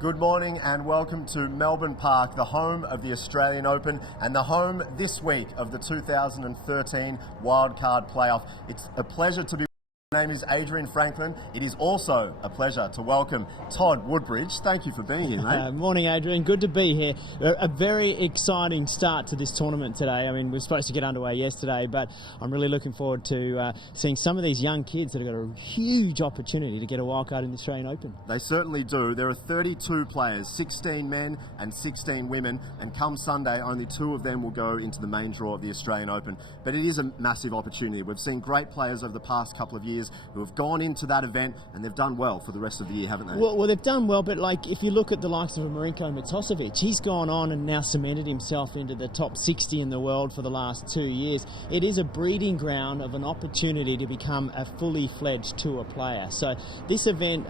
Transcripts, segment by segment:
Good morning and welcome to Melbourne Park, the home of the Australian Open and the home this week of the 2013 Wildcard Playoff. It's a pleasure to be. My name is Adrian Franklin. It is also a pleasure to welcome Todd Woodbridge. Thank you for being here, mate. Morning, Adrian. Good to be here. A very exciting start to this tournament today. I mean, we were supposed to get underway yesterday, but I'm really looking forward to seeing some of these young kids that have got a huge opportunity to get a wildcard in the Australian Open. They certainly do. There are 32 players, 16 men and 16 women, and come Sunday, only 2 of them will go into the main draw of the Australian Open. But it is a massive opportunity. We've seen great players over the past couple of years who have gone into that event and they've done well for the rest of the year, haven't they? Well, they've done well, but like if you look at the likes of Marinko Matosevic, he's gone on and now cemented himself into the top 60 in the world for the last 2 years. It is a breeding ground of an opportunity to become a fully fledged tour player. So this event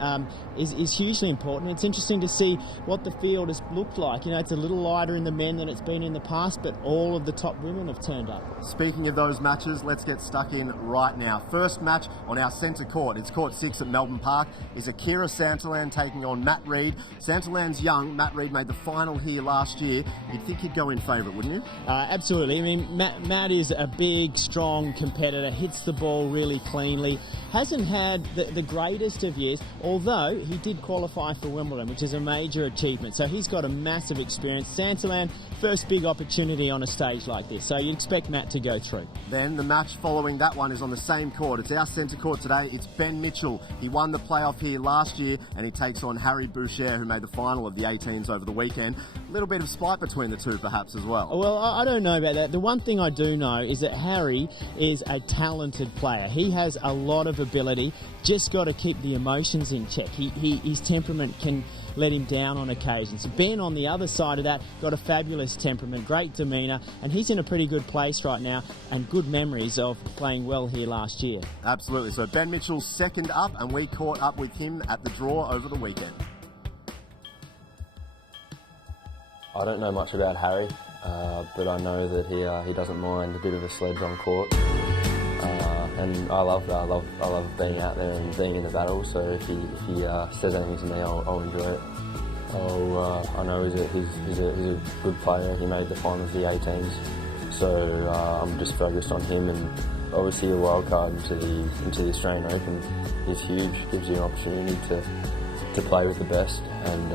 is hugely important. It's interesting to see what the field has looked like. You know, it's a little lighter in the men than it's been in the past, but all of the top women have turned up. Speaking of those matches, let's get stuck in right now. First match on our centre court, it's court 6 at Melbourne Park, is Akira Santillan taking on Matt Reid. Santillan's young. Matt Reid made the final here last year. You'd think he'd go in favourite, wouldn't you? Absolutely. I mean, Matt is a big, strong competitor, hits the ball really cleanly, hasn't had the greatest of years, although he did qualify for Wimbledon, which is a major achievement. So he's got a massive experience. Santillan, first big opportunity on a stage like this, so you'd expect Matt to go through. Then the match following that one is on the same court. It's our centre court today. It's Ben Mitchell. He won the playoff here last year and he takes on Harry Boucher, who made the final of the 18s over the weekend. A little bit of spite between the two perhaps as well. Well, I don't know about that. The one thing I do know is that Harry is a talented player. He has a lot of ability, just got to keep the emotions in check. His temperament can let him down on occasions. Ben, on the other side of that, got a fabulous temperament, great demeanour, and he's in a pretty good place right now and good memories of playing well here last year. Absolutely. So Ben Mitchell's second up and we caught up with him at the draw over the weekend. I don't know much about Harry, but I know that he doesn't mind a bit of a sledge on court. And I love being out there and being in the battle. So if he says anything to me, I'll enjoy it. I know he's a good player. He made the final of the 18s, so I'm just focused on him. And obviously, a wild card into the Australian Open is huge. Gives you an opportunity to play with the best and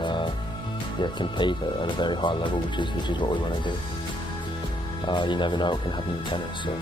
compete at a very high level, which is what we want to do. You never know what can happen in tennis. So.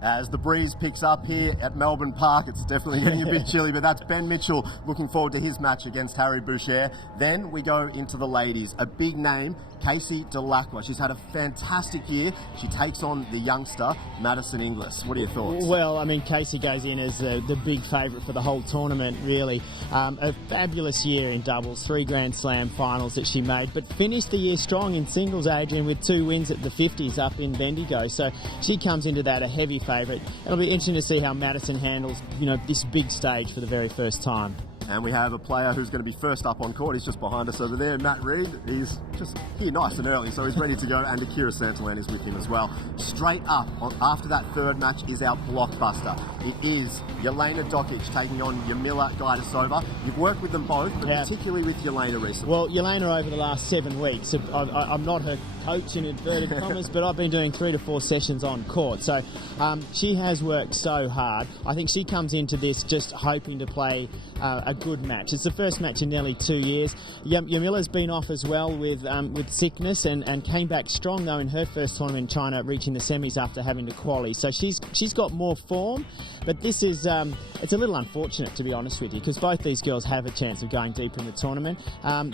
Yeah. As the breeze picks up here at Melbourne Park, it's definitely getting a bit chilly, but that's Ben Mitchell looking forward to his match against Harry Boucher. Then we go into the ladies. A big name, Casey Dellacqua. She's had a fantastic year. She takes on the youngster, Madison Inglis. What are your thoughts? Well, I mean, Casey goes in as the big favourite for the whole tournament, really. A fabulous year in doubles, 3 Grand Slam finals that she made, but finished the year strong in singles, Adrian, with 2 wins at the 50s up in Bendigo. So she comes into that a heavy favourite. It'll be interesting to see how Madison handles, this big stage for the very first time. And we have a player who's going to be first up on court. He's just behind us over there, Matt Reid. He's just here nice and early, so he's ready to go. And Akira Santillan is with him as well. Straight up, after that third match, is our blockbuster. It is Jelena Dokic taking on Jarmila Gajdosova. You've worked with them both, but particularly with Jelena recently. Well, Jelena over the last 7 weeks, I'm not her coach in inverted commas, but I've been doing 3 to 4 sessions on court. So she has worked so hard. I think she comes into this just hoping to play a good match. It's the first match in nearly 2 years. Jarmila's been off as well with sickness and came back strong though in her first tournament in China, reaching the semis after having to quali. So she's got more form, but this is it's a little unfortunate, to be honest with you, because both these girls have a chance of going deep in the tournament.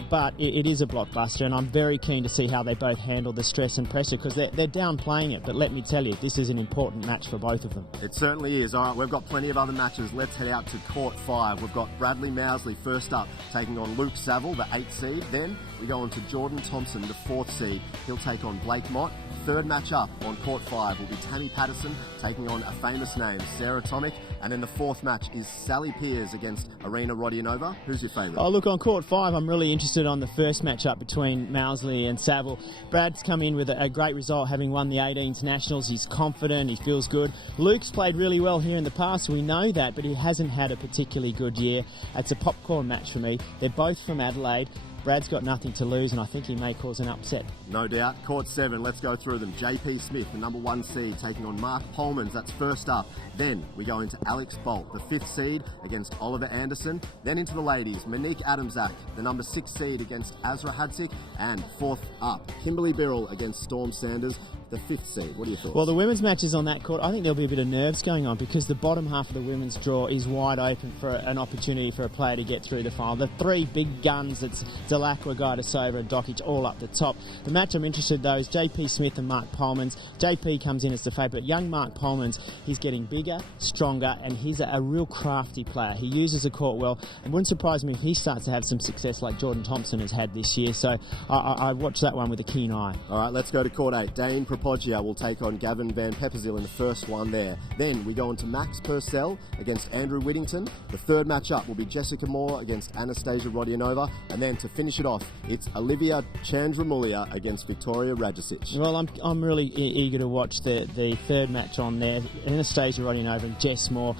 But it is a blockbuster, and I'm very keen to see how they both handle the stress and pressure, because they're downplaying it. But let me tell you, this is an important match for both of them. It certainly is. All right, we've got plenty of other matches. Let's head out to court 5. We've got Bradley Mousley first up, taking on Luke Saville, the 8th seed. Then we go on to Jordan Thompson, the 4th seed. He'll take on Blake Mott. Third match up on court 5 will be Tammy Patterson taking on a famous name, Sarah Tomic. And then the 4th match is Sally Piers against Arina Rodionova. Who's your favourite? Oh, look, on court 5, I'm really interested on the first match-up between Mousley and Saville. Brad's come in with a great result, having won the 18 internationals. He's confident, he feels good. Luke's played really well here in the past, we know that, but he hasn't had a particularly good year. It's a popcorn match for me. They're both from Adelaide. Brad's got nothing to lose, and I think he may cause an upset. No doubt. Court 7, let's go through them. JP Smith, the number 1 seed, taking on Mark Polmans. That's first up. Then we go into Alex Bolt, the 5th seed, against Oliver Anderson. Then into the ladies, Monique Adamczak, the number 6 seed, against Azra Hadzik. And 4th up, Kimberly Birrell against Storm Sanders, the 5th seed. What are your thoughts? Well, the women's matches on that court, I think there'll be a bit of nerves going on, because the bottom half of the women's draw is wide open for an opportunity for a player to get through the final. The 3 big guns, it's Dellacqua, Gajdosova and Dokic, all up the top. The match I'm interested though is JP Smith and Mark Polmans. JP comes in as the favourite. Young Mark Polmans, he's getting bigger, stronger, and he's a real crafty player. He uses the court well. It wouldn't surprise me if he starts to have some success like Jordan Thompson has had this year. So I watch that one with a keen eye. All right, let's go to court 8. Dane Propoggia will take on Gavin Van Pepperzeel in the first one there. Then we go on to Max Purcell against Andrew Whittington. The third match-up will be Jessica Moore against Anastasia Rodionova. And then to finish it off, it's Olivia Chandramulia against Victoria Radicic. Well, I'm really eager to watch the third match on there. Anastasia Rodionova and Jess Moore.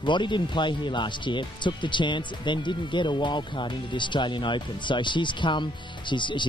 Roddy didn't play here last year, took the chance, then didn't get a wild card into the Australian Open. So she's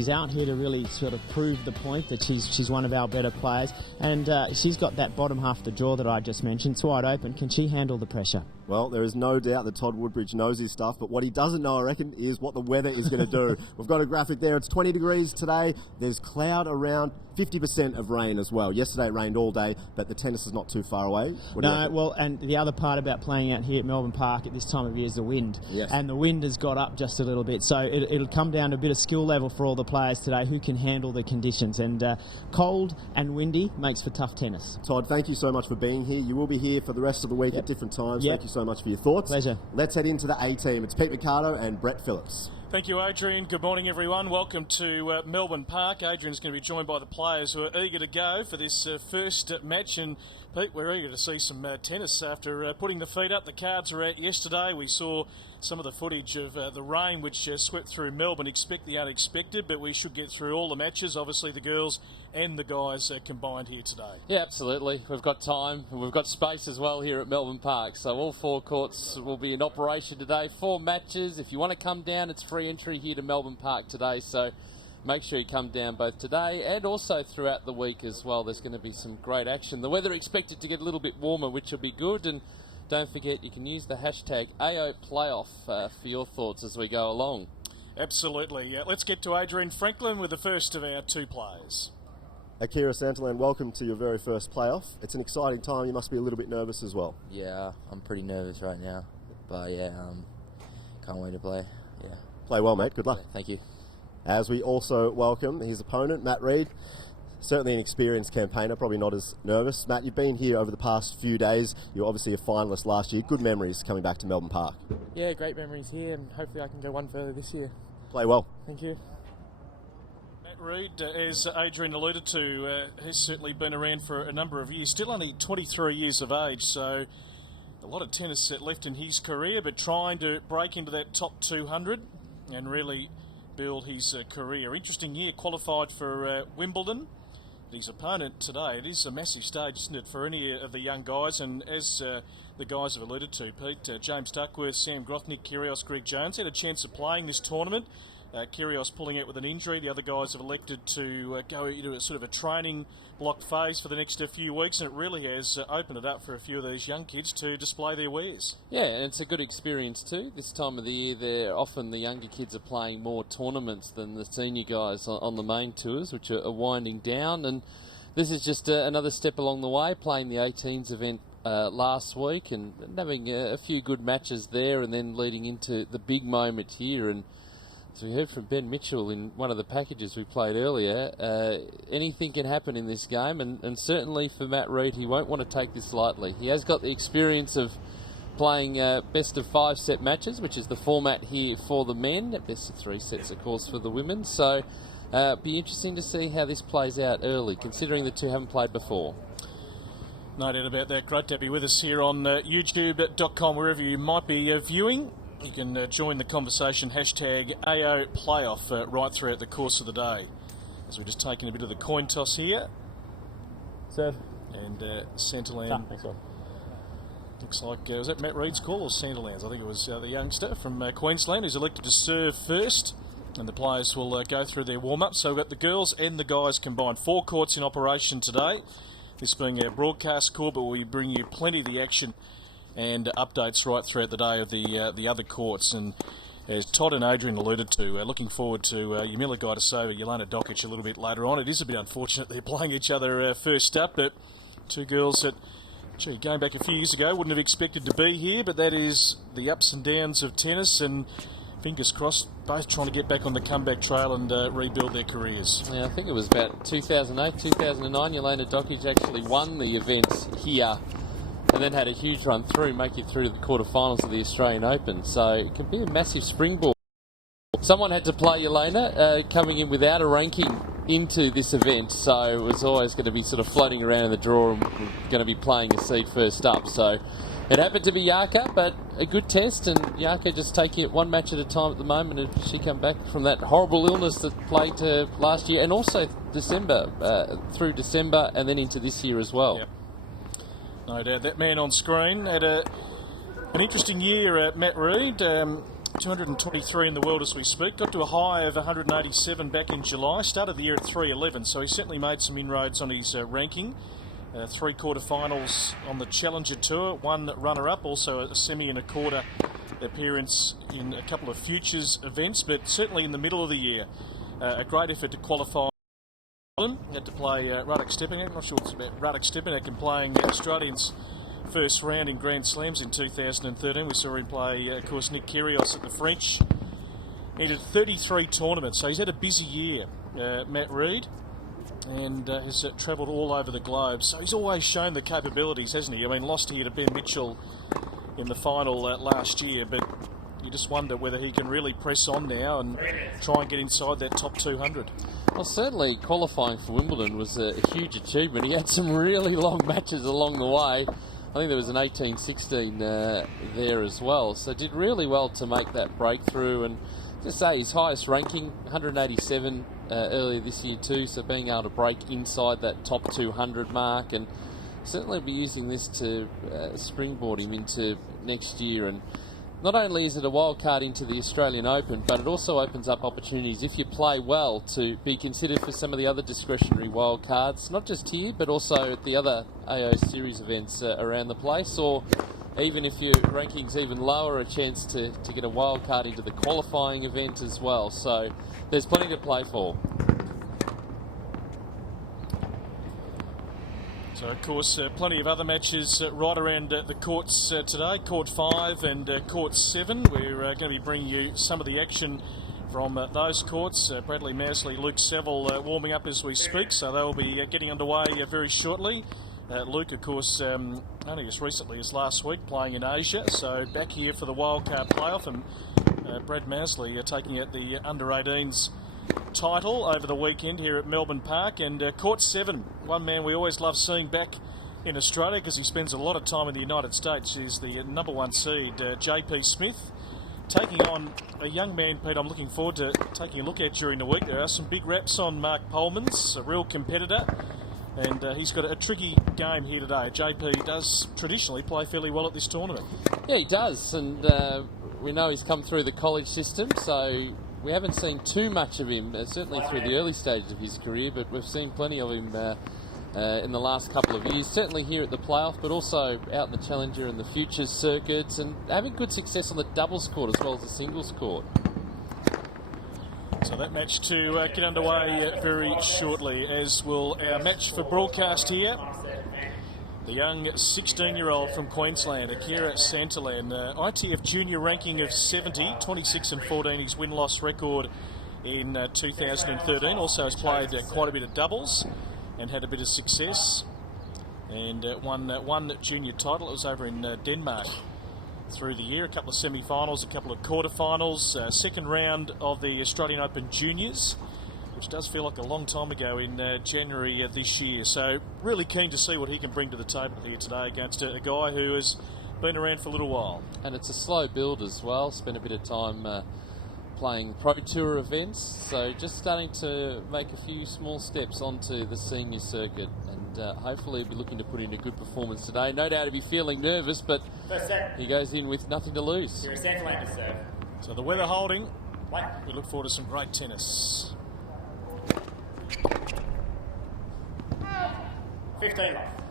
out here to really sort of prove the point that she's one of our better players, and she's got that bottom half of the draw that I just mentioned. It's wide open. Can she handle the pressure? Well, there is no doubt that Todd Woodbridge knows his stuff, but what he doesn't know, I reckon, is what the weather is going to do. We've got a graphic there. It's 20 degrees today. There's cloud around, 50% of rain as well. Yesterday it rained all day, but the tennis is not too far away. No, well, and the other part about playing out here at Melbourne Park at this time of year is the wind. Yes. And the wind has got up just a little bit, so it'll come down to a bit of skill level for all the players today who can handle the conditions. And cold and windy makes for tough tennis. Todd, thank you so much for being here. You will be here for the rest of the week at different times. Yep. Thank you so much for your thoughts. Pleasure. Let's head into the A team. It's Pete Mercado and Brett Phillips. Thank you, Adrian. Good morning, everyone. Welcome to Melbourne Park. Adrian's going to be joined by the players who are eager to go for this first match. And Pete, we're eager to see some tennis after putting the feet up. The cards were out yesterday. We saw some of the footage of the rain which swept through Melbourne. Expect the unexpected, but we should get through all the matches. Obviously, the girls and the guys combined here today. Yeah, absolutely. We've got time and we've got space as well here at Melbourne Park. So all 4 courts will be in operation today. 4 matches. If you want to come down, it's free entry here to Melbourne Park today. So make sure you come down both today and also throughout the week as well. There's going to be some great action. The weather expected to get a little bit warmer, which will be good. And don't forget, you can use the hashtag AOPlayoff for your thoughts as we go along. Absolutely. Let's get to Adrian Franklin with the first of our 2 players. Akira Santillan, welcome to your very first playoff. It's an exciting time. You must be a little bit nervous as well. Yeah, I'm pretty nervous right now, but yeah, can't wait to play. Yeah. Play well, mate. Good luck. Thank you. As we also welcome his opponent, Matt Reid. Certainly an experienced campaigner, probably not as nervous. Matt, you've been here over the past few days. You're obviously a finalist last year. Good memories coming back to Melbourne Park. Yeah, great memories here, and hopefully I can go one further this year. Play well. Thank you. Matt Reid, as Adrian alluded to, has certainly been around for a number of years. Still only 23 years of age, so a lot of tennis left in his career, but trying to break into that top 200 and really build his career. Interesting year, qualified for Wimbledon. His opponent today, it is a massive stage, isn't it, for any of the young guys, and as the guys have alluded to, Pete, James Duckworth, Sam Groth, Nick Kyrgios, Greg Jones had a chance of playing this tournament. Kyrgios pulling out with an injury. The other guys have elected to go into a sort of a training block phase for the next few weeks, and it really has opened it up for a few of these young kids to display their wares. Yeah, and it's a good experience too. This time of the year, often the younger kids are playing more tournaments than the senior guys on the main tours, which are winding down. And this is just another step along the way, playing the 18s event last week and having a few good matches there, and then leading into the big moment here. And as we heard from Ben Mitchell in one of the packages we played earlier, anything can happen in this game, and certainly for Matt Reid, he won't want to take this lightly. He has got the experience of playing best of 5 set matches, which is the format here for the men, best of 3 sets of course for the women, so be interesting to see how this plays out early, considering the two haven't played before. No doubt about that. Great to have you with us here on youtube.com, wherever you might be viewing. You can join the conversation, hashtag AO Playoff, right throughout the course of the day. As we're just taking a bit of the coin toss here. Serve. And Santillan. Thanks, Rob. Looks like, was that Matt Reid's call or Santillan's? I think it was the youngster from Queensland who's elected to serve first. And the players will go through their warm-up. So we've got the girls and the guys combined. 4 courts in operation today. This being our broadcast court, but we bring you plenty of the action and updates right throughout the day of the other courts. And as Todd and Adrian alluded to, looking forward to Yamila Gajdasova, Jelena Dokic a little bit later on. It is a bit unfortunate they're playing each other first up, but two girls that, going back a few years ago, wouldn't have expected to be here, but that is the ups and downs of tennis, and fingers crossed, both trying to get back on the comeback trail and rebuild their careers. Yeah, I think it was about 2008, 2009, Jelena Dokic actually won the event here, and then had a huge run through, make it through to the quarterfinals of the Australian Open. So it can be a massive springboard. Someone had to play Jelena, coming in without a ranking into this event, so it was always going to be sort of floating around in the draw and going to be playing a seed first up. So it happened to be Jarka, but a good test, and Jarka just taking it one match at a time at the moment, and she come back from that horrible illness that plagued her last year, and also through December and then into this year as well. Yep. No doubt. That man on screen had an interesting year, Matt Reid. 223 in the world as we speak. Got to a high of 187 back in July. Started the year at 311, so he certainly made some inroads on his ranking. 3 quarterfinals on the Challenger Tour, 1 runner-up, also a semi and a quarter appearance in a couple of futures events, but certainly in the middle of the year. A great effort to qualify. Had to play Radek Stepanek. I'm not sure it's about Radek Stepanek and playing Australians' first round in Grand Slams in 2013. We saw him play, of course, Nick Kyrgios at the French. He did 33 tournaments, so he's had a busy year, Matt Reid, and has travelled all over the globe. So he's always shown the capabilities, hasn't he? I mean, lost here to Ben Mitchell in the final last year, but you just wonder whether he can really press on now and try and get inside that top 200. Well, certainly qualifying for Wimbledon was a huge achievement. He had some really long matches along the way. I think there was an 18-16 there as well. So did really well to make that breakthrough. And to say his highest ranking, 187 earlier this year too. So being able to break inside that top 200 mark, and certainly be using this to springboard him into next year. And not only is it a wild card into the Australian Open, but it also opens up opportunities, if you play well, to be considered for some of the other discretionary wild cards, not just here, but also at the other AO Series events around the place, or even if your ranking's even lower, a chance to get a wild card into the qualifying event as well. So there's plenty to play for. So, of course, plenty of other matches right around the courts today. Court 5 and Court 7. We're going to be bringing you some of the action from those courts. Bradley Mousley, Luke Seville warming up as we speak, so they'll be getting underway very shortly. Luke, of course, only as recently as last week, playing in Asia, so back here for the Wildcard playoff, and Brad Mousley taking out the under-18s title over the weekend here at Melbourne Park. And Court 7, one man we always love seeing back in Australia because he spends a lot of time in the United States, is the number 1 seed, JP Smith, taking on a young man, Pete, I'm looking forward to taking a look at during the week. There are some big raps on Mark Polmans, a real competitor, and he's got a tricky game here today. JP does traditionally play fairly well at this tournament. Yeah, he does, and we know he's come through the college system, so we haven't seen too much of him, certainly through the early stages of his career, but we've seen plenty of him in the last couple of years, certainly here at the playoff, but also out in the Challenger and the Futures circuits, and having good success on the doubles court as well as the singles court. So that match to get underway very shortly, as will our match for broadcast here. The young 16-year-old from Queensland, Akira Santillan, ITF junior ranking of 70, 26 and 14 his win-loss record in 2013. Also has played quite a bit of doubles and had a bit of success, and won one junior title. It was over in Denmark through the year, a couple of semi-finals, a couple of quarter-finals, second round of the Australian Open Juniors, which does feel like a long time ago in January of this year. So really keen to see what he can bring to the table here today against a guy who has been around for a little while. And it's a slow build as well. Spent a bit of time playing Pro Tour events, so just starting to make a few small steps onto the senior circuit, and hopefully he'll be looking to put in a good performance today. No doubt he'll be feeling nervous, but he goes in with nothing to lose. So the weather holding, we look forward to some great tennis. 15 left.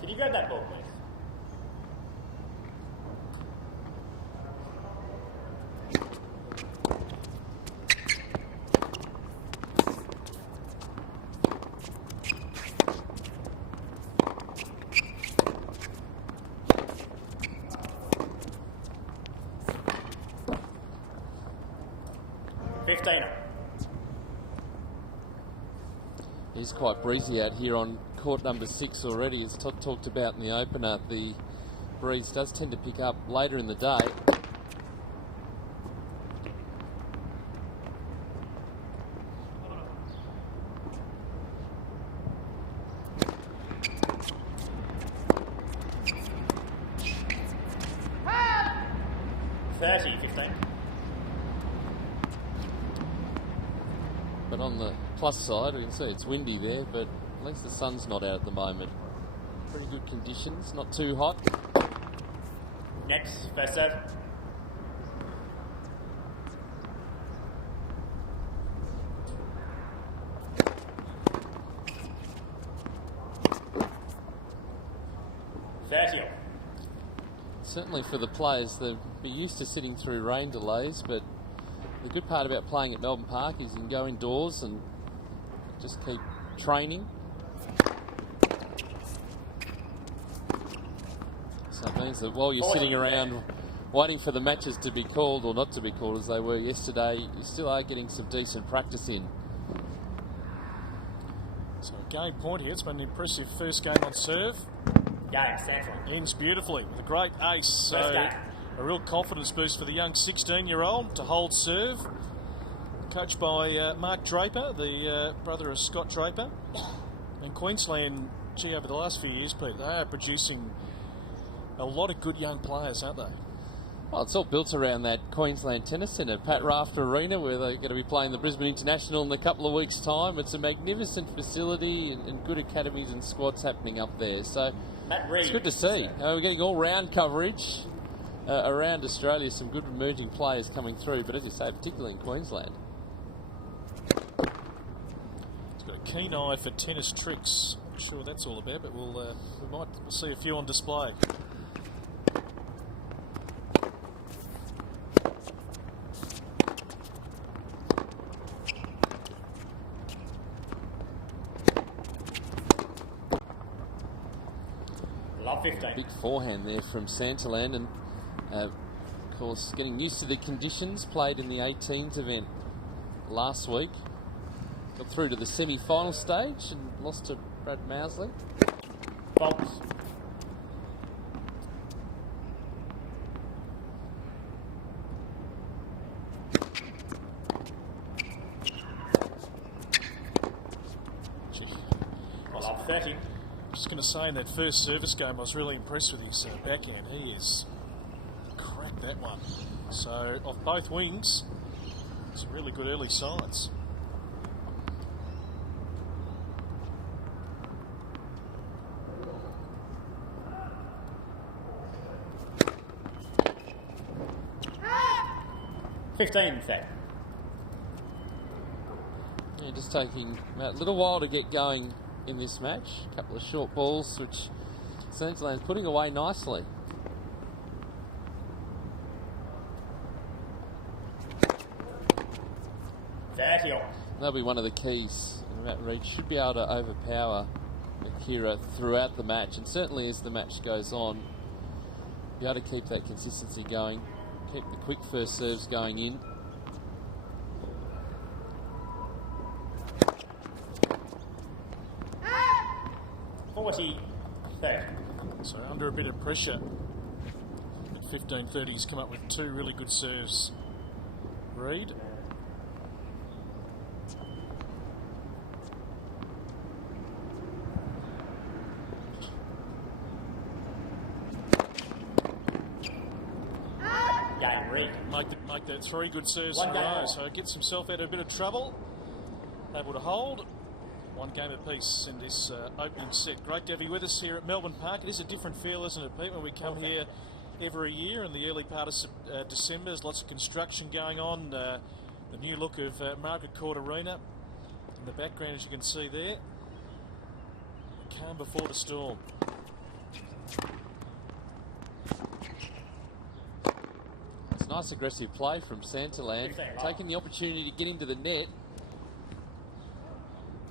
Can you grab that ball, please? He's quite breezy out here on court number 6 already. As Todd talked about in the opener, the breeze does tend to pick up later in the day. But on the plus side, you can see it's windy there, but at least the sun's not out at the moment. Pretty good conditions, not too hot. Next, first serve. Certainly for the players, they'll be used to sitting through rain delays, but the good part about playing at Melbourne Park is you can go indoors and just keep training. So it means that while you're sitting around waiting for the matches to be called, or not to be called as they were yesterday, you still are getting some decent practice in. So game point here. It's been an impressive first game on serve. Ends beautifully with a great ace. So a real confidence boost for the young 16-year-old to hold serve. Coached by Mark Draper, the brother of Scott Draper. And Queensland, gee, over the last few years, Pete, they are producing a lot of good young players, aren't they? Well, it's all built around that Queensland Tennis Centre, Pat Rafter Arena, where they're going to be playing the Brisbane International in a couple of weeks' time. It's a magnificent facility and good academies and squads happening up there. So it's good to see. We're getting all-round coverage around Australia, some good emerging players coming through, but as you say, particularly in Queensland. He's got a keen eye for tennis tricks. Not sure what that's all about, but we might see a few on display. 15. Big forehand there from Santillan, and of course getting used to the conditions. Played in the 18s event last week. Got through to the semi-final stage and lost to Brad Mousley. Faults. I love 30. Just going to say, in that first service game, I was really impressed with his backhand. He has cracked that one. So, off both wings, some really good early signs. $15 set. Yeah, just taking a little while to get going in this match. A couple of short balls, which Santillan's putting away nicely. That'll be one of the keys. Matt Reid should be able to overpower Akira throughout the match, and certainly as the match goes on, be able to keep that consistency going, keep the quick first serves going in. So under a bit of pressure, at 15-30, he's come up with two really good serves. Reid. Make that three good serves in a row, so gets himself out of a bit of trouble. Able to hold. One game apiece in this opening set. Great to have you with us here at Melbourne Park. It is a different feel, isn't it, Pete, when we come here every year in the early part of December. There's lots of construction going on. The new look of Margaret Court Arena in the background, as you can see there. Calm before the storm. It's nice aggressive play from Santillan, taking the opportunity to get into the net.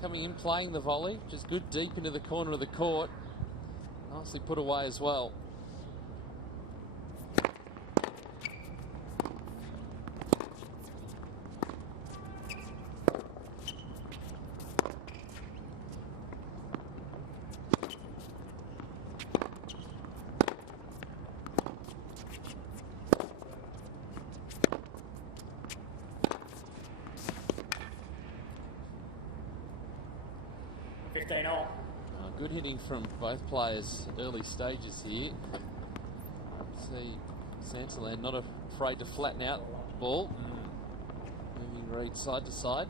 Coming in, playing the volley, just good deep into the corner of the court. Nicely put away as well. Good hitting from both players early stages here. See Santillan not afraid to flatten out the ball. Moving Reid side to side.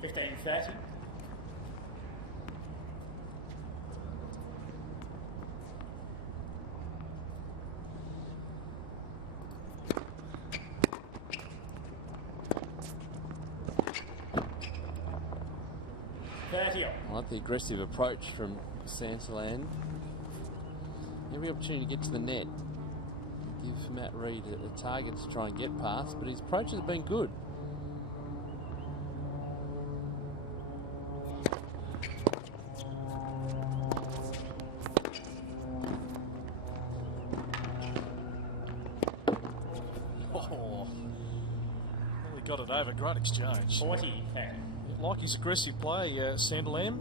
$15.30. I like the aggressive approach from Santillan. Every opportunity to get to the net. Give Matt Reid a target to try and get past, but his approaches have been good. Got it over, great exchange. 40. Like his aggressive play, Santillan.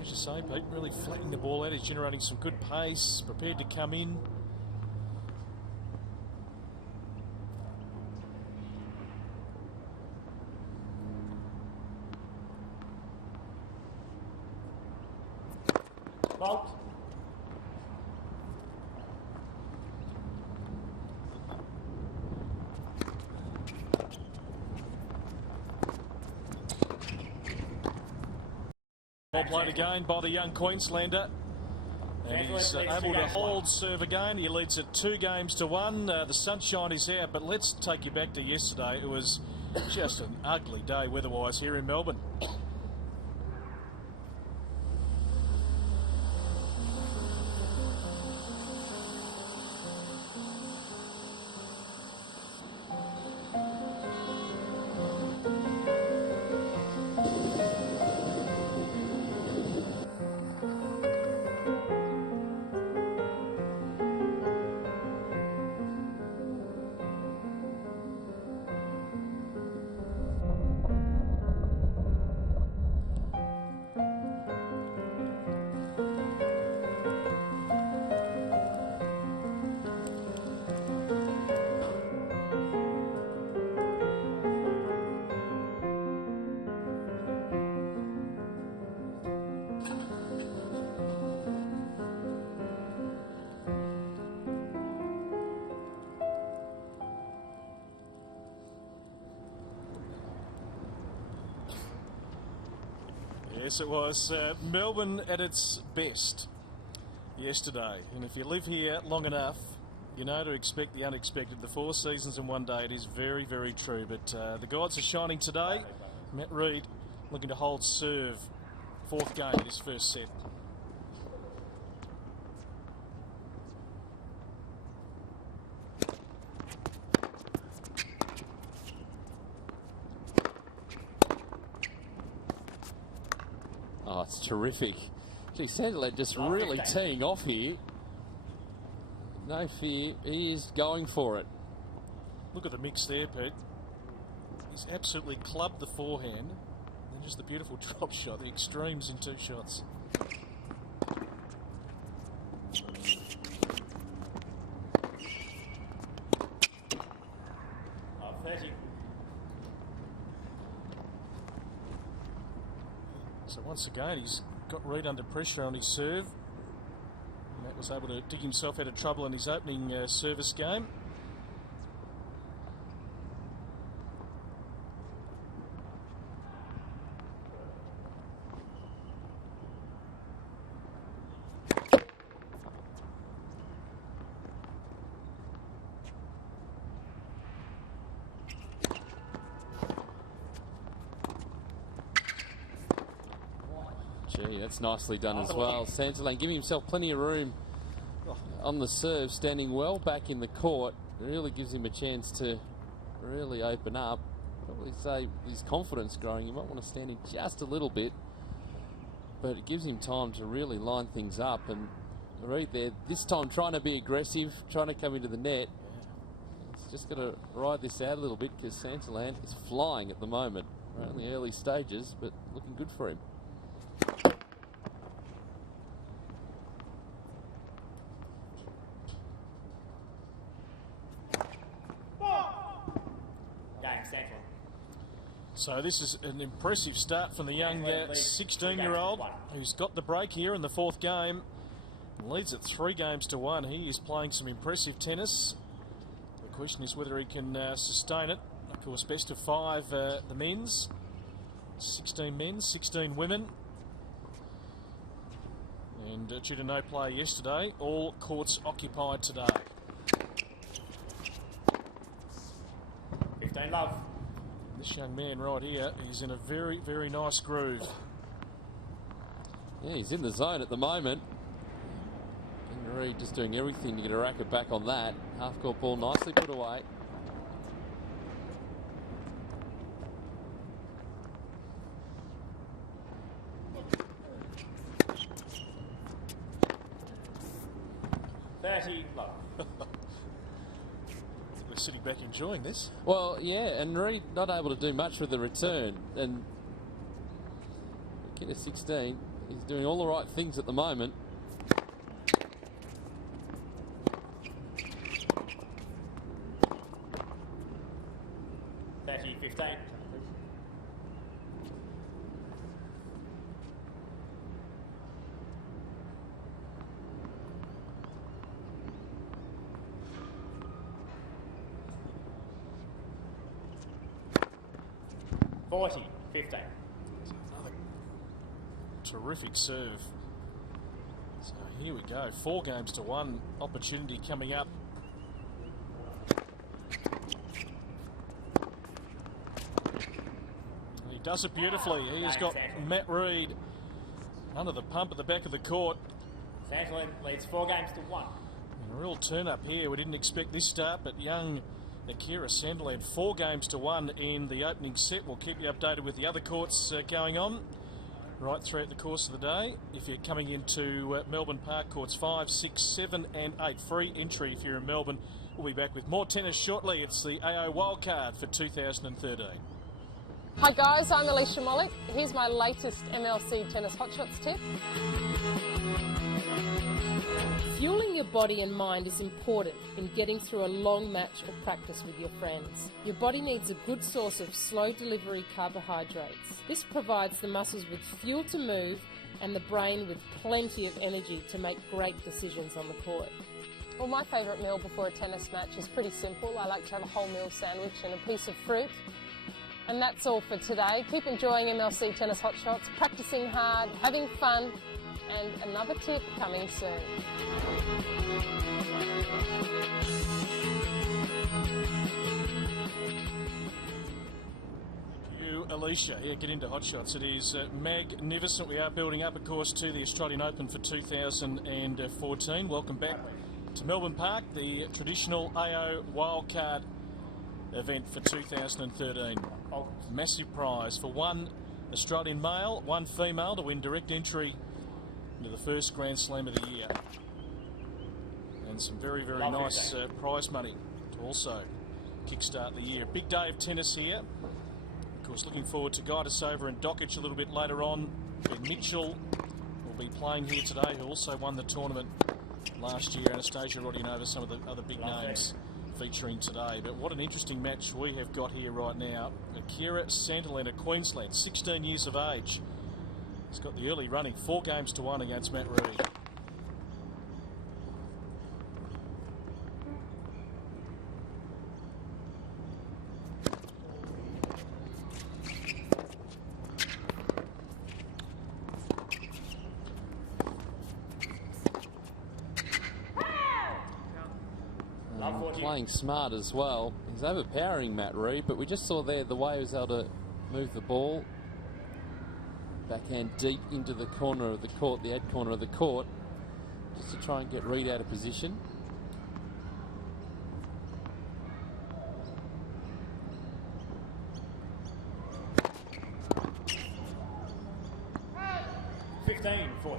As you say, Pete, really flattening the ball out. He's generating some good pace, prepared to come in. Fault. Well played again by the young Queenslander. And he's able to hold serve again. He leads it 2-1. The sunshine is out, but let's take you back to yesterday. It was just an ugly day weather-wise here in Melbourne. Yes, it was. Melbourne at its best yesterday. And if you live here long enough, you know to expect the unexpected. The 4 seasons in one day, it is very, very true. But the guides are shining today. Matt Reid looking to hold serve. 4th game in his first set. Oh, it's terrific. Gee, Santillan just really teeing off here. No fear, he is going for it. Look at the mix there, Pete. He's absolutely clubbed the forehand. And just the beautiful drop shot, the extremes in 2 shots. Oh, 30. So once again, he's got Reid under pressure on his serve. Matt was able to dig himself out of trouble in his opening service game. Gee, that's nicely done as well. Santillan giving himself plenty of room on the serve, standing well back in the court. It really gives him a chance to really open up. Probably say his confidence growing. You might want to stand in just a little bit, but it gives him time to really line things up. And Reid there, this time trying to be aggressive, trying to come into the net. He's just got to ride this out a little bit because Santillan is flying at the moment. We're in the early stages, but looking good for him. So this is an impressive start from the young 16-year-old who's got the break here in the 4th game. Leads at 3 games to 1. He is playing some impressive tennis. The question is whether he can sustain it. Of course, best of 5 the men's. 16 men, 16 women. And due to no play yesterday, all courts occupied today. 15 love. This young man right here, he's in a very, very nice groove. Yeah, he's in the zone at the moment. And Reid just doing everything to get a racket back on that. Half-court ball nicely put away. Love. We're sitting back enjoying this. Well, yeah, and Reid not able to do much with the return. And get a 16. He's doing all the right things at the moment. $30-15. $40-15. Another terrific serve. So here we go. 4 games to 1. Opportunity coming up. He does it beautifully. He has got Matt Reid under the pump at the back of the court. Santillan leads 4 games to 1. And a real turn up here. We didn't expect this start, but young Akira Santillan 4 games to 1 in the opening set. We'll keep you updated with the other courts going on right throughout the course of the day. If you're coming into Melbourne Park, courts 5, 6, 7 and 8. Free entry if you're in Melbourne. We'll be back with more tennis shortly. It's the AO Wildcard for 2013. Hi guys, I'm Alicia Molik. Here's my latest MLC Tennis Hotshots tip. Fueling your body and mind is important in getting through a long match or practice with your friends. Your body needs a good source of slow delivery carbohydrates. This provides the muscles with fuel to move and the brain with plenty of energy to make great decisions on the court. Well, my favourite meal before a tennis match is pretty simple. I like to have a wholemeal sandwich and a piece of fruit. And that's all for today. Keep enjoying MLC Tennis Hot Shots, practicing hard, having fun, and another tip coming soon. Alicia, yeah, get into Hot Shots. It is magnificent. We are building up, of course, to the Australian Open for 2014. Welcome back to Melbourne Park, the traditional AO Wildcard event for 2013. Massive prize for one Australian male, one female to win direct entry into the first Grand Slam of the year. And some very, very nice prize money to also kickstart the year. Big day of tennis here. Of course, looking forward to Gaidasova and Dokic a little bit later on. Ben Mitchell will be playing here today, who also won the tournament last year. Anastasia Rodionova, some of the other big names featuring today. But what an interesting match we have got here right now. Akira Santillan of Queensland, 16 years of age. He's got the early running, 4-1 against Matt Reed. Playing smart as well. He's overpowering Matt Reed, but we just saw there the way he was able to move the ball. Backhand deep into the corner of the court, the ad corner of the court, just to try and get Reed out of position. (15-14).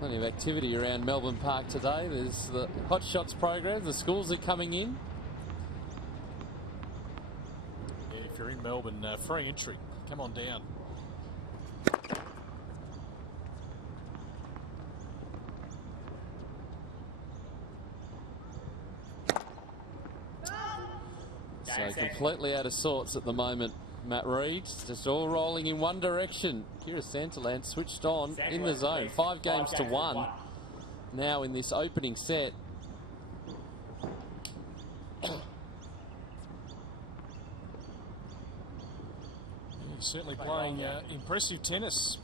Plenty of activity around Melbourne Park today. There's the Hot Shots program. The schools are coming in. Yeah, if you're in Melbourne, free entry. Come on down. So completely out of sorts at the moment. Matt Reed, just all rolling in one direction. Akira Santillan switched on in the zone. 5-1 now in this opening set. He's certainly playing impressive tennis.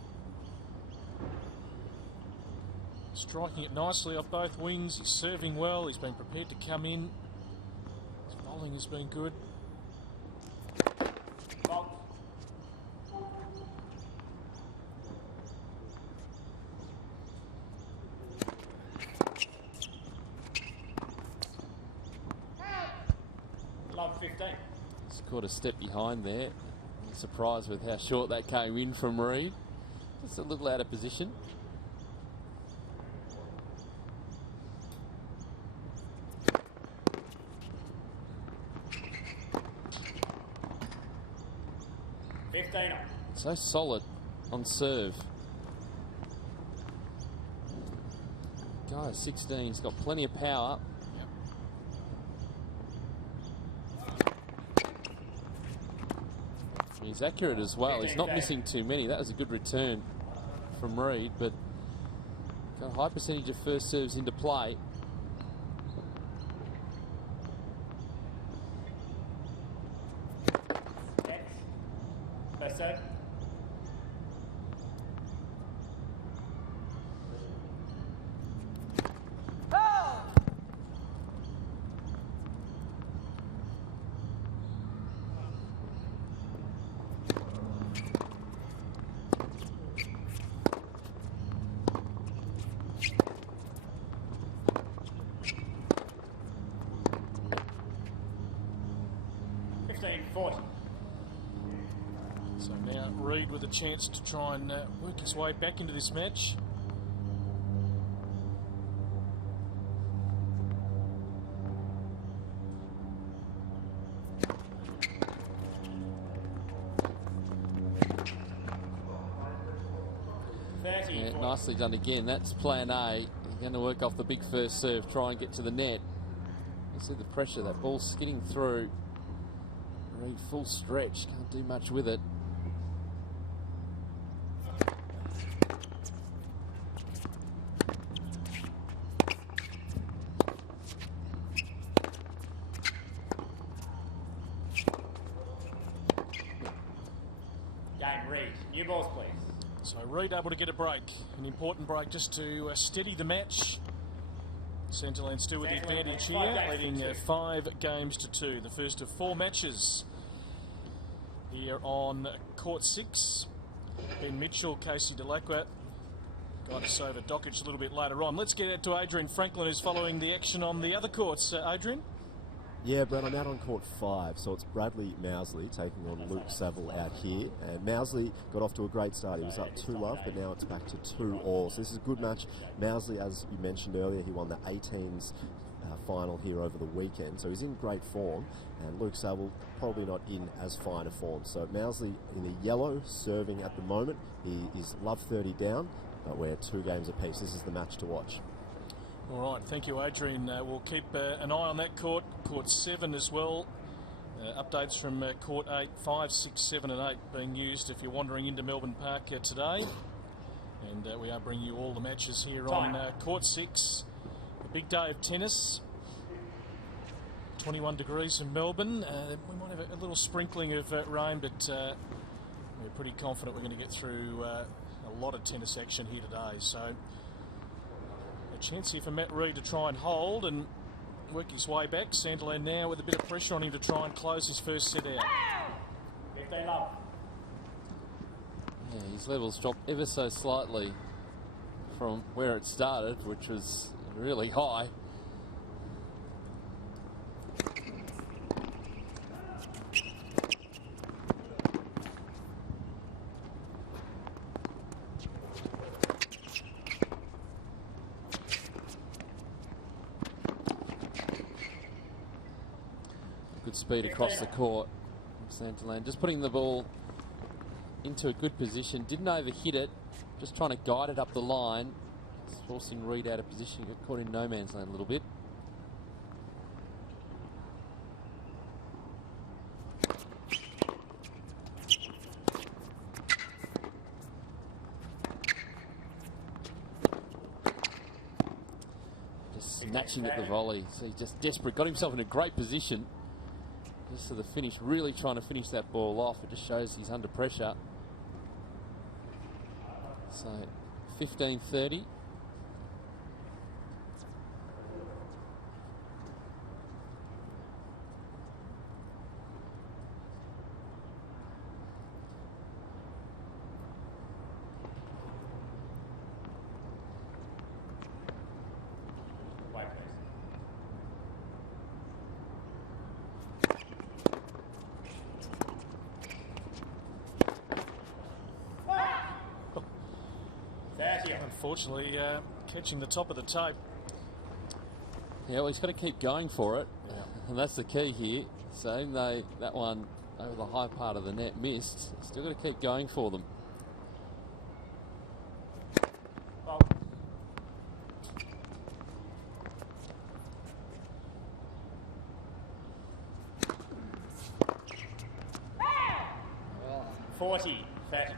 Striking it nicely off both wings. He's serving well. He's been prepared to come in. His bowling has been good. He's caught a step behind there. I'm surprised with how short that came in from Reed. Just a little out of position. So solid on serve. Guy 16, he's got plenty of power. He's accurate as well. He's not missing too many. That was a good return from Reed, but got a high percentage of first serves into play. First serve. So now Reed with a chance to try and work his way back into this match. Nicely done again. That's plan A. You're going to work off the big first serve, try and get to the net. You see the pressure, that ball skidding through. Reed full stretch, can't do much with it. Game Reed. New balls, please. So Reed able to get a break, an important break just to steady the match. Santillan still with the advantage here, leading 5 games to 2. The first of 4 matches here on court 6. Ben Mitchell, Casey Dellacqua. Got us over Dockage a little bit later on. Let's get out to Adrian Franklin, who's following the action on the other courts. Adrian? Yeah, Brett, I'm out on court 5, so it's Bradley Mousley taking on Luke Saville out here. And Mousley got off to a great start. He was up 2-love, but now it's back to 2-all. So this is a good match. Mousley, as you mentioned earlier, he won the 18s final here over the weekend, so he's in great form. And Luke Saville probably not in as fine a form. So Mousley in the yellow, serving at the moment. He is love 30 down, but we're 2 games apiece. This is the match to watch. All right, thank you, Adrian. We'll keep an eye on that court, court 7 as well. Updates from court 8, 5, 6, 7 and 8 being used if you're wandering into Melbourne Park today. And we are bringing you all the matches here on court 6. A big day of tennis. 21 degrees in Melbourne. We might have a little sprinkling of rain, but we're pretty confident we're going to get through a lot of tennis action here today. So chance here for Matt Reed to try and hold and work his way back. Santillan now with a bit of pressure on him to try and close his first set out. If they love. Yeah, his levels dropped ever so slightly from where it started, which was really high. Good speed across the court. Santillan just putting the ball into a good position. Didn't overhit it. Just trying to guide it up the line. It's forcing Reed out of position. Got caught in no man's land a little bit. Just snatching at the volley. So he's just desperate. Got himself in a great position. Just to the finish, really trying to finish that ball off. It just shows he's under pressure. So 15-30. Unfortunately, catching the top of the tape. Yeah, well, he's got to keep going for it, and that's the key here. So even though that one over the high part of the net missed, still got to keep going for them. Oh. 40, fat.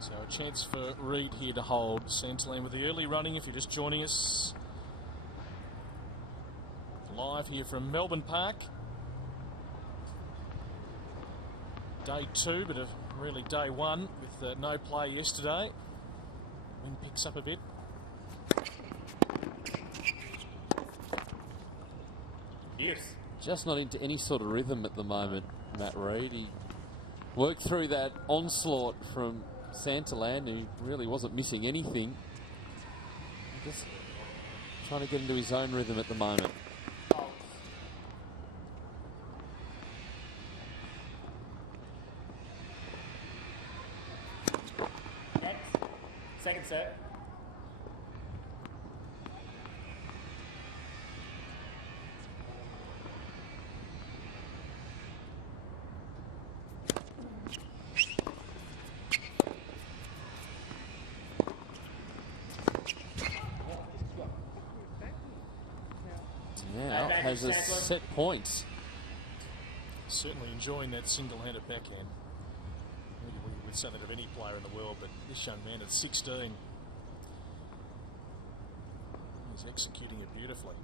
So a chance for Reed here to hold. Santillan with the early running if you're just joining us. Live here from Melbourne Park. Day 2, but really day 1 with no play yesterday. Wind picks up a bit. Yes. Just not into any sort of rhythm at the moment, Matt Reed. He worked through that onslaught from Santillan, who really wasn't missing anything. Just trying to get into his own rhythm at the moment. Next. Second set. has a set point. Certainly enjoying that single-handed backhand. We would say that of any player in the world, but this young man at 16, he's executing it beautifully.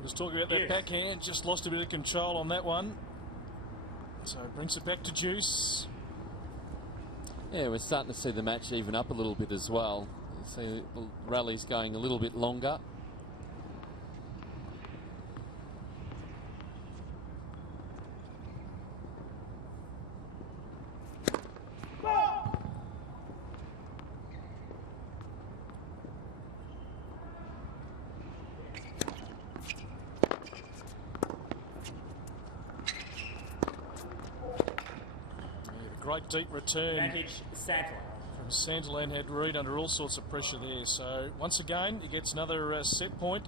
Just talking about that backhand, just lost a bit of control on that one. So it brings it back to juice. Yeah, we're starting to see the match even up a little bit as well. You see the rally's going a little bit longer. Great deep return Advantage, Santillan. from Santillan. Had Reid under all sorts of pressure there. So once again, he gets another set point.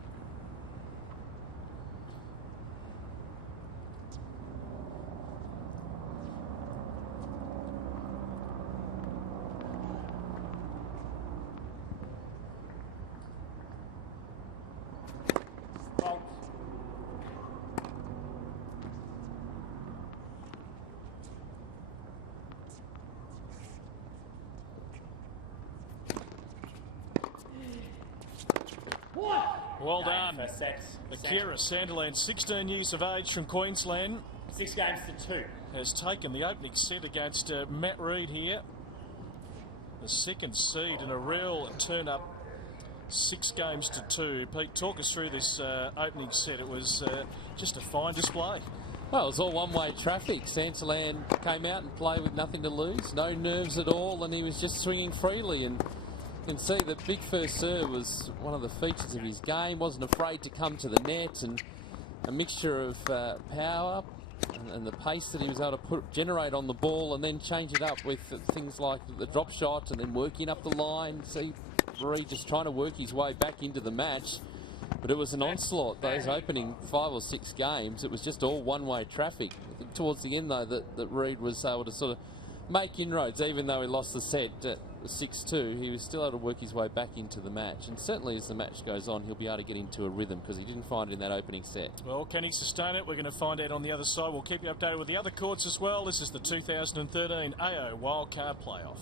Well done. Akira Santillan, 16 years of age from Queensland. 6 games to 2. Has taken the opening set against Matt Reid here. The second seed in a real turn-up, 6 games to 2. Pete, talk us through this opening set. It was just a fine display. Well, it was all one-way traffic. Santillan came out and played with nothing to lose, no nerves at all, and he was just swinging freely. And you can see the big first serve was one of the features of his game. Wasn't afraid to come to the net, and a mixture of power and the pace that he was able to generate on the ball, and then change it up with things like the drop shot and then working up the line. See Reid just trying to work his way back into the match. But it was an onslaught. Those opening 5 or 6 games, it was just all one-way traffic. I think towards the end, though, that Reid was able to sort of make inroads. Even though he lost the set at 6-2, he was still able to work his way back into the match. And certainly as the match goes on, he'll be able to get into a rhythm, because he didn't find it in that opening set. Well, can he sustain it? We're going to find out on the other side. We'll keep you updated with the other courts as well. This is the 2013 AO Wildcard Playoff.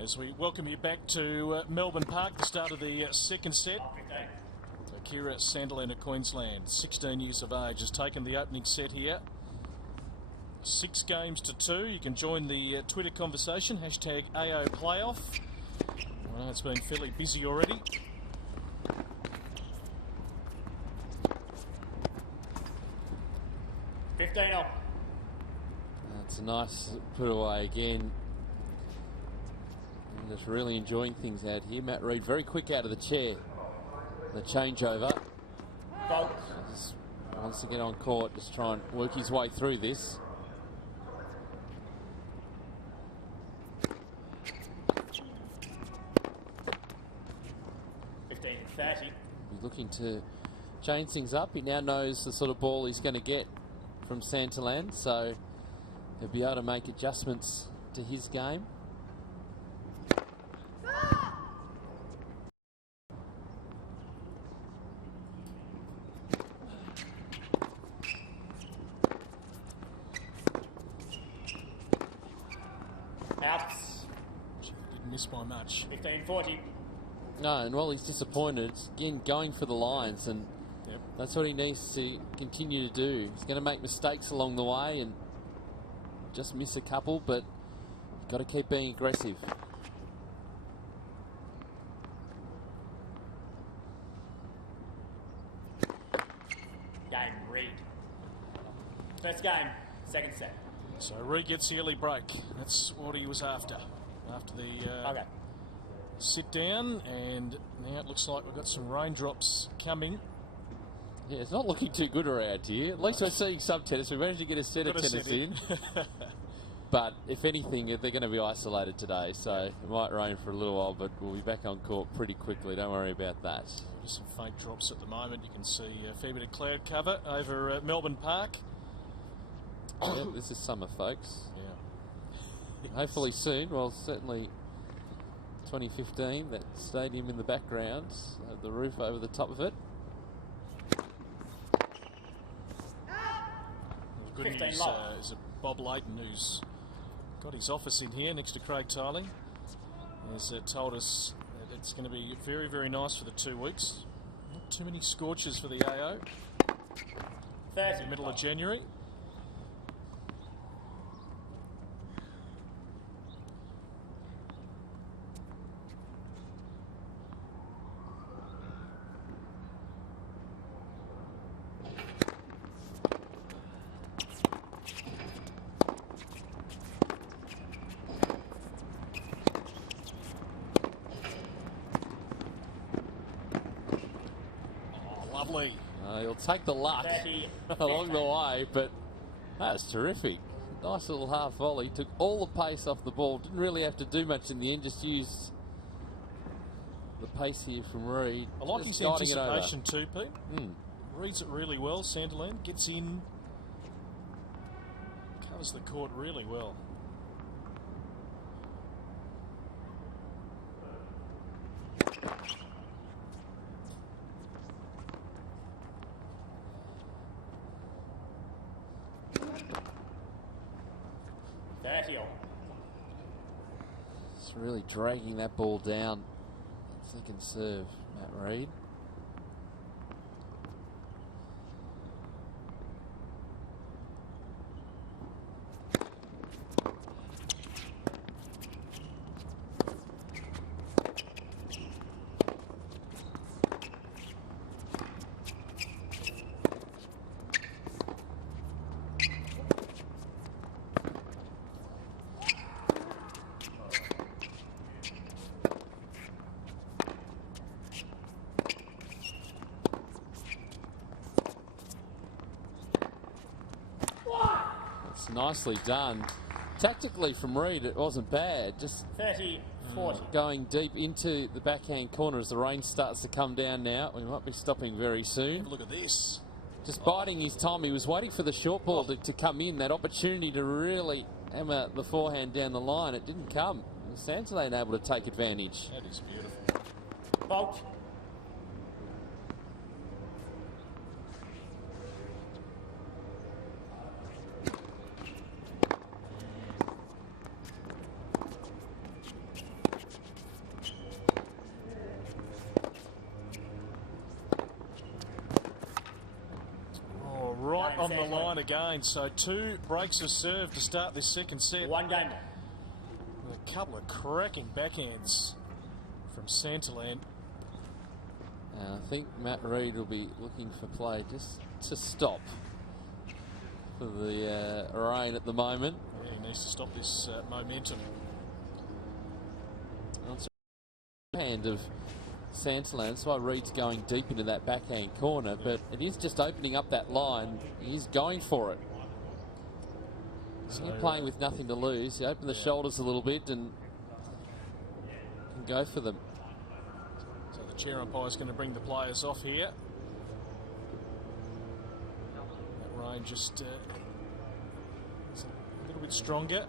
As we welcome you back to Melbourne Park, the start of the second set. Akira Santillan of Queensland, 16 years of age, has taken the opening set here. 6 games to 2. You can join the Twitter conversation, hashtag AO Playoff. Well, it's been fairly busy already. That's a nice put away again. Just really enjoying things out here. Matt Reid very quick out of the chair. The changeover. Just wants to get on court, just try and work his way through this. He's looking to change things up. He now knows the sort of ball he's going to get from Santillan, so he'll be able to make adjustments to his game. miss by much. 15-40. No, and while he's disappointed, again, going for the lines, and that's what he needs to continue to do. He's going to make mistakes along the way and just miss a couple, but got to keep being aggressive. Game, Reed. First game, second set. So Reed gets the early break. That's what he was after. After the sit down, and now it looks like we've got some raindrops coming. Yeah, it's not looking too good around here. At least we're seeing some tennis. We managed to get a set of tennis in. But if anything, they're going to be isolated today, so it might rain for a little while, but we'll be back on court pretty quickly. Don't worry about that. Just some faint drops at the moment. You can see a fair bit of cloud cover over at Melbourne Park. Yep, this is summer, folks. Yeah. Hopefully soon. Well, certainly 2015, that stadium in the background, the roof over the top of it. The good news is that Bob Leighton, who's got his office in here next to Craig Tiling, has told us that it's going to be very, very nice for the 2 weeks. Not too many scorches for the AO. It's the middle of January. Lovely. He'll take the luck along the way, but that's terrific. Nice little half volley. Took all the pace off the ball. Didn't really have to do much in the end. Just used the pace here from Reed. I like his anticipation too, Pete. Reads it really well. Santillan gets in, covers the court really well. It's really dragging that ball down. Second serve, Matt Reed. Nicely done. Tactically from Reed, it wasn't bad. Just 30-40. Going deep into the backhand corner as the rain starts to come down now. We might be stopping very soon. Have a look at this. Just biding his time. He was waiting for the short ball to come in. That opportunity to really hammer the forehand down the line. It didn't come. Santillan able to take advantage. That is beautiful. Fault. On the line again, so 2 breaks of serve to start this second set. One game. A couple of cracking backhands from Santillan. I think Matt Reed will be looking for play just to stop for the rain at the moment. Yeah, he needs to stop this momentum. That's a hand of Santillan. That's why Reed's going deep into that backhand corner, but it is just opening up that line. He's going for it. So playing with nothing to lose. You open the shoulders a little bit and go for them. So the chair umpire is going to bring the players off here. That rain just is a little bit stronger.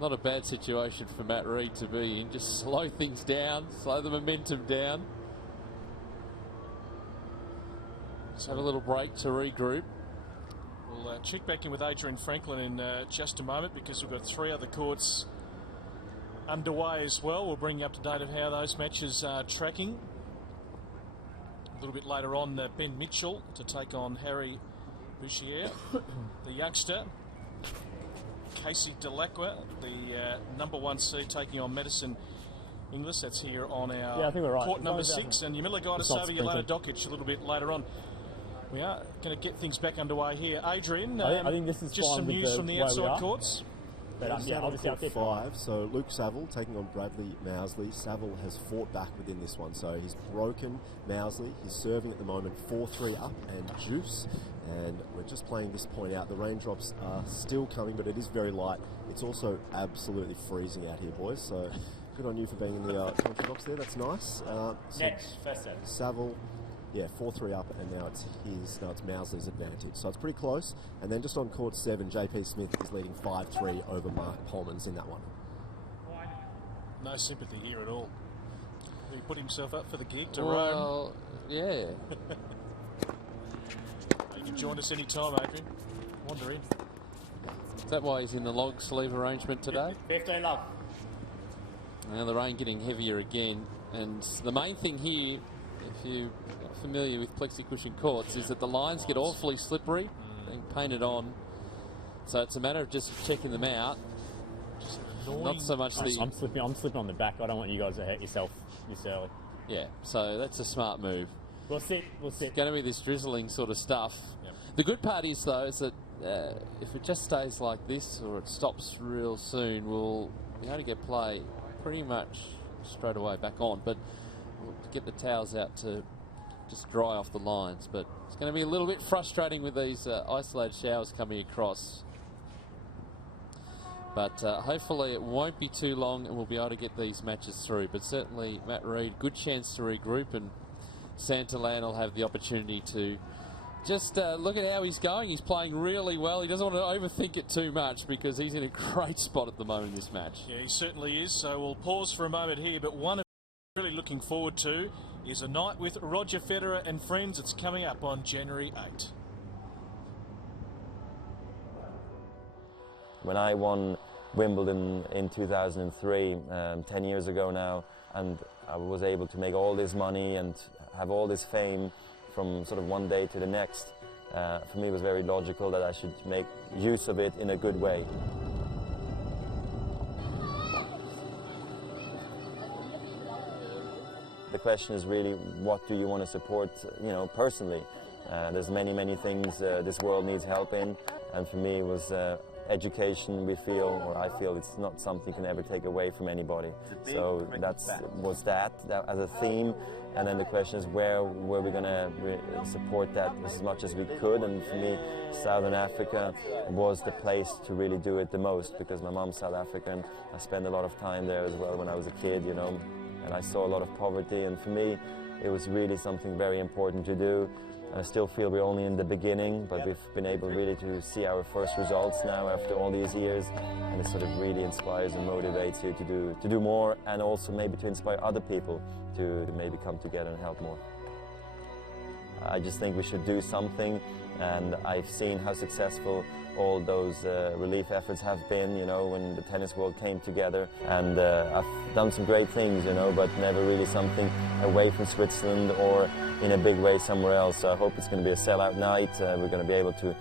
Not a bad situation for Matt Reed to be in. Just slow things down, slow the momentum down. Just have a little break to regroup. We'll check back in with Adrian Franklin in just a moment, because we've got 3 other courts underway as well. We'll bring you up to date of how those matches are tracking. A little bit later on, Ben Mitchell to take on Harry Bouchier, the youngster. Casey Dellacqua, the number 1 seed, taking on Madison Inglis. That's here on our I think we're right. court number 6. And Yamilagaitis over Yelena Dokic a little bit later on. We are going to get things back underway here. Adrian, I think this is just some news from the outside courts. But obviously Court 5, so Luke Saville taking on Bradley Mousley. Saville has fought back within this one, so he's broken Mousley. He's serving at the moment 4-3 up and juice, and we're just playing this point out. The raindrops are still coming, but it is very light. It's also absolutely freezing out here, boys, so good on you for being in the country box there. That's nice. Next, first set. Saville, yeah, 4-3 up, and now it's Mousley's advantage. So it's pretty close. And then just on court 7, JP Smith is leading 5-3 over Mark Polmans in that one. No sympathy here at all. He put himself up for the gig to Well, yeah. Rome. You can join us any time, Adrian. Wander in. Is that why he's in the log sleeve arrangement today? 15 love. Now the rain getting heavier again, and the main thing here, if you are familiar with plexi-cushion courts, is that the lines get awfully slippery, being painted on. So it's a matter of just checking them out. Not so much the... I'm slipping on the back. I don't want you guys to hurt yourself this early. Yeah, so that's a smart move. We'll sit. It's going to be this drizzling sort of stuff. Yep. The good part is, though, is that if it just stays like this, or it stops real soon, we'll be able to get play pretty much straight away back on. But we'll get the towels out to just dry off the lines. But it's going to be a little bit frustrating with these isolated showers coming across. But hopefully it won't be too long and we'll be able to get these matches through. But certainly Matt Reid, good chance to regroup, and Santillan will have the opportunity to just look at how he's going. He's playing really well. He doesn't want to overthink it too much because he's in a great spot at the moment in this match. Yeah, he certainly is. So we'll pause for a moment here. But one I'm really looking forward to is a night with Roger Federer and friends. It's coming up on January 8. When I won Wimbledon in 2003, 10 years ago now, and I was able to make all this money and have all this fame from sort of one day to the next, for me it was very logical that I should make use of it in a good way. The question is really, what do you want to support, personally? There's many things this world needs help in, and for me it was education. I feel it's not something you can ever take away from anybody. So that as a theme. And then the question is, where were we going to support that as much as we could? And for me, Southern Africa was the place to really do it the most, because my mom's South African. I spent a lot of time there as well when I was a kid, and I saw a lot of poverty. And for me, it was really something very important to do. I still feel we're only in the beginning, but we've been able really to see our first results now after all these years, and it sort of really inspires and motivates you to do more, and also maybe to inspire other people to maybe come together and help more. I just think we should do something, and I've seen how successful all those relief efforts have been, when the tennis world came together, and I've done some great things, but never really something away from Switzerland or in a big way somewhere else. So I hope it's going to be a sellout night. We're going to be able to,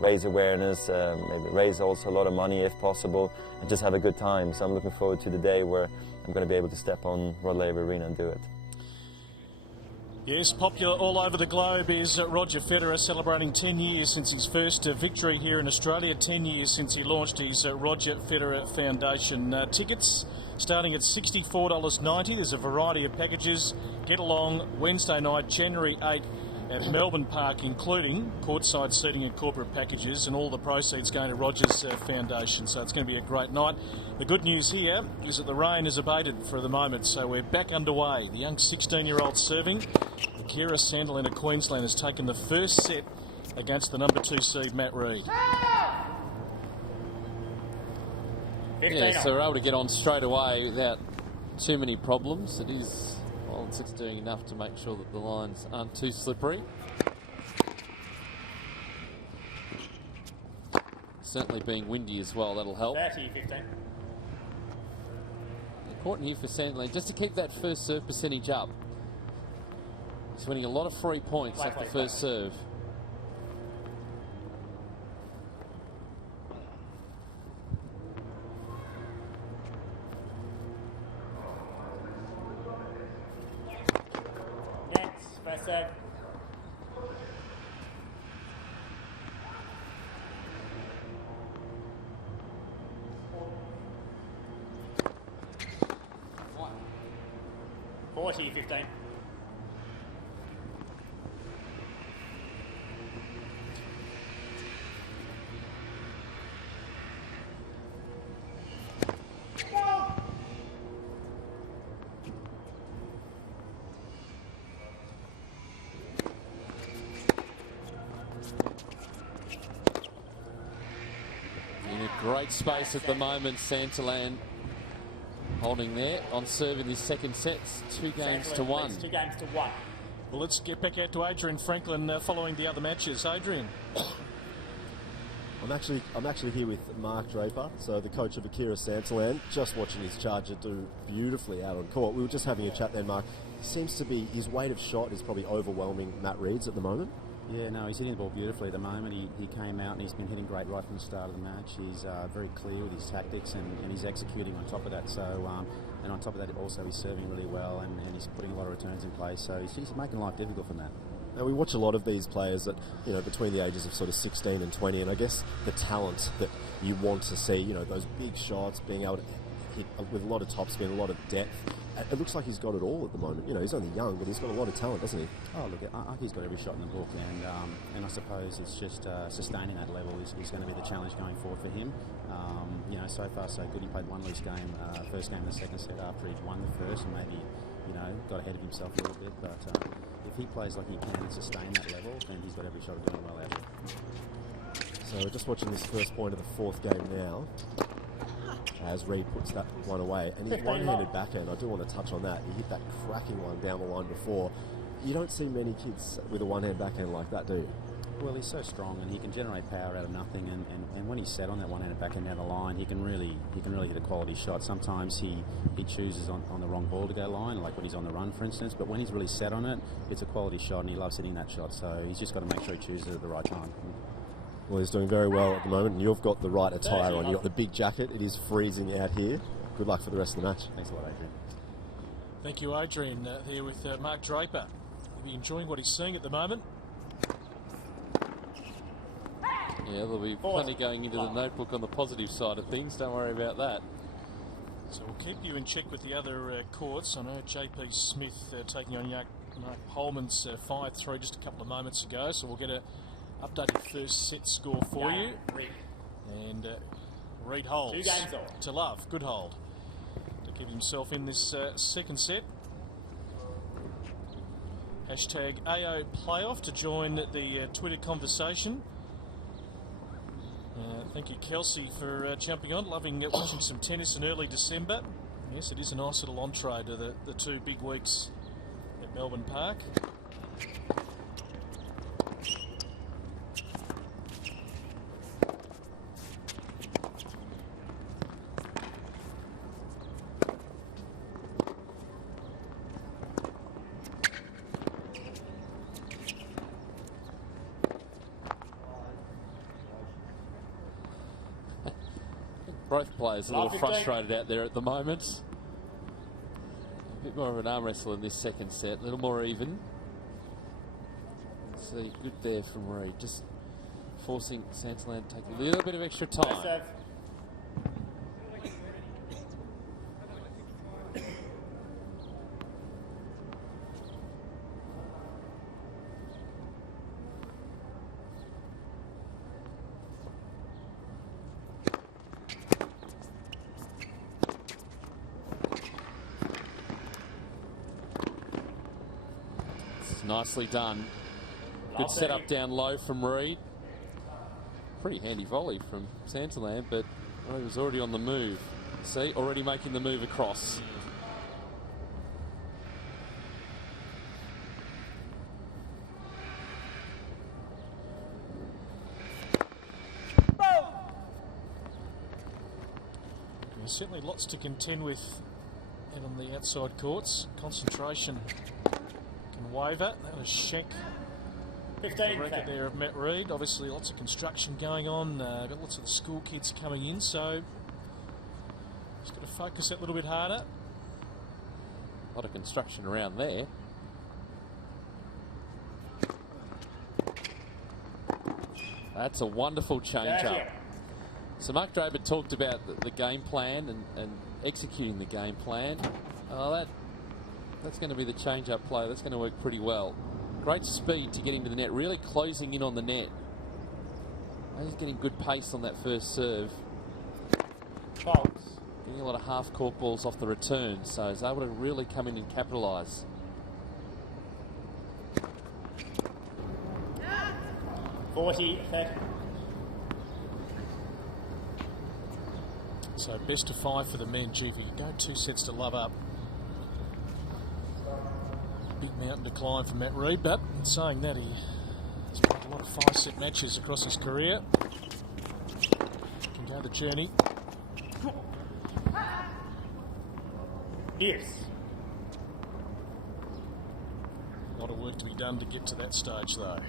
raise awareness, maybe raise also a lot of money if possible, and just have a good time. So I'm looking forward to the day where I'm going to be able to step on Rod Laver Arena and do it. Yes, popular all over the globe is Roger Federer, celebrating 10 years since his first victory here in Australia, 10 years since he launched his Roger Federer Foundation. Tickets starting at $64.90. There's a variety of packages. Get along Wednesday night, January 8th at Melbourne Park, including courtside seating and corporate packages, and all the proceeds going to Roger's Foundation. So it's going to be a great night. The good news here is that the rain has abated for the moment, so we're back underway. The young 16-year-old serving, Kira Santillan of Queensland, has taken the first set against the number 2 seed Matt Reid. Yeah, so we're able to get on straight away without too many problems. It is, it's doing enough to make sure that the lines aren't too slippery. certainly being windy as well, that'll help. 30-15. Important here for Santillan just to keep that first serve percentage up. He's winning a lot of free points off the first serve. Next, first serve. One. 40-15. In a great space at the moment, Santillan holding there on serve in this second set. 2 games to 1. 2 games to 1. Well, let's get back out to Adrian Franklin following the other matches. Adrian. I'm actually here with Mark Draper, so the coach of Akira Santillan, just watching his charger do beautifully out on court. We were just having a chat then, Mark. Seems to be, his weight of shot is probably overwhelming Matt Reed's at the moment. Yeah, no, he's hitting the ball beautifully at the moment. He came out and he's been hitting great right from the start of the match. He's very clear with his tactics and he's executing on top of that. So, and on top of that, also he's serving really well and he's putting a lot of returns in place. So he's making life difficult for Matt. Now, we watch a lot of these players that, you know, between the ages of sort of 16 and 20, and I guess the talent that you want to see, you know, those big shots, being able to hit with a lot of topspin, a lot of depth. It looks like he's got it all at the moment. You know, he's only young, but he's got a lot of talent, doesn't he? Oh, look, I think he's got every shot in the book, and I suppose it's just sustaining that level is going to be the challenge going forward for him. You know, so far so good. He played one loose game, first game of the second set after he'd won the first, and maybe, you know, got ahead of himself a little bit. But if he plays like he can and sustain that level, then he's got every shot of doing well out there. So we're just watching this first point of the fourth game now, as Reed puts that one away. And his one-handed backhand, I do want to touch on that. He hit that cracking one down the line before. You don't see many kids with a one-hand backhand like that, do you? Well, he's so strong and he can generate power out of nothing. And when he's set on that one-handed backhand down the line, he can really hit a quality shot. Sometimes he chooses on the wrong ball to go line, like when he's on the run, for instance. But when he's really set on it, it's a quality shot and he loves hitting that shot. So he's just got to make sure he chooses it at the right time. Well, he's doing very well at the moment, and you've got the right attire on. You've got the big jacket. It is freezing out here. Good luck for the rest of the match. Thanks a lot, Adrian. Thank you, Adrian. Here with Mark Draper. Are you enjoying what he's seeing at the moment? Yeah, there'll be plenty going into the notebook on the positive side of things. Don't worry about that. So we'll keep you in check with the other courts. I know JP Smith taking on Mark Holman's 5-3 just a couple of moments ago, so we'll get a updated first set score for you. And Reed holds 2 games all. to love. Good hold to keep himself in this second set. Hashtag AO Playoff to join the Twitter conversation. Thank you, Kelsey, for jumping on. Loving watching some tennis in early December. Yes, it is a nice little entree to the 2 big weeks at Melbourne Park. Both players a little frustrated out there at the moment. A bit more of an arm wrestle in this second set, a little more even. See, good there from Reed, just forcing Santillan to take a little bit of extra time. Nicely done. Good setup down low from Reed. Pretty handy volley from Santillan, but he was already on the move. See, already making the move across. certainly lots to contend with out on the outside courts. Concentration can waver. That was Schenk. 15 record there of Matt Reid. Obviously lots of construction going on. Got lots of the school kids coming in, so he's got to focus that little bit harder. A lot of construction around there. That's a wonderful change-up. So Mark Draper talked about the game plan and executing the game plan. Oh, that's going to be the change-up play. That's going to work pretty well. Great speed to get into the net, really closing in on the net. He's getting good pace on that first serve. Getting a lot of half-court balls off the return, so he's able to really come in and capitalise. So best of 5 for the men, Chief. You go 2 sets to love up. Big mountain to climb for Matt Reid, but in saying that, he's played a lot of 5-set matches across his career. Can go the journey. Yes. A lot of work to be done to get to that stage, though.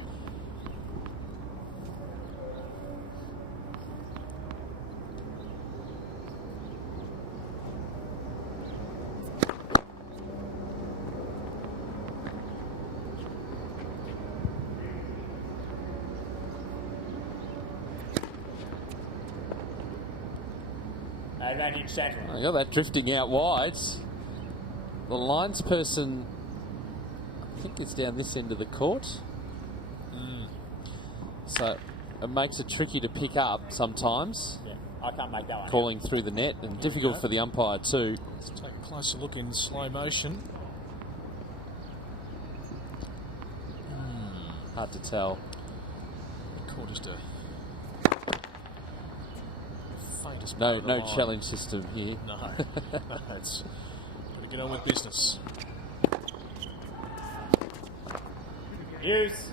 I got that drifting out wide. The lines person, I think it's down this end of the court. So it makes it tricky to pick up sometimes. Yeah, I can't make that one. Calling through the net and difficult for the umpire too. Let's take a closer look in slow motion. Hard to tell. The court is to faintest No part of the line. challenge system here. No, it's got to get on with business. Use.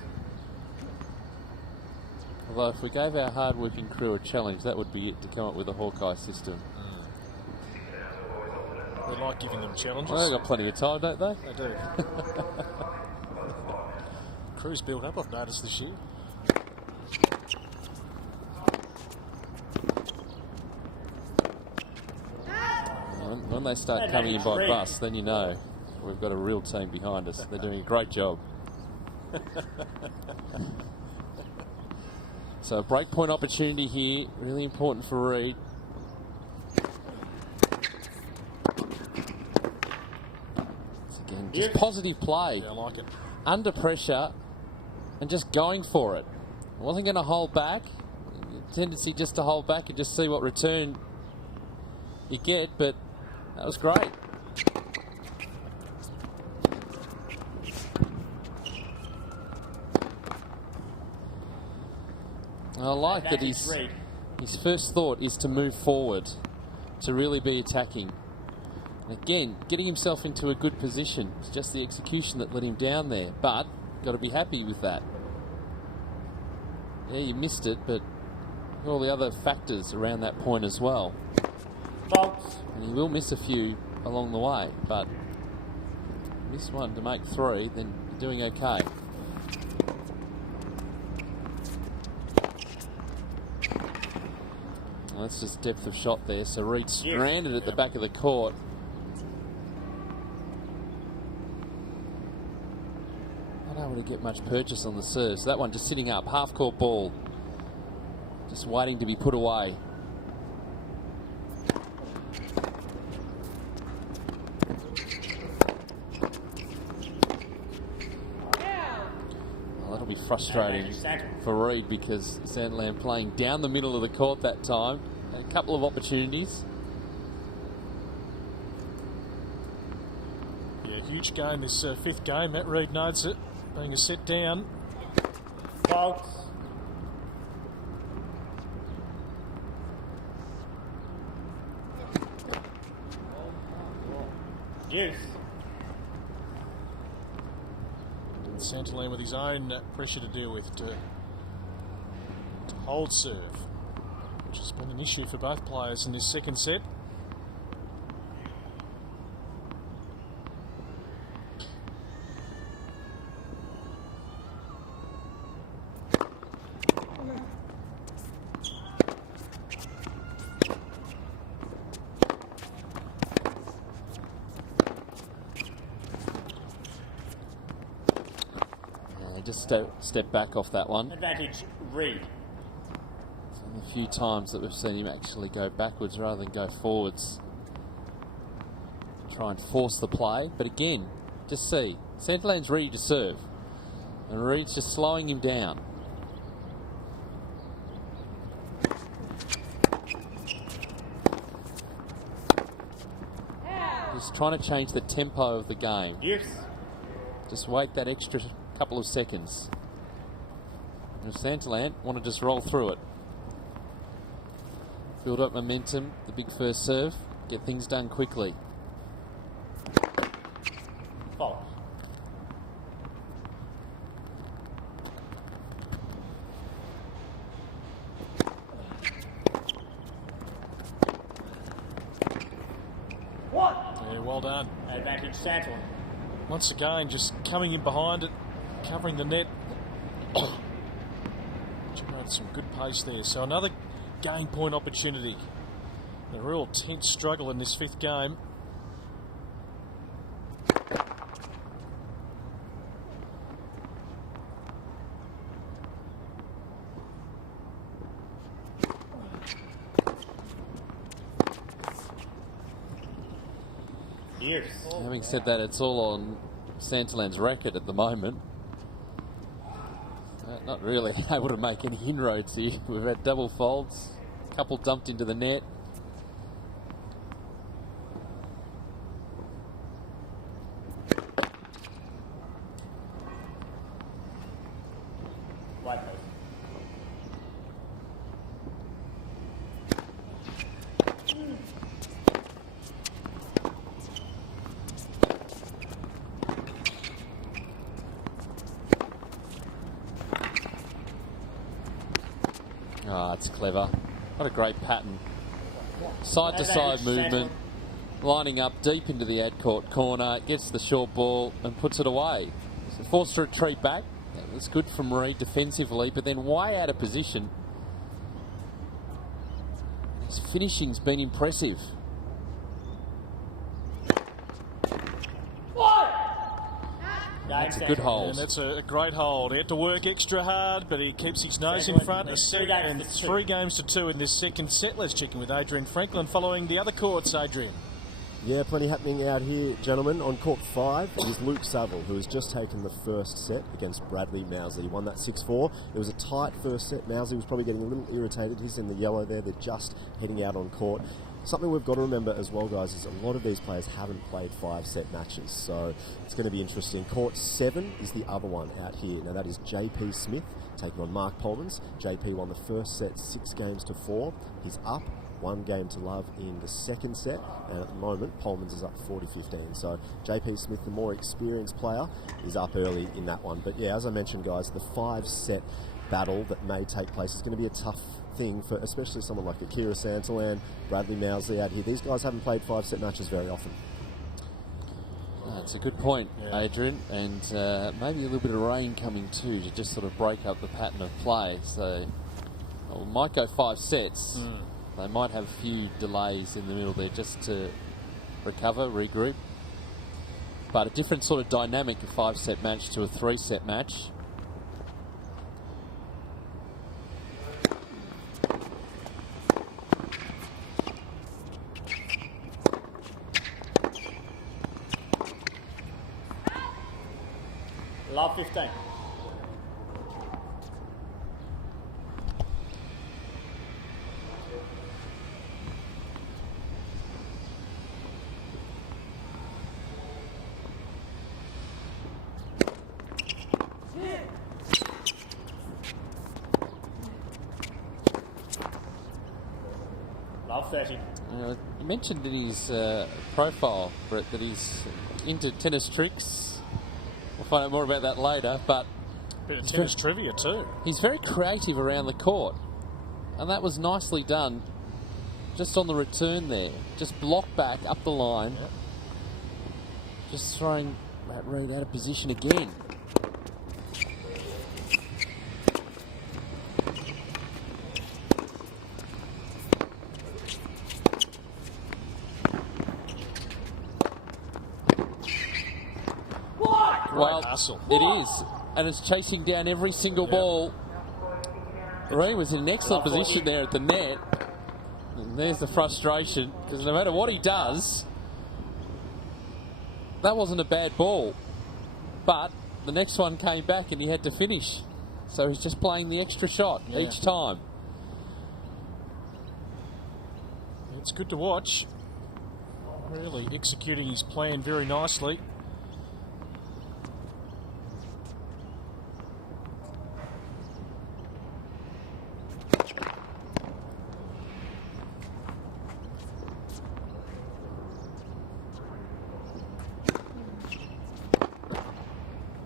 Although if we gave our hard-working crew a challenge, that would be it to come up with a Hawkeye system. They like giving them challenges. Well, they've got plenty of time, don't they? They do. Crew's built up, I've noticed this year. When they start coming in by bus, then you know we've got a real team behind us. They're doing a great job. So a breakpoint opportunity here, really important for Reid. Again, just positive play. Yeah, I like it. Under pressure and just going for it. Wasn't going to hold back. Tendency just to hold back and just see what return you get, but that was great. I like that his first thought is to move forward, to really be attacking. Again, getting himself into a good position. It's just the execution that let him down there, but got to be happy with that. Yeah, you missed it, but all the other factors around that point as well. And he will miss a few along the way, but miss one to make 3, then you're doing okay. Well, that's just depth of shot there. So Reid stranded at the back of the court. Not able to get much purchase on the serve. So that one just sitting up, half court ball, just waiting to be put away. That'll be frustrating for Reid because Santillan playing down the middle of the court that time. A couple of opportunities. Yeah, huge game this 5th game. Matt Reid notes it, being a set down. Yes. Santillan with his own pressure to deal with to hold serve, which has been an issue for both players in this second set. just step back off that one. Advantage, Reed. It's only a few times that we've seen him actually go backwards rather than go forwards. Try and force the play, but again, just see, Santillan's ready to serve, and Reed's just slowing him down. Just trying to change the tempo of the game. Yes. Just wait that extra couple of seconds. And if Santillan want to just roll through it, build up momentum, the big first serve, get things done quickly. Fault. Yeah, well done. Advantage, Santillan. Once again, just coming in behind it, covering the net. Generated some good pace there. So another game point opportunity. A real tense struggle in this fifth game. Yes. Having said that, it's all on Santillan's racket at the moment. Not really able to make any inroads here. We've had double folds, a couple dumped into the net. White post. Ah, it's clever. What a great pattern. Side to side movement, lining up deep into the ad court corner, gets the short ball and puts it away. So forced to retreat back. That was good from Reed defensively, but then way out of position. His finishing's been impressive. That's a good hold. And that's a great hold. He had to work extra hard, but he keeps his nose in front. A set and 3 games to 2 in this second set. Let's check in with Adrian Franklin following the other courts. Adrian. Yeah, plenty happening out here, gentlemen. On court 5 is Luke Saville, who has just taken the first set against Bradley Mousley. He won that 6-4. It was a tight first set. Mousley was probably getting a little irritated. He's in the yellow there. They're just heading out on court. Something we've got to remember as well, guys, is a lot of these players haven't played 5-set matches, so it's going to be interesting. Court 7 is the other one out here. Now, that is JP Smith taking on Mark Polmans. JP won the first set 6 games to 4. He's up 1 game to love in the second set, and at the moment Polmans is up 40-15. So JP Smith, the more experienced player, is up early in that one. But yeah, as I mentioned, guys, the 5-set battle that may take place is going to be a tough thing for especially someone like Akira Santillan, Bradley Mousley out here. These guys haven't played 5-set matches very often. That's a good point, Adrian, and maybe a little bit of rain coming too to just sort of break up the pattern of play. So we might go 5 sets. They might have a few delays in the middle there just to recover, regroup. But a different sort of dynamic, a 5-set match to a 3-set match. Love 15. Love 30. You mentioned in his profile, Brett, that he's into tennis tricks. We'll find out more about that later, but bit of tennis trivia too. He's very creative around the court, and that was nicely done just on the return there. Just block back up the line. Yep. Just throwing Matt Reed out of position again. Well, hustle. it is. and is chasing down every single ball. Ray was in an excellent position there at the net. And there's the frustration, because no matter what he does, that wasn't a bad ball. But the next one came back and he had to finish. So he's just playing the extra shot each time. It's good to watch. Really executing his plan very nicely.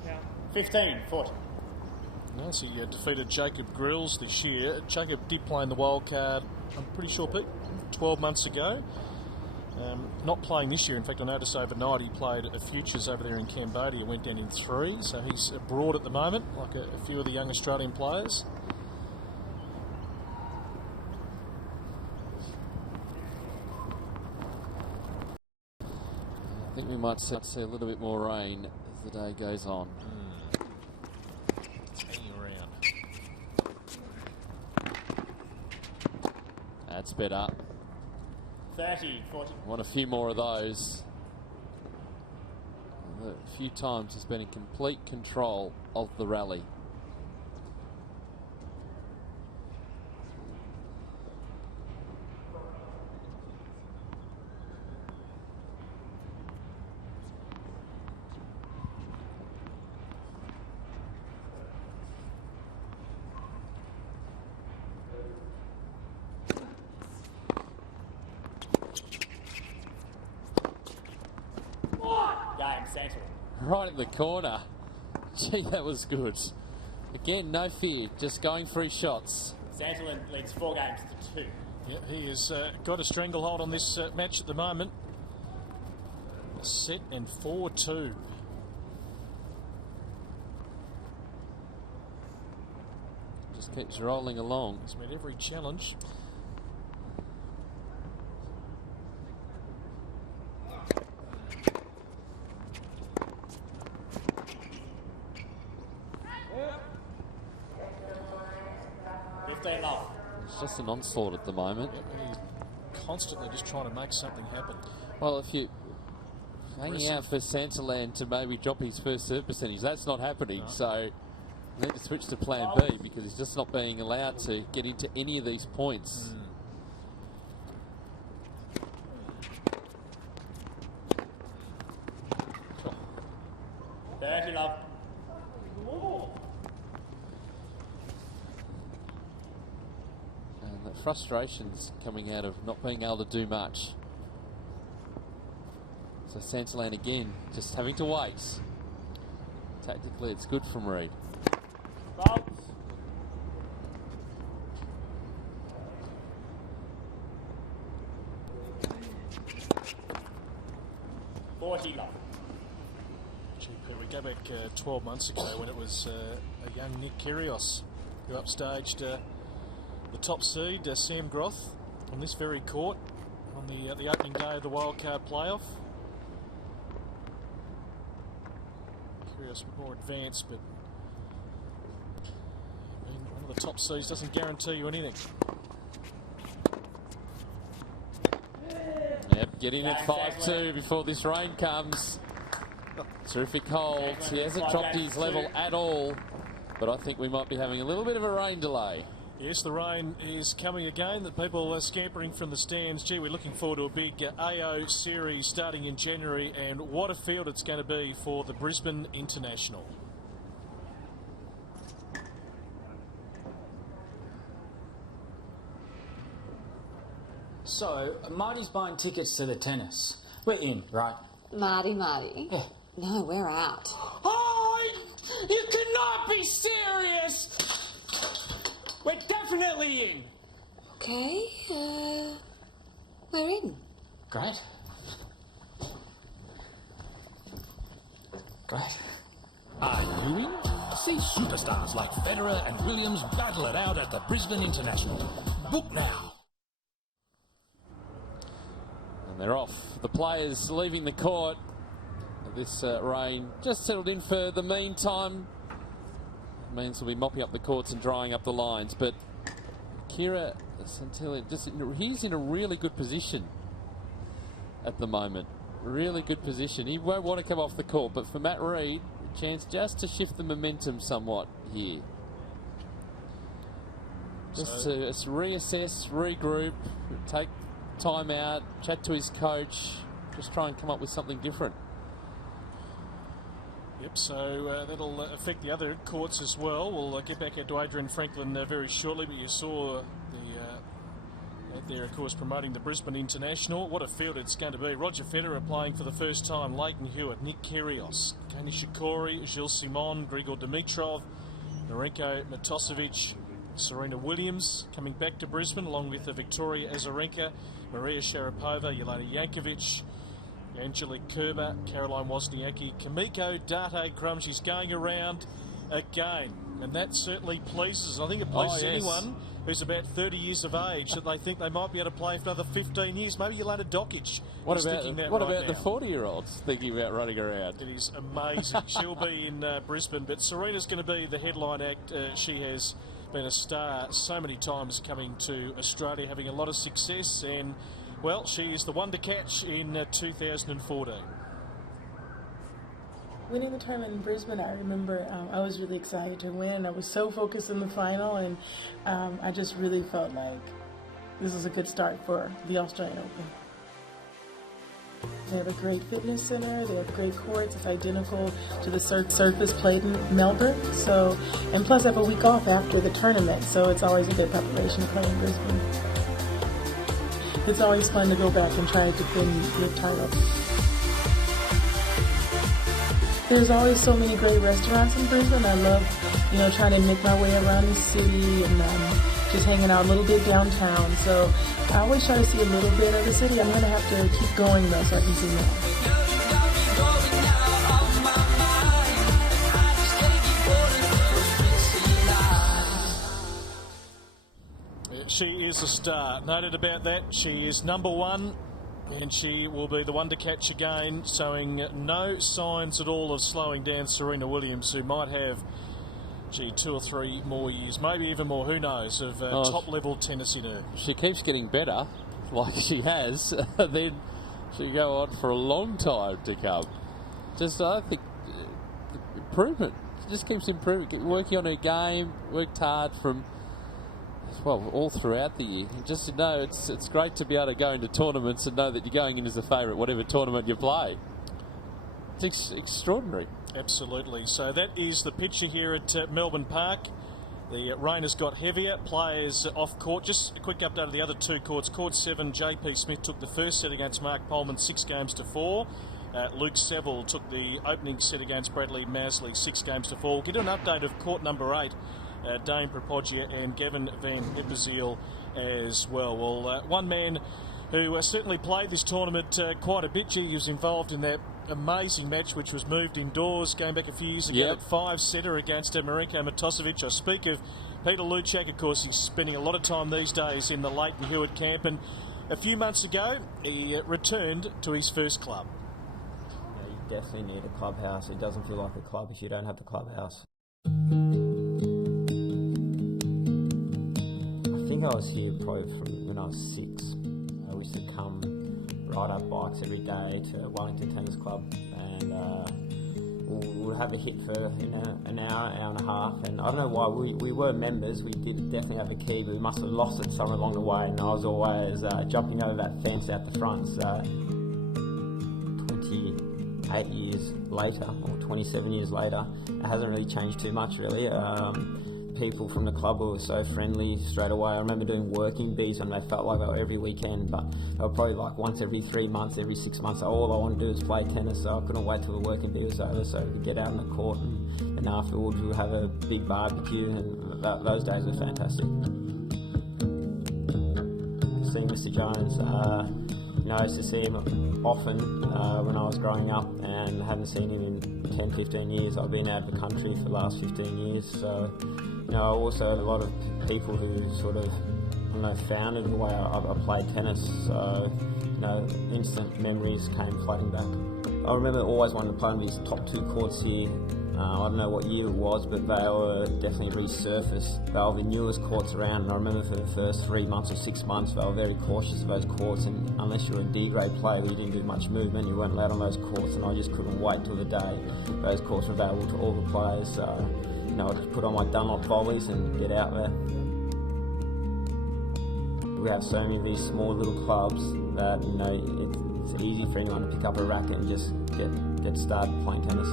Yeah. 15-40. Yes, he defeated Jacob Grills this year. Jacob did play in the Wildcard, I'm pretty sure, Pete, 12 months ago. Not playing this year. In fact, I noticed overnight he played a Futures over there in Cambodia, went down in 3, so he's abroad at the moment, like a few of the young Australian players. I think we might see a little bit more rain as the day goes on. It's hanging around. That's better. 30-40. Want a few more of those. A few times he's been in complete control of the rally. Right in the corner. Gee, that was good. Again, no fear, just going through shots. Santillan leads 4 games to 2. Yeah, he has got a stranglehold on this match at the moment. Set and 4-2. Just keeps rolling along. He's met every challenge. It's just an onslaught at the moment. He's constantly just trying to make something happen. Well, if you hanging out for Santillan to maybe drop his first serve percentage, that's not happening. No. So we need to switch to plan B because he's just not being allowed to get into any of these points. Dirty love. And that frustration's coming out of not being able to do much. So Santillan again, just having to wait. Tactically, it's good from Reid. Bolts. We go back 12 months ago when it was a young Nick Kyrgios who upstaged the top seed, Sam Groth, on this very court on the opening day of the Wildcard playoff. Kyrgios more advanced, but being one of the top seeds doesn't guarantee you anything. Yep, get in at 5-2 before this rain comes. Terrific hold. He hasn't dropped his level at all, but I think we might be having a little bit of a rain delay. Yes, the rain is coming again. The people are scampering from the stands. Gee, we're looking forward to a big AO series starting in January, and what a field it's going to be for the Brisbane International. So, Marty's buying tickets to the tennis. We're in, right? Marty. Yeah. No, we're out. Oh, you cannot be serious! We're definitely in. Okay, we're in. Great. Great. Are you in? See superstars like Federer and Williams battle it out at the Brisbane International. Book now. And they're off. The players leaving the court. This rain just settled in for the meantime. means we'll be mopping up the courts and drying up the lines. But Kira Santillan, he's in a really good position at the moment. Really good position. He won't want to come off the court, but for Matt Reid, a chance just to shift the momentum somewhat here. Just to reassess, regroup, take time out, chat to his coach, just try and come up with something different. Yep, so that'll affect the other courts as well. We'll get back out to Adrian Franklin very shortly, but you saw the there, of course, promoting the Brisbane International. What a field it's going to be. Roger Federer playing for the first time, Leighton Hewitt, Nick Kyrgios, Kei Nishikori, Gilles Simon, Grigor Dimitrov, Marinko Matosevic, Serena Williams coming back to Brisbane, along with Victoria Azarenka, Maria Sharapova, Jelena Jankovic, Angelique Kerber, Caroline Wozniacki, Kamiko Date Crum. She's going around again, and that certainly pleases. I think it pleases anyone who's about 30 years of age that they think they might be able to play for another 15 years. Maybe Jelena Dokic. What about the 40-year-olds thinking about running around? It is amazing. She'll be in Brisbane, but Serena's going to be the headline act. She has been a star so many times coming to Australia, having a lot of success, and well, she is the one to catch in 2014. Winning the tournament in Brisbane, I remember I was really excited to win. I was so focused in the final, and I just really felt like this is a good start for the Australian Open. They have a great fitness center, they have great courts, it's identical to the surface played in Melbourne, so, and plus I have a week off after the tournament, so it's always a good preparation to play in Brisbane. It's always fun to go back and try to defend your title. There's always so many great restaurants in Brisbane. I love, trying to make my way around the city and just hanging out a little bit downtown. So I always try to see a little bit of the city. I'm going to have to keep going though so I can see more. She is a star. Noted about that. She is number one, and she will be the one to catch again, showing no signs at all of slowing down Serena Williams, who might have, 2 or 3 more years, maybe even more, who knows, of top-level tennis in her. She keeps getting better, like she has, then she'll go on for a long time to come. I think, improvement. She just keeps improving, working on her game, worked hard from, all throughout the year. Just to know it's great to be able to go into tournaments and know that you're going in as a favourite, whatever tournament you play. It's extraordinary. Absolutely. So that is the picture here at Melbourne Park. The rain has got heavier. Players off court. Just a quick update of the other 2 courts. Court 7, JP Smith took the first set against Mark Polman 6-4. Luke Saville took the opening set against Bradley Masley 6-4. We'll get an update of court number 8. Dane Propoggia and Gavin Van Heppenziel as well. Well, one man who certainly played this tournament quite a bit. He was involved in that amazing match which was moved indoors going back a few years ago at 5-setter against Marinko Matosevic. I speak of Peter Luczak. Of course, he's spending a lot of time these days in the Leighton Hewitt camp, and a few months ago he returned to his first club. Yeah, you definitely need a clubhouse. It doesn't feel like a club if you don't have the clubhouse. I think I was here probably from when I was 6. We used to come ride our bikes every day to Wellington Tennis Club, and we'd have a hit for an hour and a half, and I don't know why, we were members, we did definitely have a key, but we must have lost it somewhere along the way, and I was always jumping over that fence out the front. So 28 years later, or 27 years later, it hasn't really changed too much really. People from the club were so friendly straight away. I remember doing working bees and they felt like they were every weekend, but they were probably like once every 3 months, every 6 months. So all I wanted to do was play tennis, so I couldn't wait till the working bee was over so we could get out on the court, and afterwards we would have a big barbecue, and those days were fantastic. Seeing Mr. Jones, I used to see him often when I was growing up, and haven't seen him in 10-15 years. I've been out of the country for the last 15 years, so also a lot of people who sort of, founded the way I played tennis, so, instant memories came flooding back. I remember always wanting to play on these top 2 courts here. I don't know what year it was, but they were definitely resurfaced. They were the newest courts around, and I remember for the first 3 months or 6 months they were very cautious of those courts, and unless you were a D-grade player where you didn't do much movement, you weren't allowed on those courts, and I just couldn't wait till the day those courts were available to all the players. So, I just put on my Dunlop volleys and get out there. We have so many of these small little clubs that, it's easy for anyone to pick up a racket and just get started playing tennis.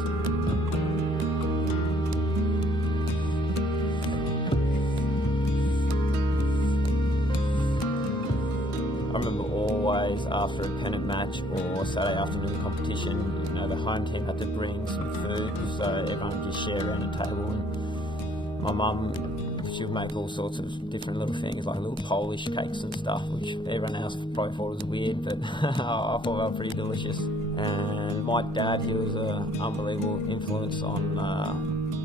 I remember always after a pennant match or Saturday afternoon competition, the home team had to bring some food, so everyone would just share around the table. And my mum, she would make all sorts of different little things, like little Polish cakes and stuff, which everyone else probably thought was weird, but I thought they were pretty delicious. And my dad, he was an unbelievable influence on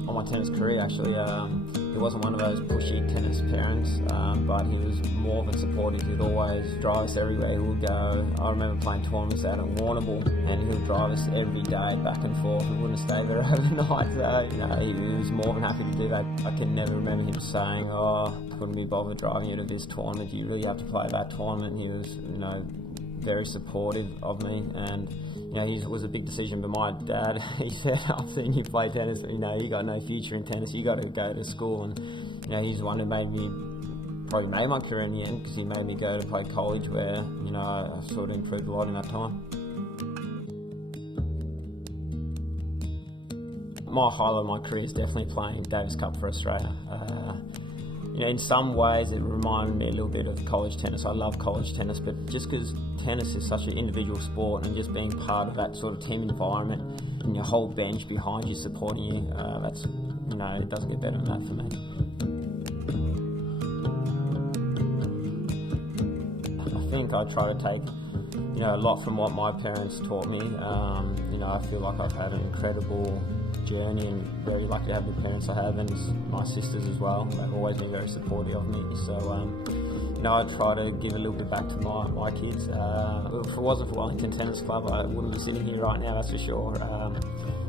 my tennis career, actually. He wasn't one of those pushy tennis parents, but he was more than supportive. He'd always drive us everywhere he would go. I remember playing tournaments out in Warrnambool, and he would drive us every day back and forth. We wouldn't stay there overnight, so he was more than happy to do that. I can never remember him saying, I couldn't be bothered driving you to this tournament, you really have to play that tournament. He was, very supportive of me, and it was a big decision. But my dad, he said, "I've seen you play tennis. You got no future in tennis. You got to go to school." And he's the one who probably made my career in the end, because he made me go to play college, where I sort of improved a lot in that time. My highlight of my career is definitely playing Davis Cup for Australia. In some ways it reminded me a little bit of college tennis. I love college tennis, but just because tennis is such an individual sport, and just being part of that sort of team environment and your whole bench behind you supporting you, that's, it doesn't get better than that for me. I think I try to take, a lot from what my parents taught me. I feel like I've had an incredible journey, and very lucky to have the parents I have, and my sisters as well. They've always been very supportive of me, so I try to give a little bit back to my kids. If it wasn't for Wellington Tennis Club, I wouldn't be sitting here right now, that's for sure.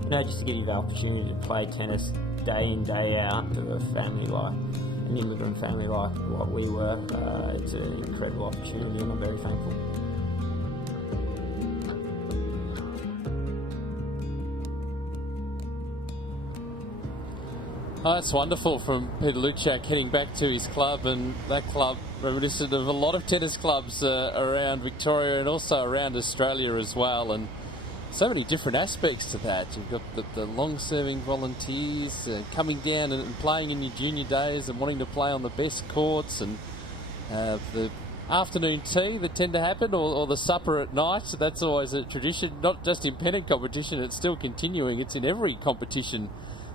Just to give you the opportunity to play tennis day in, day out to a family like an immigrant family like what we were, it's an incredible opportunity, and I'm very thankful. Oh, that's wonderful from Peter Luczak heading back to his club, and that club reminiscent of a lot of tennis clubs around Victoria and also around Australia as well, and so many different aspects to that. You've got the long-serving volunteers coming down and playing in your junior days and wanting to play on the best courts, and the afternoon tea that tend to happen, or the supper at night. That's always a tradition, not just in pennant competition, it's still continuing. It's in every competition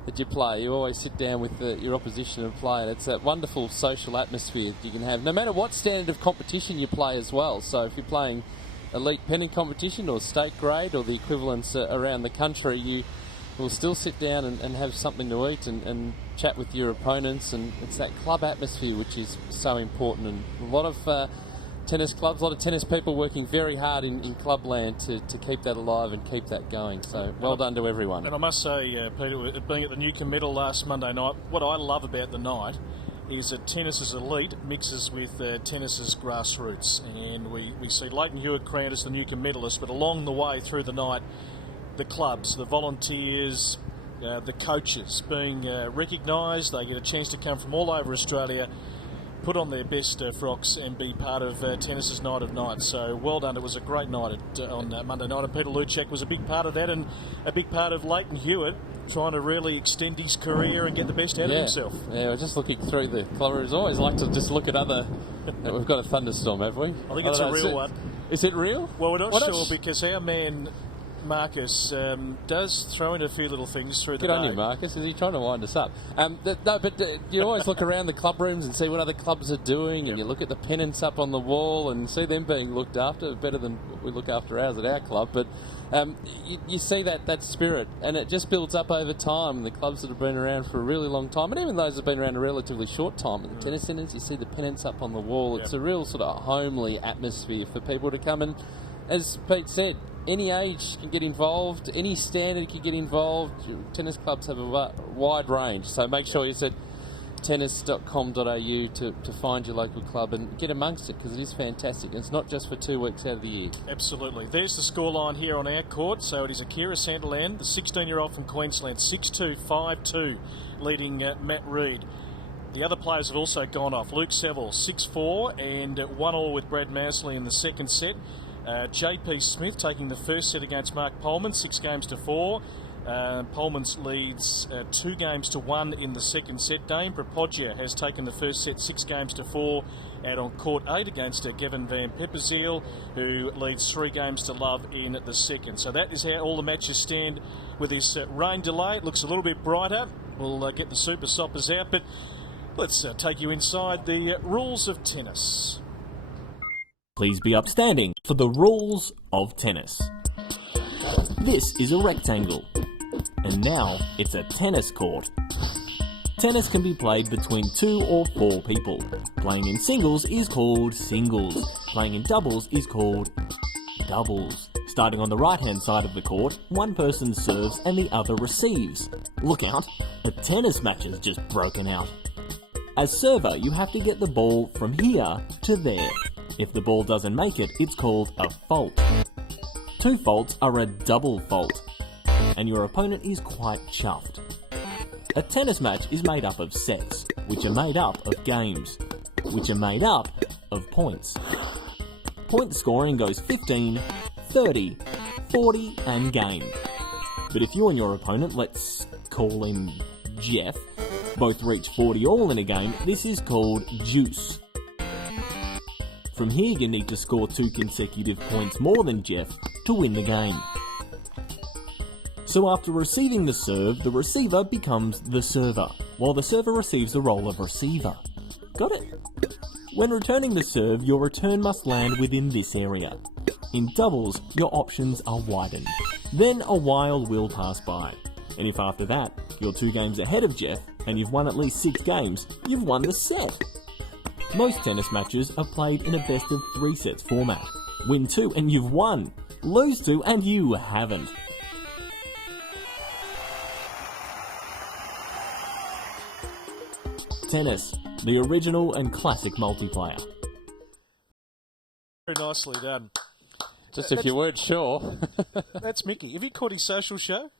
that you play. You always sit down with your opposition and play, and it's that wonderful social atmosphere that you can have, no matter what standard of competition you play as well. So if you're playing elite pennant competition or state grade or the equivalents around the country, you will still sit down and have something to eat and chat with your opponents, and it's that club atmosphere which is so important. And a lot of tennis clubs, a lot of tennis people working very hard in clubland to keep that alive and keep that going. So well done to everyone. And I must say, Peter, being at the Newcomb Medal last Monday night, what I love about the night is that tennis's elite mixes with tennis's grassroots. And we see Leighton Hewitt crowned as the Newcomb medalist, but along the way through the night, the clubs, the volunteers, the coaches being recognised. They get a chance to come from all over Australia, put on their best frocks and be part of tennis's night of nights. So well done. It was a great night on Monday night, and Peter Luczak was a big part of that, and a big part of Leighton Hewitt trying to really extend his career and get the best out of himself. Yeah, we're just looking through the club rooms. I always like to just look at other... We've got a thunderstorm, have we? I think it's a real one. Is it real? Well, we're not sure, because our man Marcus does throw in a few little things through the day. Good on you, Marcus. Is he trying to wind us up? You always look around the club rooms and see what other clubs are doing, and you look at the pennants up on the wall and see them being looked after better than we look after ours at our club. But you see that spirit, and it just builds up over time. The clubs that have been around for a really long time, and even those that have been around a relatively short time, at the tennis centres, you see the pennants up on the wall. It's a real sort of homely atmosphere for people to come and, as Pete said, any age can get involved, any standard can get involved. Tennis clubs have a wide range, so make sure you said tennis.com.au to find your local club and get amongst it, because it is fantastic. And it's not just for 2 weeks out of the year. Absolutely. There's the scoreline here on our court. So it is Akira Santillan, the 16-year-old from Queensland, 6-2, 5-2, leading Matt Reid. The other players have also gone off. Luke Seville, 6-4, and 1-1 with Brad Masley in the second set. JP Smith taking the first set against Mark Polman, 6-4. Polman's leads 2-1 in the second set. Dame Prapodja has taken the first set 6-4 out on court 8 against Gavin Van Pepperziel, who leads 3-0 in the second. So that is how all the matches stand with this rain delay. It looks a little bit brighter. We'll get the super soppers out, but let's take you inside the rules of tennis. Please be upstanding for the rules of tennis. This is a rectangle. And now it's a tennis court. Tennis can be played between 2 or 4 people. Playing in singles is called singles. Playing in doubles is called doubles. Starting on the right hand side of the court, one person serves and the other receives. Look out, a tennis match has just broken out. As server, you have to get the ball from here to there. If the ball doesn't make it, it's called a fault. 2 faults are a double fault, and your opponent is quite chuffed. A tennis match is made up of sets, which are made up of games, which are made up of points. Point scoring goes 15, 30, 40 and game. But if you and your opponent, let's call him Jeff, both reach 40 all in a game, this is called juice. From here you need to score 2 consecutive points more than Jeff to win the game. So after receiving the serve, the receiver becomes the server, while the server receives the role of receiver. Got it? When returning the serve, your return must land within this area. In doubles, your options are widened. Then a while will pass by, and if after that, you're 2 games ahead of Jeff, and you've won at least 6 games, you've won the set. Most tennis matches are played in a best of 3 sets format. Win 2 and you've won. Lose 2 and you haven't. Tennis, the original and classic multiplayer. Very nicely done. Just if you weren't sure. That's Mickey. Have you caught his social show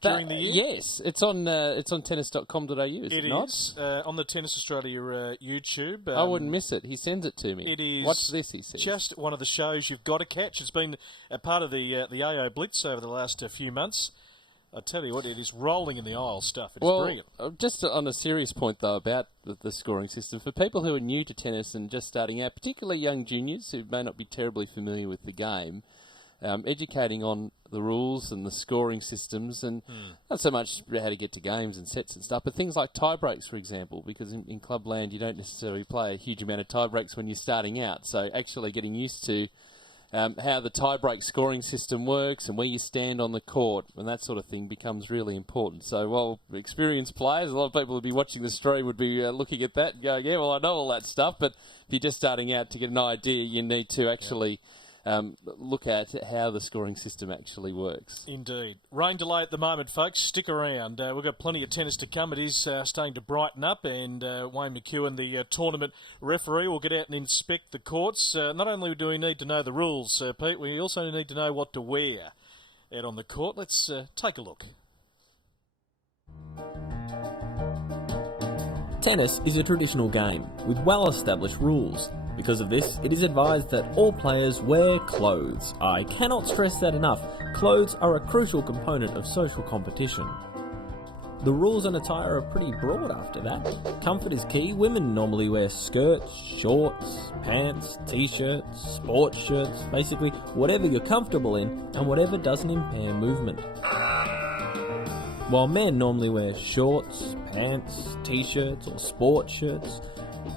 during the year? Yes, it's on tennis.com.au, is it not? It is, on the Tennis Australia YouTube. I wouldn't miss it. He sends it to me. It is. Watch this, he says. Just one of the shows you've got to catch. It's been a part of the AO Blitz over the last few months. I tell you what, it is rolling in the aisle stuff. It's brilliant. Just on a serious point, though, about the scoring system, for people who are new to tennis and just starting out, particularly young juniors who may not be terribly familiar with the game, educating on the rules and the scoring systems, and not so much how to get to games and sets and stuff, but things like tie breaks, for example, because in clubland you don't necessarily play a huge amount of tie breaks when you're starting out. So actually getting used to how the tie-break scoring system works and where you stand on the court and that sort of thing becomes really important. So while experienced players, a lot of people who'd be watching the stream would be looking at that and going, yeah, well, I know all that stuff, but if you're just starting out to get an idea, you need to actually look at how the scoring system actually works. Indeed. Rain delay at the moment, folks. Stick around. We've got plenty of tennis to come. It is starting to brighten up, and Wayne McEwen, the tournament referee, will get out and inspect the courts. Not only do we need to know the rules, Pete, we also need to know what to wear out on the court. Let's take a look. Tennis is a traditional game with well-established rules. Because of this, it is advised that all players wear clothes. I cannot stress that enough. Clothes are a crucial component of social competition. The rules on attire are pretty broad after that. Comfort is key. Women normally wear skirts, shorts, pants, t-shirts, sports shirts, basically whatever you're comfortable in and whatever doesn't impair movement. While men normally wear shorts, pants, t-shirts or sports shirts,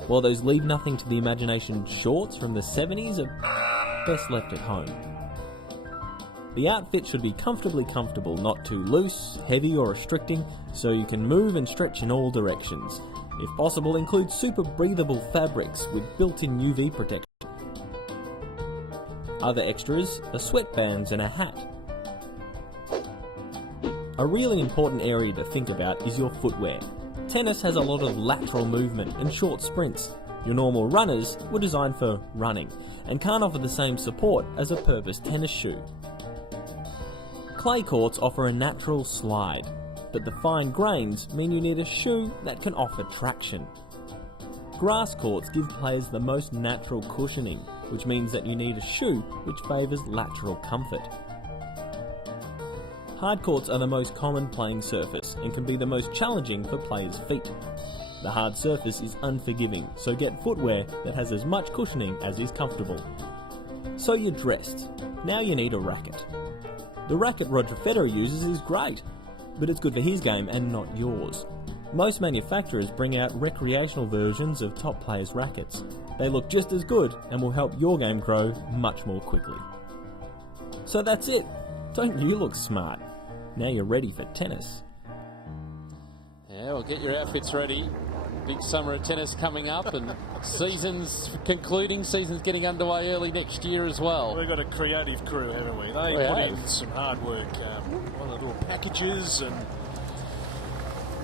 while those leave nothing to the imagination shorts from the 70s are best left at home. The outfit should be comfortably comfortable, not too loose, heavy or restricting, so you can move and stretch in all directions. If possible, include super breathable fabrics with built-in UV protection. Other extras are sweatbands and a hat. A really important area to think about is your footwear. Tennis has a lot of lateral movement and short sprints. Your normal runners were designed for running and can't offer the same support as a purpose tennis shoe. Clay courts offer a natural slide, but the fine grains mean you need a shoe that can offer traction. Grass courts give players the most natural cushioning, which means that you need a shoe which favours lateral comfort. Hard courts are the most common playing surface and can be the most challenging for players' feet. The hard surface is unforgiving, so get footwear that has as much cushioning as is comfortable. So you're dressed. Now you need a racket. The racket Roger Federer uses is great, but it's good for his game and not yours. Most manufacturers bring out recreational versions of top players' rackets. They look just as good and will help your game grow much more quickly. So that's it. Don't you look smart? Now you're ready for tennis. Yeah, well, get your outfits ready. Big summer of tennis coming up, and season's concluding, season's getting underway early next year as well. We've got a creative crew, haven't we? They put in some hard work. One of the little packages, and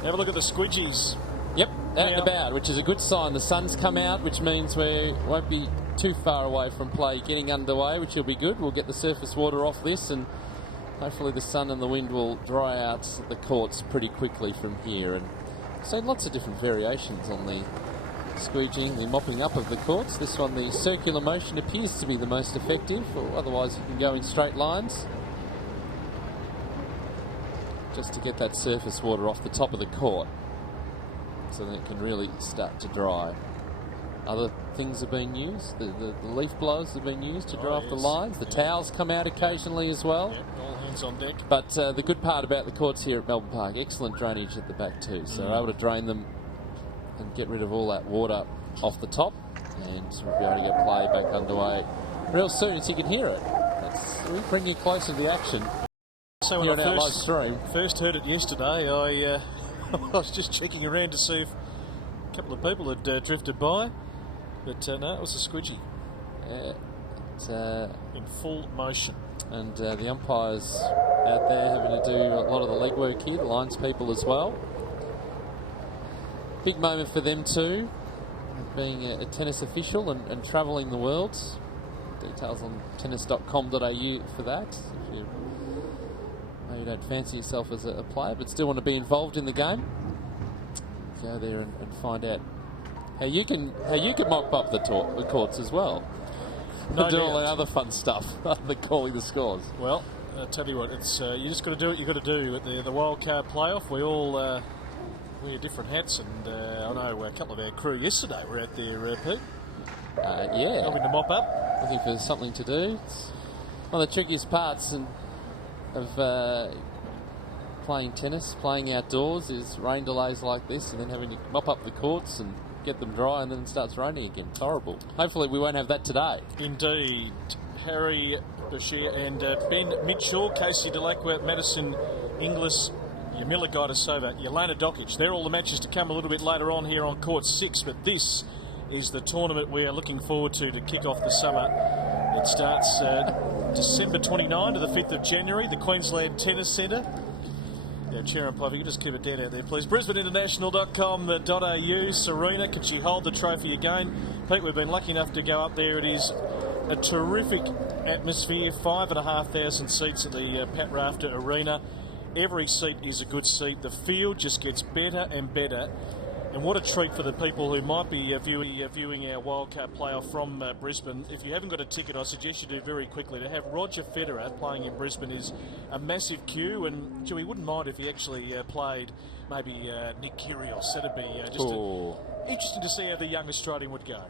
have a look at the squidgies. Yep, out and about, which is a good sign. The sun's come out, which means we won't be too far away from play getting underway, which will be good. We'll get the surface water off this, and hopefully the sun and the wind will dry out the courts pretty quickly from here. And so lots of different variations on the squeegeeing, the mopping up of the courts. This one, the circular motion appears to be the most effective, or otherwise you can go in straight lines, just to get that surface water off the top of the court, so that it can really start to dry. Other things have been used. The leaf blowers have been used to dry off the lines. The towels come out occasionally as well. Yep, all hands on deck. But the good part about the courts here at Melbourne Park, excellent drainage at the back too. So we're able to drain them and get rid of all that water off the top, and we'll be able to get play back underway real soon, as you can hear it. We bring you closer to the action. So when I first heard it yesterday, I was just checking around to see if a couple of people had drifted by. But no, it was a squidgy. It's in full motion. And the umpires out there having to do a lot of the legwork here, the lines people as well. Big moment for them too, being a tennis official and travelling the world. Details on tennis.com.au for that. If you don't fancy yourself as a player but still want to be involved in the game, go there and find out how you can mop up the courts as well. No do doubt. all that other fun stuff other than calling the scores. Well, I'll tell you what, it's you just got to do what you got to do at the Wildcard playoff. We all wear different hats, and I know a couple of our crew yesterday were out there, Pete. Yeah, helping to mop up, looking for something to do. It's one of the trickiest parts of playing tennis, playing outdoors, is rain delays like this, and then having to mop up the courts and get them dry, and then it starts raining again. It's horrible. Hopefully we won't have that today. Indeed. Harry Bashir and Ben Mitchell, Casey Dellacqua, Madison Inglis, Yamila Gaidasova, Jelena Dokic. They're all the matches to come a little bit later on here on Court 6, but this is the tournament we are looking forward to kick off the summer. It starts December 29 to the 5th of January, the Queensland Tennis Centre. Yeah, Chair and Puffy, you just keep it down out there, please. BrisbaneInternational.com.au. Serena, can she hold the trophy again? Pete, we've been lucky enough to go up there. It is a terrific atmosphere, 5,500 seats at the Pat Rafter Arena. Every seat is a good seat. The field just gets better and better. And what a treat for the people who might be viewing our Wildcard playoff from Brisbane. If you haven't got a ticket, I suggest you do very quickly. To have Roger Federer playing in Brisbane is a massive queue, and we wouldn't mind if he actually played maybe Nick Kyrgios. That'd be interesting to see how the young Australian would go.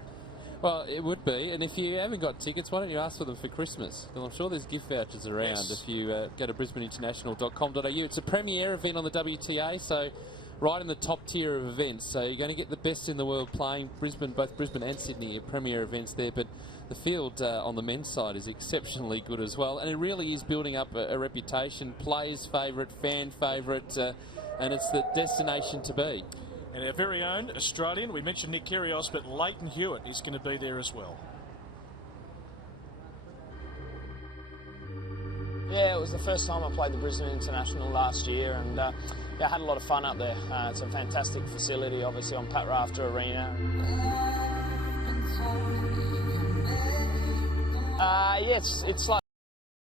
Well, it would be, and if you haven't got tickets, why don't you ask for them for Christmas? Well, I'm sure there's gift vouchers around if you go to BrisbaneInternational.com.au. It's a premier event on the WTA, so right in the top tier of events. So you're going to get the best in the world playing. Both Brisbane and Sydney are premier events there, but the field on the men's side is exceptionally good as well, and it really is building up a reputation, players' favourite, fan favourite, and it's the destination to be. And our very own Australian, we mentioned Nick Kyrgios, but Leighton Hewitt is going to be there as well. Yeah, it was the first time I played the Brisbane International last year, and yeah, I had a lot of fun up there. It's a fantastic facility, obviously, on Pat Rafter Arena. Yeah, it's like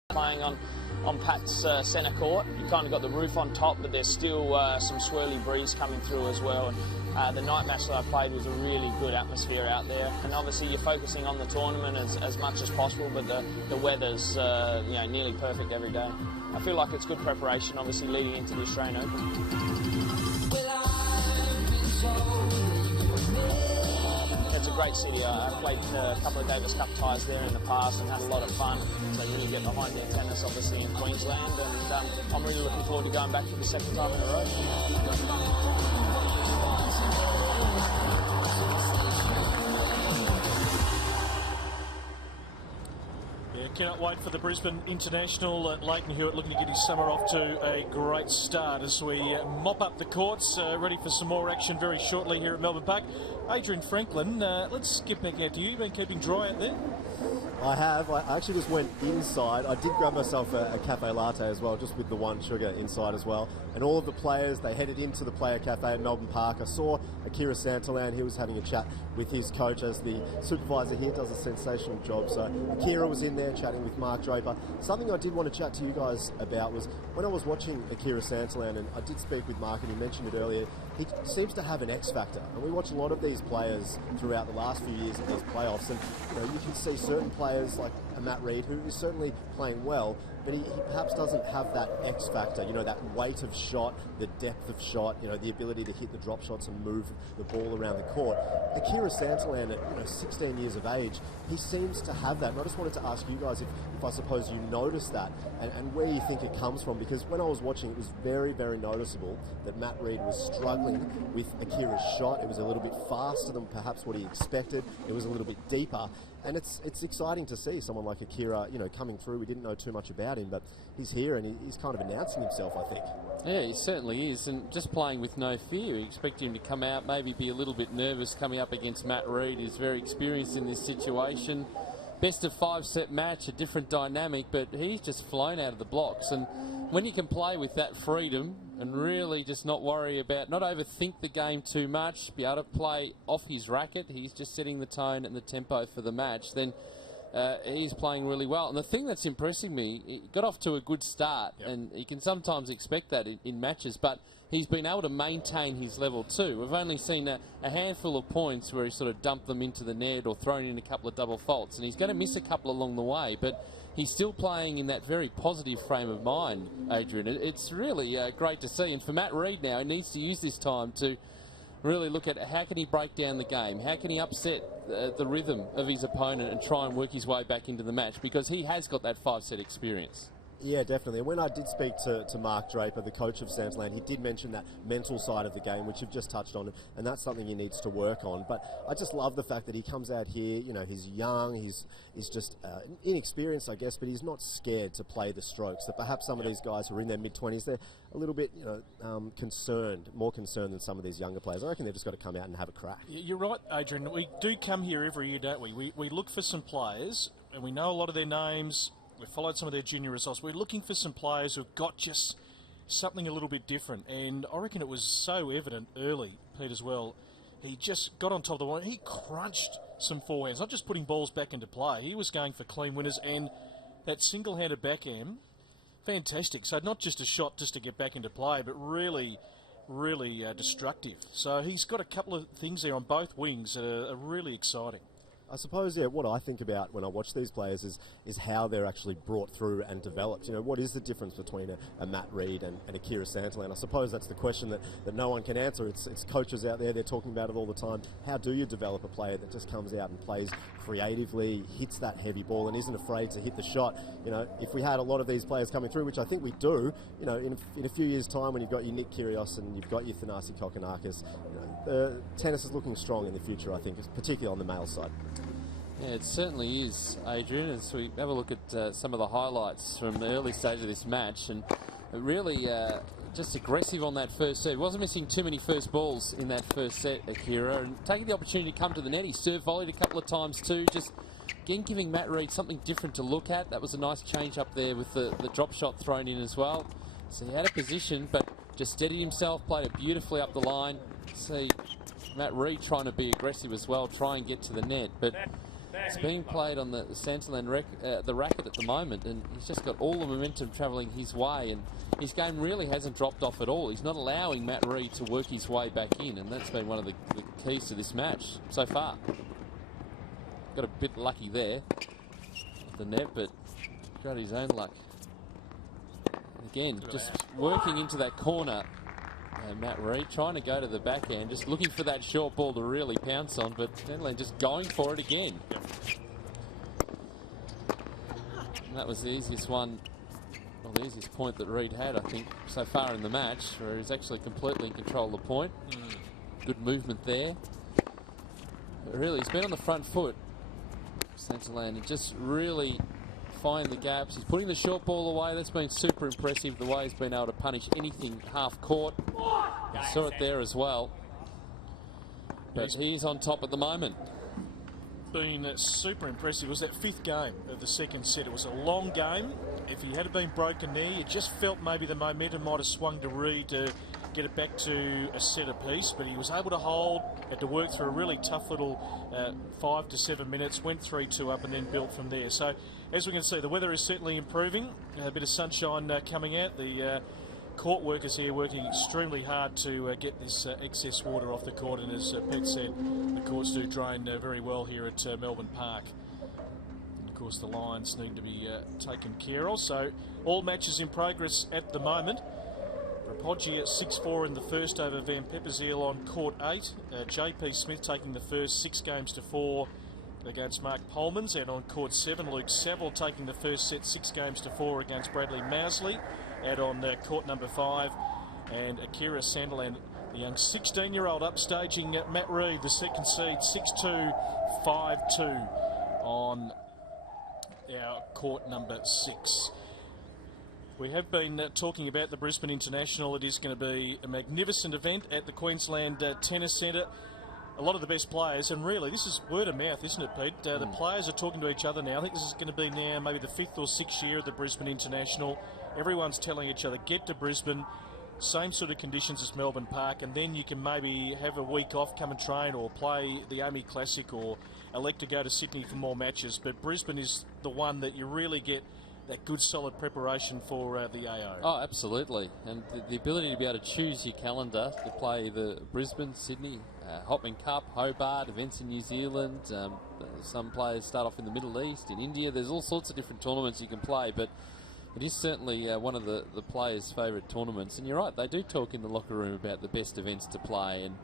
playing on Pat's centre court. You kind of got the roof on top, but there's still some swirly breeze coming through as well. And the night match that I played was a really good atmosphere out there. And obviously you're focusing on the tournament as much as possible, but the weather's nearly perfect every day. I feel like it's good preparation, obviously, leading into the Australian Open. It's a great city. I've played a couple of Davis Cup ties there in the past and had a lot of fun. So really get behind their tennis, obviously, in Queensland. And I'm really looking forward to going back for the second time in a row. Cannot wait for the Brisbane International. Leighton Hewitt looking to get his summer off to a great start as we mop up the courts, ready for some more action very shortly here at Melbourne Park. Adrian Franklin, let's get back out to you. You've been keeping dry out there? I have. I actually just went inside. I did grab myself a cafe latte as well, just with the one sugar inside as well. And all of the players, they headed into the player cafe at Melbourne Park. I saw Akira Santillan. He was having a chat with his coach as the supervisor here does a sensational job. So Akira was in there chatting with Mark Draper. Something I did want to chat to you guys about was when I was watching Akira Santillan, and I did speak with Mark and he mentioned it earlier, he seems to have an X factor. And we watch a lot of these players throughout the last few years in these playoffs, and you can see certain players like Matt Reid, who is certainly playing well, but he perhaps doesn't have that X factor, that weight of shot, the depth of shot, the ability to hit the drop shots and move the ball around the court. Akira Santillan at 16 years of age, he seems to have that. And I just wanted to ask you guys if I suppose you noticed that and where you think it comes from, because when I was watching, it was very, very noticeable that Matt Reid was struggling with Akira's shot. It was a little bit faster than perhaps what he expected. It was a little bit deeper. And it's exciting to see someone like Akira, coming through. We didn't know too much about him, but he's here and he's kind of announcing himself, I think. Yeah, he certainly is, and just playing with no fear. You expect him to come out, maybe be a little bit nervous coming up against Matt Reid. He's very experienced in this situation. Best of 5-set match, a different dynamic, but he's just flown out of the blocks. And when you can play with that freedom and really just not worry about, not overthink the game too much, be able to play off his racket, he's just setting the tone and the tempo for the match, then he's playing really well. And the thing that's impressing me, he got off to a good start, and you can sometimes expect that in matches, but he's been able to maintain his level too. We've only seen a handful of points where he sort of dumped them into the net or thrown in a couple of double faults, and he's going to miss a couple along the way, but he's still playing in that very positive frame of mind, Adrian. It's really great to see, and for Matt Reid now, he needs to use this time to really look at how can he break down the game, how can he upset the rhythm of his opponent and try and work his way back into the match, because he has got that 5-set experience. Yeah, definitely. And when I did speak to Mark Draper, the coach of Santillan, he did mention that mental side of the game, which you've just touched on, and that's something he needs to work on. But I just love the fact that he comes out here, he's young, he's just inexperienced, I guess, but he's not scared to play the strokes. That perhaps some of these guys who are in their mid-20s, they're a little bit, more concerned than some of these younger players. I reckon they've just got to come out and have a crack. You're right, Adrian. We do come here every year, don't we? We look for some players, and we know a lot of their names. We've followed some of their junior results. We're looking for some players who've got just something a little bit different. And I reckon it was so evident early, Pete, as well. He just got on top of the wall. He crunched some forehands, not just putting balls back into play. He was going for clean winners, and that single-handed backhand, fantastic. So not just a shot just to get back into play, but really, really destructive. So he's got a couple of things there on both wings that are really exciting. I suppose, what I think about when I watch these players is how they're actually brought through and developed. What is the difference between a Matt Reid and Akira Santillan? I suppose that's the question that no one can answer. It's coaches out there, they're talking about it all the time. How do you develop a player that just comes out and plays creatively, hits that heavy ball and isn't afraid to hit the shot? If we had a lot of these players coming through, which I think we do, in a few years' time when you've got your Nick Kyrgios and you've got your Thanasi Kokkinakis, the tennis is looking strong in the future, I think, particularly on the male side. Yeah, it certainly is, Adrian. As we have a look at some of the highlights from the early stage of this match, and really just aggressive on that first set. He wasn't missing too many first balls in that first set, Akira, and taking the opportunity to come to the net. He serve volleyed a couple of times too, just again giving Matt Reid something different to look at. That was a nice change up there with the drop shot thrown in as well. So he had a position, but just steadied himself, played it beautifully up the line. See Matt Reid trying to be aggressive as well, try and get to the net, but it's being played on the Santillan the racket at the moment, and he's just got all the momentum travelling his way, and his game really hasn't dropped off at all. He's not allowing Matt Reid to work his way back in, and that's been one of the keys to this match so far. Got a bit lucky there at the net, but got his own luck. Again, just working into that corner. Matt Reid trying to go to the backhand, just looking for that short ball to really pounce on, but Santillan just going for it again. And that was the easiest one, well, the easiest point that Reid had, I think, so far in the match, where he's actually completely in control of the point. Good movement there. But really, he's been on the front foot, Santillan, and just really find the gaps. He's putting the short ball away. That's been super impressive, the way he's been able to punish anything half court. Saw it there as well. But he's on top at the moment. Been super impressive. It was that fifth game of the second set. It was a long game. If he had been broken there, you just felt maybe the momentum might have swung to Reid to get it back to a set apiece, but he was able to hold, had to work through a really tough little 5 to 7 minutes, went 3-2 up and then built from there. So as we can see, the weather is certainly improving. A bit of sunshine coming out. The court workers here working extremely hard to get this excess water off the court, and as Pet said, the courts do drain very well here at Melbourne Park. And of course the lines need to be taken care of. So all matches in progress at the moment. Rapoggi at 6-4 in the first over Van Pepperziel on court 8. JP Smith taking the first 6 games to 4 against Mark Polmans, and on court 7 Luke Saville taking the first set 6 games to 4 against Bradley Mousley, and on court number 5 and Akira Santillan, the young 16-year-old, upstaging Matt Reid, the second seed, 6-2, 5-2 on our court number 6. We have been talking about the Brisbane International. It is going to be a magnificent event at the Queensland Tennis Centre. A lot of the best players, and really this is word of mouth, isn't it, Pete? The players are talking to each other now. I think this is going to be now maybe the 5th or 6th year of the Brisbane International. Everyone's telling each other, get to Brisbane, same sort of conditions as Melbourne Park, and then you can maybe have a week off, come and train, or play the AMI Classic, or elect to go to Sydney for more matches. But Brisbane is the one that you really get that good solid preparation for the AO. Oh, absolutely. And the ability to be able to choose your calendar to play the Brisbane, Sydney, Hopman Cup, Hobart, events in New Zealand. Some players start off in the Middle East, in India. There's all sorts of different tournaments you can play, but it is certainly one of the players' favourite tournaments. And you're right, they do talk in the locker room about the best events to play, and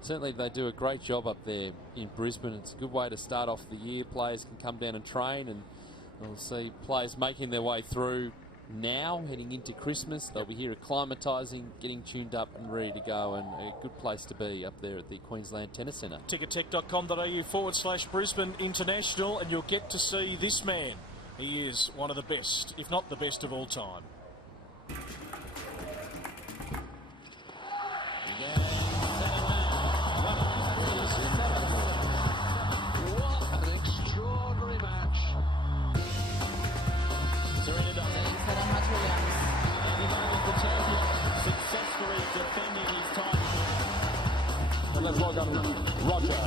certainly they do a great job up there in Brisbane. It's a good way to start off the year. Players can come down and train, and we'll see players making their way through now, heading into Christmas. They'll be here acclimatising, getting tuned up and ready to go, and a good place to be up there at the Queensland Tennis Centre. Tickettech.com.au/Brisbane International, and you'll get to see this man. He is one of the best, if not the best of all time. Successfully defending his title. And let's welcome Roger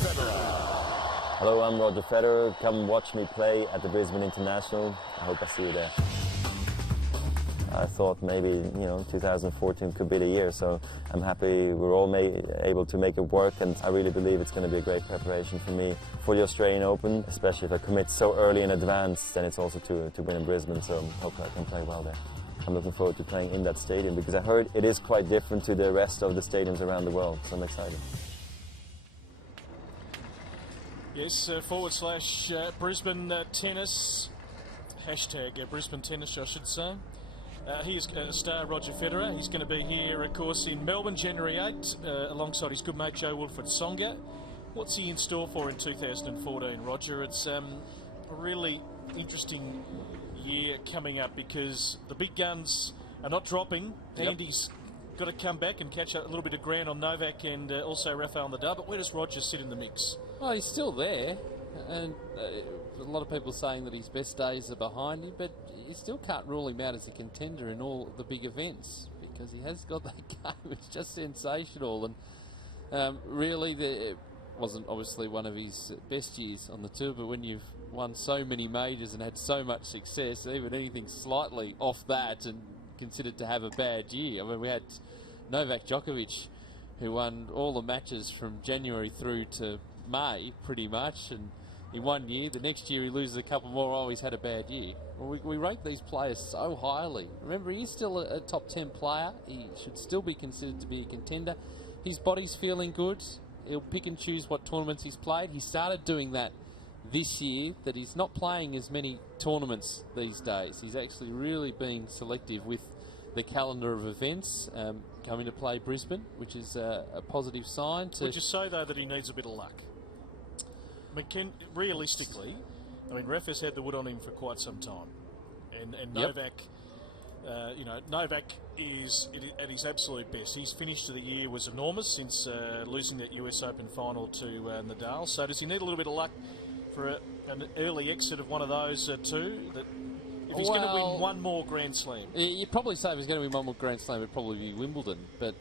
Federer. Hello, I'm Roger Federer. Come watch me play at the Brisbane International. I hope I see you there. I thought maybe 2014 could be the year, so I'm happy we're all able to make it work, and I really believe it's going to be a great preparation for me for the Australian Open, especially if I commit so early in advance. Then it's also to win in Brisbane, so hopefully I can play well there. I'm looking forward to playing in that stadium because I heard it is quite different to the rest of the stadiums around the world, so I'm excited. Yes, /Brisbane Tennis, hashtag Brisbane Tennis, I should say. He is star Roger Federer. He's going to be here, of course, in Melbourne, January 8, alongside his good mate Joe Wilfred Songa. What's he in store for in 2014, Roger? It's a really interesting year coming up because the big guns are not dropping. Andy's got to come back and catch up a little bit of ground on Novak and also Rafael Nadal, but where does Roger sit in the mix? Well, he's still there, and a lot of people saying that his best days are behind him, but you still can't rule him out as a contender in all the big events because he has got that game. It's just sensational, and really, it wasn't obviously one of his best years on the tour, but when you've won so many majors and had so much success, even anything slightly off that and considered to have a bad year. I mean, we had Novak Djokovic, who won all the matches from January through to May, pretty much, and in 1 year, the next year he loses a couple more. Oh, he's had a bad year. Well, we rate these players so highly. Remember, he's still a top 10 player. He should still be considered to be a contender. His body's feeling good. He'll pick and choose what tournaments he's played. He started doing that this year, that he's not playing as many tournaments these days. He's actually really being selective with the calendar of events coming to play Brisbane, which is a positive sign. Would you say, though, that he needs a bit of luck? Realistically, I mean, Ref has had the wood on him for quite some time, and Novak, Novak is at his absolute best. His finish to the year was enormous since losing that US Open final to Nadal. So does he need a little bit of luck for an early exit of one of those two? That if he's going to win one more Grand Slam, you'd probably say if he's going to win one more Grand Slam, it'd probably be Wimbledon. But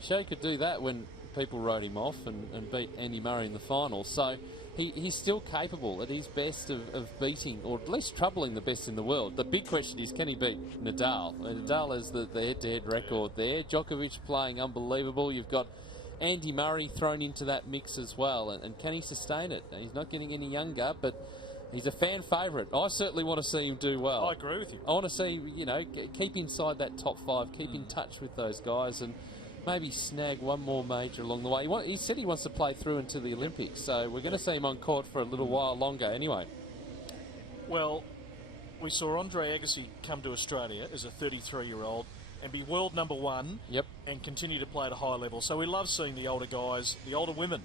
Shea could do that when people wrote him off and beat Andy Murray in the final. So he's still capable at his best of beating, or at least troubling, the best in the world. The big question is, can he beat Nadal? Nadal has the head-to-head record there. Djokovic playing unbelievable. You've got Andy Murray thrown into that mix as well. And can he sustain it? He's not getting any younger, but he's a fan favourite. I certainly want to see him do well. I agree with you. I want to see him, keep inside that top five, keep in touch with those guys, and maybe snag one more major along the way. He said he wants to play through into the Olympics, so we're going to see him on court for a little while longer anyway. Well, we saw Andre Agassi come to Australia as a 33-year-old and be world number one. Yep. And continue to play at a high level. So we love seeing the older guys, the older women,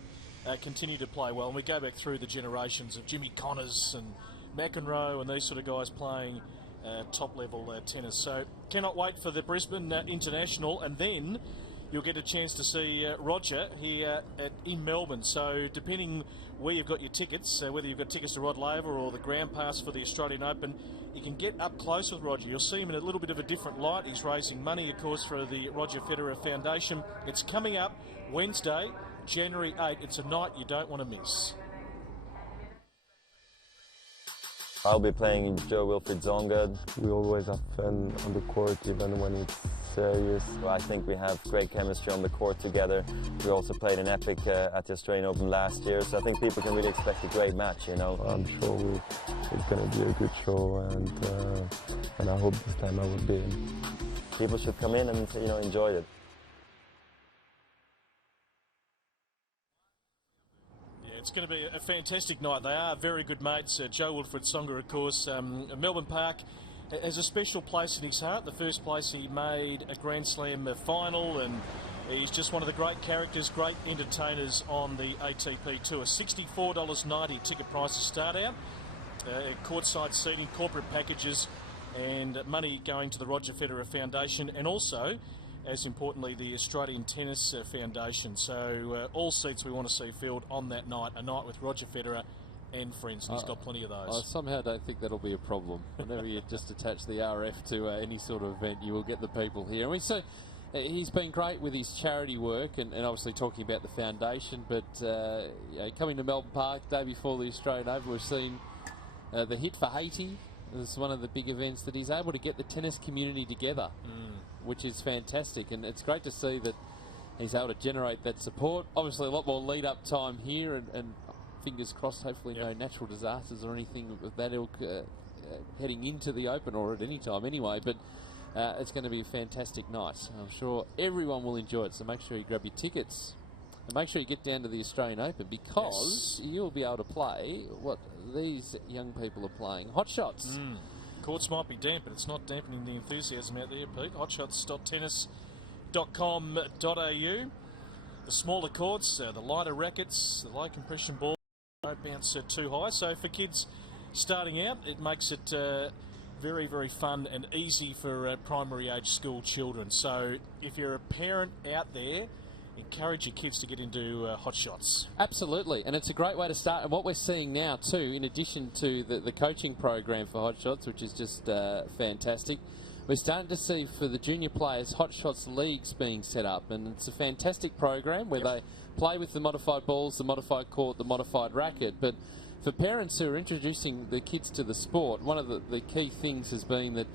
continue to play well. And we go back through the generations of Jimmy Connors and McEnroe and these sort of guys playing top-level tennis. So cannot wait for the Brisbane International, and then you'll get a chance to see Roger here in Melbourne. So depending where you've got your tickets, whether you've got tickets to Rod Laver or the ground pass for the Australian Open, you can get up close with Roger. You'll see him in a little bit of a different light. He's raising money, of course, for the Roger Federer Foundation. It's coming up Wednesday, January 8. It's a night you don't want to miss. I'll be playing Joe-Wilfried Tsonga. We always have fun on the court, even when it's serious. I think we have great chemistry on the court together. We also played an epic at the Australian Open last year, so I think people can really expect a great match, I'm sure it's going to be a good show, and I hope this time I will be in. People should come in and enjoy it. It's going to be a fantastic night. They are very good mates. Joe-Wilfried Tsonga, of course, Melbourne Park has a special place in his heart. The first place he made a Grand Slam final, and he's just one of the great characters, great entertainers on the ATP Tour. $64.90 ticket price to start out. Courtside seating, corporate packages, and money going to the Roger Federer Foundation, and also, as importantly, the Australian Tennis Foundation. So all seats we want to see filled on that night, a night with Roger Federer and friends. He's got plenty of those. I somehow don't think that'll be a problem. Whenever you just attach the RF to any sort of event, you will get the people here. I mean, so he's been great with his charity work, and obviously talking about the foundation, but coming to Melbourne Park day before the Australian Open, we've seen the hit for Haiti. It's one of the big events that he's able to get the tennis community together, which is fantastic, and it's great to see that he's able to generate that support. Obviously a lot more lead-up time here, and fingers crossed, hopefully no natural disasters or anything of that ilk heading into the Open, or at any time anyway, but it's going to be a fantastic night. I'm sure everyone will enjoy it, so make sure you grab your tickets and make sure you get down to the Australian Open, because you'll be able to play what these young people are playing. Hot shots. Courts might be damp, but it's not dampening the enthusiasm out there, Pete. hotshots.tennis.com.au. The smaller courts, the lighter rackets, the low compression ball don't bounce too high. So for kids starting out, it makes it very, very fun and easy for primary age school children. So if you're a parent out there encourage your kids to get into hot shots. Absolutely, and it's a great way to start. And what we're seeing now too, in addition to the coaching program for hot shots, which is just fantastic, we're starting to see for the junior players hot shots leagues being set up, and it's a fantastic program where they play with the modified balls, the modified court, the modified racket. But for parents who are introducing the kids to the sport, one of the key things has been that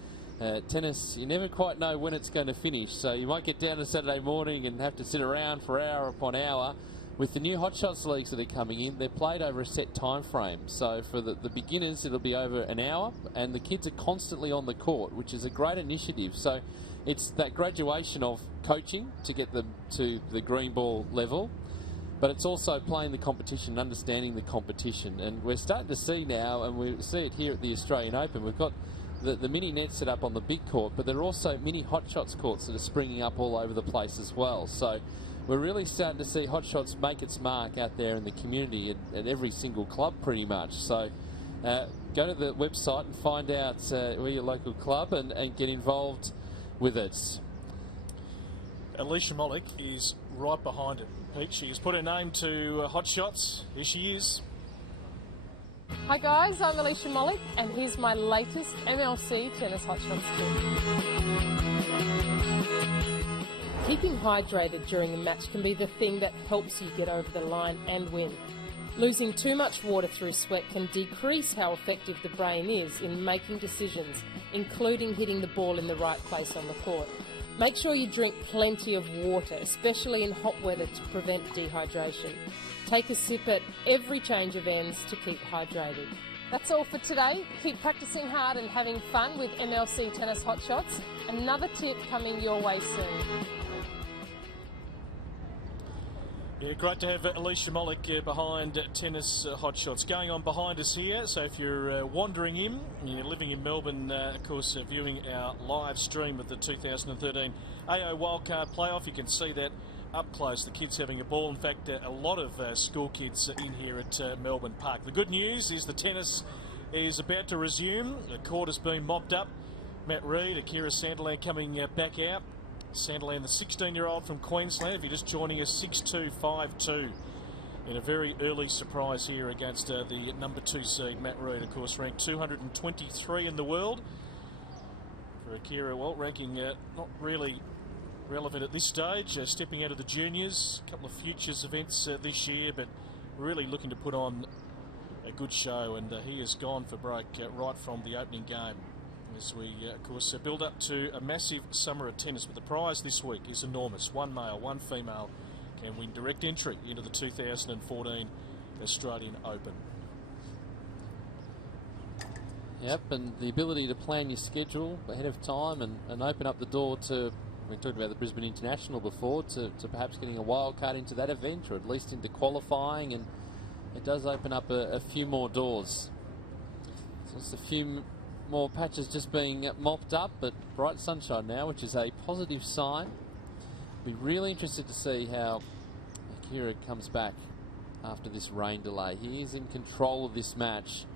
tennis, you never quite know when it's going to finish, so you might get down to Saturday morning and have to sit around for hour upon hour. With the new hot shots leagues that are coming in, they're played over a set time frame. So for the beginners, it'll be over an hour, and the kids are constantly on the court, which is a great initiative. So it's that graduation of coaching to get them to the green ball level, but it's also playing the competition, understanding the competition. And we're starting to see now, and we see it here at the Australian Open, we've got the mini nets set up on the big court, but there are also mini hot shots courts that are springing up all over the place as well. So we're really starting to see hot shots make its mark out there in the community at every single club pretty much. So go to the website and find out where your local club and get involved with it. Alicia Molik is right behind it. Pete, she has put her name to hot shots. Here she is. Hi guys, I'm Alicia Molik, and here's my latest MLC Tennis Hot Shots tip. Keeping hydrated during a match can be the thing that helps you get over the line and win. Losing too much water through sweat can decrease how effective the brain is in making decisions, including hitting the ball in the right place on the court. Make sure you drink plenty of water, especially in hot weather, to prevent dehydration. Take a sip at every change of ends to keep hydrated. That's all for today. Keep practicing hard and having fun with MLC Tennis Hot Shots. Another tip coming your way soon. Yeah, great to have Alicia Molik behind Tennis Hot Shots. Going on behind us here, so if you're wandering in, you're living in Melbourne, of course, viewing our live stream of the 2013 AO Wildcard Playoff, you can see that up close, the kids having a ball. In fact, a lot of school kids in here at Melbourne Park. The good news is the tennis is about to resume. The court has been mopped up. Matt Reid, Akira Santillan coming back out. Santillan, the 16-year-old from Queensland, if you're just joining us, 6-2, 5-2. In a very early surprise here against the number 2 seed, Matt Reid, of course, ranked 223 in the world. For Akira, well, ranking not really relevant at this stage, stepping out of the juniors, a couple of futures events this year, but really looking to put on a good show, and he has gone for broke right from the opening game as we of course build up to a massive summer of tennis. But the prize this week is enormous. One male, one female can win direct entry into the 2014 Australian Open. Yep, and the ability to plan your schedule ahead of time and open up the door to, we talked about the Brisbane International before, to perhaps getting a wild card into that event, or at least into qualifying, and it does open up a few more doors. So it's a few more patches just being mopped up, but bright sunshine now, which is a positive sign. Be really interested to see how Akira comes back after this rain delay. He is in control of this match.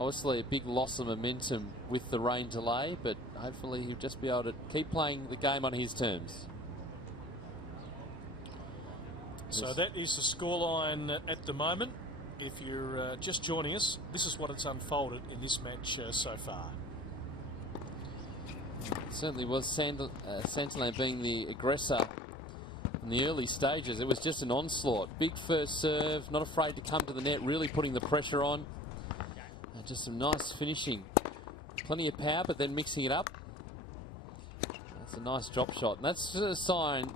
Obviously a big loss of momentum with the rain delay, but hopefully he'll just be able to keep playing the game on his terms. So that is the scoreline at the moment. If you're just joining us, this is what it's unfolded in this match so far. It certainly was Santillan being the aggressor in the early stages. It was just an onslaught. Big first serve, not afraid to come to the net, really putting the pressure on. Just some nice finishing. Plenty of power, but then mixing it up. That's a nice drop shot. And that's a sign that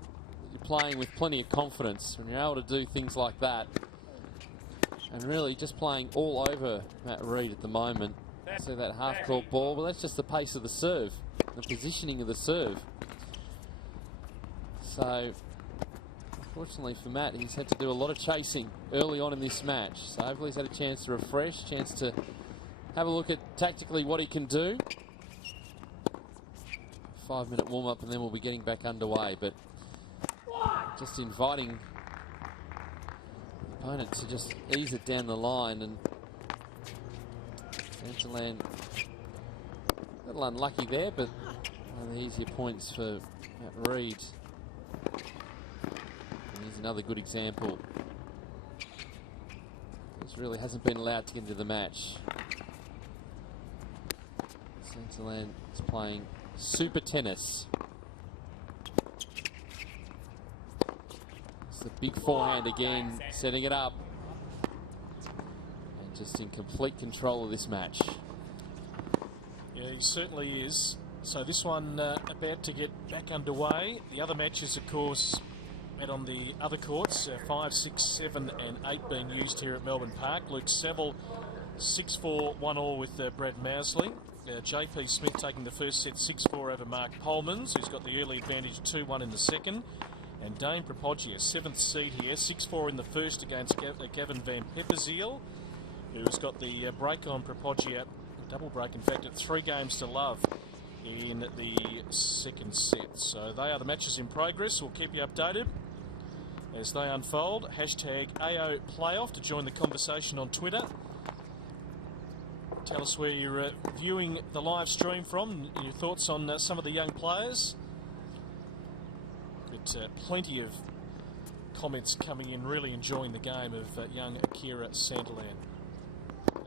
you're playing with plenty of confidence when you're able to do things like that. And really just playing all over Matt Reid at the moment. See that half-court ball? Well, that's just the pace of the serve, the positioning of the serve. So, unfortunately for Matt, he's had to do a lot of chasing early on in this match. So hopefully he's had a chance to refresh, chance to have a look at tactically what he can do. 5-minute warm-up and then we'll be getting back underway. But just inviting the opponent to just ease it down the line, and Santillan a little unlucky there, but one of the easier points for Matt Reid. Here's another good example. This really hasn't been allowed to get into the match. Santillan is playing super tennis. It's the big forehand again, setting it up. And just in complete control of this match. Yeah, he certainly is. So this one about to get back underway. The other matches, of course, met on the other courts. 5, 6, 7 and 8 being used here at Melbourne Park. Luke Seville 6-4, 1-all with Brad Mousley. JP Smith taking the first set 6-4 over Mark Polmans, who's got the early advantage 2-1 in the second. And Dane Propoggia, 7th seed here, 6-4 in the first against Gavin Van Pepperziel, who's got the break on Propoggia, double break in fact, at 3 games to love in the second set. So they are the matches in progress. We'll keep you updated as they unfold. Hashtag AO Playoff to join the conversation on Twitter. Tell us where you're viewing the live stream from, your thoughts on some of the young players. But plenty of comments coming in, really enjoying the game of young Akira Santillan,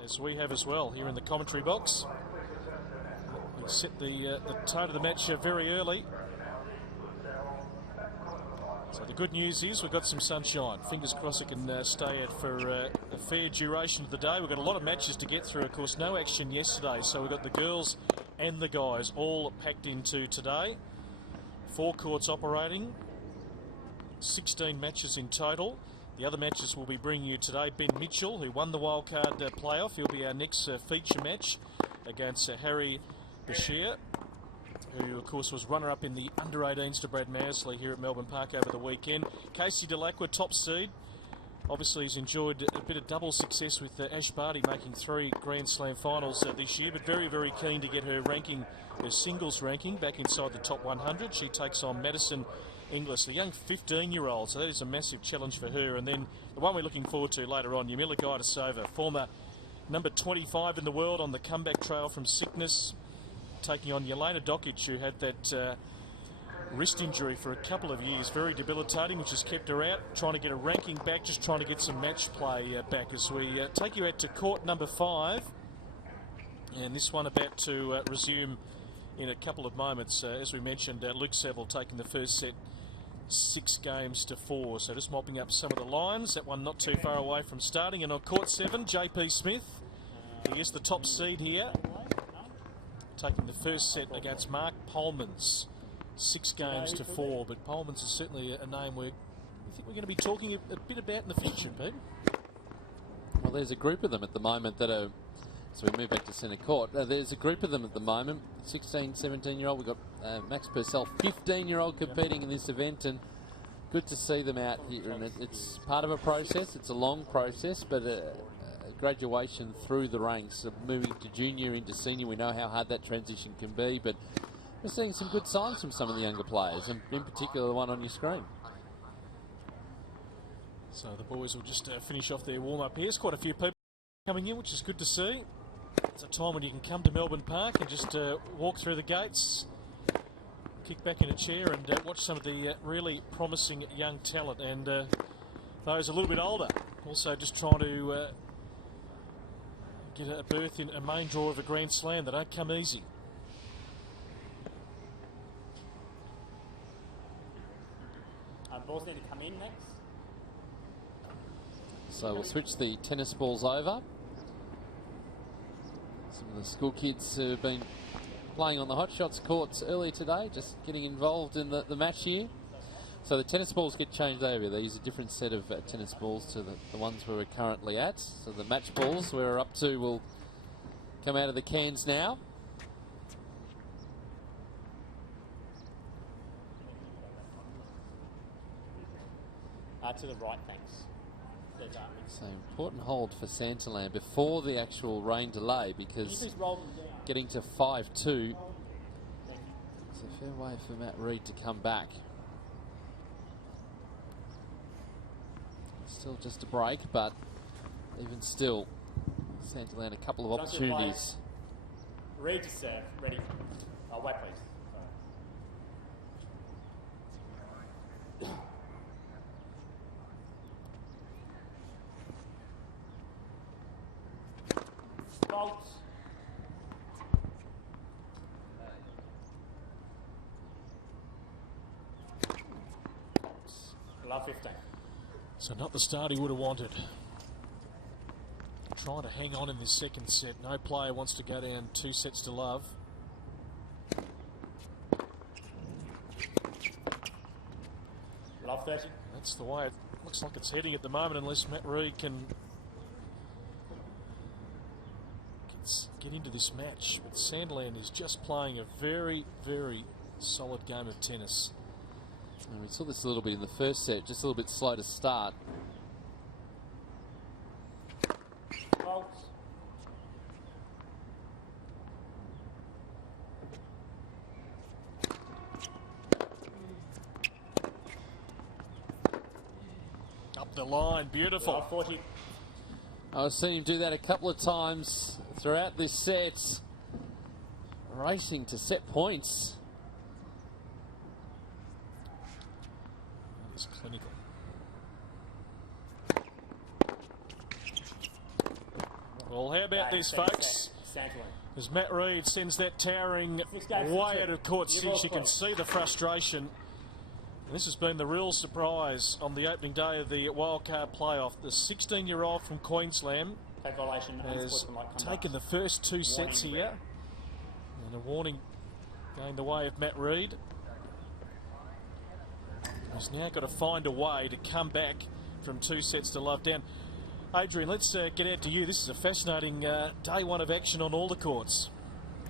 as we have as well here in the commentary box. We set the tone of the match very early. So the good news is we've got some sunshine. Fingers crossed it can stay out for a fair duration of the day. We've got a lot of matches to get through. Of course, no action yesterday, so we've got the girls and the guys all packed into today. 4 courts operating, 16 matches in total. The other matches we'll be bringing you today. Ben Mitchell, who won the Wildcard playoff, he'll be our next feature match against Harry Bashir, who of course was runner-up in the under-18s to Brad Mousley here at Melbourne Park over the weekend. Casey Dellacqua, top seed. Obviously he's enjoyed a bit of double success with Ash Barty making 3 Grand Slam finals this year, but very, very keen to get her ranking, her singles ranking, back inside the top 100. She takes on Madison Inglis, the young 15-year-old, so that is a massive challenge for her. And then the one we're looking forward to later on, Yamila Gaidasova, former number 25 in the world on the comeback trail from sickness, taking on Jelena Dokic, who had that wrist injury for a couple of years, very debilitating, which has kept her out, trying to get a ranking back, just trying to get some match play back as we take you out to court number 5. And this one about to resume in a couple of moments. As we mentioned, Luke Seville taking the first set 6 games to 4. So just mopping up some of the lines. That one not too far away from starting. And on court 7, JP Smith. He is the top seed here, taking the first set against Mark Polmans. 6 games to 4. But Polmans is certainly a name I think we're going to be talking a bit about in the future, Pete. Well, there's a group of them at the moment that are... So we move back to centre court. There's a group of them at the moment, 16, 17-year-old. We've got Max Purcell, 15-year-old competing in this event, and good to see them out here. And it's part of a process. It's a long process, but a graduation through the ranks, moving to junior into senior. We know how hard that transition can be, but we're seeing some good signs from some of the younger players, and in particular the one on your screen. So the boys will just finish off their warm-up here. There's quite a few people coming in, which is good to see. It's a time when you can come to Melbourne Park and just walk through the gates, kick back in a chair and watch some of the really promising young talent, and those a little bit older also just trying to get a berth in a main draw of a Grand Slam. That don't come easy. Balls need to come in next. So we'll switch the tennis balls over. Some of the school kids who have been playing on the Hot Shots courts earlier today, just getting involved in the match here. So the tennis balls get changed over. They use a different set of tennis balls to the ones where we're currently at. So the match balls we're up to will come out of the cans now. To the right, thanks. So important hold for Santillan before the actual rain delay, because getting to 5-2, it's a fair way for Matt Reid to come back. Still just a break, but even still, Santillan a couple of opportunities. Reid to serve, ready. Wait please. Bolts. Love 15. So not the start he would have wanted. Trying to hang on in this second set. No player wants to go down 2 sets to love. Love 30. That's the way it looks like it's heading at the moment, unless Matt Reid can get into this match. But Santillan is just playing a very, very solid game of tennis. And we saw this a little bit in the first set, just a little bit slow to start. Bolts. Up the line, beautiful. 40. I've seen him do that a couple of times throughout this set. Racing to set points. It's clinical. Well, how about this, folks? As Matt Reid sends that towering way out of court since you can see the frustration. And this has been the real surprise on the opening day of the Wildcard playoff. The 16-year-old from Queensland has taken the first 2 sets here. And a warning going the way of Matt Reid. He's now got to find a way to come back from 2 sets to love down. Adrian, let's get out to you. This is a fascinating day one of action on all the courts.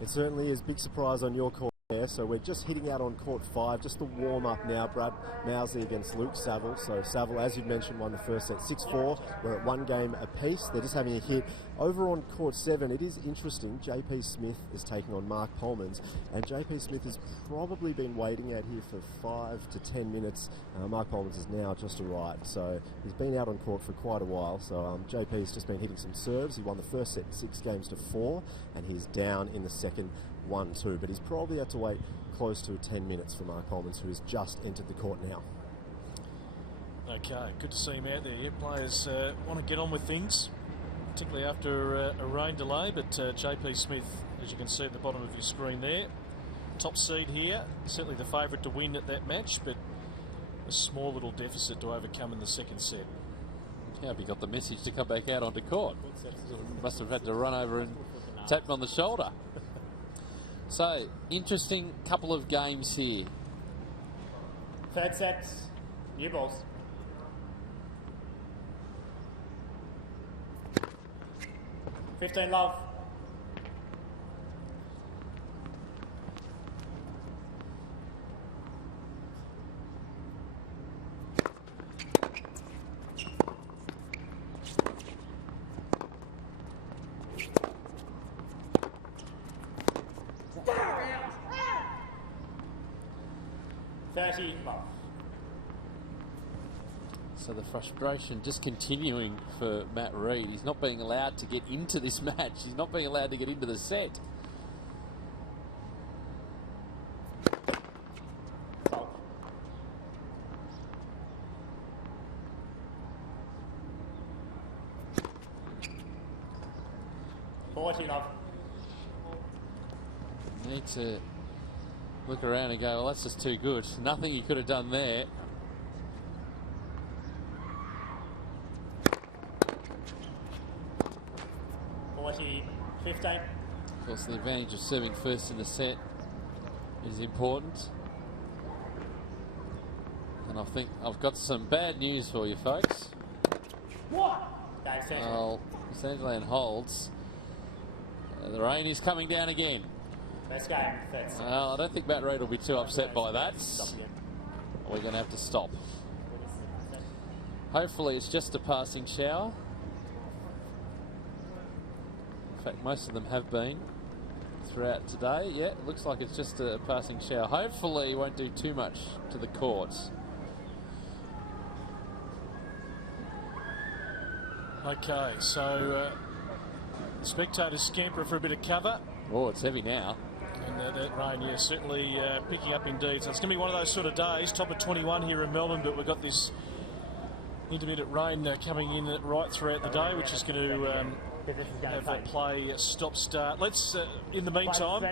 It certainly is. Big surprise on your court there. So we're just hitting out on court 5, just the warm-up now. Brad Mousley against Luke Saville. So Saville, as you mentioned, won the first set 6-4. We're at 1 game apiece. They're just having a hit. Over on court 7, it is interesting. JP Smith is taking on Mark Polmans, and JP Smith has probably been waiting out here for 5 to 10 minutes. Mark Polmans has now just arrived, so he's been out on court for quite a while. So JP's just been hitting some serves. He won the first set 6 games to 4, and he's down in the second 1-2, but he's probably had to wait close to 10 minutes for Mark Polmans, who has just entered the court now. Okay, good to see him out there. Players want to get on with things, particularly after a rain delay, but JP Smith, as you can see at the bottom of your screen there, top seed here, certainly the favourite to win at that match, but a small little deficit to overcome in the second set. How have you got the message to come back out onto court? Must have had to run over and tap him on the shoulder. So, interesting couple of games here. Third set, new balls. $15 love. So the frustration just continuing for Matt Reid. He's not being allowed to get into this match. He's not being allowed to get into the set. Need to look around and go, well, that's just too good. Nothing he could have done there. $15. Of course, the advantage of serving first in the set is important. And I think I've got some bad news for you folks. What? Well, Santillan holds. The rain is coming down again. Best game. Well, I don't think Matt Reid will be too upset by that. We're going to have to stop. Hopefully it's just a passing shower. In fact, most of them have been throughout today. Yeah, it looks like it's just a passing shower. Hopefully it won't do too much to the courts. Okay, so spectators scamper for a bit of cover. Oh, it's heavy now. And that rain, yeah, certainly picking up indeed. So it's going to be one of those sort of days, top of 21 here in Melbourne, but we've got this intermittent rain coming in right throughout the day, which is going to have play stop-start. Let's, in the meantime,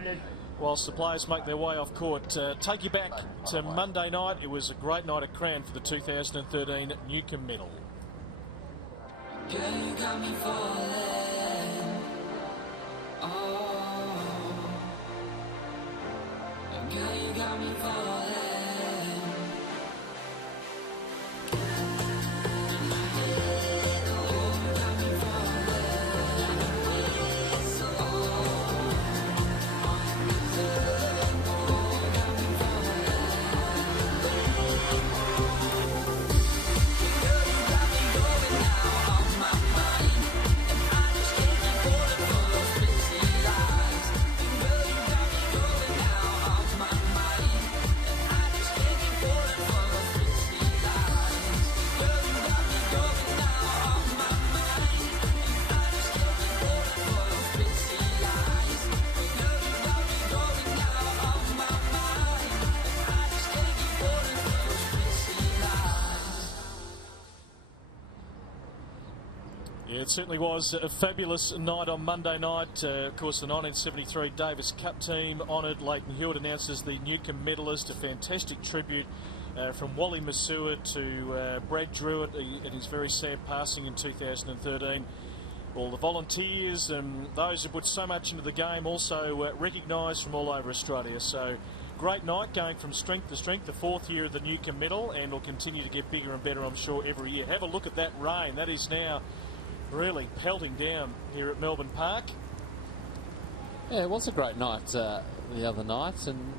whilst the players make their way off court, take you back to Monday night. It was a great night at Cran for the 2013 Newcomb Medal. Girl, you got me falling. Oh, girl, you got me falling. It certainly was a fabulous night on Monday night. Of course, the 1973 Davis Cup team honoured. Leighton Hewitt announced as the Newcomb medalist. A fantastic tribute from Wally Masua to Brad Druitt at his very sad passing in 2013. All the volunteers and those who put so much into the game also recognised from all over Australia. So great night, going from strength to strength, the 4th year of the Newcomb medal, and will continue to get bigger and better, I'm sure, every year. Have a look at that rain. That is now really pelting down here at Melbourne Park. Yeah, it was a great night the other night, and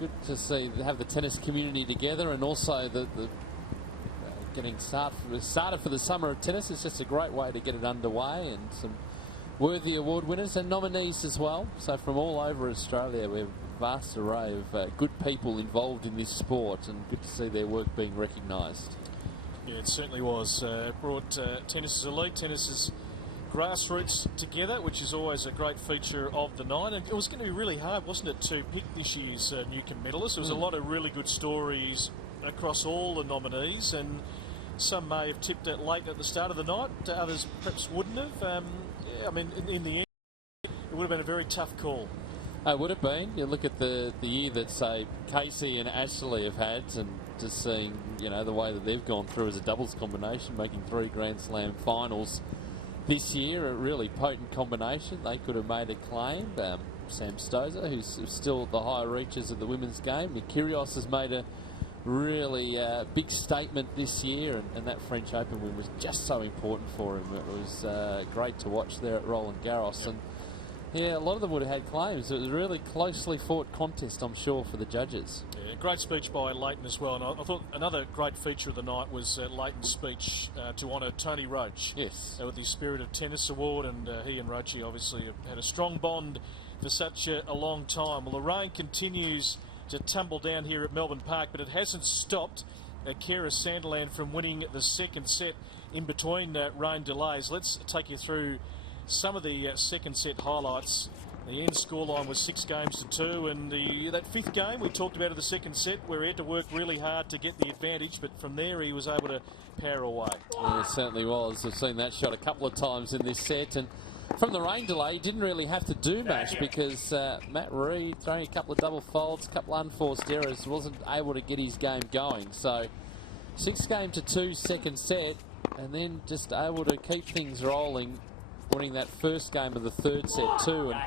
good to see have the tennis community together, and also the getting started for the summer of tennis. It's just a great way to get it underway, and some worthy award winners and nominees as well. So from all over Australia, we have a vast array of good people involved in this sport, and good to see their work being recognised. Yeah, it certainly was. Brought tennis's elite, tennis's grassroots together, which is always a great feature of the night. And it was going to be really hard, wasn't it, to pick this year's Newcomb medalists. There was a lot of really good stories across all the nominees, and some may have tipped it late at the start of the night, others perhaps wouldn't have. Yeah, I mean, in the end, it would have been a very tough call. It would have been. You look at the year that, say, Casey and Ashley have had, and just seeing, you know, the way that they've gone through as a doubles combination, making 3 Grand Slam finals this year, a really potent combination. They could have made a claim. Sam Stosur, who's still at the higher reaches of the women's game. Kyrgios has made a really big statement this year, and that French Open win was just so important for him. It was great to watch there at Roland Garros. And yeah, a lot of them would have had claims. It was a really closely fought contest, I'm sure, for the judges. Yeah, great speech by Leighton as well. And I thought another great feature of the night was Leighton's speech to honour Tony Roach. Yes. With his Spirit of Tennis Award, and he and Roachy obviously have had a strong bond for such a long time. Well, the rain continues to tumble down here at Melbourne Park, but it hasn't stopped Kira Santillan from winning the second set in between rain delays. Let's take you through some of the second set highlights. The end scoreline was 6-2, and that 5th game we talked about in the second set, where he had to work really hard to get the advantage, but from there he was able to power away. Yeah, it certainly was. We've seen that shot a couple of times in this set, and from the rain delay, he didn't really have to do much, because Matt Reed, throwing a couple of double faults, a couple of unforced errors, wasn't able to get his game going. So 6-2 second set, and then just able to keep things rolling, winning that first game of the third set too. And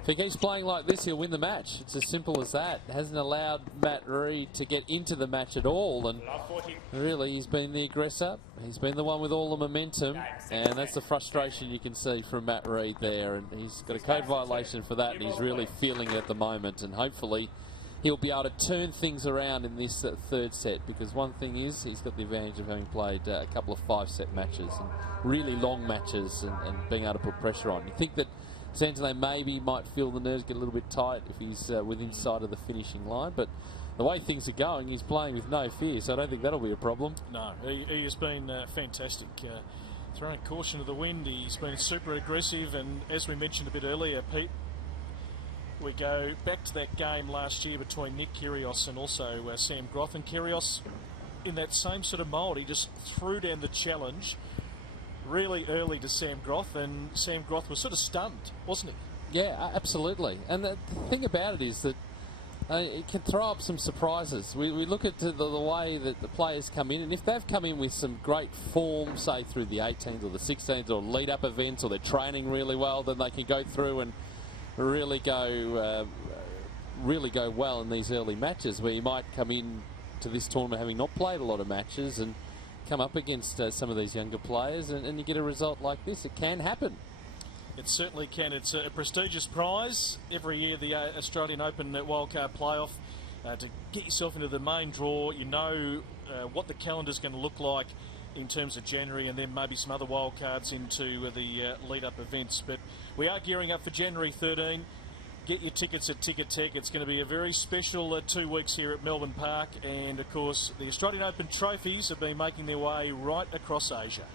if he keeps playing like this, he'll win the match. It's as simple as that. It hasn't allowed Matt Reed to get into the match at all, and really he's been the aggressor. He's been the one with all the momentum, and that's the frustration you can see from Matt Reed there, and he's got a code violation for that, and he's really feeling it at the moment, and hopefully he'll be able to turn things around in this third set, because one thing is he's got the advantage of having played a couple of 5-set matches and really long matches, and being able to put pressure on. You think that Santillan maybe might feel the nerves get a little bit tight if he's within sight of the finishing line, but the way things are going, he's playing with no fear, so I don't think that'll be a problem. No, he has been fantastic. Throwing caution to the wind, he's been super aggressive, and as we mentioned a bit earlier, Pete, we go back to that game last year between Nick Kyrgios and also Sam Groth, and Kyrgios in that same sort of mould. He just threw down the challenge, really early to Sam Groth, and Sam Groth was sort of stunned, wasn't he? Yeah, absolutely. And the thing about it is that it can throw up some surprises. We look at the way that the players come in, and if they've come in with some great form, say through the 18s or the 16s or lead-up events, or they're training really well, then they can go through and really go well in these early matches, where you might come in to this tournament having not played a lot of matches and come up against some of these younger players, and you get a result like this. It can happen. It certainly can. It's a prestigious prize every year, the Australian Open Wildcard Playoff. To get yourself into the main draw, you know what the calendar's going to look like in terms of January, and then maybe some other wildcards into the lead-up events. But we are gearing up for January 13. Get your tickets at Ticket Tech. It's going to be a very special 2 weeks here at Melbourne Park, and of course the Australian Open trophies have been making their way right across Asia.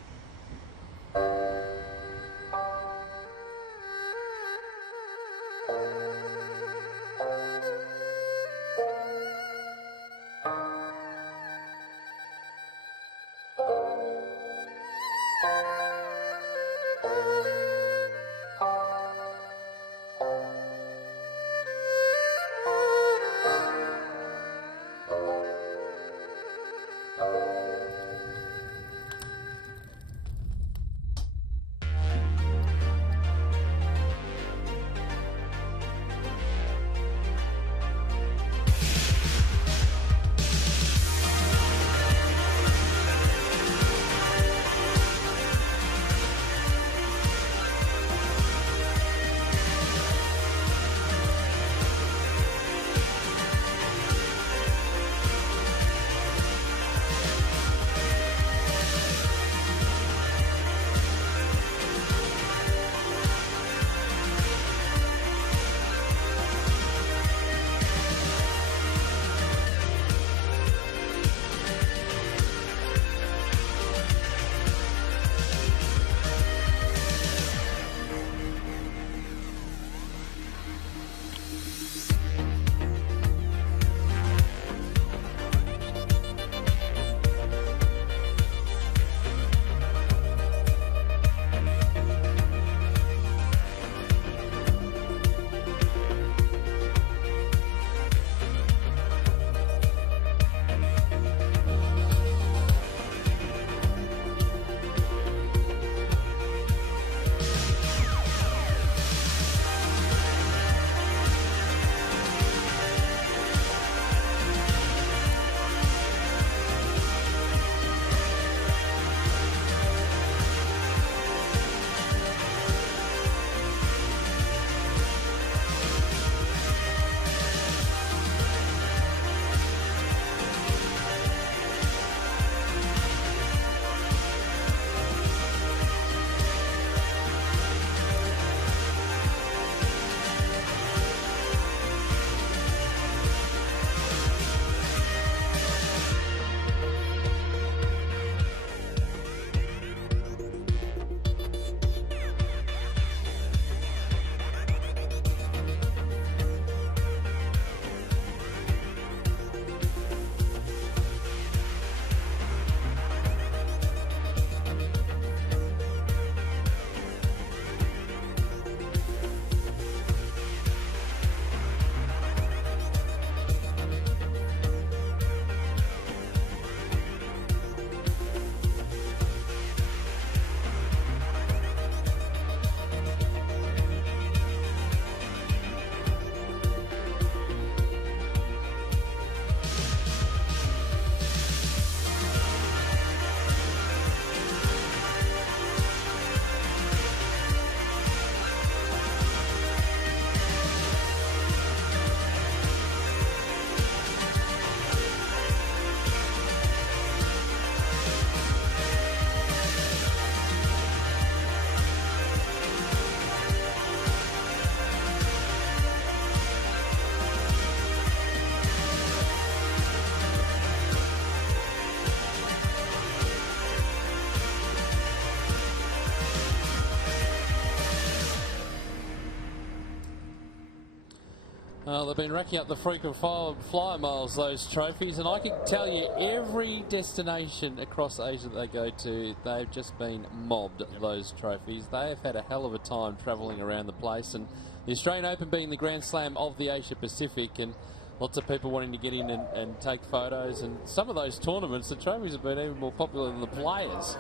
They've been racking up the frequent flyer miles, those trophies, and I can tell you every destination across Asia that they go to, they've just been mobbed, those trophies. They have had a hell of a time travelling around the place, and the Australian Open being the Grand Slam of the Asia Pacific, and lots of people wanting to get in and take photos, and some of those tournaments, the trophies have been even more popular than the players.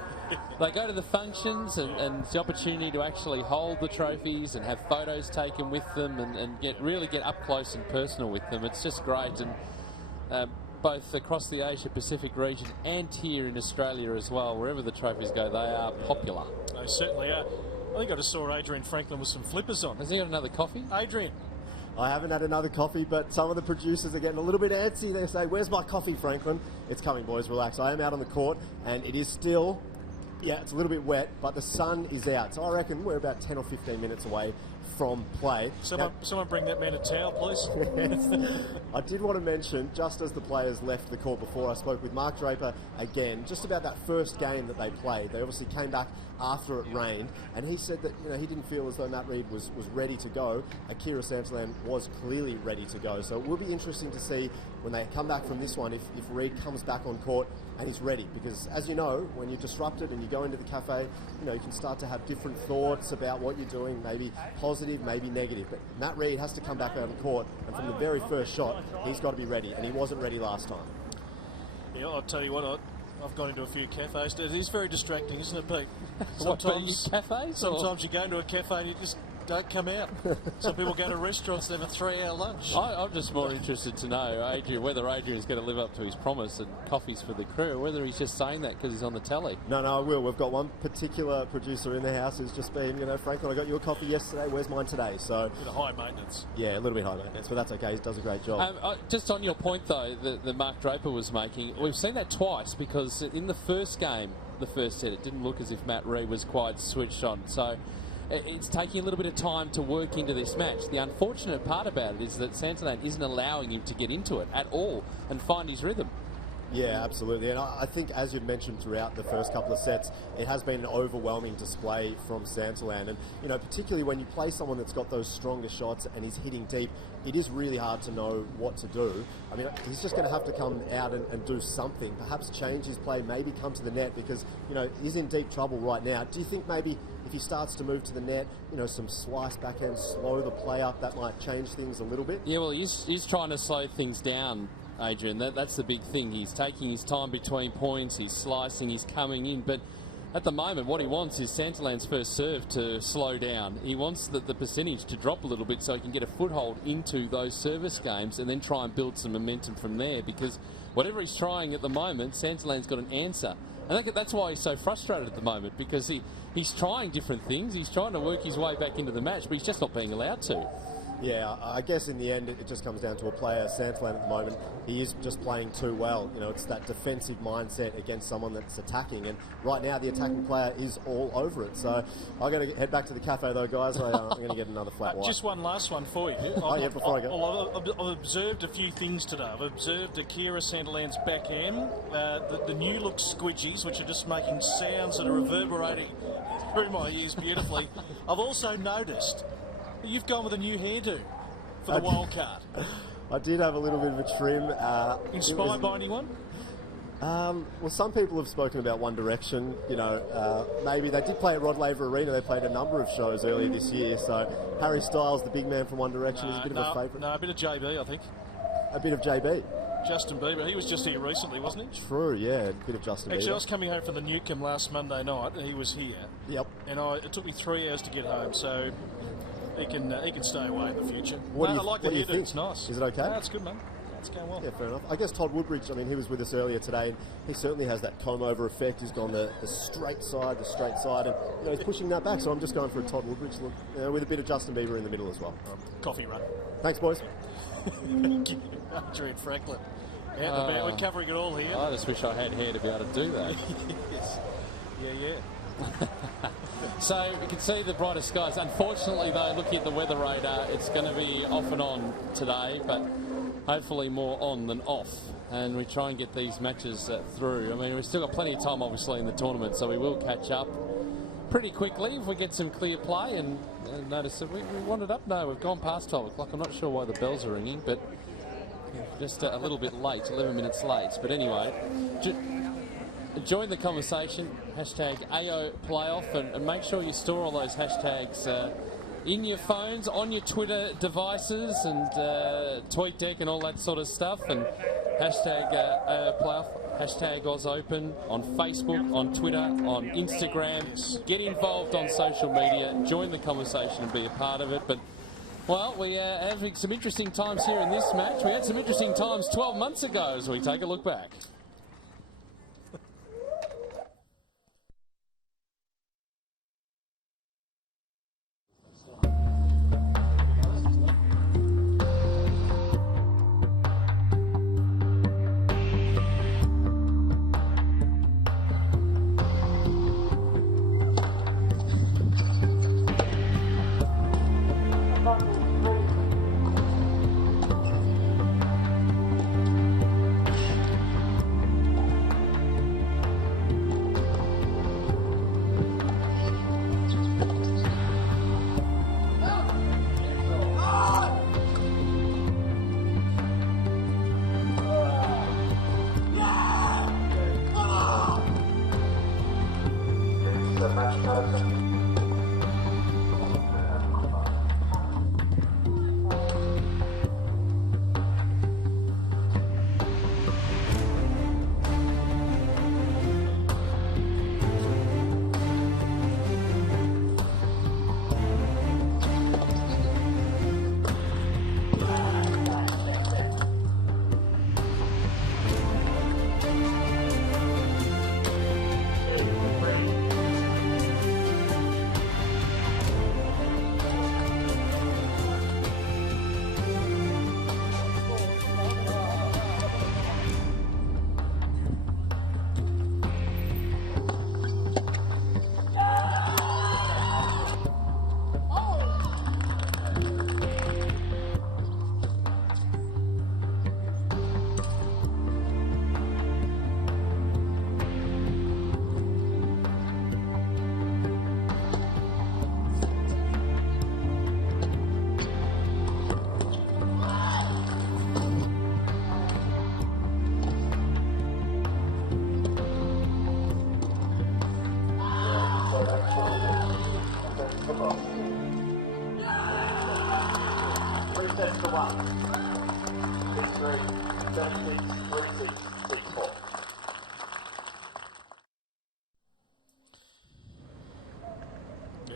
They go to the functions and it's the opportunity to actually hold the trophies and have photos taken with them and really get up close and personal with them. It's just great, and both across the Asia Pacific region and here in Australia as well, wherever the trophies go, they are popular. They certainly are. I think I just saw Adrian Franklin with some flippers on. Has he got another coffee? Adrian. I haven't had another coffee, but some of the producers are getting a little bit antsy. They say, "Where's my coffee, Franklin?" It's coming, boys, relax. I am out on the court, and it is still, it's a little bit wet, but the sun is out. So I reckon we're about 10 or 15 minutes away from play. Someone bring that man a towel, please. I did want to mention, just as the players left the court before, I spoke with Mark Draper again, just about that first game that they played. They obviously came back after it rained, and he said that he didn't feel as though Matt Reid was ready to go. Akira Santillan was clearly ready to go. So it will be interesting to see when they come back from this one if Reid comes back on court and he's ready, because as you know, when you're disrupted and you go into the cafe, you can start to have different thoughts about what you're doing, maybe positive, maybe negative. But Matt Reid has to come back out on court, and from the very first shot, he's got to be ready, and he wasn't ready last time. Yeah, I'll tell you what, I've gone into a few cafes. It is very distracting, isn't it, Pete? Sometimes cafes? Sometimes you go into a cafe and you just don't come out. Some people go to restaurants and have a 3-hour lunch. I'm just more interested to know whether Adrian's going to live up to his promise and coffees for the crew, or whether he's just saying that because he's on the telly. No, I will. We've got one particular producer in the house who's just been, Franklin, I got you a coffee yesterday, where's mine today? So a bit of high maintenance. Yeah, a little bit high maintenance, but that's okay. He does a great job. Just on your point, though, that Mark Draper was making, we've seen that twice, because in the first game, the first set, it didn't look as if Matt Reid was quite switched on. So it's taking a little bit of time to work into this match. The unfortunate part about it is that Santillan isn't allowing him to get into it at all and find his rhythm. Yeah, absolutely. And I think, as you've mentioned throughout the first couple of sets, it has been an overwhelming display from Santillan. And, particularly when you play someone that's got those stronger shots and he's hitting deep, it is really hard to know what to do. I mean, he's just going to have to come out and do something, perhaps change his play, maybe come to the net, because, he's in deep trouble right now. Do you think maybe if he starts to move to the net, some slice backhand, slow the play up, that might change things a little bit? Yeah, well, he's trying to slow things down, Adrian. That's the big thing. He's taking his time between points, he's slicing, he's coming in, but at the moment what he wants is Santillan's first serve to slow down. He wants the percentage to drop a little bit so he can get a foothold into those service games and then try and build some momentum from there, because whatever he's trying at the moment, Santillan's got an answer. And that's why he's so frustrated at the moment, because he's trying different things, he's trying to work his way back into the match, but he's just not being allowed to. Yeah, I guess in the end it just comes down to a player. Santillan at the moment, he is just playing too well. It's that defensive mindset against someone that's attacking, and right now the attacking player is all over it. So I've got to head back to the cafe though, guys. I'm going to get another flat white. Just one last one for you. Before I go. I've observed a few things today. I've observed Akira Santillan's backhand, the new look squidgies, which are just making sounds that are reverberating through my ears beautifully. I've also noticed you've gone with a new hairdo for the Wildcard. I did have a little bit of a trim. Inspired by anyone? Well, some people have spoken about One Direction. Maybe they did play at Rod Laver Arena. They played a number of shows earlier this year. So Harry Styles, the big man from One Direction, is a bit of a favourite. No, a bit of JB, I think. A bit of JB? Justin Bieber. He was just here recently, wasn't he? True, yeah. A bit of Justin Bieber. Actually, I was coming home from the Newcomb last Monday night, and he was here. Yep. And it took me 3 hours to get home, so he can stay away in the future. I like the hairdo. It's nice. Is it okay? No, it's good, man. It's going well. Yeah, fair enough. I guess Todd Woodbridge, he was with us earlier today, and he certainly has that comb-over effect. He's gone the straight side, and he's pushing that back, so I'm just going for a Todd Woodbridge look, with a bit of Justin Bieber in the middle as well. Coffee run. Thanks, boys. Adrian Franklin. Out and about. We're covering it all here. I just wish I had hair to be able to do that. Yes. Yeah. So we can see the brighter skies. Unfortunately, though, looking at the weather radar, it's going to be off and on today, but hopefully more on than off. And we try and get these matches through. I mean, we've still got plenty of time, obviously, in the tournament, so we will catch up pretty quickly if we get some clear play. And notice that we wound it up. No, we've gone past 12 o'clock. I'm not sure why the bells are ringing, but just a little bit late, 11 minutes late. But anyway, join the conversation, hashtag AO Playoff, and make sure you store all those hashtags in your phones, on your Twitter devices, and TweetDeck and all that sort of stuff. And hashtag AO Playoff, hashtag OzOpen on Facebook, on Twitter, on Instagram. Get involved on social media, join the conversation and be a part of it. But well, we are having some interesting times here in this match. We had some interesting times 12 months ago as we take a look back.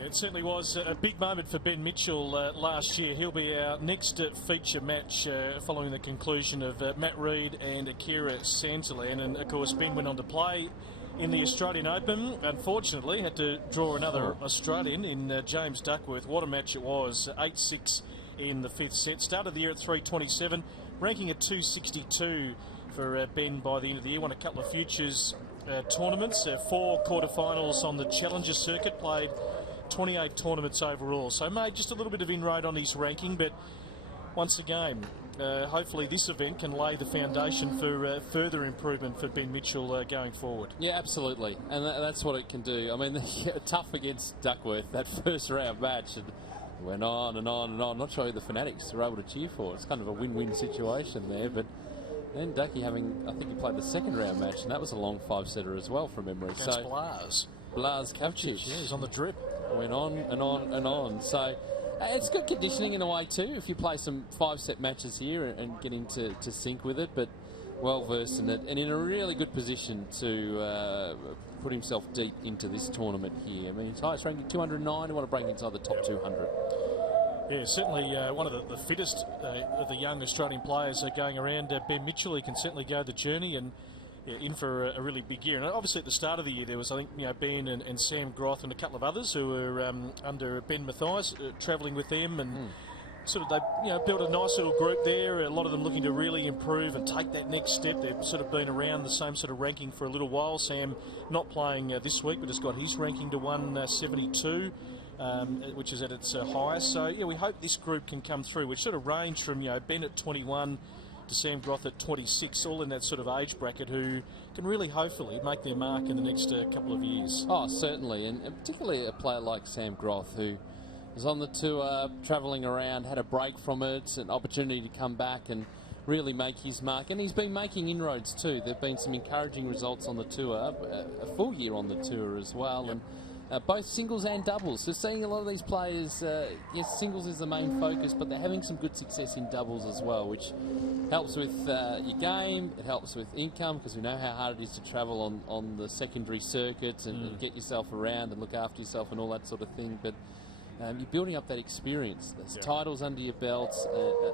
It certainly was a big moment for Ben Mitchell last year. He'll be our next feature match following the conclusion of Matt Reid and Akira Santillan. And of course, Ben went on to play in the Australian Open. Unfortunately, had to draw another Australian in James Duckworth. What a match it was. 8-6 in the fifth set. Started the year at 327, ranking at 262 for Ben by the end of the year. Won a couple of futures tournaments, 4 quarterfinals on the Challenger circuit, played 28 tournaments overall, so made just a little bit of inroad on his ranking. But once again, hopefully this event can lay the foundation for further improvement for Ben Mitchell going forward. Yeah, absolutely, and that's what it can do. I mean, tough against Duckworth, that first round match, and went on and on and on. Not sure who the Fanatics were able to cheer for. It's kind of a win-win situation there, but then Ducky having, I think he played the second round match, and that was a long 5-setter as well from memory. That's so Blaz Kavcic. Yeah, he's on the drip. Went on and on and on. So it's good conditioning in a way too, if you play some 5-set matches here and get into sync with it, but well versed in it and in a really good position to put himself deep into this tournament here. I mean, his highest ranking 209, you want to break inside the top 200. Yeah, certainly one of the fittest of the young Australian players going around. Ben Mitchell, he can certainly go the journey and in for a really big year. And obviously at the start of the year there was, I think, Ben and Sam Groth and a couple of others who were under Ben Mathias, travelling with them, and sort of they built a nice little group there. A lot of them looking to really improve and take that next step. They've sort of been around the same sort of ranking for a little while. Sam not playing this week, but has got his ranking to 172. Which is at its highest. So, yeah, we hope this group can come through, which sort of range from, Ben at 21 to Sam Groth at 26, all in that sort of age bracket, who can really hopefully make their mark in the next couple of years. Oh, certainly, and particularly a player like Sam Groth, who was on the tour, travelling around, had a break from it, an opportunity to come back and really make his mark. And he's been making inroads too. There have been some encouraging results on the tour, a full year on the tour as well, and both singles and doubles. So seeing a lot of these players, yes, singles is the main focus, but they're having some good success in doubles as well, which helps with your game, it helps with income, because we know how hard it is to travel on the secondary circuits and get yourself around and look after yourself and all that sort of thing. But you're building up that experience. There's titles under your belts,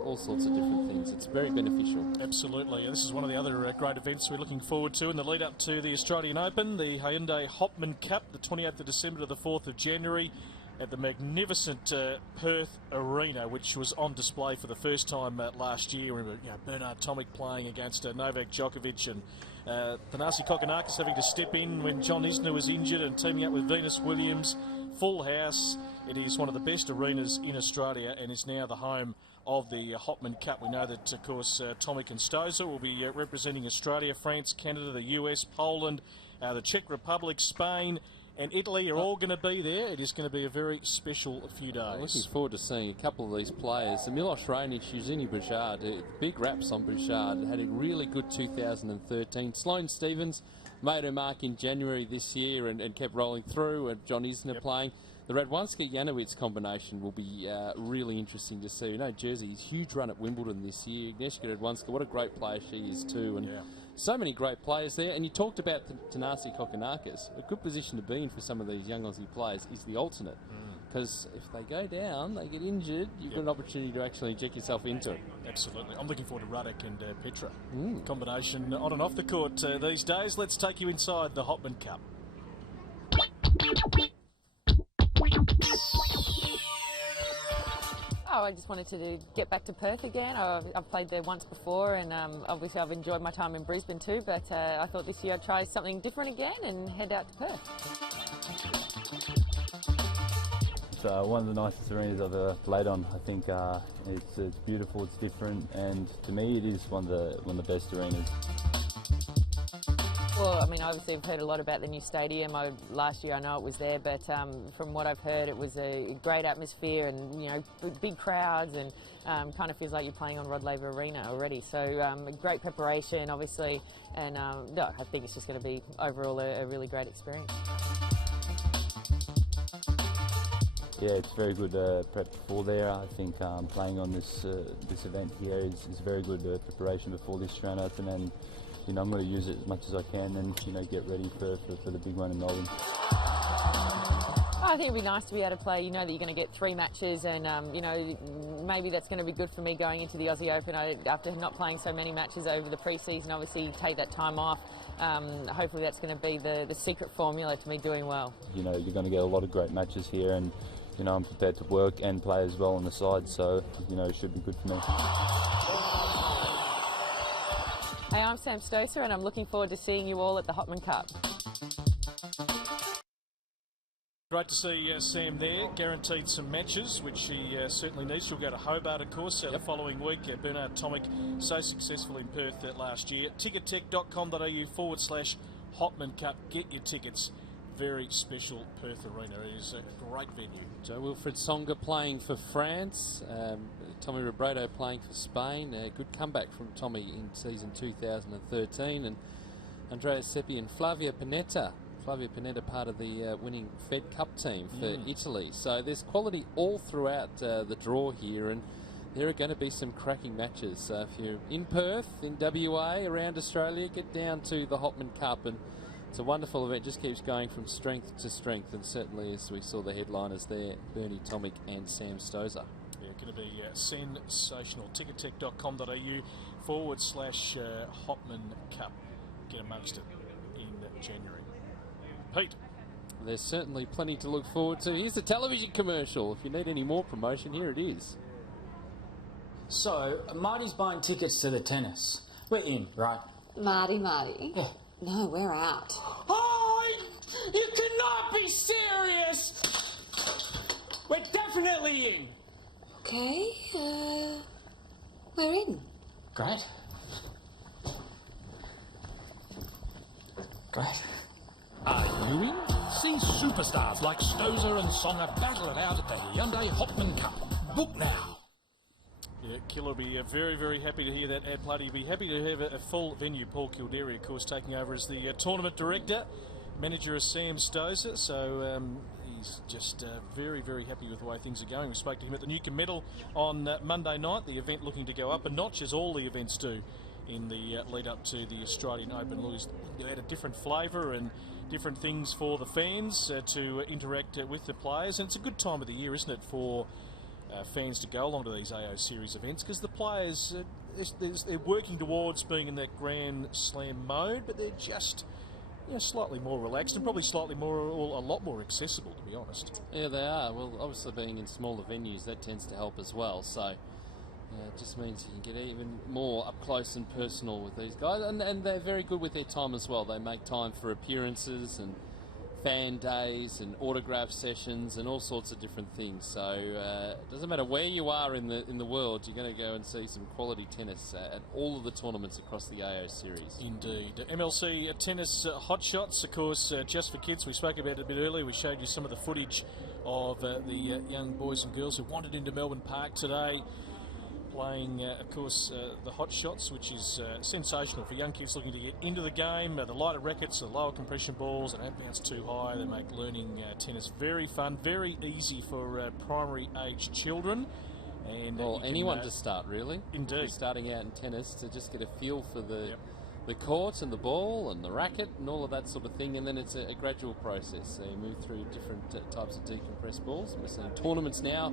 all sorts of different things. It's very beneficial. Absolutely. And this is one of the other great events we're looking forward to in the lead up to the Australian Open, the Hyundai Hopman Cup, the 28th of December to the 4th of January at the magnificent Perth Arena, which was on display for the first time last year. Remember, Bernard Tomic playing against Novak Djokovic, and Thanasi Kokkinakis having to step in when John Isner was injured and teaming up with Venus Williams. Full house. It is one of the best arenas in Australia and is now the home of the Hopman Cup. We know that, of course, Tomic and Stosur will be representing Australia, France, Canada, the US, Poland, the Czech Republic, Spain and Italy are all going to be there. It is going to be a very special few days. I'm looking forward to seeing a couple of these players. Milos Raonic, Eugenie Bouchard, big raps on Bouchard, had a really good 2013. Sloane Stephens made her mark in January this year and kept rolling through, and John Isner playing. The Radwanska-Janowicz combination will be really interesting to see. You know, Jersey's huge run at Wimbledon this year. Agnieszka Radwanska, what a great player she is too. And so many great players there. And you talked about Thanasi Kokkinakis. A good position to be in for some of these young Aussie players is the alternate. Because if they go down, they get injured, you've got an opportunity to actually inject yourself into it. Absolutely. I'm looking forward to Ruddock and Petra. Combination on and off the court these days. Let's take you inside the Hopman Cup. Oh, I just wanted to get back to Perth again. I've played there once before, and obviously I've enjoyed my time in Brisbane too, but I thought this year I'd try something different again and head out to Perth. It's one of the nicest arenas I've ever played on. I think it's beautiful, it's different, and to me it is one of the best arenas. Well, I mean, obviously I've heard a lot about the new stadium. Last year I know it was there, but from what I've heard, it was a great atmosphere and, you know, big crowds, and kind of feels like you're playing on Rod Laver Arena already. So great preparation, obviously, and no, I think it's just going to be overall a really great experience. Yeah, it's very good prep before there. I think playing on this event here is very good preparation before the Australian Open, and you know, I'm going to use it as much as I can and, you know, get ready for the big one in Melbourne. I think it'd be nice to be able to play. You know that you're going to get 3 matches, and you know, maybe that's going to be good for me going into the Aussie Open. After not playing so many matches over the pre-season, obviously take that time off. Hopefully that's going to be the secret formula to me doing well. You know, you're going to get a lot of great matches here, and you know, I'm prepared to work and play as well on the side, so you know, it should be good for me. Hey, I'm Sam Stosur, and I'm looking forward to seeing you all at the Hopman Cup. Great to see Sam there. Guaranteed some matches, which she certainly needs. She'll go to Hobart, of course, the following week. Bernard Tomic, so successful in Perth last year. Tickettech.com.au/Hopman Cup. Get your tickets. Very special Perth Arena. It is a great venue. Joe Wilfried Tsonga playing for France. Tommy Robredo playing for Spain. A good comeback from Tommy in season 2013. And Andrea Seppi and Flavia Pennetta. Flavia Pennetta part of the winning Fed Cup team for Italy. So there's quality all throughout the draw here, and there are going to be some cracking matches. So if you're in Perth, in WA, around Australia, get down to the Hopman Cup, and it's a wonderful event. Just keeps going from strength to strength, and certainly as we saw the headliners there, Bernie Tomic and Sam Stosur. Yeah, going to be sensational. Tickettech.com.au/Hopman Cup. Get amongst it in January. Pete. There's certainly plenty to look forward to. Here's the television commercial. If you need any more promotion, here it is. So, Marty's buying tickets to the tennis. We're in, right? Marty. Yeah. No, we're out. Oh, you cannot be serious! We're definitely in! Okay, we're in. Great. great. Are you in? See superstars like Stozer and Songer battle it out at the Hyundai Hopman Cup. Book now. Yeah, Killer will be very, very happy to hear that ad play. He'll be happy to have a full venue. Paul Kildare, of course, taking over as the tournament director. Manager is Sam Stozer, so he's just very, very happy with the way things are going. We spoke to him at the Newcomb Medal on Monday night, the event looking to go up a notch, as all the events do in the lead up to the Australian Open. Louis had a different flavour and different things for the fans to interact with the players, and it's a good time of the year, isn't it, for fans to go along to these AO Series events, because the players, they're working towards being in that Grand Slam mode, but they're just slightly more relaxed and probably slightly more, or a lot more accessible, to be honest. Yeah, they are. Well, obviously being in smaller venues, that tends to help as well. So it just means you can get even more up close and personal with these guys. And they're very good with their time as well. They make time for appearances and fan days and autograph sessions and all sorts of different things. So it doesn't matter where you are in the world, you're going to go and see some quality tennis at all of the tournaments across the AO Series. Indeed. MLC tennis hot shots, of course, just for kids. We spoke about it a bit earlier. We showed you some of the footage of the young boys and girls who wandered into Melbourne Park today, playing, of course, the hot shots, which is sensational for young kids looking to get into the game. The lighter rackets, the lower compression balls, they don't bounce too high. They make learning tennis very fun, very easy for primary age children. And well, anyone to start, really. Indeed. If you're starting out in tennis, to just get a feel for the court and the ball and the racket and all of that sort of thing, and then it's a gradual process. So you move through different types of decompressed balls, and we're seeing tournaments now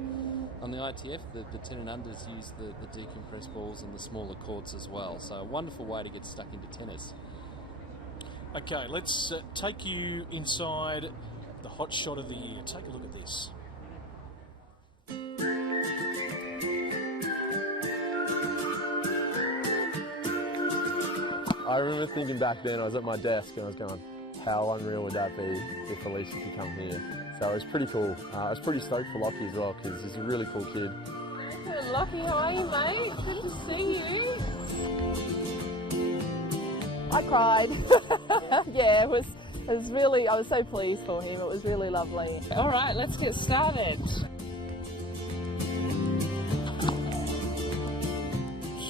on the ITF. The 10 and unders use the decompressed balls and the smaller courts as well. So a wonderful way to get stuck into tennis. Okay, let's take you inside the hot shot of the year. Take a look at this. I remember thinking back then, I was at my desk and I was going, how unreal would that be if Alicia could come here? So it was pretty cool. I was pretty stoked for Lockie as well, because he's a really cool kid. Lockie, how are you, mate? Good to see you. I cried. Yeah, it was really, I was so pleased for him. It was really lovely. All right, let's get started.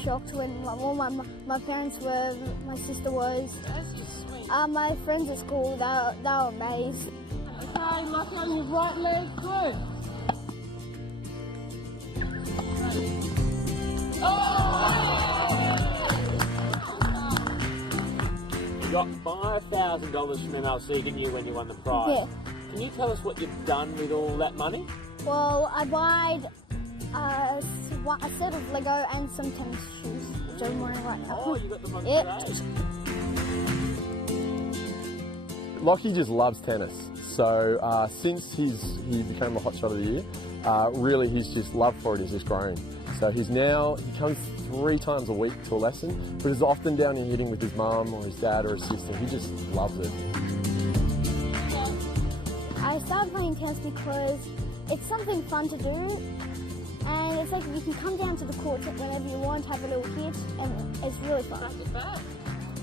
Shocked when my parents were, my sister was. That's just sweet. My friends at school, they were amazed. Okay, Lockie on your right leg, good. You got $5,000 from MLC, didn't you, when you won the prize? Yeah. Can you tell us what you've done with all that money? Well, I bought a set of Lego and some tennis shoes, which I'm wearing right now. Oh, you got them on today? Lockie just loves tennis. So since he became the hot shot of the year, really his just love for it is just growing. So he comes 3 times a week to a lesson, but is often down here hitting with his mum or his dad or his sister. He just loves it. I started playing tennis because it's something fun to do. And it's like you can come down to the court whenever you want, have a little hit, and it's really fun. Back it back.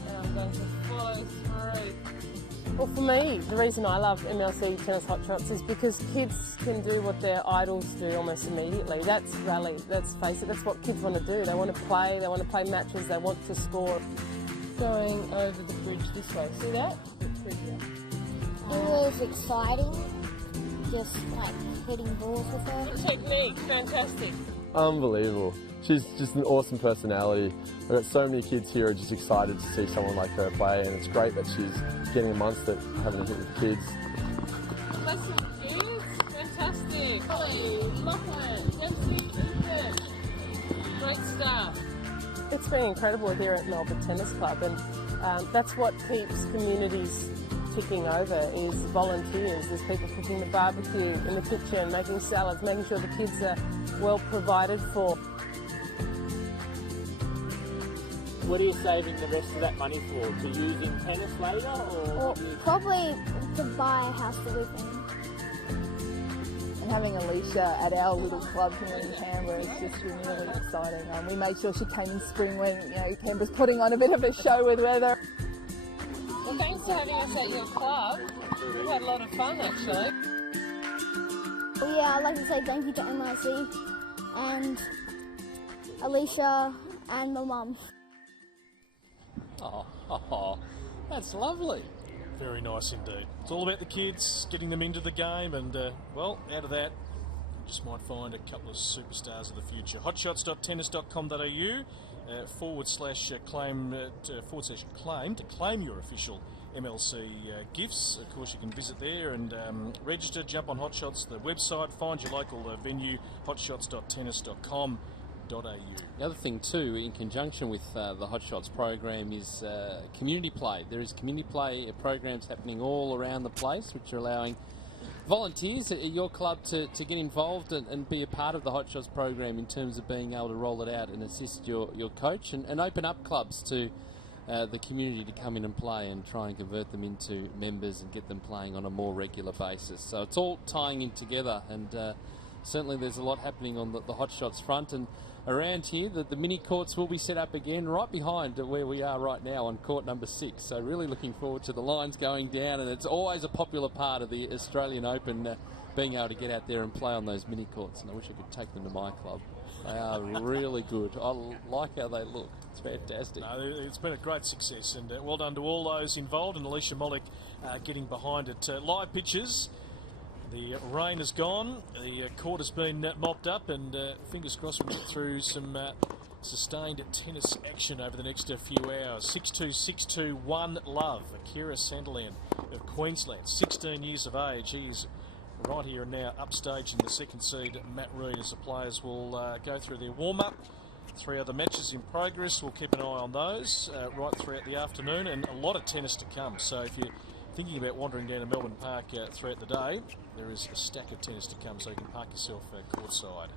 And I'm going to follow through. Well, for me, the reason I love MLC Tennis Hot Shots is because kids can do what their idols do almost immediately. That's rally, let's face it, that's what kids want to do. They want to play matches, they want to score. Going over the bridge this way, see that? It was exciting, just like hitting balls with her. Good technique, fantastic. Unbelievable. She's just an awesome personality. I've got so many kids here who are just excited to see someone like her play, and it's great that she's getting amongst it, having a hit with the kids. That's some kids, fantastic. Lachlan, Dempsey, Ethan. Great stuff. It's been incredible here at Melbourne Tennis Club, and that's what keeps communities ticking over is volunteers. There's people cooking the barbecue in the kitchen, making salads, making sure the kids are well provided for. What are you saving the rest of that money for? To use in tennis later, or probably to buy a house to live in. And having Alicia at our little club here in Canberra is just really exciting. We made sure she came in spring when Canberra's putting on a bit of a show with weather. Well, thanks Thanks for having us at your club. We've had a lot of fun, actually. Well, yeah, I'd like to say thank you to MRC and Alicia and my mum. Oh, that's lovely. Very nice indeed. It's all about the kids, getting them into the game, and, well, out of that, you just might find a couple of superstars of the future. hotshots.tennis.com.au /claim to claim your official MLC gifts. Of course, you can visit there and register, jump on Hotshots, the website, find your local venue, hotshots.tennis.com.au. The other thing too, in conjunction with the Hotshots program, is community play. There is community play programs happening all around the place, which are allowing volunteers at your club to get involved and be a part of the Hotshots program in terms of being able to roll it out and assist your coach and open up clubs to the community to come in and play and try and convert them into members and get them playing on a more regular basis. So it's all tying in together, and certainly there's a lot happening on the Hotshots front. And around here, the mini courts will be set up again right behind where we are right now on court number 6. So really looking forward to the lines going down, and it's always a popular part of the Australian Open, being able to get out there and play on those mini courts. And I wish I could take them to my club. They are really good. I like how they look. It's fantastic. No, it's been a great success, and well done to all those involved, and Alicia Molik getting behind it. Live pitches. The rain has gone, the court has been mopped up, and fingers crossed we'll get through some sustained tennis action over the next few hours. 6-2, 6-2, 1 love. Akira Santillan of Queensland, 16 years of age. He is right here and now upstage in the second seed, Matt Reid, as the players will go through their warm-up. 3 other matches in progress. We'll keep an eye on those right throughout the afternoon, and a lot of tennis to come. So if you're thinking about wandering down to Melbourne Park throughout the day, there is a stack of tennis to come, so you can park yourself courtside.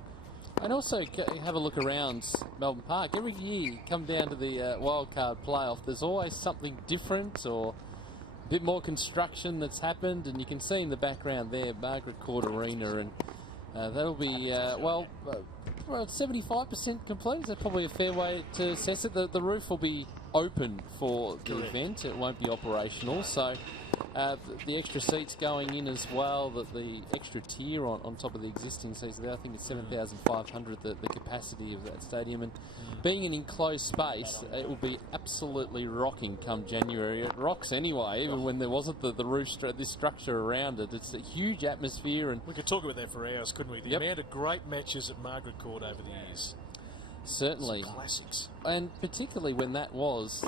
And also have a look around Melbourne Park. Every year you come down to the Wildcard playoff, there's always something different or a bit more construction that's happened, and you can see in the background there Margaret Court Arena, and that'll be, 75% complete. Is that probably a fair way to assess it? The roof will be open for the event. It won't be operational, so the extra seats going in as well, the extra tier on top of the existing seats there, I think it's 7,500 the capacity of that stadium, and being an enclosed space, it will be absolutely rocking come January. It rocks anyway, even when there wasn't the roof, this structure around it. It's a huge atmosphere, and we could talk about that for hours, couldn't we? The amount of great matches at Margaret Court over the years. Certainly. Some classics. And particularly when that was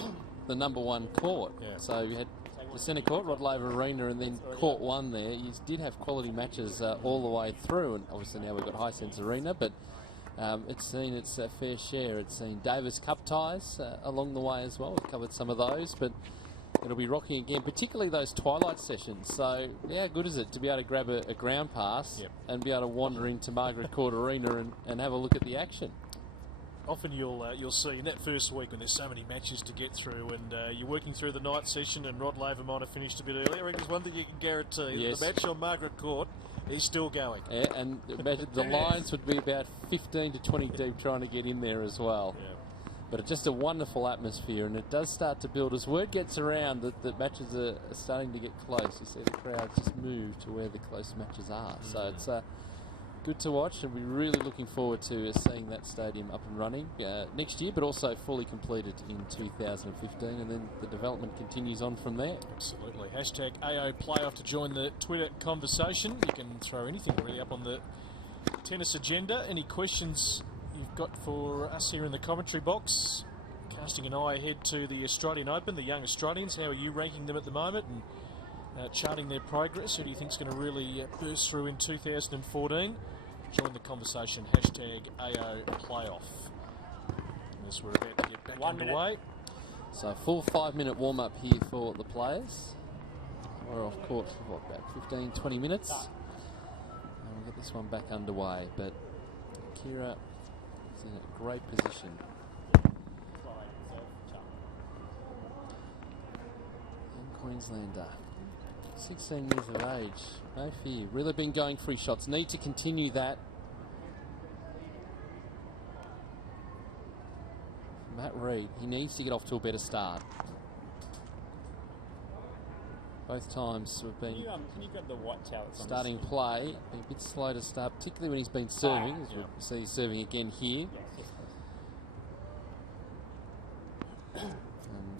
the number 1 court. Yeah. So you had the centre court, Rod Laver Arena, and then court 1 there. You did have quality matches all the way through, and obviously now we've got Hisense Arena, but it's seen its fair share. It's seen Davis Cup ties along the way as well. We've covered some of those, but it'll be rocking again, particularly those twilight sessions. So how good is it to be able to grab a ground pass and be able to wander into Margaret Court Arena and have a look at the action? Often you'll see in that first week when there's so many matches to get through, and you're working through the night session, and Rod Laver might have finished a bit earlier. I reckon there's one thing you can guarantee: yes, the match on Margaret Court is still going. Yeah, and imagine the lines would be about 15 to 20 deep trying to get in there as well. Yeah. But it's just a wonderful atmosphere, and it does start to build as word gets around that matches are starting to get close. You see the crowds just move to where the close matches are. So it's good to watch, and we're really looking forward to seeing that stadium up and running next year, but also fully completed in 2015, and then the development continues on from there. Absolutely. Hashtag AO Playoff to join the Twitter conversation. You can throw anything really up on the tennis agenda. Any questions you've got for us here in the commentary box? Casting an eye ahead to the Australian Open, the young Australians. How are you ranking them at the moment and charting their progress? Who do you think is going to really burst through in 2014? Join the conversation, hashtag AO Playoff. As we're about to get back underway. So full 5-minute warm-up here for the players. We're off court for about 15, 20 minutes. And we'll get this one back underway, but Kira is in a great position. Young Queenslander, 16 years of age, no fear. Really been going free shots. Need to continue that. Matt Reid, he needs to get off to a better start. Both times we've been Can you grab the white towel? starting play, been a bit slow to start, particularly when he's been serving. As we see he's serving again here. And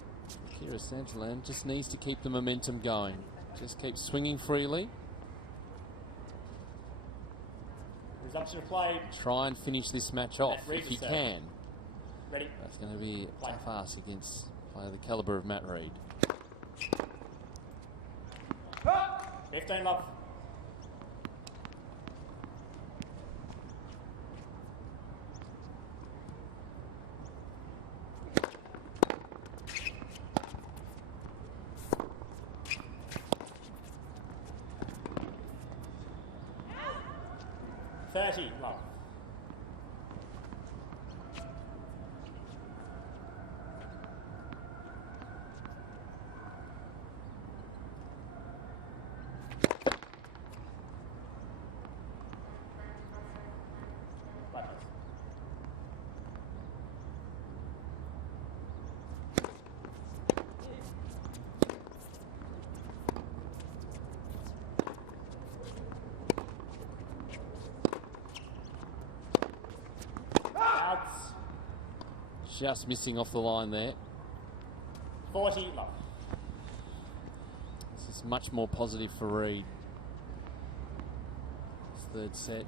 Kira Santillan just needs to keep the momentum going. Just keep swinging freely. Resumption of play. Try and finish this match off if he can. Ready. That's going to be a tough ask against a player the calibre of Matt Reid. 15 love. Love. Just missing off the line there. 40 love. This is much more positive for Reid. His third set.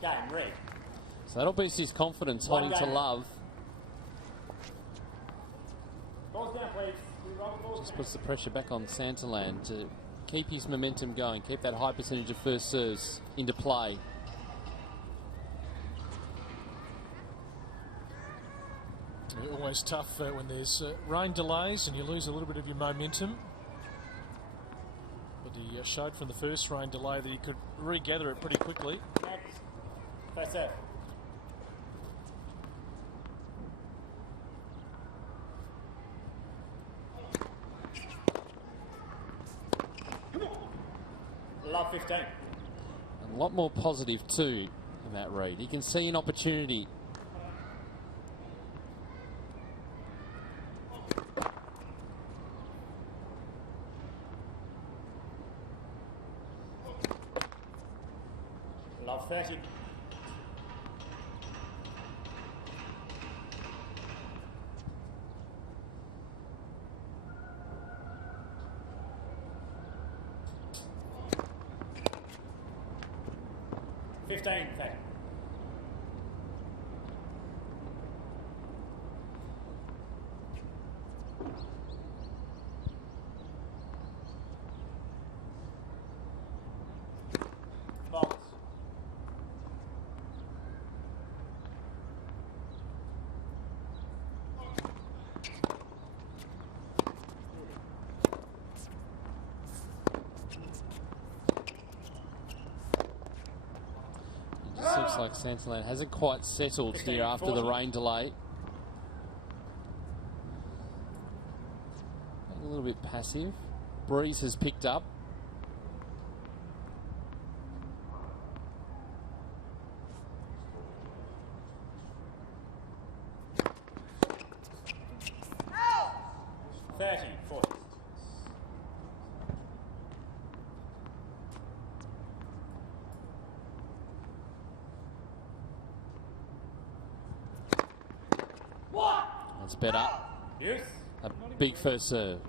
Game, Reid. So that'll boost his confidence, holding to love. Balls down, please. Just puts the pressure back on Santillan to keep his momentum going, keep that high percentage of first serves into play. Always tough when there's rain delays and you lose a little bit of your momentum. But he showed from the first rain delay that he could regather it pretty quickly. Next. First serve. Love 15. A lot more positive too in that Reid. He can see an opportunity. Love 30. Thank you. Box. Looks like Santillan hasn't quite settled here after the rain delay. A little bit passive. Breeze has picked up. That's better. Yes. A big first serve.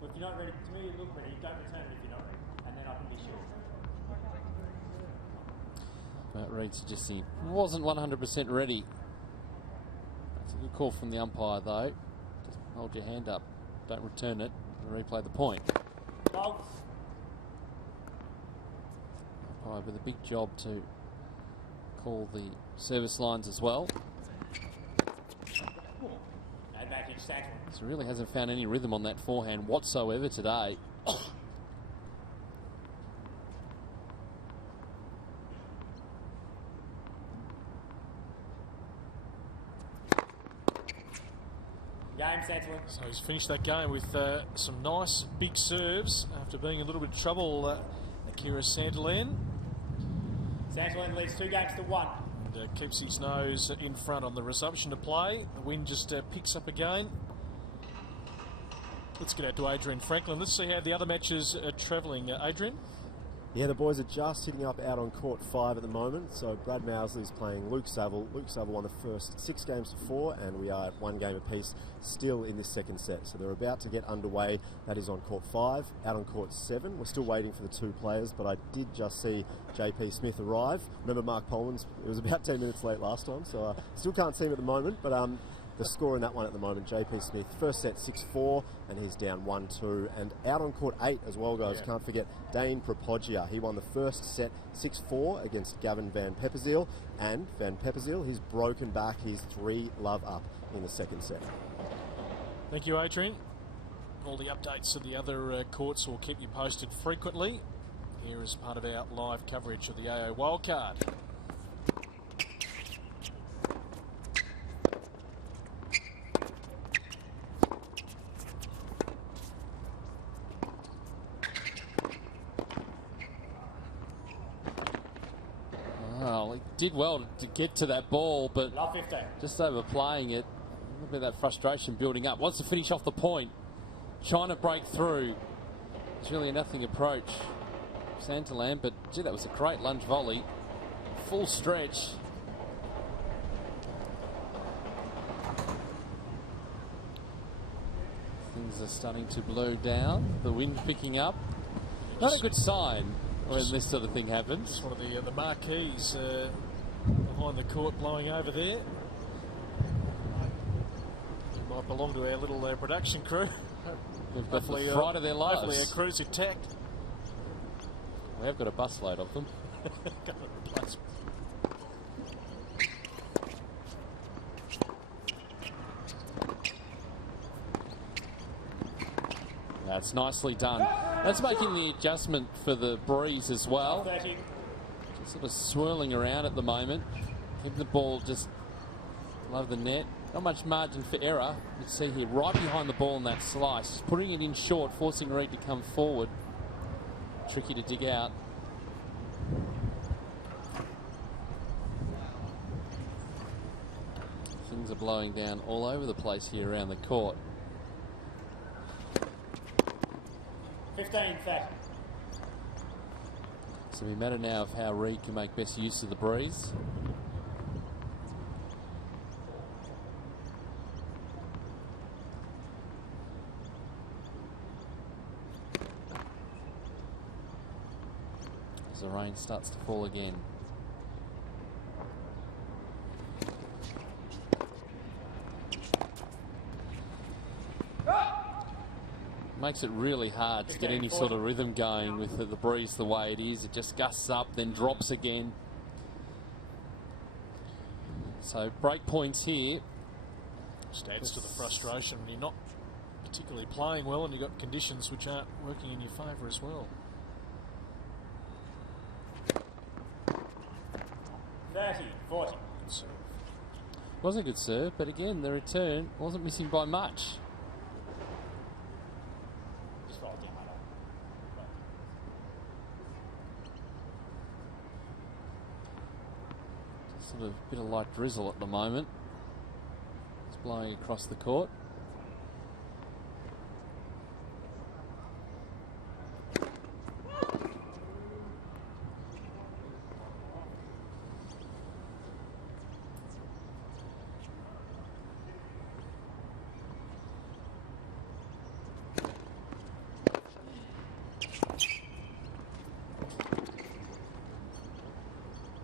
Well, if you're not ready, to me you look ready, don't return it if you're not ready, and then I can be sure. Matt Reid suggesting he wasn't 100% ready. That's a good call from the umpire though. Just hold your hand up, don't return it, and replay the point. Box. Umpire with a big job to call the service lines as well. Advantage Santillan. So really hasn't found any rhythm on that forehand whatsoever today. Game Santillan. So he's finished that game with some nice big serves after being in a little bit of trouble. Akira Santillan. Santillan leads 2 games to 1. And keeps his nose in front on the resumption of play. The wind just picks up again. Let's get out to Adrian Franklin. Let's see how the other matches are travelling. Adrian? Yeah, the boys are just hitting up out on court 5 at the moment. So Brad Mousley's playing Luke Saville. Luke Saville won the first 6 games to 4, and we are at 1 game apiece still in this second set. So they're about to get underway. That is on court 5. Out on court 7, we're still waiting for the 2 players, but I did just see JP Smith arrive. Remember Mark Polman's, it was about 10 minutes late last time, so I still can't see him at the moment, but the score in that one at the moment, JP Smith, first set 6-4, and he's down 1-2. And out on court 8 as well, guys. Yeah. Can't forget Dane Propoggia. He won the first set 6-4 against Gavin Van Pepperziel. And Van Pepperziel, he's broken back. He's 3-love up in the second set. Thank you, Adrian. All the updates of the other courts will keep you posted frequently. Here is part of our live coverage of the AO Wildcard. Well, he did well to get to that ball, but Love 15. just overplaying it. A little bit of that frustration building up. Wants to finish off the point. Trying to break through. It's really a nothing approach. Santillan, but gee, that was a great lunge volley. Full stretch. Things are starting to blow down. The wind picking up. Not a good sign when this sort of thing happens. Just one of the marquees behind the court blowing over there. It might belong to our little production crew. They've got the fright of their lives. Hopefully our crew's intact. We have got a busload of them. That's nicely done. That's making the adjustment for the breeze as well. Just sort of swirling around at the moment. Keeping the ball just above the net. Not much margin for error. You see here, right behind the ball in that slice. Putting it in short, forcing Reed to come forward. Tricky to dig out. Things are blowing down all over the place here around the court. 15, 30. So we matter now of how Reed can make best use of the breeze. As the rain starts to fall again. Makes it really hard to get any sort of rhythm going with the breeze the way it is. It just gusts up, then drops again. So break points here. Just adds to the frustration when you're not particularly playing well and you've got conditions which aren't working in your favour as well. 30, 40. Was a good serve, but again, the return wasn't missing by much. Sort of a bit of light drizzle at the moment. It's blowing across the court.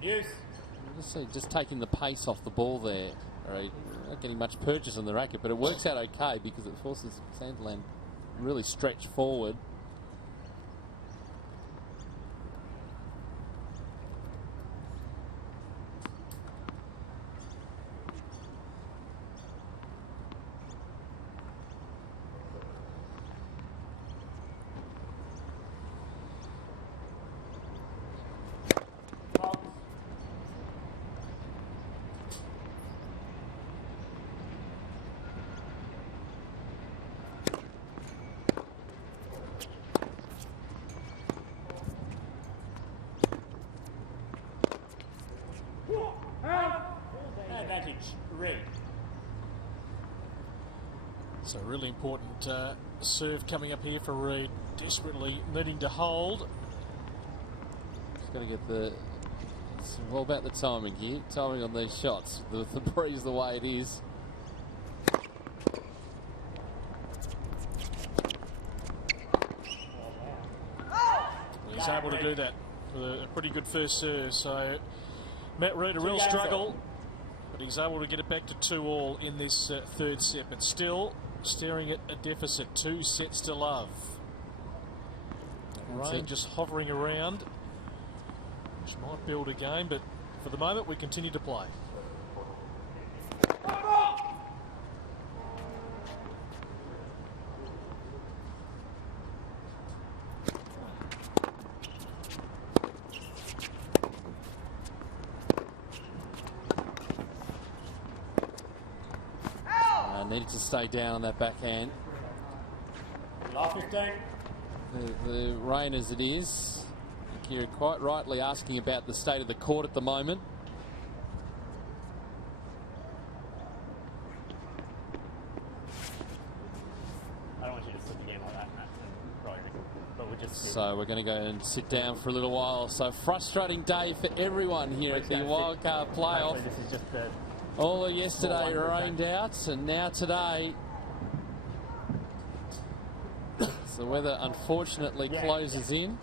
Use. Just taking the pace off the ball there. Right, not getting much purchase on the racket, but it works out okay because it forces Santillan really stretch forward. Reed. So really important serve coming up here for Reed. Desperately needing to hold. Just got to get the... It's all about the timing here. Timing on these shots. The breeze the way it is. He's able to do that with a pretty good first serve. So Matt Reed, a real struggle, but he's able to get it back to 2-all in this third set. But still staring at a deficit, 2 sets to love. Rain just hovering around, which might build a game, but for the moment we continue to play. Needed to stay down on that backhand. Last 15. The rain as it is. You're quite rightly asking about the state of the court at the moment. I don't want you to slip again like that, Matt. But we're just... So we're going to go and sit down for a little while. So frustrating day for everyone here at the Wildcard playoff. This is just the... All of yesterday rained out, and now today the weather unfortunately closes in.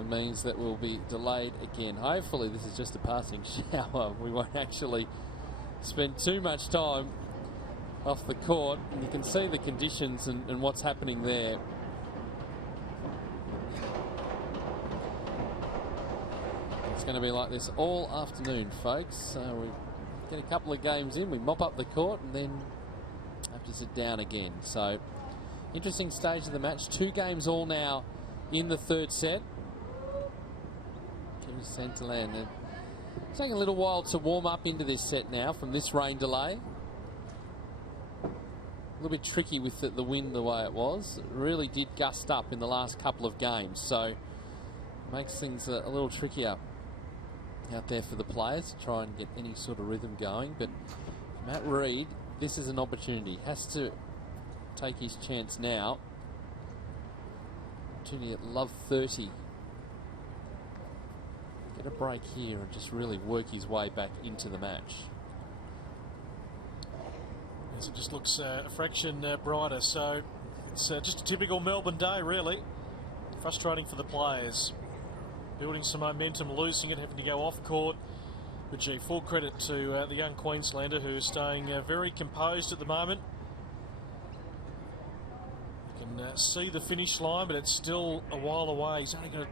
It means that we'll be delayed again. Hopefully this is just a passing shower. We won't actually spend too much time off the court, and you can see the conditions and what's happening there. It's going to be like this all afternoon, folks. So we get a couple of games in, we mop up the court, and then have to sit down again. So interesting stage of the match. 2 games all now in the third set. Here's Santillan. It's taking a little while to warm up into this set now from this rain delay. A little bit tricky with the wind the way it was. It really did gust up in the last couple of games, so it makes things a little trickier out there for the players to try and get any sort of rhythm going. But Matt Reed, this is an opportunity. Has to take his chance now. Opportunity at love 30. Get a break here and just really work his way back into the match. As it just looks a fraction brighter, so it's just a typical Melbourne day, really. Frustrating for the players. Building some momentum, losing it, having to go off court. But gee, full credit to the young Queenslander, who is staying very composed at the moment. You can see the finish line, but it's still a while away. He's only going to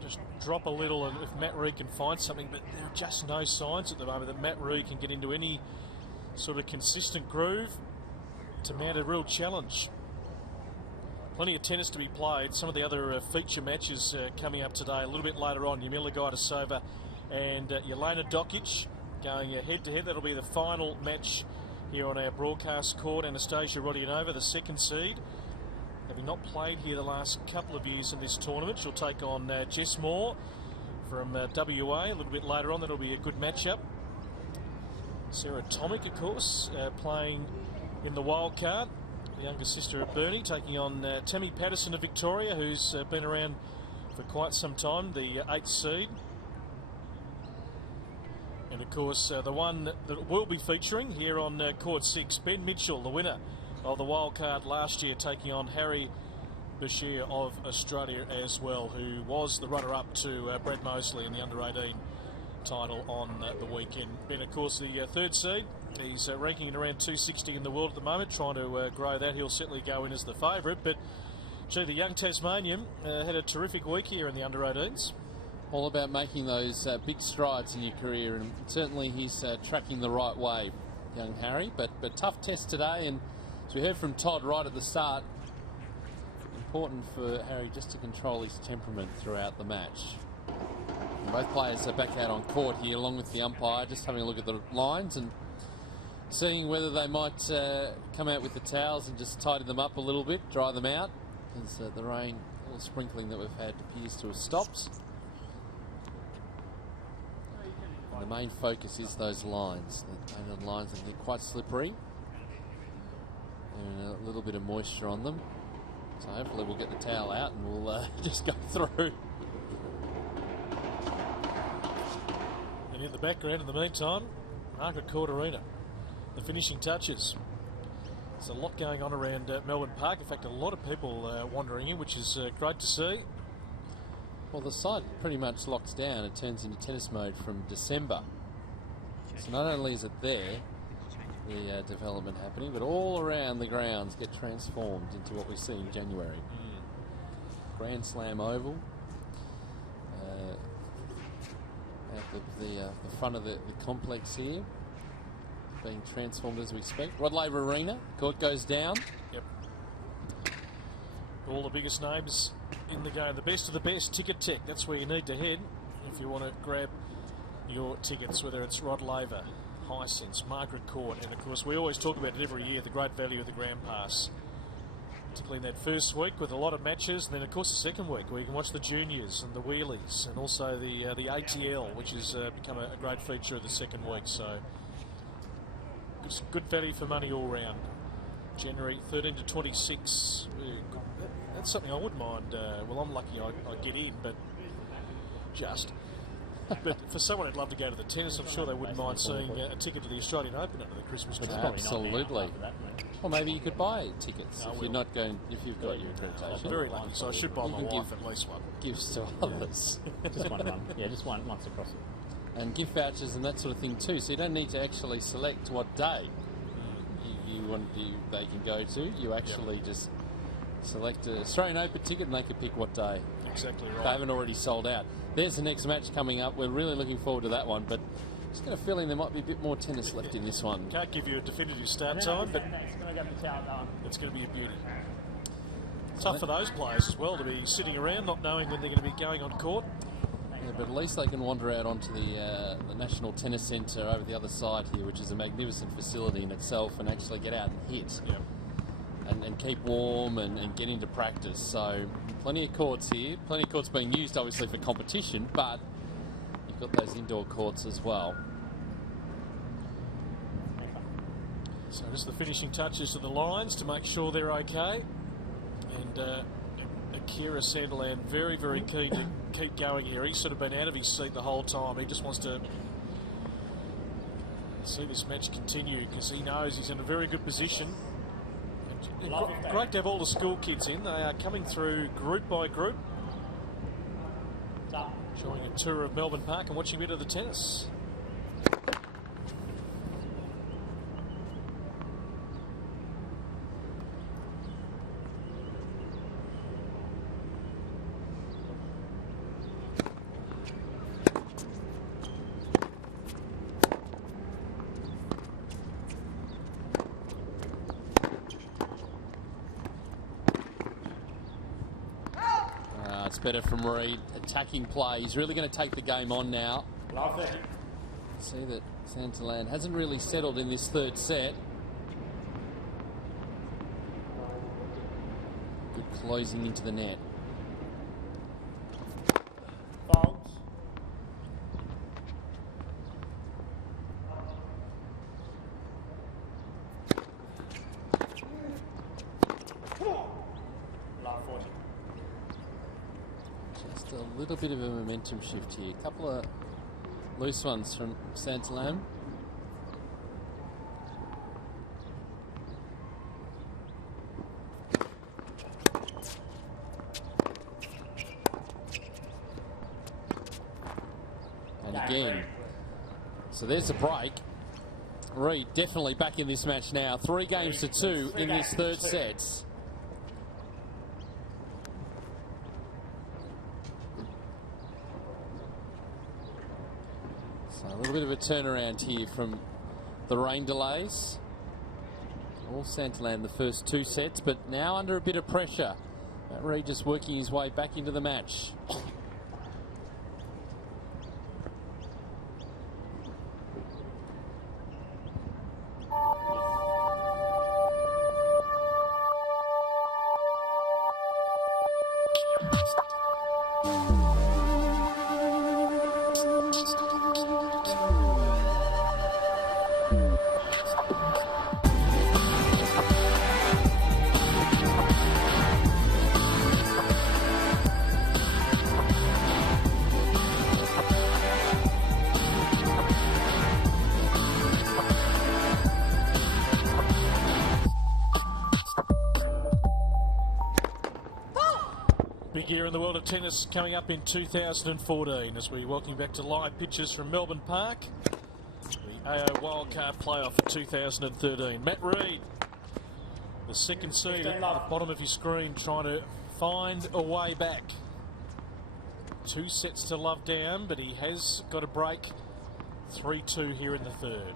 just drop a little, and if Matt Reed can find something, but there are just no signs at the moment that Matt Reed can get into any sort of consistent groove to mount a real challenge. Plenty of tennis to be played. Some of the other feature matches coming up today a little bit later on. Yamila Gajdosova and Jelena Dokic going head-to-head. That'll be the final match here on our broadcast court. Anastasia Rodionova, the second seed, having not played here the last couple of years in this tournament. She'll take on Jess Moore from WA a little bit later on. That'll be a good matchup. Sarah Tomic, of course, playing in the Wildcard. The younger sister of Bernie, taking on Tammy Patterson of Victoria, who's been around for quite some time, the 8th seed. And of course, the one that will be featuring here on court 6, Ben Mitchell, the winner of the Wildcard last year, taking on Harry Bashir of Australia as well, who was the runner-up to Brett Mosley in the under-18 title on the weekend. Ben, of course, the 3rd seed. He's ranking at around 260 in the world at the moment, trying to grow that. He'll certainly go in as the favourite, but gee, the young Tasmanian had a terrific week here in the under-18s. All about making those big strides in your career, and certainly he's tracking the right way, young Harry. But tough test today, and as we heard from Todd right at the start, important for Harry just to control his temperament throughout the match. And both players are back out on court here along with the umpire, just having a look at the lines and seeing whether they might come out with the towels and just tidy them up a little bit, dry them out, because the rain, a little sprinkling that we've had appears to have stopped. The main focus is those lines. The painted lines, and they're quite slippery. And a little bit of moisture on them. So hopefully we'll get the towel out and we'll just go through. And in the background, in the meantime, Margaret Court Arena. The finishing touches. There's a lot going on around Melbourne Park. In fact, a lot of people wandering in, which is great to see. Well, the site pretty much locks down. It turns into tennis mode from December. So not only is it there, the development happening, but all around the grounds get transformed into what we see in January. Grand Slam Oval. At the front of the complex here, being transformed as we speak. Rod Laver Arena, court goes down. Yep. All the biggest names in the game. The best of the best. Ticket Tech, that's where you need to head if you want to grab your tickets, whether it's Rod Laver, Hisense, Margaret Court, and of course we always talk about it every year, the great value of the Grand Pass. Particularly in that first week with a lot of matches, and then of course the second week where you can watch the juniors and the wheelies, and also the ATL, which has become a great feature of the second week. So it's good value for money all round. January 13 to 26. That's something I wouldn't mind. Well, I'm lucky I get in, but just. But for someone who'd love to go to the tennis, I'm sure they wouldn't mind seeing a ticket to the Australian Open under the Christmas tree. Absolutely. Well, maybe you could buy tickets if you're not going. If you've got your accreditation. I'm very lucky, so I should buy my wife at least one. Gifts to others. Just one. Yeah, just once across it. And gift vouchers and that sort of thing too. So you don't need to actually select what day they can go to. You actually just select an Australian Open ticket and they can pick what day. Exactly right. They haven't already sold out. There's the next match coming up. We're really looking forward to that one, but just got a feeling there might be a bit more tennis left in this one. Can't give you a definitive start time, but it's going to be a beauty. Tough for those players as well to be sitting around not knowing when they're going to be going on court. Yeah, but at least they can wander out onto the National Tennis Centre over the other side here, which is a magnificent facility in itself, and actually get out and hit. Yep. And keep warm and get into practice. So plenty of courts here. Plenty of courts being used obviously for competition, but you've got those indoor courts as well. So just the finishing touches to the lines to make sure they're okay. And Akira Santillan very, very keen to keep going here. He's sort of been out of his seat the whole time. He just wants to see this match continue because he knows he's in a very good position. Great to have all the school kids in. They are coming through group by group, showing a tour of Melbourne Park and watching a bit of the tennis. It's better from Reid. Attacking play. He's really going to take the game on now. Love it. See that Santillan hasn't really settled in this third set. Good closing into the net. Faults. Love 40. Just a little bit of a momentum shift here. A couple of loose ones from Santillan. And again. So there's a break. Reid definitely back in this match now. 3-2 in this third set. A little bit of a turnaround here from the rain delays. All Santillan the first 2 sets, but now under a bit of pressure. Matt Reid just working his way back into the match. Big year in the world of tennis coming up in 2014 as we welcome back to live pitches from Melbourne Park. The AO Wildcard playoff for 2013. Matt Reid, the second seed at the bottom of your screen, trying to find a way back. 2 sets to love down, but he has got a break. 3-2 here in the third.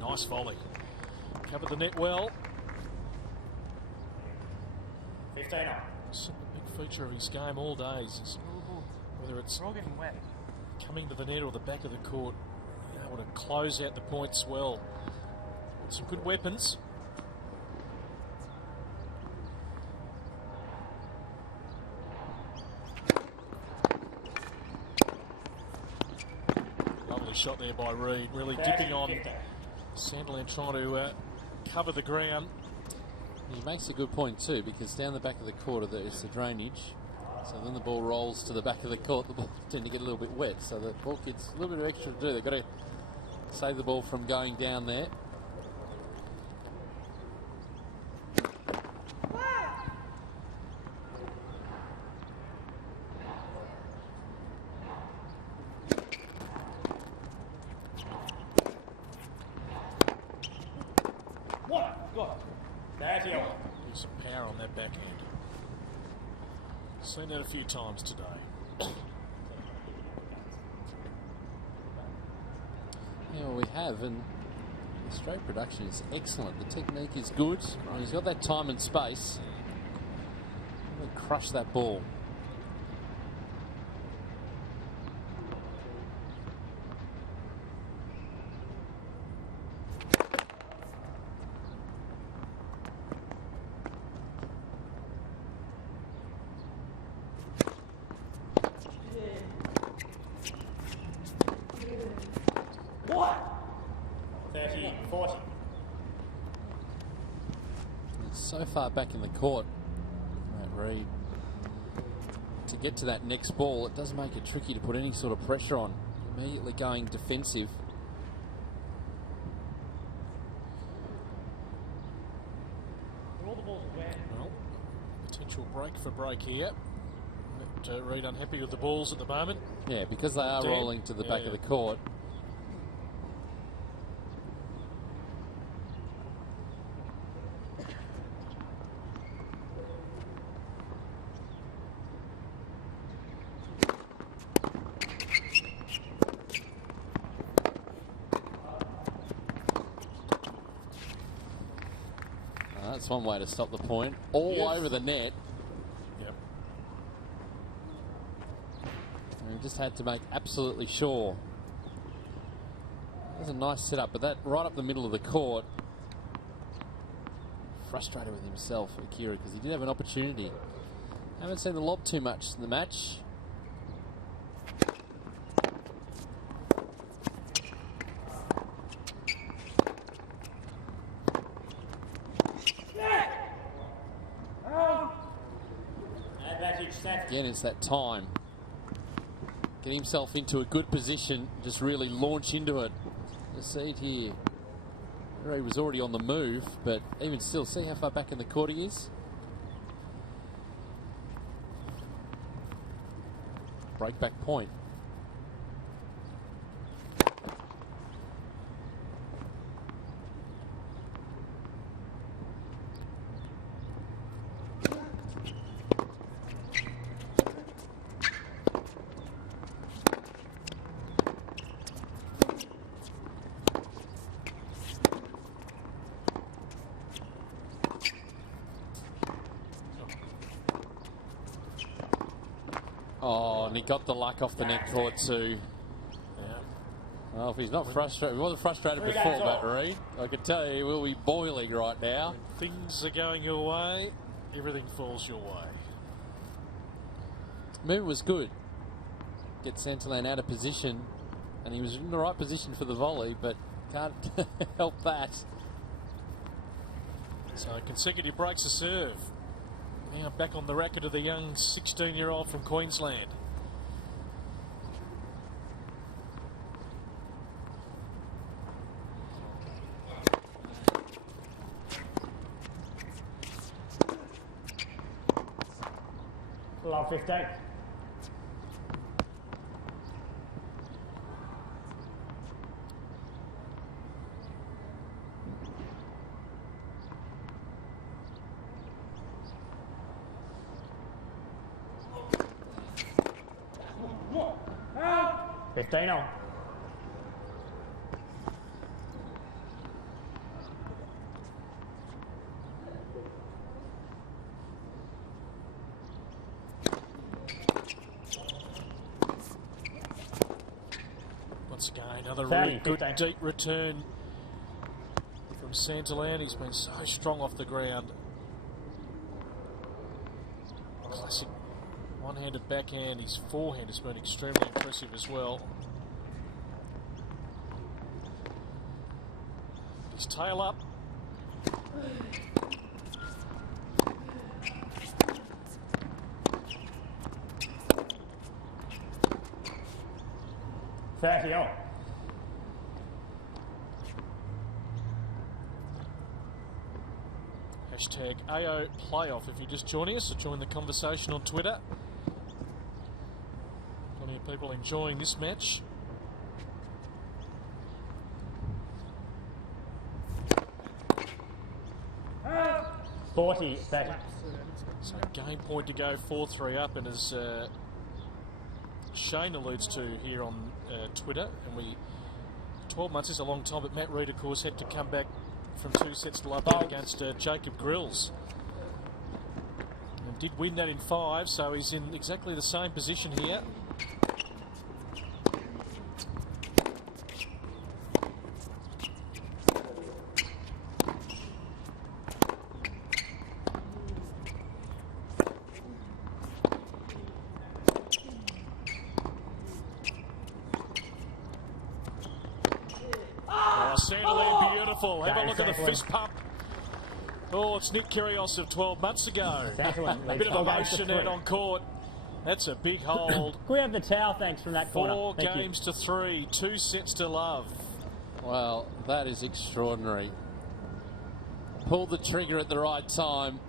Nice volley. Covered the net well. 15 up. It's a big feature of his game all days. Is whether it's all getting wet. Coming to the net or the back of the court, able to close out the points well. Some good weapons. Lovely shot there by Reid, really dipping on. Santillan trying to cover the ground. He makes a good point too, because down the back of the court there's the drainage. So then the ball rolls to the back of the court. The ball tend to get a little bit wet. So the ball kids a little bit of extra to do. They've got to save the ball from going down there. There's some power on that backhand. Seen that a few times today. Yeah, well, we have, and the stroke production is excellent. The technique is good. He's got that time and space. Really crush that ball. What? 30, 40. It's so far back in the court, Matt Reid. To get to that next ball, it does make it tricky to put any sort of pressure on. Immediately going defensive. Well, potential break for break here. But Reid unhappy with the balls at the moment. Yeah, because they are rolling to the back of the court. That's one way to stop the point. All over the net. Yep. And he just had to make absolutely sure. That was a nice setup, but that right up the middle of the court. Frustrated with himself, Akira, because he did have an opportunity. Haven't seen the lob too much in the match. Again, it's that time. Get himself into a good position, just really launch into it. Just see it here. He was already on the move, but even still, see how far back in the court he is? Break back point. Oh, and he got the luck off the net court too. Yeah. Well, if he's not frustrated, he wasn't frustrated before, Matt Reid. I can tell you, we'll be boiling right now. When things are going your way, everything falls your way. Movement was good. Get Santillan out of position, and he was in the right position for the volley, but can't help that. So consecutive breaks of serve. Now back on the racket of the young 16-year-old from Queensland. 15. Fifteen. Once again, another really good deep return from Santillan. He's been so strong off the ground. Classic one-handed backhand. His forehand has been extremely impressive as well. His tail up. Hashtag AO Playoff if you're just joining us, or join the conversation on Twitter. Plenty of people enjoying this match. So game point to go, 4-3 up, and as Shane alludes to here on Twitter, and 12 months is a long time, but Matt Reid, of course, had to come back from 2 sets to love against Jacob Grills. And did win that in 5, so he's in exactly the same position here. Santillan, beautiful. Have a look at the fist pump. Oh, it's Nick Kyrgios of 12 months ago. A bit of emotion out on court. That's a big hold. Can we have the towel, thanks, from that corner? 4 games to 3, 2 sets to love. Well, that is extraordinary. Pulled the trigger at the right time.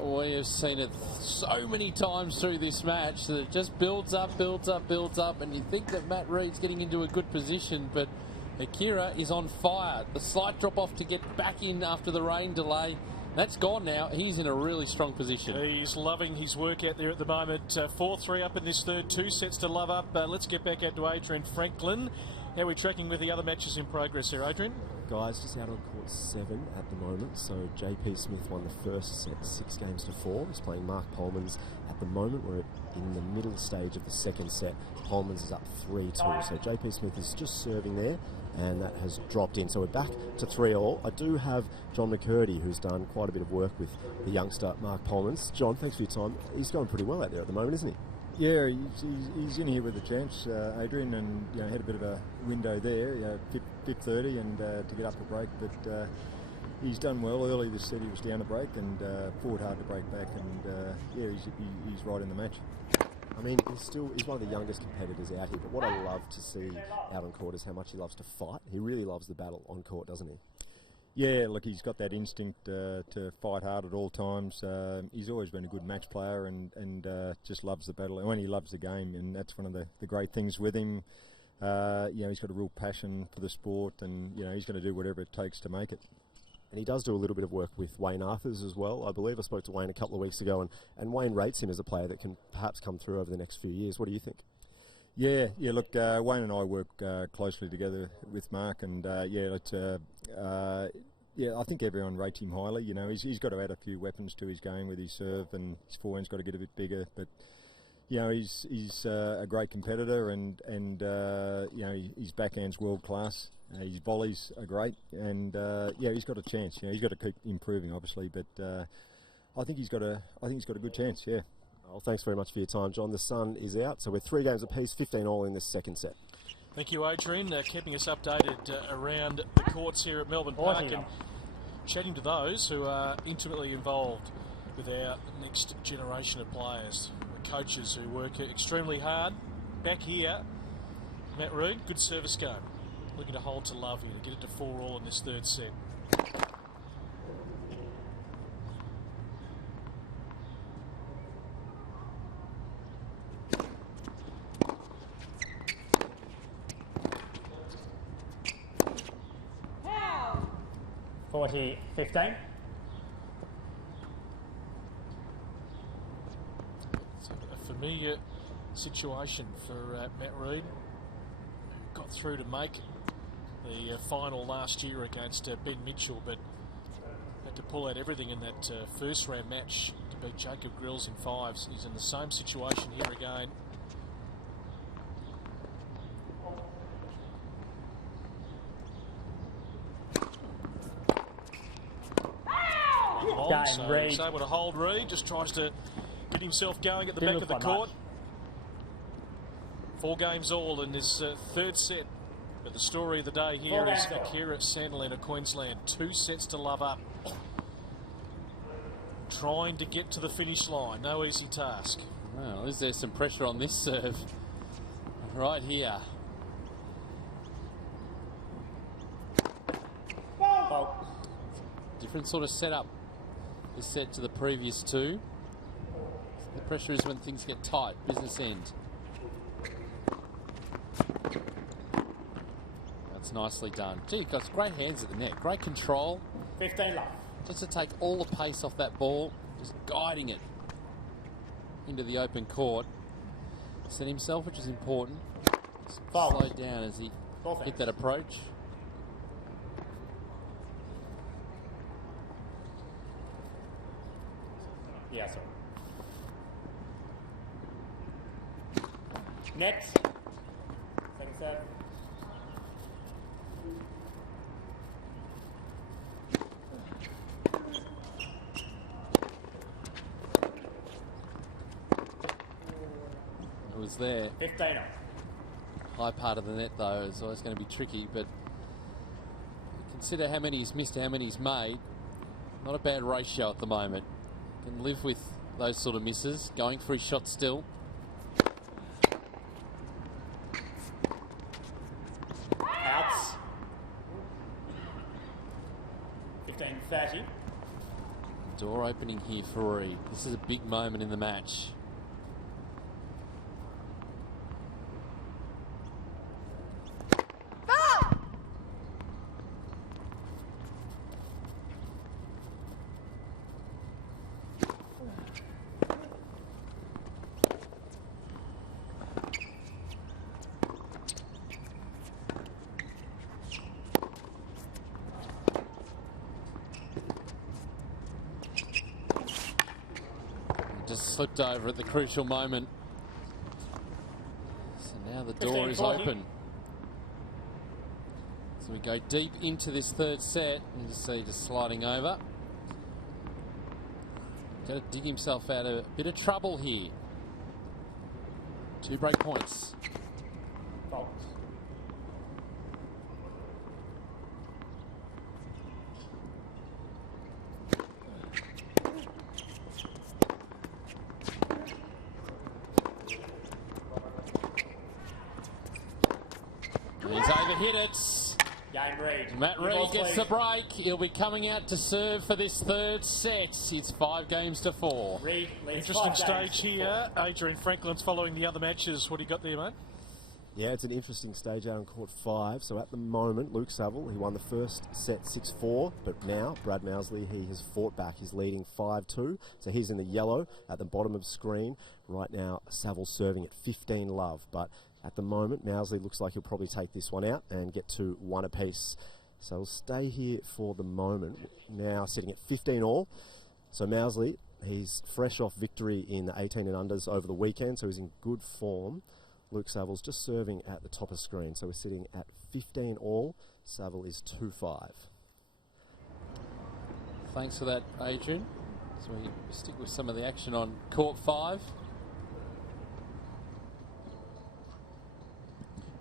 We have seen it so many times through this match that it just builds up, and you think that Matt Reid's getting into a good position, but Akira is on fire. The slight drop off to get back in after the rain delay, that's gone now. He's in a really strong position. He's loving his work out there at the moment. 4-3 up in this third, 2 sets to love up. Let's get back out to Adrian Franklin. How are we tracking with the other matches in progress here, Adrian? Guys, just out on court 7 at the moment. So JP Smith won the first set 6-4. He's playing Mark Polmans. At the moment, we're in the middle stage of the second set. Polmans is up 3-2. So JP Smith is just serving there, and that has dropped in. So we're back to 3-all. I do have John McCurdy, who's done quite a bit of work with the youngster Mark Polmans. John, thanks for your time. He's going pretty well out there at the moment, isn't he? Yeah, he's in here with a chance, Adrian, and had a bit of a window there, 5:30 and to get up a break, but he's done well. Early this set he was down a break and fought hard to break back, and he's right in the match. I mean, he's one of the youngest competitors out here, but what I love to see out on court is how much he loves to fight. He really loves the battle on court, doesn't he? Yeah, look, he's got that instinct to fight hard at all times. He's always been a good match player and just loves the battle. And when he loves the game, and that's one of the great things with him. He's got a real passion for the sport, and he's going to do whatever it takes to make it. And he does do a little bit of work with Wayne Arthurs as well. I believe I spoke to Wayne a couple of weeks ago, and Wayne rates him as a player that can perhaps come through over the next few years. What do you think? Yeah. Look, Wayne and I work closely together with Mark, and I think everyone rates him highly. He's got to add a few weapons to his game with his serve, and his forehand's got to get a bit bigger. But he's a great competitor, and his backhand's world class. His volleys are great, and he's got a chance. He's got to keep improving, obviously, but I think he's got a good chance. Yeah. Well, thanks very much for your time, John. The sun is out, so we're 3 games apiece, 15-all in this second set. Thank you, Adrian, keeping us updated around the courts here at Melbourne Park and chatting to those who are intimately involved with our next generation of players. The coaches who work extremely hard. Back here, Matt Reid, good service game. Looking to hold to love here to get it to 4-all in this third set. 40-15. It's a familiar situation for Matt Reid, who got through to make the final last year against Ben Mitchell, but had to pull out everything in that first round match to beat Jacob Grills in fives. He's in the same situation here again. So he's able to hold Reid, just tries to get himself going at the back of the court. 4 games all in this third set. But the story of the day here is Akira Santillan of Queensland. 2 sets to love up. Trying to get to the finish line. No easy task. Well, is there some pressure on this serve? Right here. Different sort of setup this set to the previous 2. The pressure is when things get tight, business end. That's nicely done. Gee, you've got great hands at the net, great control. 15 love. Just to take all the pace off that ball, just guiding it into the open court. Set himself, which is important. Slowed down as he hit that approach. Yeah, sorry. Next. Second serve. It was there. 15. High part of the net, though, is always going to be tricky, but consider how many he's missed, how many he's made. Not a bad ratio at the moment. Can live with those sort of misses. Going for his shot still. Outs. 15-30. Door opening here for Reid. This is a big moment in the match. Just slipped over at the crucial moment. So now the door is open. So we go deep into this third set. You can see just sliding over. Got to dig himself out of a bit of trouble here. 2 break points. Fault. He's overhit it. Game Reid. Matt Reid gets the break. He'll be coming out to serve for this third set. It's 5 games to 4. Reid leads Interesting stage here. Adrian Franklin's following the other matches. What do you got there, mate? Yeah, it's an interesting stage out on court 5. So at the moment, Luke Saville, he won the first set 6-4, but now Brad Mousley, he has fought back. He's leading 5-2. So he's in the yellow at the bottom of the screen. Right now, Saville serving at 15 love, but at the moment, Mousley looks like he'll probably take this one out and get to 1 apiece. So we'll stay here for the moment. Now sitting at 15 all. So Mousley, he's fresh off victory in the 18 and unders over the weekend, so he's in good form. Luke Saville's just serving at the top of screen. So we're sitting at 15 all. Saville is 2-5. Thanks for that, Adrian. So we stick with some of the action on court 5.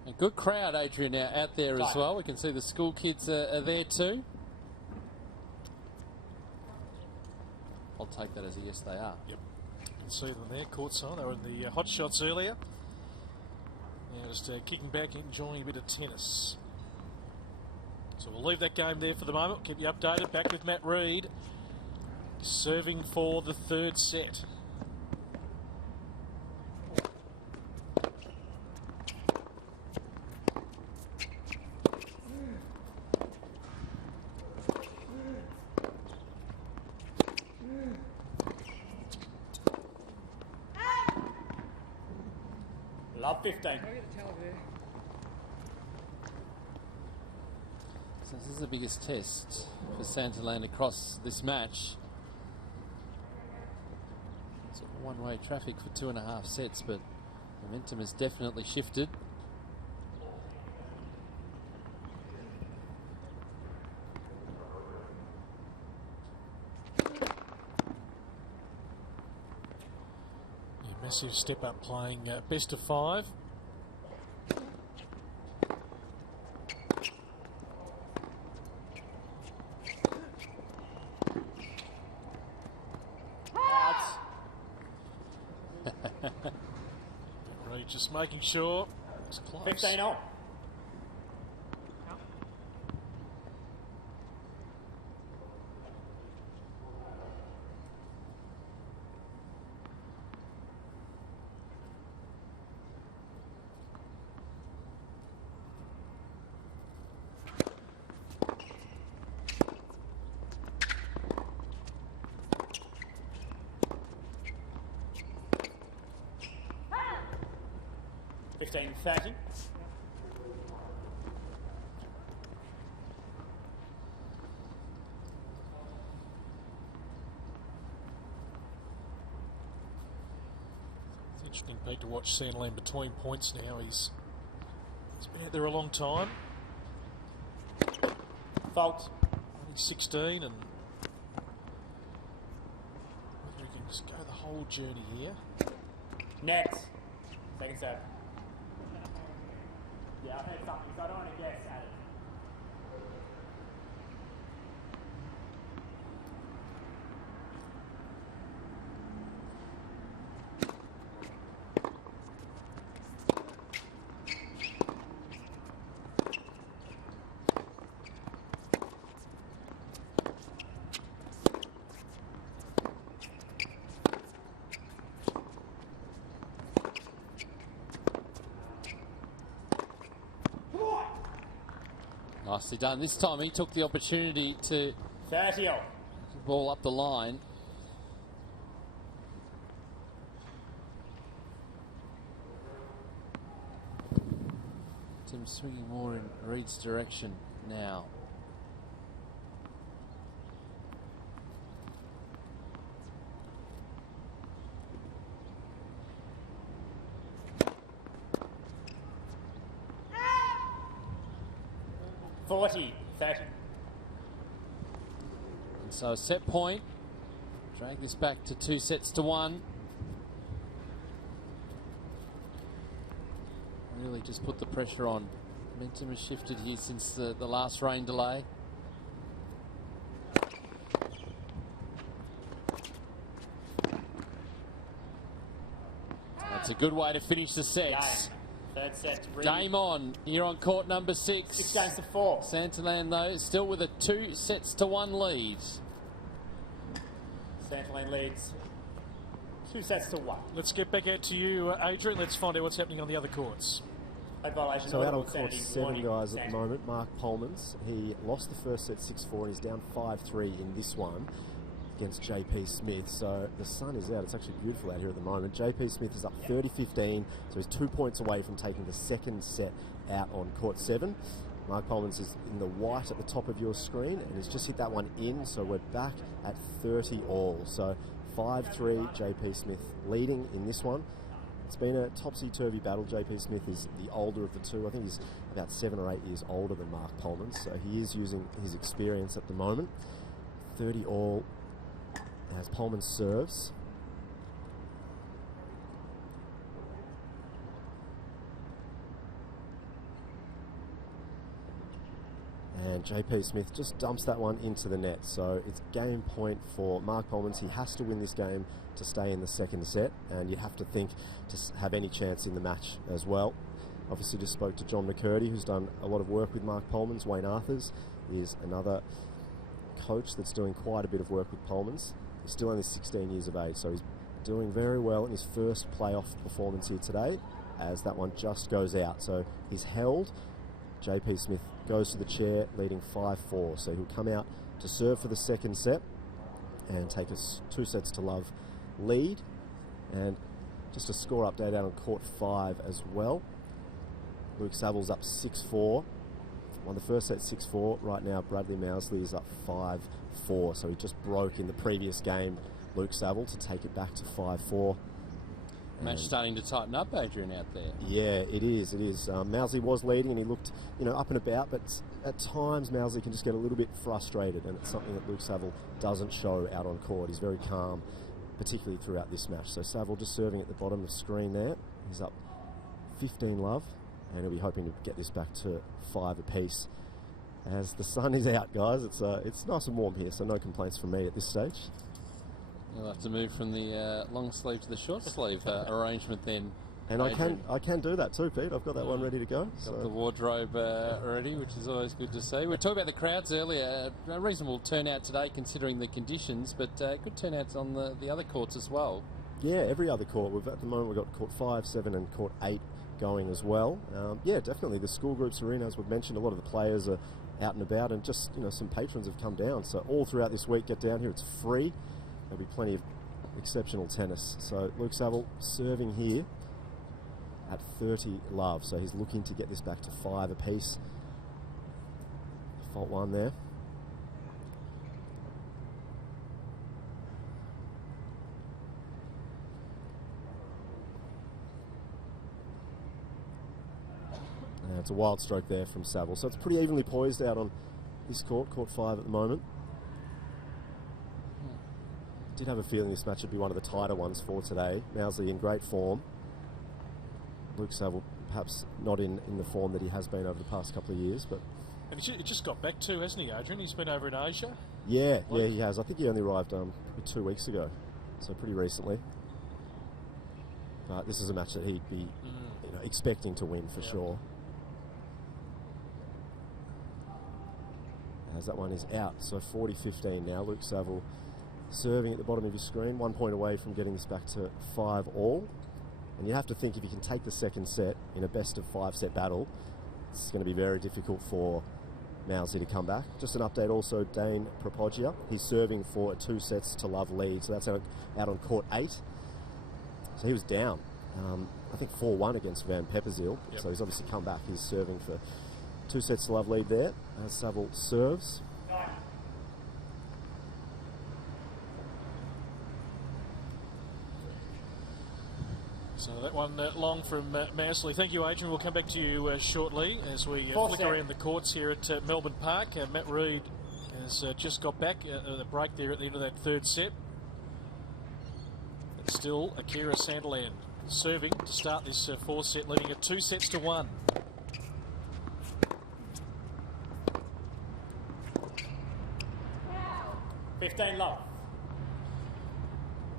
A good crowd, Adrian, out there as well. We can see the school kids are there too. I'll take that as a yes, they are. Yep. You can see them there, courtside. They were in the hot shots earlier. Now just kicking back, enjoying a bit of tennis. So we'll leave that game there for the moment. Keep you updated. Back with Matt Reid, serving for the third set. Love 15. So this is the biggest test for Santillan across this match. It's one-way traffic for 2.5 sets, but momentum has definitely shifted. Massive step up playing best of 5. Really just making sure it's close. 15 on. It's interesting, Pete, to watch Santillan between points now. He's been out there a long time. Fault. Only 16, and whether he can just go the whole journey here. Net. Second serve. Yeah, I've heard something, so I don't want to guess at it. Nicely done. This time he took the opportunity to 30 off. Ball up the line. Tim swinging more in Reed's direction now. $40, 30. And so set point. Drag this back to 2-1. Really just put the pressure on. Momentum has shifted here since the last rain delay. That's a good way to finish the sets. Third set. Game on here on court number 6. 6 games to 4. Santillan, though, still with a 2-1 lead. Santillan leads 2-1. Let's get back out to you, Adrian. Let's find out what's happening on the other courts. So out on court 7 guys at the moment. Mark Polmans, he lost the first set 6-4 and he's down 5-3 in this one against JP Smith. So the sun is out. It's actually beautiful out here at the moment. JP Smith is up 30-15, so he's 2 points away from taking the second set out on court 7. Mark Polmans is in the white at the top of your screen and he's just hit that one in, so we're back at 30 all. So 5-3, JP Smith leading in this one. It's been a topsy-turvy battle. JP Smith is the older of the two. I think he's about 7 or 8 years older than Mark Polmans, so he is using his experience at the moment. 30 all as Polmans serves. And JP Smith just dumps that one into the net. So it's game point for Mark Polmans. He has to win this game to stay in the second set, and you'd have to think to have any chance in the match as well. Obviously just spoke to John McCurdy, who's done a lot of work with Mark Polmans. Wayne Arthurs is another coach that's doing quite a bit of work with Polmans. He's still only 16 years of age, so he's doing very well in his first playoff performance here today, as that one just goes out. So he's held. JP Smith goes to the chair, leading 5-4. So he'll come out to serve for the second set and take us 2-0 lead. And Just a score update out on court 5 as well. Luke Saville's up 6-4. Won the first set 6-4. Right now, Bradley Mousley is up 5-4. So he just broke in the previous game, Luke Saville, to take it back to 5-4. Match starting to tighten up, Adrian, out there. Yeah, it is. Mousley was leading and he looked, up and about, but at times Mousley can just get a little bit frustrated, and it's something that Luke Saville doesn't show out on court. He's very calm, particularly throughout this match. So Saville just serving at the bottom of the screen there. He's up 15 love, and he'll be hoping to get this back to 5 apiece. As the sun is out, guys, it's nice and warm here, so no complaints from me at this stage. You'll have to move from the long sleeve to the short sleeve arrangement then. And I can do that too, Pete. I've got that one ready to go. Got the wardrobe ready, which is always good to see. We were talking about the crowds earlier. A reasonable turnout today considering the conditions, but good turnouts on the other courts as well. Yeah, every other court. At the moment we've got court 5, 7 and court 8 going as well. Yeah, definitely. The school groups arena, as we've mentioned, a lot of the players are out and about, and just some patrons have come down. So all throughout this week, get down here. It's free. There'll be plenty of exceptional tennis. So Luke Saville serving here at 30 love. So he's looking to get this back to 5 apiece. Fault 1 there. It's a wild stroke there from Saville. So it's pretty evenly poised out on this court, court 5 at the moment. Did have a feeling this match would be one of the tighter ones for today. Mousley in great form. Luke Saville perhaps not in the form that he has been over the past couple of years, but... And he just got back too, hasn't he, Adrian? He's been over in Asia. Yeah, he has. I think he only arrived 2 weeks ago, so pretty recently. But this is a match that he'd be expecting to win for sure. As that one is out, so 40-15 now. Luke Saville serving at the bottom of your screen, 1 point away from getting this back to 5 all. And you have to think if you can take the second set in a best of 5 set battle, it's going to be very difficult for Mousley to come back. Just an update also, Dane Propoggia. He's serving for a 2 sets to love lead, so that's out on court 8. So he was down, I think 4-1 against Van Pepperzeel. So he's obviously come back. He's serving for 2 sets to love lead there as Saville serves. So that one long from Mousley. Thank you, Adrian. We'll come back to you shortly as we flick around the courts here at Melbourne Park. Matt Reid has just got back the break there at the end of that 3rd set. But still, Akira Santillan serving to start this 4th set, leading at 2 sets to 1. Love.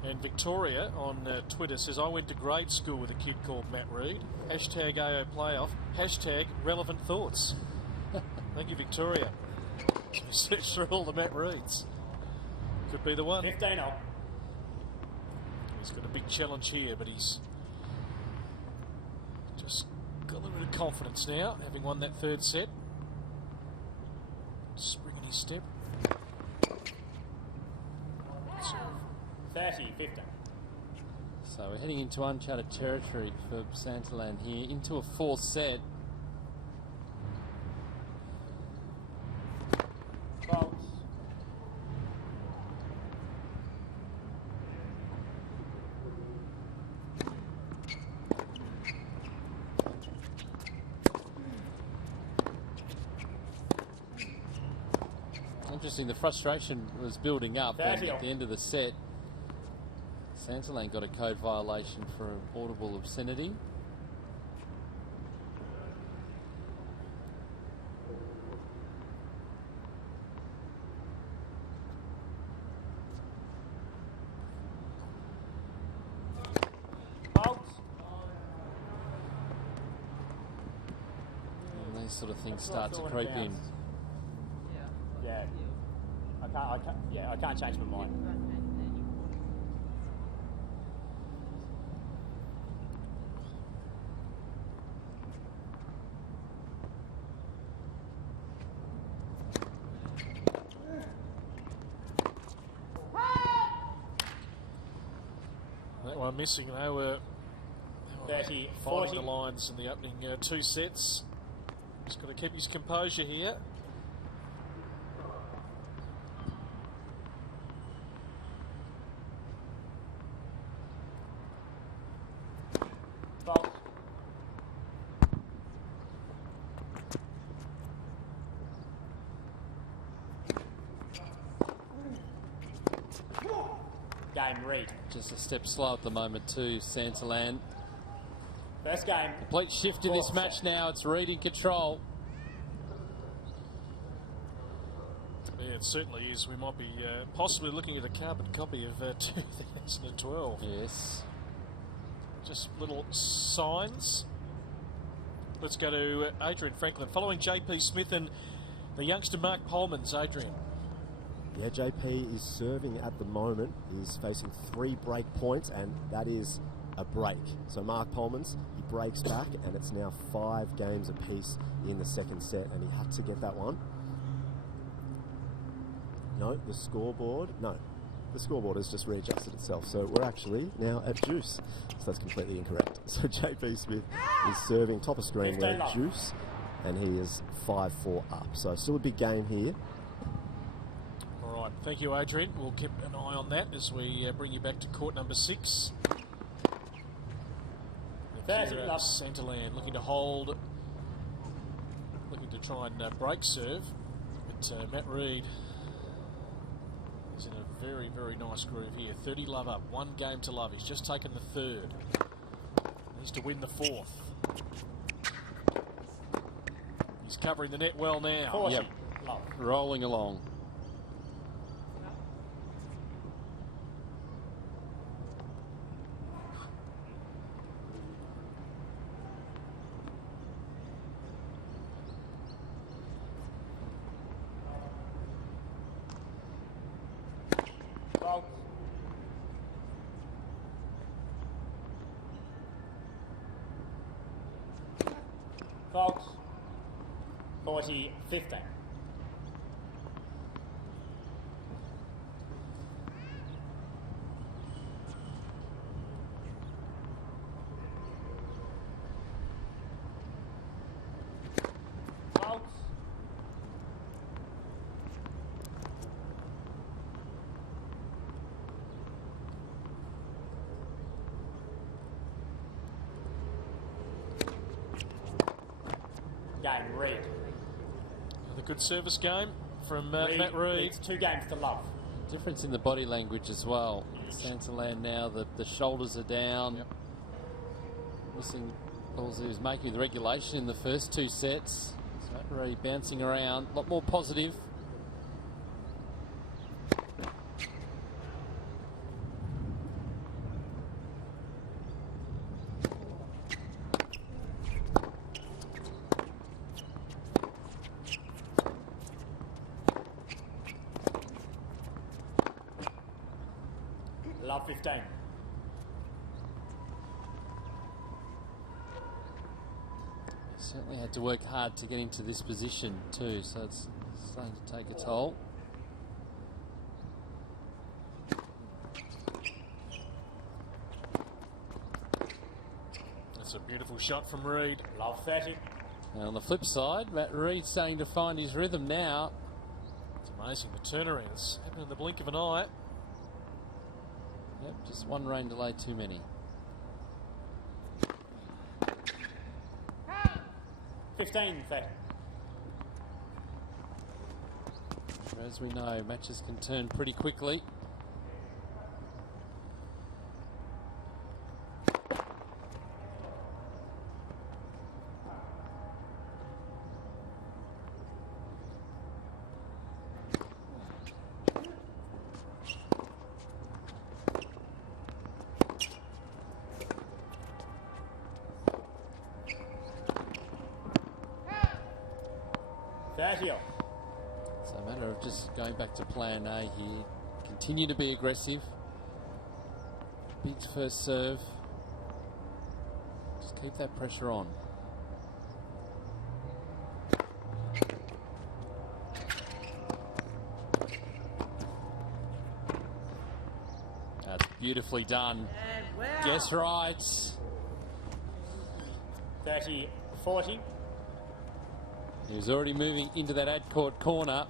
And Victoria on Twitter says, I went to grade school with a kid called Matt Reid. Hashtag AO Playoff. Hashtag relevant thoughts. Thank you, Victoria. Search through all the Matt Reids. Could be the one. 15-0. He's got a big challenge here, but he's just got a little bit of confidence now, having won that 3rd set. Spring in his step. 30-15. So we're heading into uncharted territory for Santillan here, into a 4th set. Interesting, the frustration was building up, and at the end of the set, Santillan got a code violation for audible obscenity. And these sort of things start to creep in. Yeah. I can't change my mind. That one missing though. 30, Finding 40. the lines in the opening 2 sets. Just got to keep his composure here. Fault. Game read. Just a step slow at the moment too, Santillan. First game. Complete shift in this match now. It's Reed in control. Yeah, it certainly is. We might be possibly looking at a carbon copy of 2012. Yes. Just little signs. Let's go to Adrian Franklin. Following JP Smith and the youngster Mark Polman's. Adrian. Yeah, JP is serving at the moment. He's facing 3 break points, and that is a break. So Mark Polman's, he breaks back, and it's now 5 games apiece in the second set, and he had to get that one. No, the scoreboard has just readjusted itself. So we're actually now at juice. So that's completely incorrect. So JP Smith is serving top of screen. We're at juice, and he is 5-4 up. So still a big game here. All right, thank you, Adrian. We'll keep an eye on that as we bring you back to court number 6. Santillan looking to hold, looking to try and break serve, but Matt Reed is in a very, very nice groove here. 30 love up, 1 game to love. He's just taken the 3rd. Needs to win the 4th. He's covering the net well now. Yep. Rolling along. Folks, 40-15. Folks. Game Reed. The good service game from Matt Reed. It's 2 games to love. Difference in the body language as well. Santillan now, the shoulders are down. Yep. Missing balls he was making the regulation in the first 2 sets. So Matt Reed bouncing around, a lot more positive. Love 15. Certainly had to work hard to get into this position too, so it's starting to take a toll. That's a beautiful shot from Reed. Love 30. Now on the flip side, Matt Reed starting to find his rhythm now. It's amazing the turnaround. It's happened in the blink of an eye. Yep, just 1 rain delay too many. 15, fact. As we know, matches can turn pretty quickly. So a matter of just going back to plan A here. Continue to be aggressive. Beats first serve. Just keep that pressure on. That's beautifully done. Guess right. 30-40. He was already moving into that ad court corner.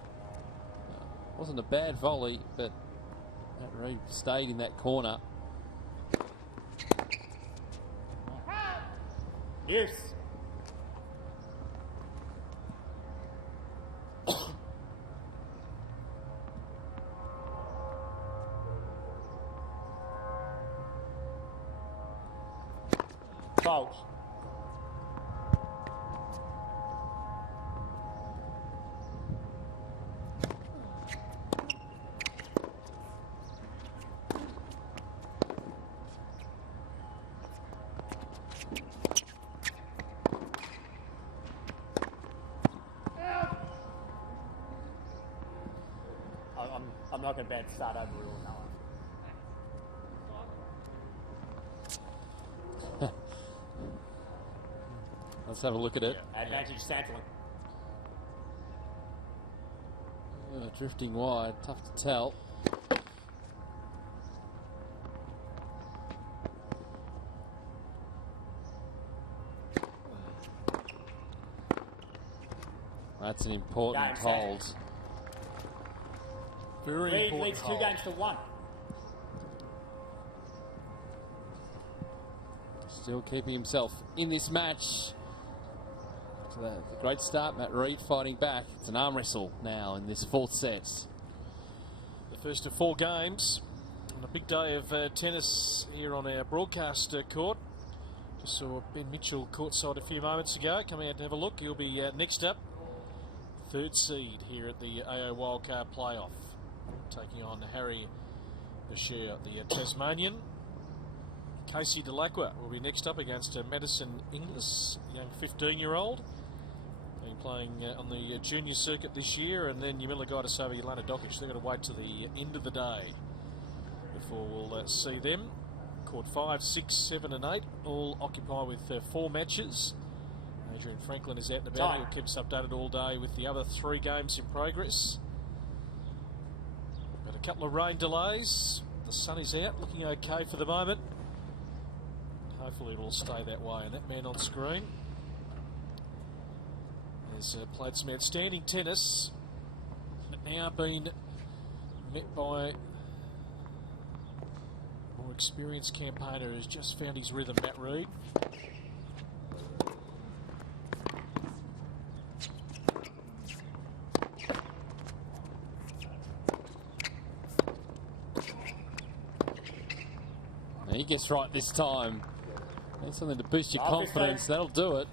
Wasn't a bad volley, but Matt Reid stayed in that corner. Yes. Fault. I'm not going to bet start over rule no one. Let's have a look at it. Advantage Santillan. Drifting wide, tough to tell. That's an important hold. Very Reid important leads 2 hold. games to 1. Still keeping himself in this match. To the great start, Matt Reid fighting back. It's an arm wrestle now in this 4th set. The first of 4 games on a big day of tennis here on our broadcast court. Just saw Ben Mitchell courtside a few moments ago. Coming out to have a look. He'll be next up. 3rd seed here at the AO Wildcard playoff. Taking on Harry Bashir, the Tasmanian. Casey Dellacqua will be next up against Madison Inglis, young 15-year-old. Been playing on the junior circuit this year, and then Yamilagaitis over Jelena Dokic. They've got to wait to the end of the day before we'll see them. Court 5, 6, 7 and 8, all occupied with 4 matches. Adrian Franklin is out and about. He'll keep us updated all day with the other 3 games in progress. But a couple of rain delays. The sun is out, looking okay for the moment. Hopefully it'll stay that way. And that man on screen has played some outstanding tennis, but now been met by a more experienced campaigner who's just found his rhythm, Matt Reid. He gets right this time. Need something to boost your confidence. That'll do it.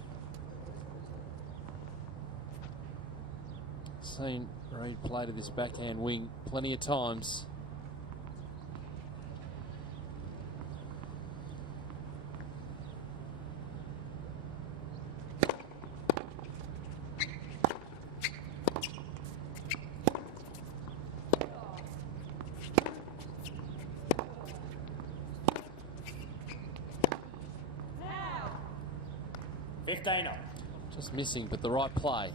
Seen Reid play to this backhand wing plenty of times. Just missing, but the right play.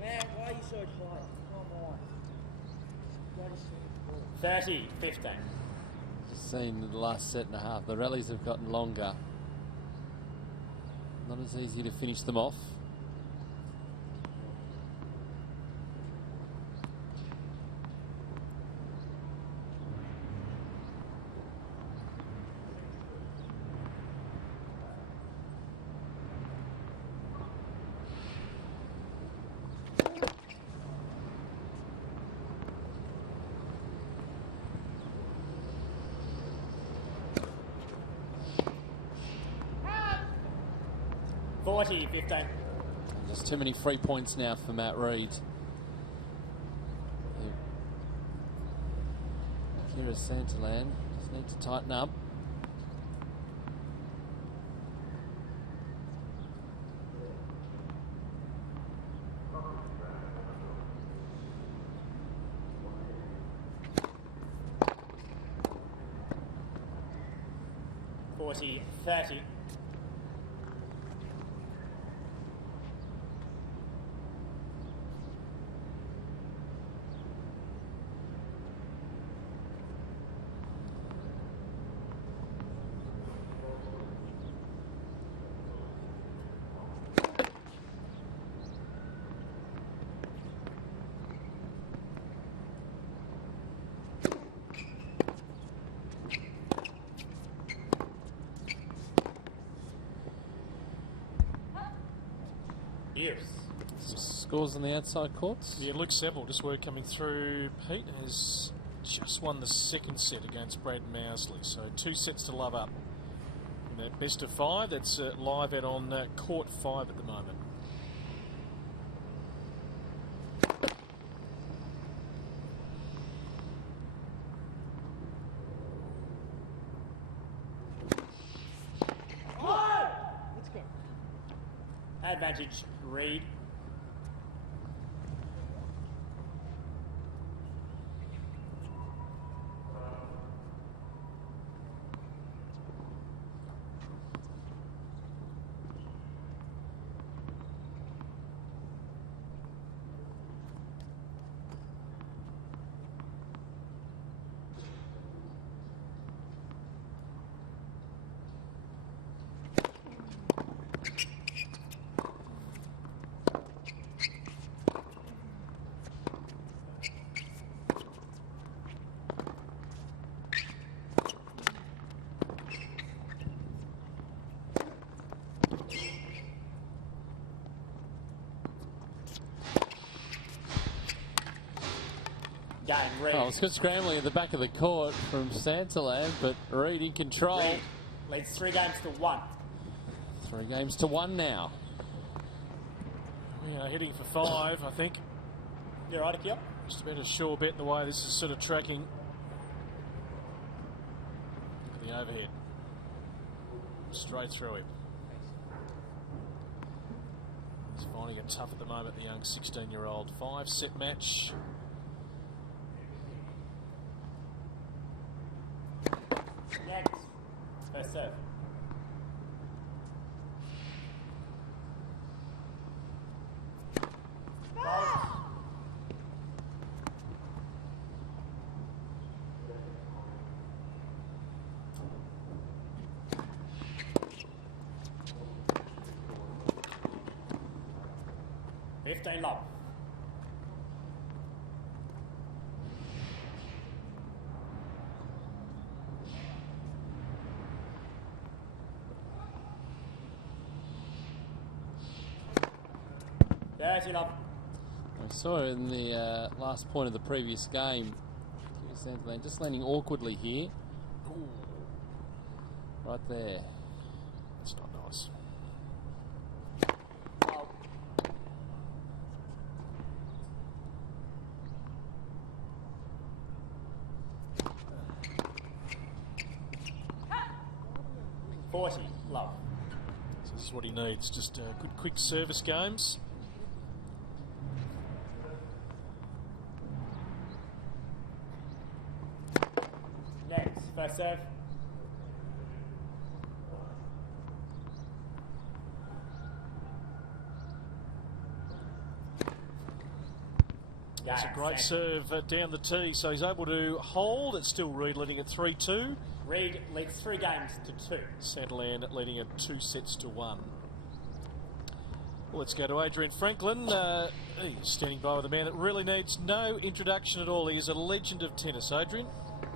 Man, why are you so tight? Come on. 30-15. Just seen the last set and a half. The rallies have gotten longer. Not as easy to finish them off. $40-15. There's too many free points now for Matt Reid. as Santillan. Just need to tighten up. .30. Some scores on the outside courts. Yeah, Luke Seville, just word coming through. Pete has just won the second set against Brad Mousley, so 2 sets to love up. And that best of 5, that's live out on court 5 at the moment. Let's go. Advantage, Reed. Oh, it's good scrambling at the back of the court from Santillan, but Reed in control. Reed leads 3 games to 1. 3 games to 1 now. We are heading for 5, I think. You're right, Akil. Just about a sure bet the way this is sort of tracking. The overhead. Straight through him. He's finding it tough at the moment, the young 16-year-old. 5-set match. Next. First serve. Love. Dirty love. I saw in the last point of the previous game, Santillan just landing awkwardly here. Ooh. Right there. It's not nice. Love. So this is what he needs, just good quick service games. Next, first serve. That's a great serve down the tee, so he's able to hold. It's still Reed leading at 3-2. Reed leads 3 games to 2. Santillan leading at 2 sets to 1. Well, let's go to Adrian Franklin. He's standing by with a man that really needs no introduction at all. He is a legend of tennis, Adrian.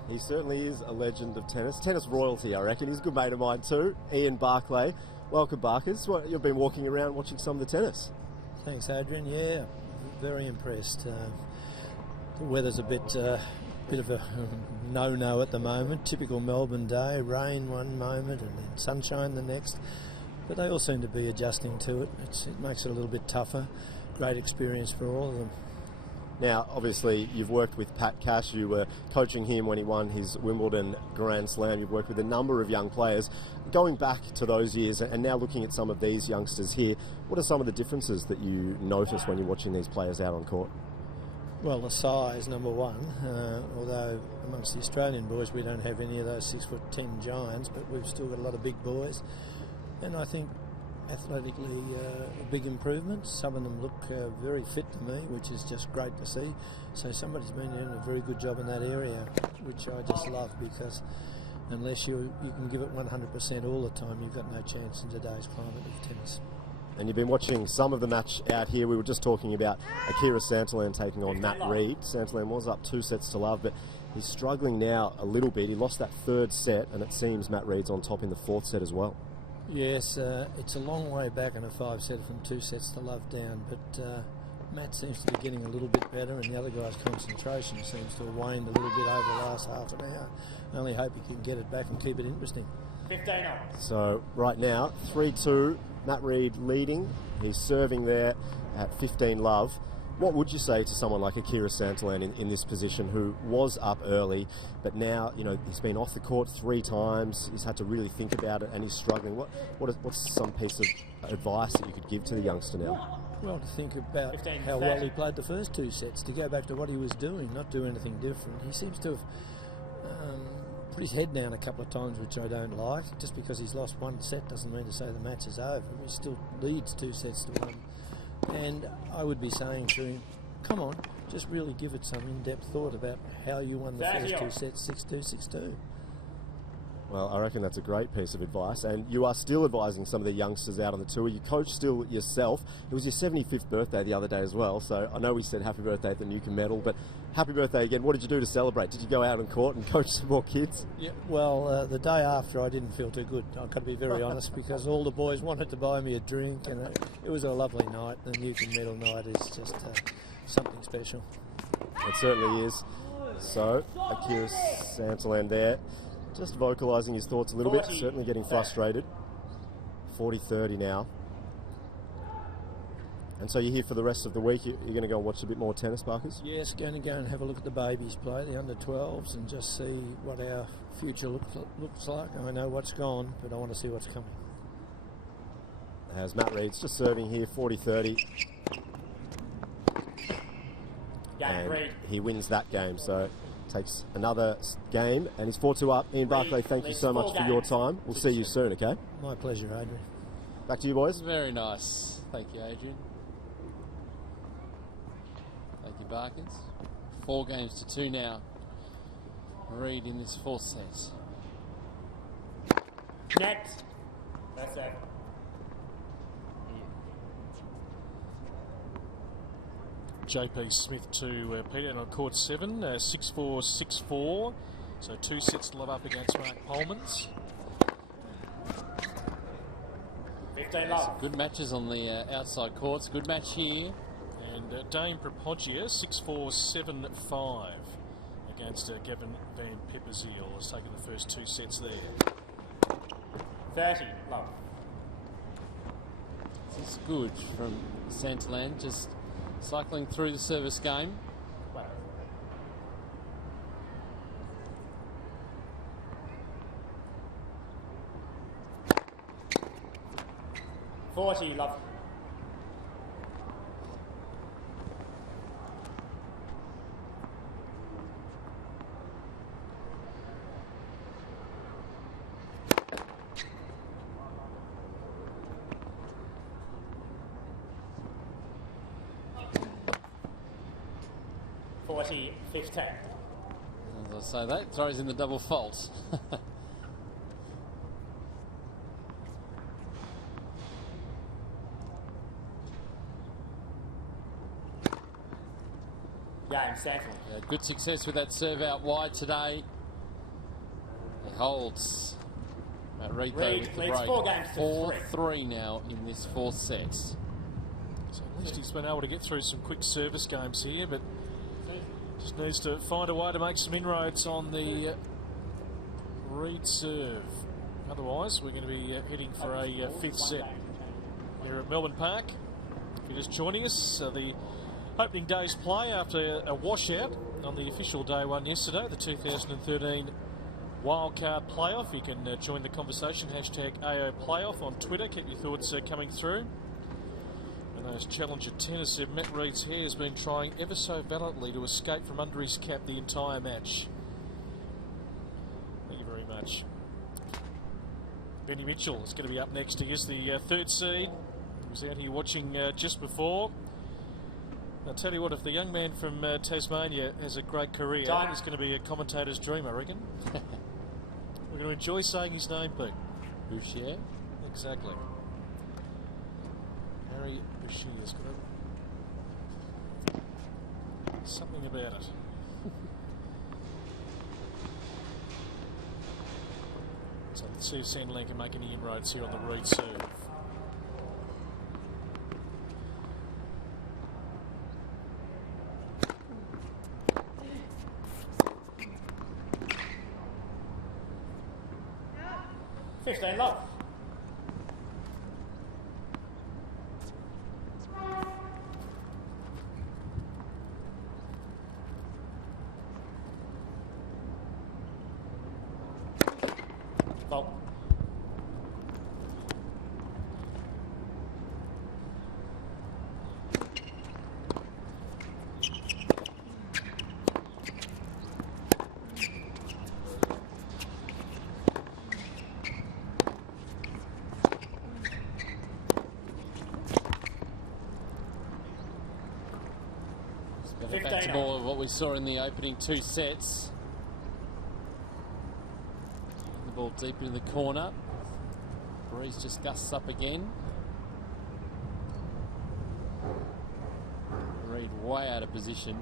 He certainly is a legend of tennis. Tennis royalty, I reckon. He's a good mate of mine too, Ian Barclay. Welcome, Barkers. You've been walking around watching some of the tennis. Thanks, Adrian. Yeah, very impressed. The weather's a bit of a no-no at the moment. Typical Melbourne day, rain one moment and then sunshine the next. But they all seem to be adjusting to it. It makes it a little bit tougher. Great experience for all of them. Now, obviously, you've worked with Pat Cash. You were coaching him when he won his Wimbledon Grand Slam. You've worked with a number of young players. Going back to those years and now looking at some of these youngsters here, what are some of the differences that you notice when you're watching these players out on court? Well, the size, number one, although amongst the Australian boys we don't have any of those 6'10" giants, but we've still got a lot of big boys. And I think athletically a big improvement. Some of them look very fit to me, which is just great to see. So somebody's been doing a very good job in that area, which I just love, because unless you can give it 100% all the time, you've got no chance in today's climate of tennis. And you've been watching some of the match out here. We were just talking about Akira Santillan taking on Matt Reed. Santillan was up 2-0, but he's struggling now a little bit. He lost that third set, and it seems Matt Reed's on top in the fourth set as well. Yes, it's a long way back in a 5-setter from 2-0 down, but Matt seems to be getting a little bit better, and the other guy's concentration seems to have waned a little bit over the last half an hour. I only hope he can get it back and keep it interesting. 15 up. So right now, 3-2, Matt Reed leading. He's serving there at 15 love. What would you say to someone like Akira Santillan in this position, who was up early, but now, you know, he's been off the court 3 times, he's had to really think about it, and he's struggling. What's some piece of advice that you could give to the youngster now? Well, to think about how well he played the first 2 sets, to go back to what he was doing, not do anything different. He seems to have put his head down a couple of times, which I don't like. Just because he's lost 1 set doesn't mean to say the match is over. He still leads 2-1. And I would be saying to him, come on, just really give it some in-depth thought about how you won the first 2 sets, 6-2, 6-2. Well, I reckon that's a great piece of advice, and you are still advising some of the youngsters out on the tour. You coach still yourself. It was your 75th birthday the other day as well, so I know we said happy birthday at the Newcomb Medal, but happy birthday again. What did you do to celebrate? Did you go out on court and coach some more kids? Yeah, well, the day after I didn't feel too good. I've got to be very honest, because all the boys wanted to buy me a drink, and it was a lovely night. The Newcomb Medal night is just something special. It certainly is. So, Akira Santillan there, just vocalising his thoughts a little bit, certainly getting frustrated. 40-30 now. And so you're here for the rest of the week. You're going to go and watch a bit more tennis, Barkers? Yes, going to go and have a look at the babies play, the under-12s, and just see what our future looks like. I know what's gone, but I want to see what's coming. As Matt Reed's just serving here, 40-30. And he wins that game, so takes another game, and he's 4-2 up. Ian Barclay, thank you so much for your time. We'll see you soon, okay? My pleasure, Adrian. Back to you, boys. Very nice. Thank you, Adrian. Thank you, Barkins. 4 games to 2 now. Reed in this 4th set. Next. That's it. JP Smith to Peter on court 7, 6-4, 6-4. So 2 sets to love up against Mark Polmans. 15 love. Some good matches on the outside courts. Good match here. And Dame Propoggia, 6-4, 7-5 against Gavin Van Pepperziel. Has taken the first 2 sets there. 30 love. This is good from Santillan, just cycling through the service game. Wow. 40 love. As I say, that throws in the double fault. Good success with that serve out wide today. He holds. Reed though with the break. 4-3 now in this 4th set. So at least he's been able to get through some quick service games here, but just needs to find a way to make some inroads on the Reed serve. Otherwise, we're going to be heading for a 5th set here at Melbourne Park. If you're just joining us, the Opening day's play after a washout on the official day one yesterday, the 2013 Wildcard playoff. You can join the conversation, hashtag AO Playoff on Twitter. Keep your thoughts coming through. And those Challenger tennis, Matt Reid's hair has been trying ever so valiantly to escape from under his cap the entire match. Thank you very much. Benny Mitchell is going to be up next. He is the third seed. He was out here watching just before. I'll tell you what, if the young man from Tasmania has a great career, he's going to be a commentator's dream, I reckon. We're going to enjoy saying his name, Pete. Bouchier? Exactly. Harry Bouchier's got something about it. So let's see if Santillan can make any inroads here on the Reid serve. Love. Fault. Back to more of what we saw in the opening two sets. The ball deep in the corner. Breeze just gusts up again. Reid way out of position.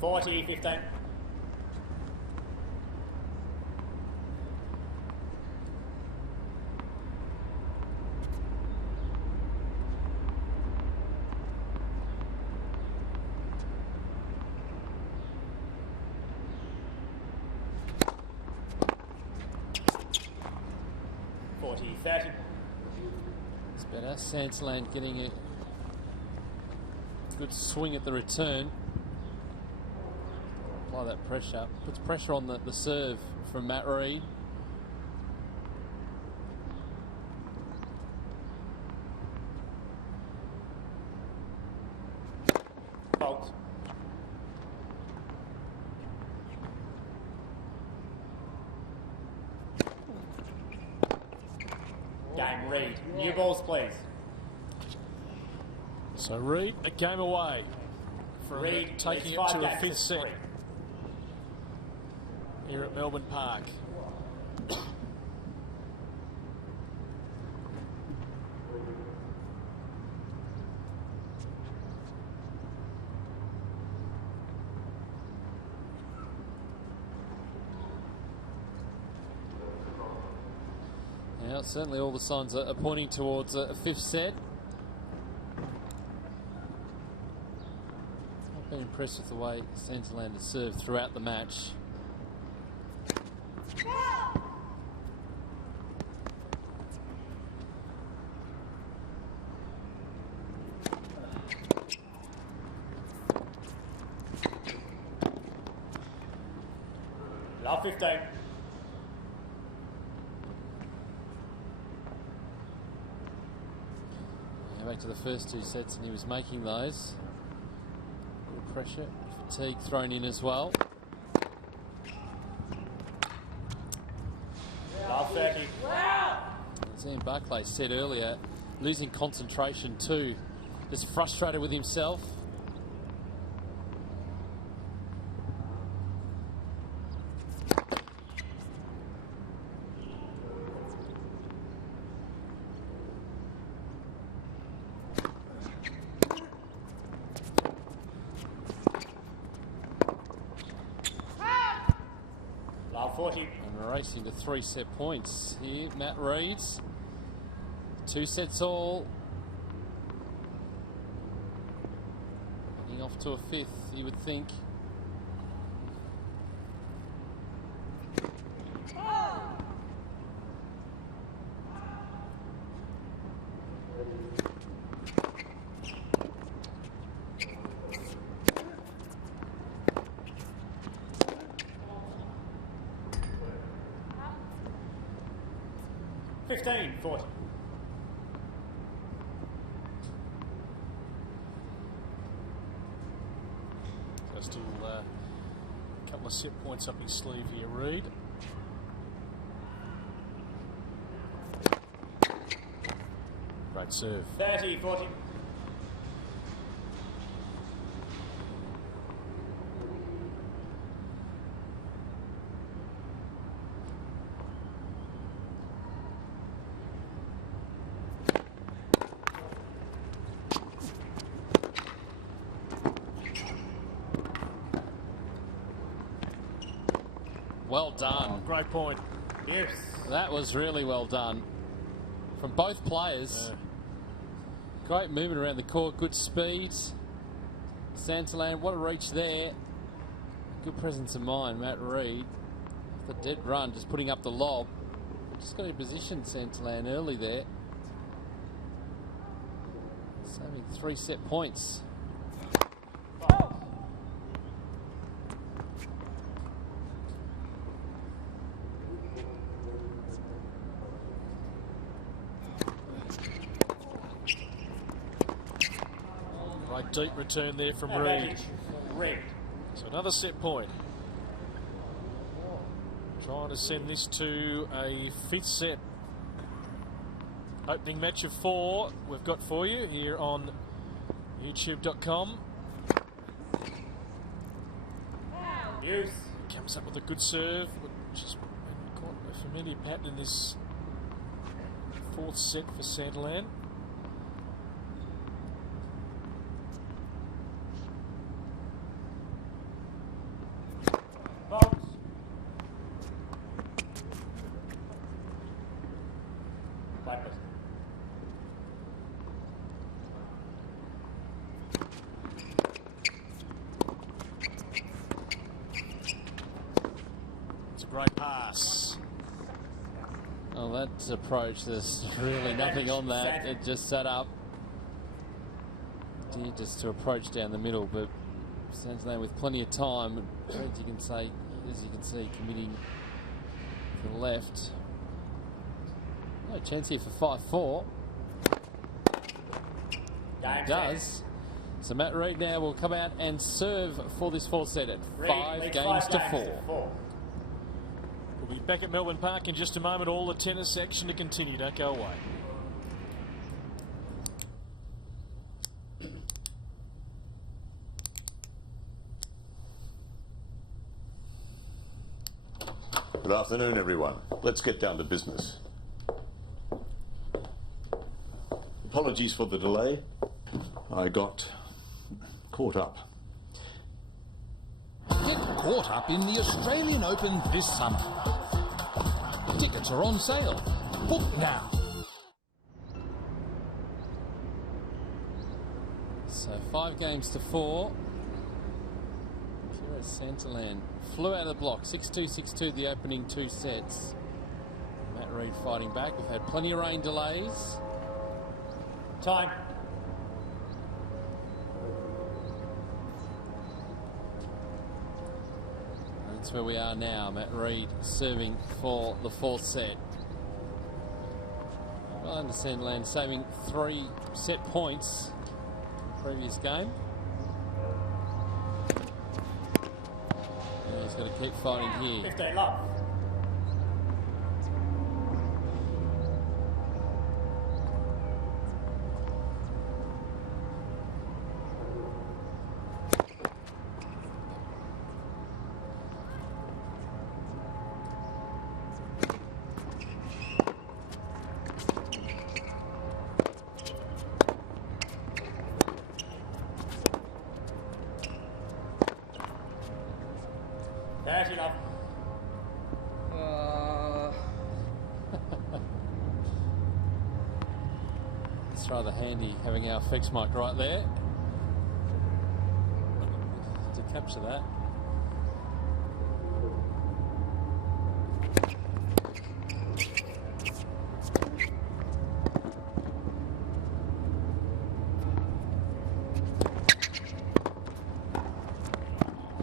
Forty, 15. It's better. Santillan getting a good swing at the return. Apply that pressure. Puts pressure on the serve from Matt Reid. Fault. Game Reid. New balls, please. So Reid a game away from Reid taking it to a fifth set here at Melbourne Park. Now, certainly all the signs are pointing towards a fifth set. I've been impressed with the way Santillan has served throughout the match. Love 15. Back to the first two sets, and he was making those. Good pressure, fatigue thrown in as well. Love 30. Wow! As Ian Barclay said earlier, losing concentration too. Just frustrated with himself. 40. And racing to 3 set points here. Matt Reed's 2 sets all. Heading off to a 5th, you would think. $15.40. So still a couple of set points up his sleeve here, Reed. Great serve. 30-40. Well done. Great point. Yes. That was really well done from both players. Great movement around the court, good speed. Santillan, what a reach there. Good presence of mind, Matt Reed. The dead run, just putting up the lob. Just got in position, Santillan, early there. Saving 3 set points. Right, deep return there from Reed. So another set point. Trying to send this to a 5th set. Opening match of 4 we've got for you here on youtube.com. Comes up with a good serve, which has been quite a familiar pattern in this 4th set for Santillan. Great pass. Oh, that approach, there's really nothing on that. It just set up just to approach down the middle, but Santillan with plenty of time, as you can see, committing to the left. No chance here for 5-4. It does. So Matt Reed now will come out and serve for this 4th set at 5 games to 4. We'll be back at Melbourne Park in just a moment. All the tennis action to continue. Don't go away. Good afternoon, everyone. Let's get down to business. Apologies for the delay. I got caught up. Get caught up in the Australian Open this summer. Tickets are on sale. Book now. So 5 games to 4. Santillan flew out of the block. 6-2, 6-2 the opening 2 sets. Matt Reed fighting back. We've had plenty of rain delays. Time. That's where we are now. Matt Reed serving for the 4th set. Well done to Santillan, saving 3 set points in the previous game. And he's got to keep fighting here. 15 love. It's rather handy having our effects mic right there to capture that.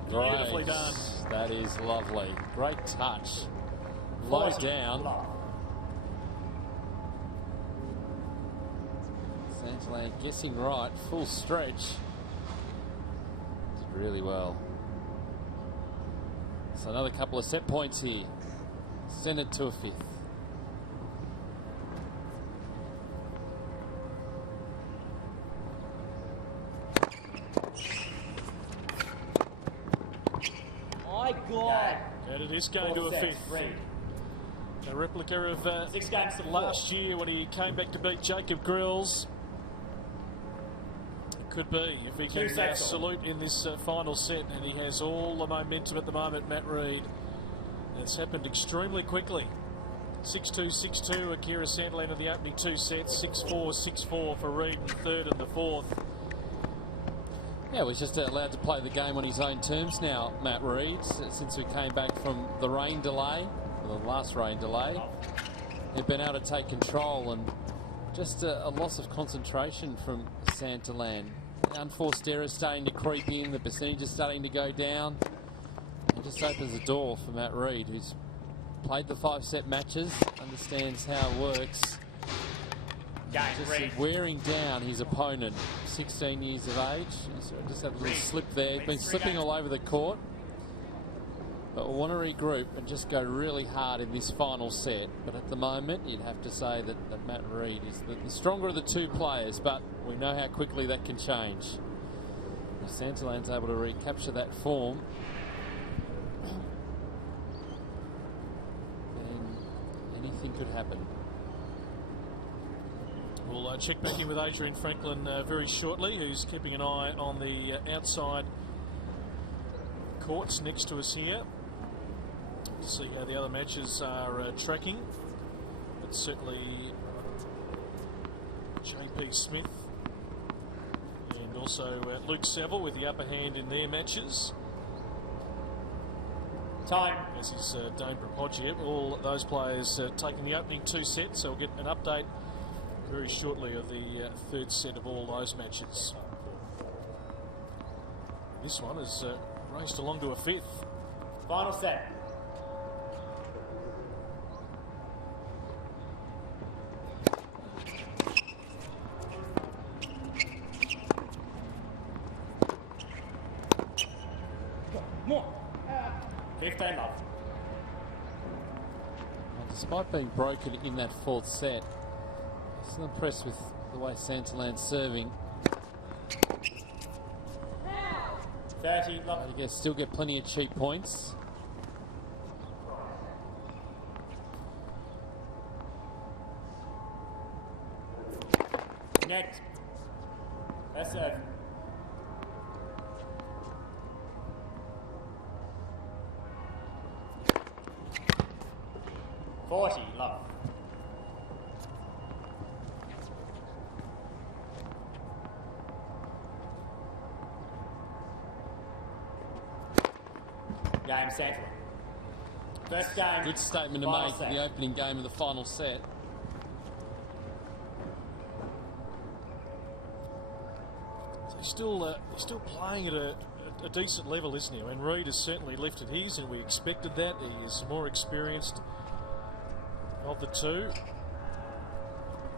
Beautifully done. That is lovely. Great touch. Low down. Santillan guessing right. Full stretch. Did really well. So another couple of set points here. Send it to a fifth. My God. And it is going to a fifth. A replica of 6 games to 4. last year when he came back to beat Jacob Grills. It could be if he can salute in this final set, and he has all the momentum at the moment, Matt Reid. And it's happened extremely quickly. 6-2, 6-2, Akira Santillan in the opening 2 sets. 6-4, 6-4 for Reid in the third and the fourth. Yeah, we're just allowed to play the game on his own terms now, Matt Reid, since we came back from the rain delay, the last rain delay. He'd been able to take control, and just a loss of concentration from Santillan. Unforced errors starting to creep in, the percentage is starting to go down. It just opens the door for Matt Reid, who's played the 5-set matches, understands how it works. Just wearing down his opponent, 16 years of age. Just had a little slip there. He's been slipping all over the court. But we want to regroup and just go really hard in this final set. But at the moment, you'd have to say that Matt Reid is the stronger of the two players, but we know how quickly that can change. If Santillan's able to recapture that form, then anything could happen. We'll check back in with Adrian Franklin very shortly, who's keeping an eye on the outside courts next to us here. See how the other matches are tracking. But certainly JP Smith and also Luke Saville with the upper hand in their matches. Time. As is Dane Propogiev. All those players taking the opening 2 sets, so we'll get an update very shortly of the third set of all those matches. This one has raced along to a fifth. Final set. More. 15 love. Despite being broken in that fourth set, still impressed with the way Santillan's serving. 30. You still get plenty of cheap points. Next. That's it. Love. Game Santillan. First game. Good statement to make in the opening game of the final set. So he's still playing at a decent level, isn't he? I mean, Reid has certainly lifted his, and we expected that. He is more experienced of the two.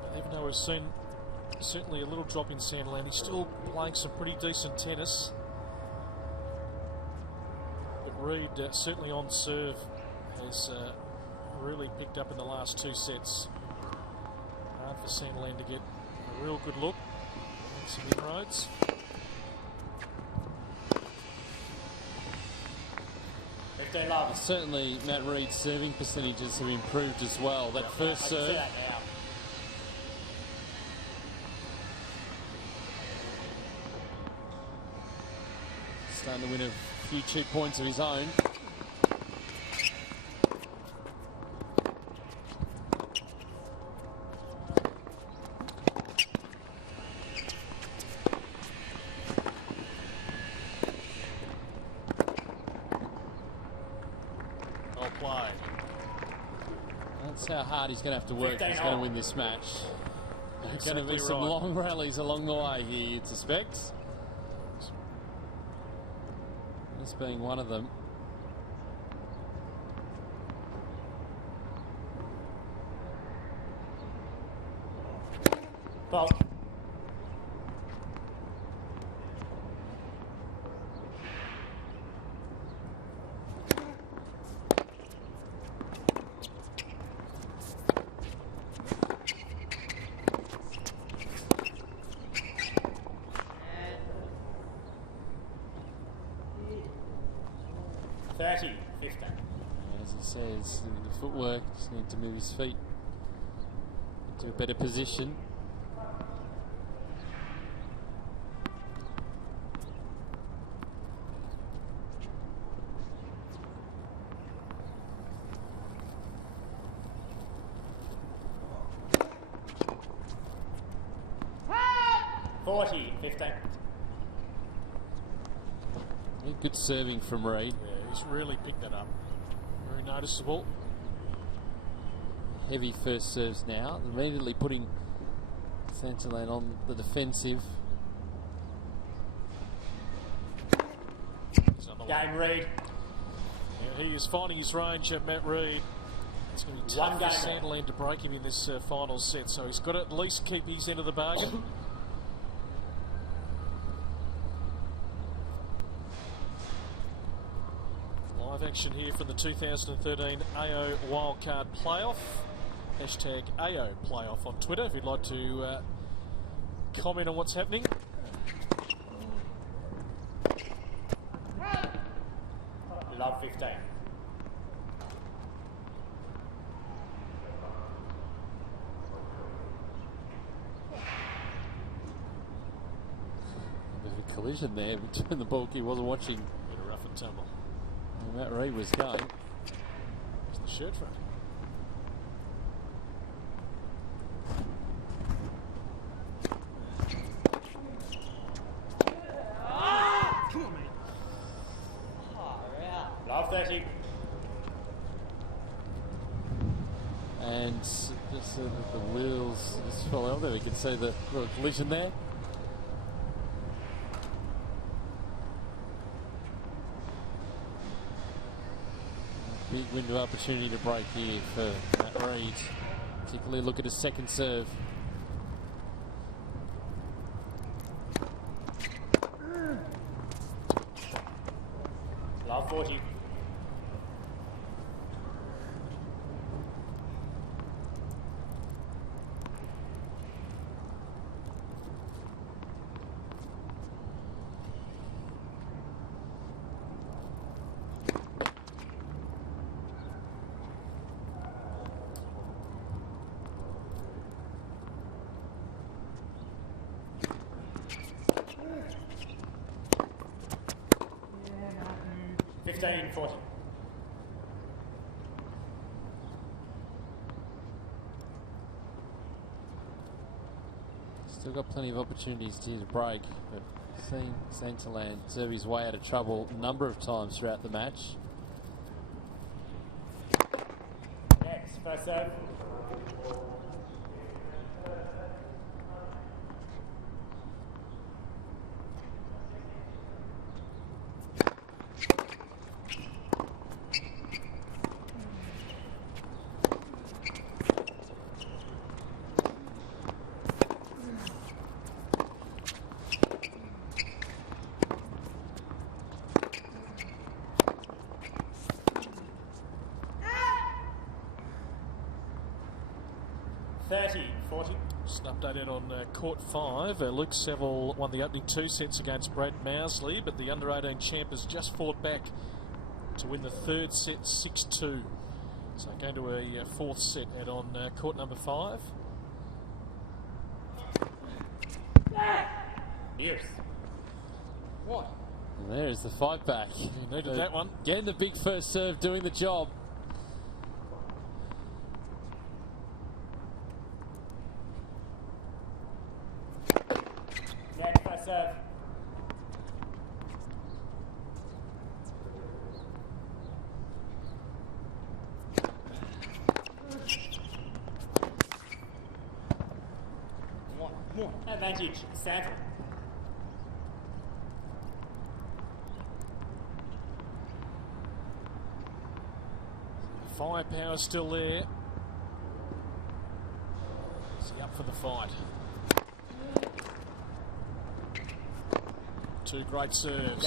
But even though we've seen certainly a little drop in Santillan, he's still playing some pretty decent tennis. But Reid certainly on serve has really picked up in the last 2 sets. Hard for Santillan to get a real good look and some inroads. Certainly Matt Reid's serving percentages have improved as well. That first serve. Starting to win a few cheap points of his own. play. That's how hard he's going to have to work if he's going to win this match. There's going to be some right. long rallies along the way here, you'd suspect. This being one of them. Fault. As he says, the footwork, just need to move his feet into a better position. Good serving from Reid. Yeah, he's really picked that up. Very noticeable. Heavy first serves now, immediately putting Santillan on the defensive. Game Reid. Yeah, he is finding his range at Matt Reid. It's going to be tough for Santillan to break him in this final set, so he's got to at least keep his end of the bargain. Live action here from the 2013 AO Wildcard Playoff. Hashtag AO Playoff on Twitter if you'd like to comment on what's happening. Love 15. There's a collision there between the ball. He wasn't watching. Bit of rough and tumble. Matt Reid was going. It's the shirt front. Come on, mate. Love 30. And just the wheels just fell out there. You can see the little collision there. Big window opportunity to break here for Matt Reid. Particularly look at his second serve. Love 40. Stay in 40. Still got plenty of opportunities here to break, but seen Santillan serve his way out of trouble a number of times throughout the match. Next, first serve. Just an update on Court 5. Luke Seville won the opening 2 sets against Brad Mousley, but the under-18 champ has just fought back to win the third set 6-2. So going to a fourth set and on court number 5. Yes. What? And there's the fight back. You needed that one. Getting the big first serve, doing the job. Next, first serve. advantage, Santillan. Firepower still there. Is he up for the fight? Two great serves.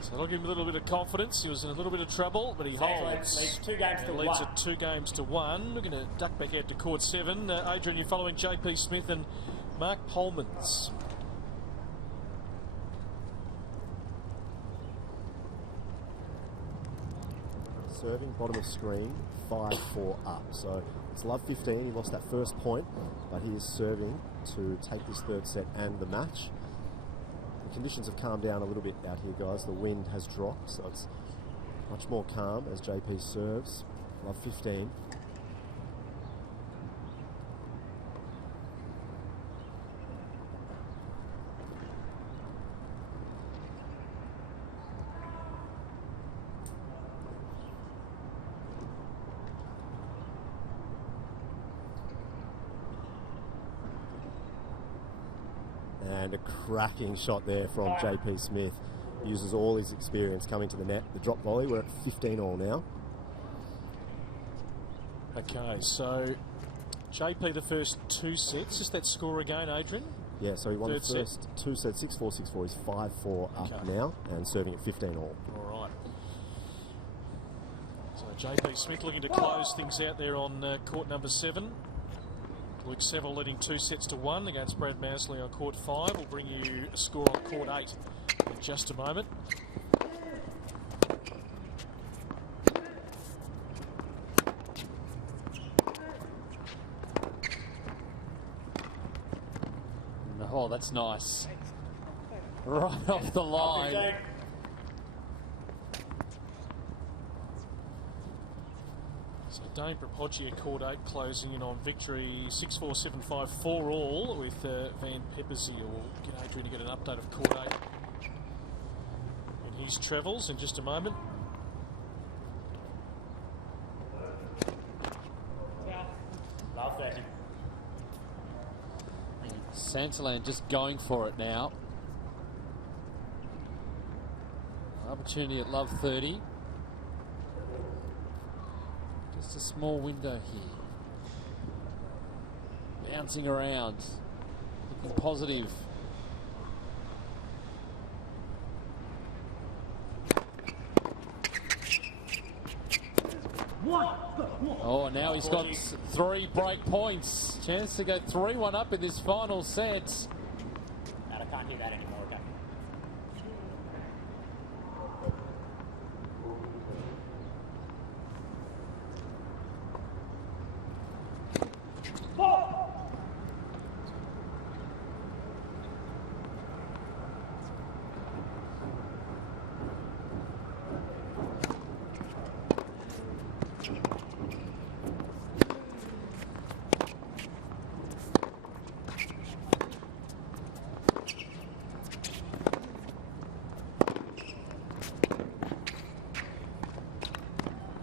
So that'll give him a little bit of confidence. He was in a little bit of trouble, but he holds. Leads 2 games to leads 1. at 2 games to 1. We're going to duck back out to court 7. Adrian, you're following JP Smith and Mark Polmans. Serving, bottom of screen, 5-4 up. So it's love 15. He lost that first point, but he is serving to take this third set and the match. The conditions have calmed down a little bit out here, guys. The wind has dropped, so it's much more calm as JP serves. Love 15. And a cracking shot there from JP Smith. Uses all his experience coming to the net. The drop volley, we're at 15 all now. Okay, so JP the first 2 sets. Just that score again, Adrian? Yeah, so he won Third the first 2 sets, 6-4, 6-4. He's 5-4 up now and serving at 15 all. All right. So JP Smith looking to close things out there on court number 7. Luke Seville leading 2 sets to 1 against Brad Mansley on court 5. We'll bring you a score on court 8 in just a moment. Oh, that's nice. Right off the line. So Dane Propoggia court 8 closing in on victory 6-4, 7-5, 4 all with Van Peppersey. We'll get Adrian to get an update of court 8 in his travels in just a moment. Love 30. Santillan just going for it now. Opportunity at love 30. Just a small window here. Bouncing around. Looking positive. Oh, now he's got 3 break points. Chance to go 3-1 up in this final set. I can't do that anymore. Okay.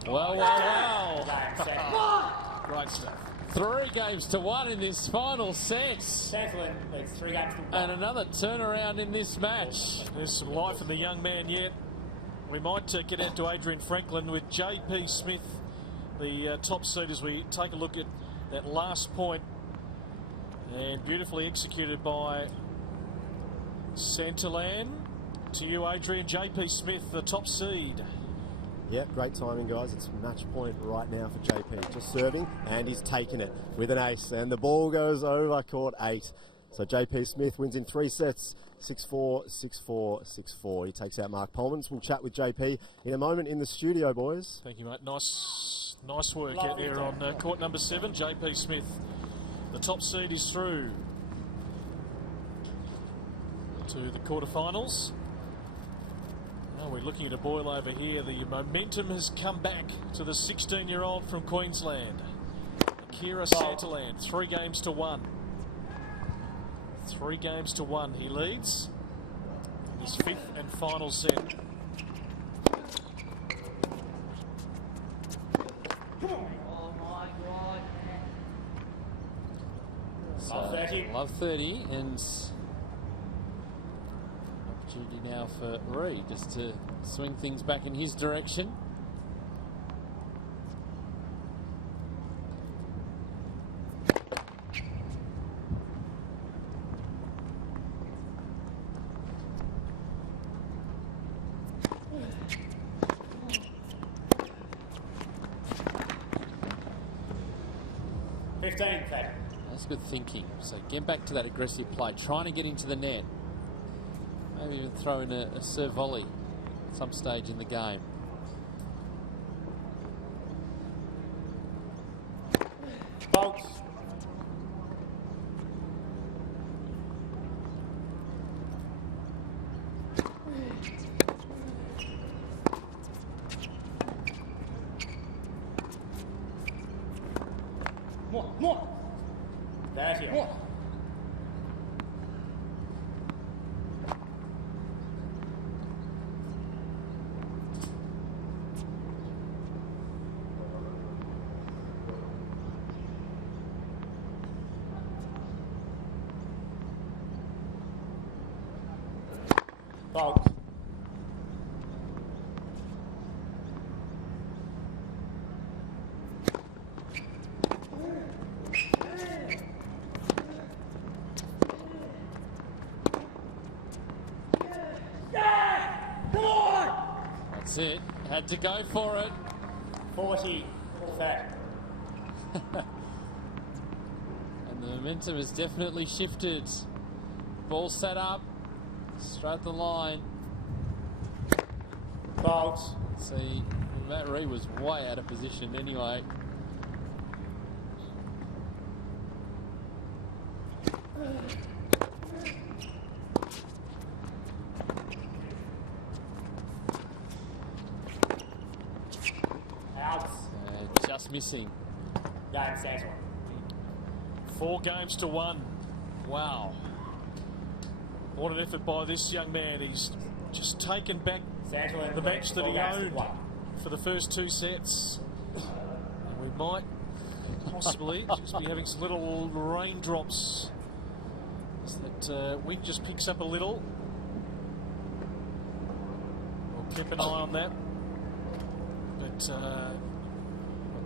Wow. Great stuff. 3 games to 1 in this final set. Santillan leads 3 games to 1. And another turnaround in this match. There's some life in the young man yet. We might get out to Adrian Franklin with JP Smith, the top seed, as we take a look at that last point. And beautifully executed by Santillan. To you, Adrian. JP Smith, the top seed. Yeah, great timing, guys. It's match point right now for JP. Just serving, and he's taken it with an ace. And the ball goes over court 8. So JP Smith wins in 3 sets, 6-4, 6-4, 6-4. He takes out Mark Polmans. We'll chat with JP in a moment in the studio, boys. Thank you, mate. Nice work out there on court number 7. JP Smith, the top seed, is through to the quarterfinals. Oh, we're looking at a boil over here. The momentum has come back to the 16-year-old from Queensland, Akira Santillan. 3 games to 1. 3 games to 1. He leads in his 5th and final set. Love 30. Love 30, and opportunity now for Reed just to swing things back in his direction. That's good thinking. So get back to that aggressive play, trying to get into the net. Maybe even throw in a serve volley at some stage in the game. Bolts. More. 30. More. Bolts. That's it. Had to go for it. 40. Fat. And the momentum has definitely shifted. Ball set up. Straight the line. Bolts. See, Matt Reed was way out of position anyway. Just missing. Game stands one. 4 games to 1. Wow. What an effort by this young man. He's just taken back Santillan the match that he 4 games to owned 1. for the first 2 sets. And we might possibly just be having some little raindrops as that wind just picks up a little. We'll keep an eye on that. But I'll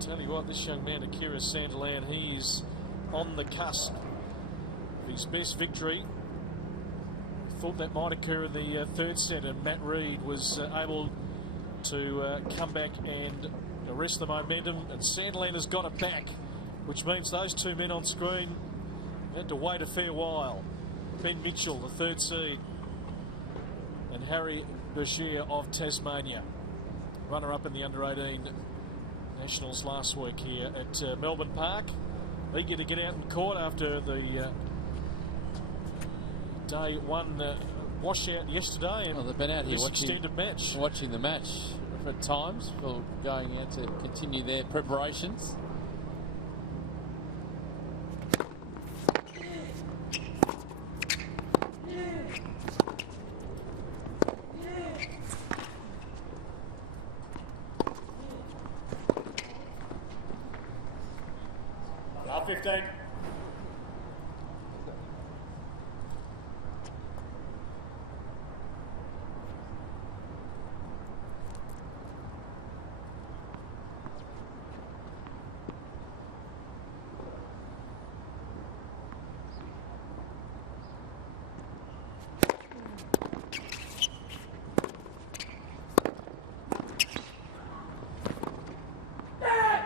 tell you what, this young man, Akira Santillan, he is on the cusp of his best victory. Thought that might occur in the 3rd set, and Matt Reed was able to come back and arrest the momentum, and Santillan has got it back, which means those 2 men on screen had to wait a fair while. Ben Mitchell, the 3rd seed, and Harry Bashir of Tasmania, runner-up in the under-18 Nationals last week here at Melbourne Park. Eager to get out in court after the day 1 washout yesterday, and they've been out here watching the match at times, for going out to continue their preparations. Love 15.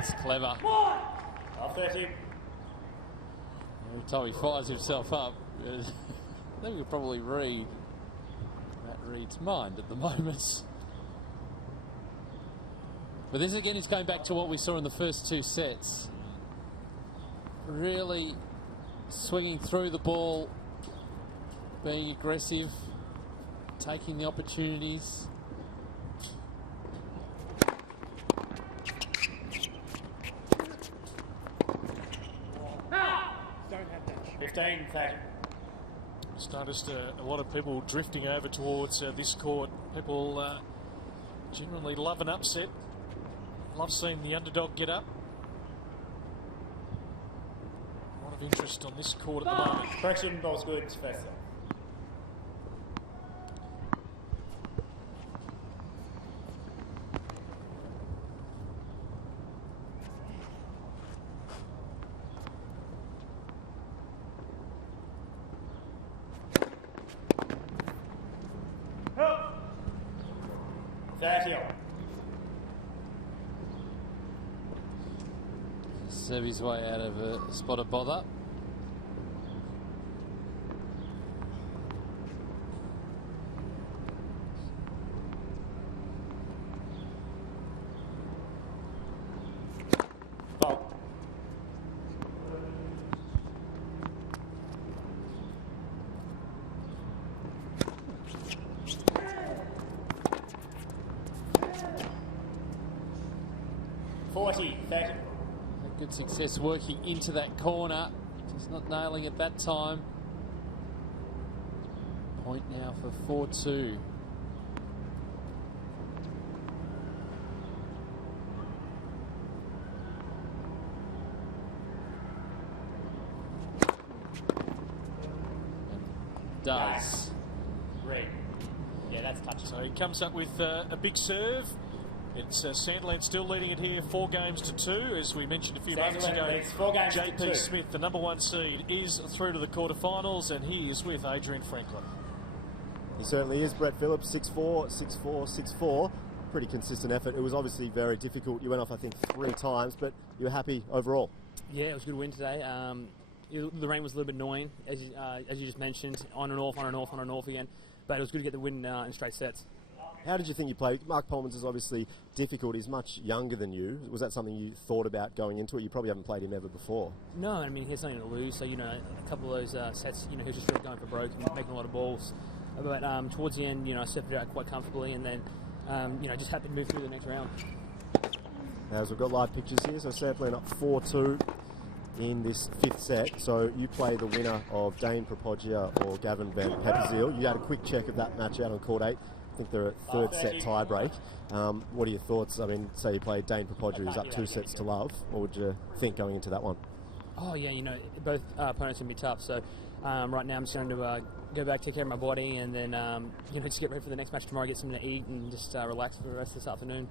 It's clever. Love 30. Every time he fires himself up, I think we could probably read Matt Reed's mind at the moment. But this again is going back to what we saw in the first 2 sets. Really swinging through the ball, being aggressive, taking the opportunities. Just noticed a lot of people drifting over towards this court. People generally love an upset. Love seeing the underdog get up. A lot of interest on this court at the moment. Correction, ball's good, it's first set. Serve his way out of a spot of bother. Fault. Good success working into that corner. Just not nailing it that time. Point now for 4-2. Does. Great. Yeah, that's touching. So he comes up with a big serve. It's Santillan still leading it here 4-2, as we mentioned a few moments ago. JP Smith, the number 1 seed, is through to the quarterfinals, and he is with Adrian Franklin. He certainly is. Brett Phillips, 6-4, 6-4, 6-4. Pretty consistent effort. It was obviously very difficult. You went off, I think, 3 times, but you were happy overall. Yeah, it was a good win today. The rain was a little bit annoying, as you just mentioned, on and off, on and off, on and off again. But it was good to get the win in straight sets. How did you think you played? Mark Polmans is obviously difficult. He's much younger than you. Was that something you thought about going into it? You probably haven't played him ever before. No, I mean, he has something to lose. So, a couple of those sets, he was just really going for broke and making a lot of balls. But towards the end, I stepped it out quite comfortably and then, just happy to move through the next round. Now, as we've got live pictures here, so Santillan up 4-2 in this 5th set. So you play the winner of Dane Propoggia or Gavin Van Pepperziel. You had a quick check of that match out on court 8. I think they're at 3rd set tie break. What are your thoughts? I mean, say you played Dane Propoggia, who's up 2 sets to love. What would you think going into that one? Oh, yeah, both opponents can be tough. So right now I'm just going to go back, take care of my body, and then, just get ready for the next match tomorrow, get something to eat, and just relax for the rest of this afternoon.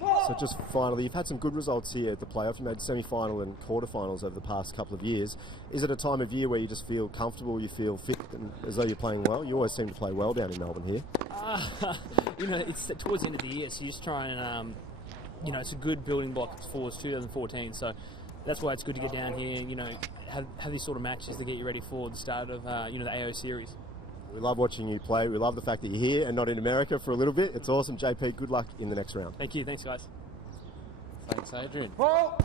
So just finally, you've had some good results here at the playoff. You made semi-final and quarterfinals over the past couple of years. Is it a time of year where you just feel comfortable, you feel fit, and as though you're playing well? You always seem to play well down in Melbourne here. It's towards the end of the year, so you just try and, it's a good building block for 2014. So that's why it's good to get down here, have these sort of matches to get you ready for the start of, the AO series. We love watching you play. We love the fact that you're here and not in America for a little bit. It's awesome. JP, good luck in the next round. Thank you. Thanks, guys. Thanks, Adrian. Ball.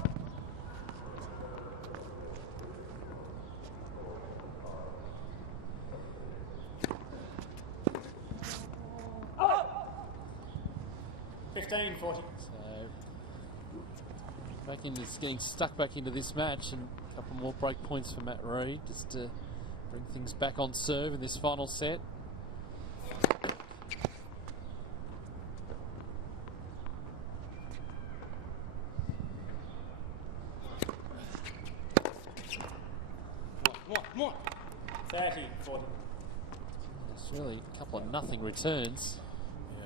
Oh. 15-40. So getting stuck back into this match, and a couple more break points for Matt Reid just to bring things back on serve in this final set. More. 30-40. It's really a couple of nothing returns. Yeah.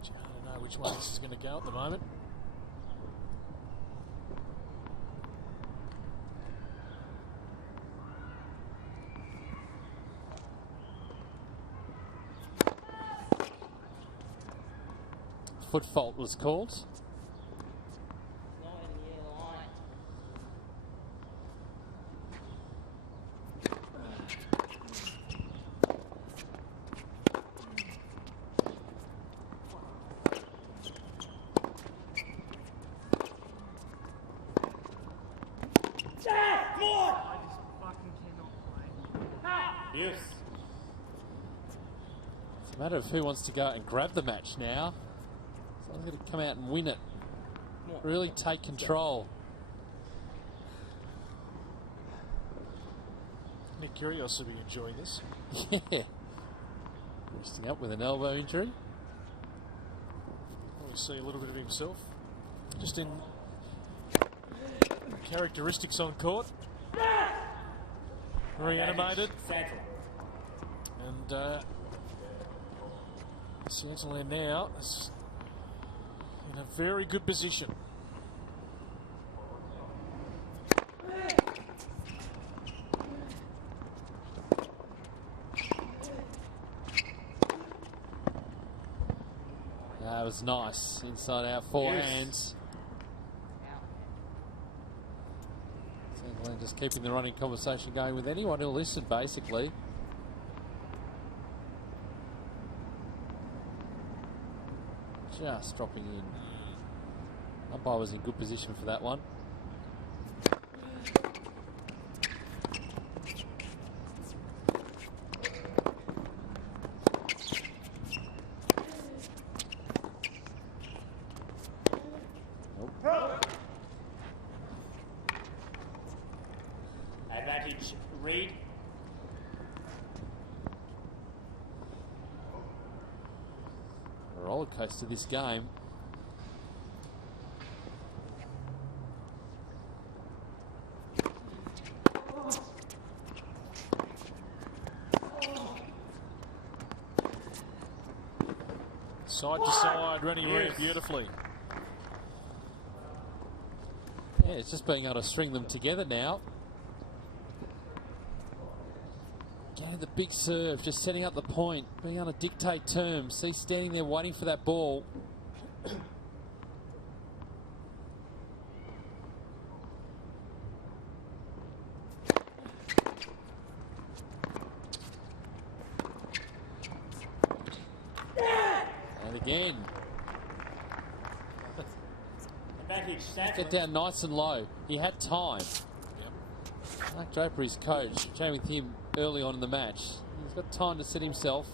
It's hard to know which way this is going to go at the moment. Foot fault was called. It's a matter of who wants to go and grab the match now. Someone's going to come out and win it. Really take control. Nick Kyrgios will be enjoying this. Yeah. Resting up with an elbow injury. We see a little bit of himself. Just in characteristics on court. Very animated. And Santillan now is in a very good position. That was nice. Inside out forehands. Santillan just keeping the running conversation going with anyone who'll listen, basically. Just dropping in. Umpire was in good position for that one. Advantage, Reed. A roller coaster this game. Side to side, running Reed beautifully. Yeah, it's just being able to string them together now. Getting the big serve, just setting up the point, being able to dictate terms. See, standing there waiting for that ball. And again. Get down nice and low. He had time. Mark Draper, his coach, chatting with him early on in the match. He's got time to set himself.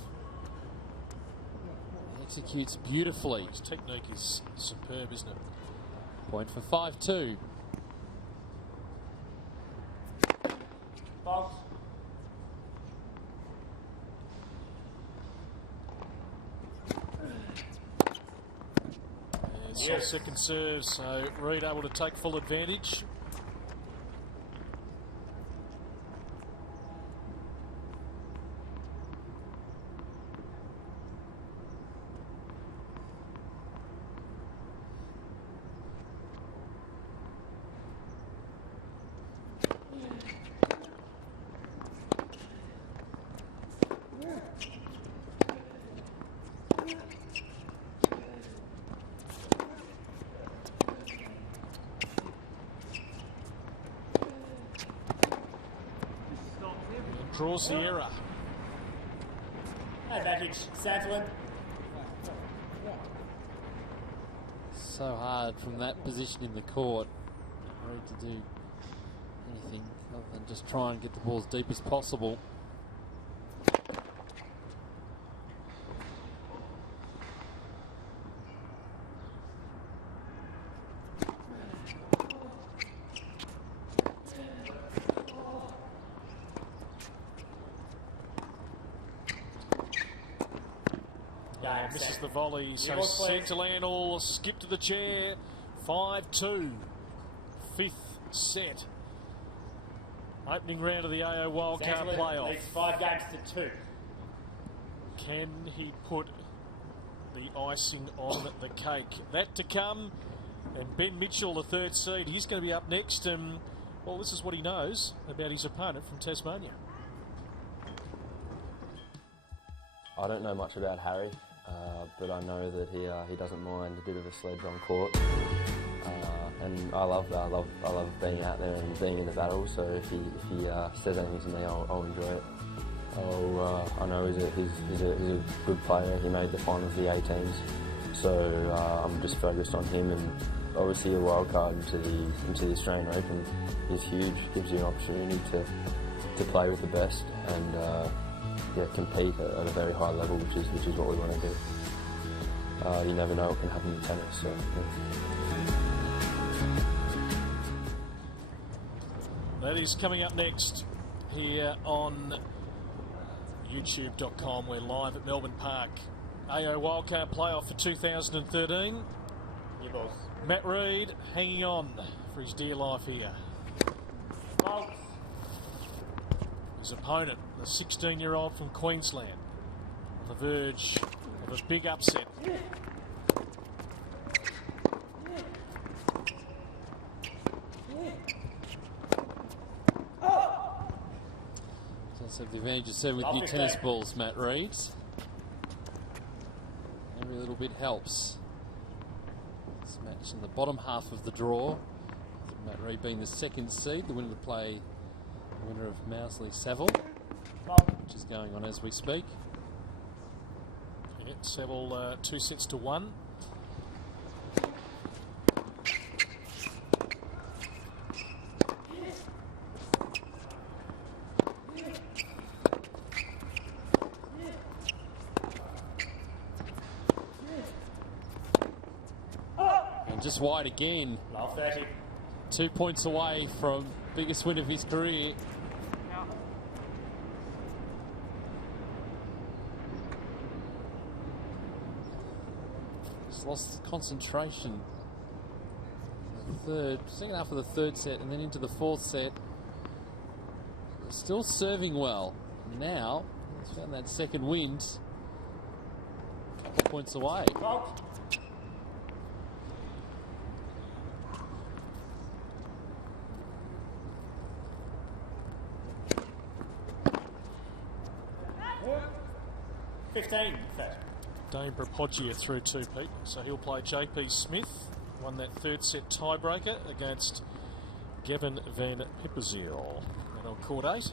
He executes beautifully. His technique is superb, isn't it? Point for 5-2. Box. Yes. Second serve, so Reed able to take full advantage. Draws the error. Advantage, Santillan. So hard from that position in the court. Reed to do anything other than just try and get the ball as deep as possible. Misses the volley, so Santillan will skip to the chair. 5-2. Fifth set. Opening round of the AO Wildcard playoff. Leads 5 games to 2. Can he put the icing on the cake? That to come. And Ben Mitchell, the third seed, he's going to be up next. Well, this is what he knows about his opponent from Tasmania. I don't know much about Harry. But I know that he doesn't mind a bit of a sledge on court, and I love that. I love being out there and being in the battle. So if he says anything to me, I'll enjoy it. I know he's a good player. He made the finals of the 18s, so I'm just focused on him. And obviously a wild card into the Australian Open is huge. Gives you an opportunity to play with the best and compete at a very high level, which is what we want to do. You never know what can happen in tennis. So, That is coming up next here on YouTube.com. We're live at Melbourne Park. AO Wildcard playoff for 2013. Your balls. Matt Reid hanging on for his dear life here. Balls. His opponent, the 16-year-old from Queensland, on the verge of a big upset. Does have the advantage of serving with new tennis balls, Matt Reid. Every little bit helps. This match in the bottom half of the draw. Matt Reid being the second seed, the winner to play the winner of Mousley Saville, which is going on as we speak. Yeah, Saville 2 sets to 1. And just wide again. Love 30. 2 points away from biggest win of his career. Just lost concentration. Second half of the third set and then into the fourth set. Still serving well. Now, he's found that second wind. A couple of points away. Fault. Dane Propoggia through 2, Pete. So he'll play JP Smith. Won that third set tiebreaker against Gavin van Pipperziel. And on court 8.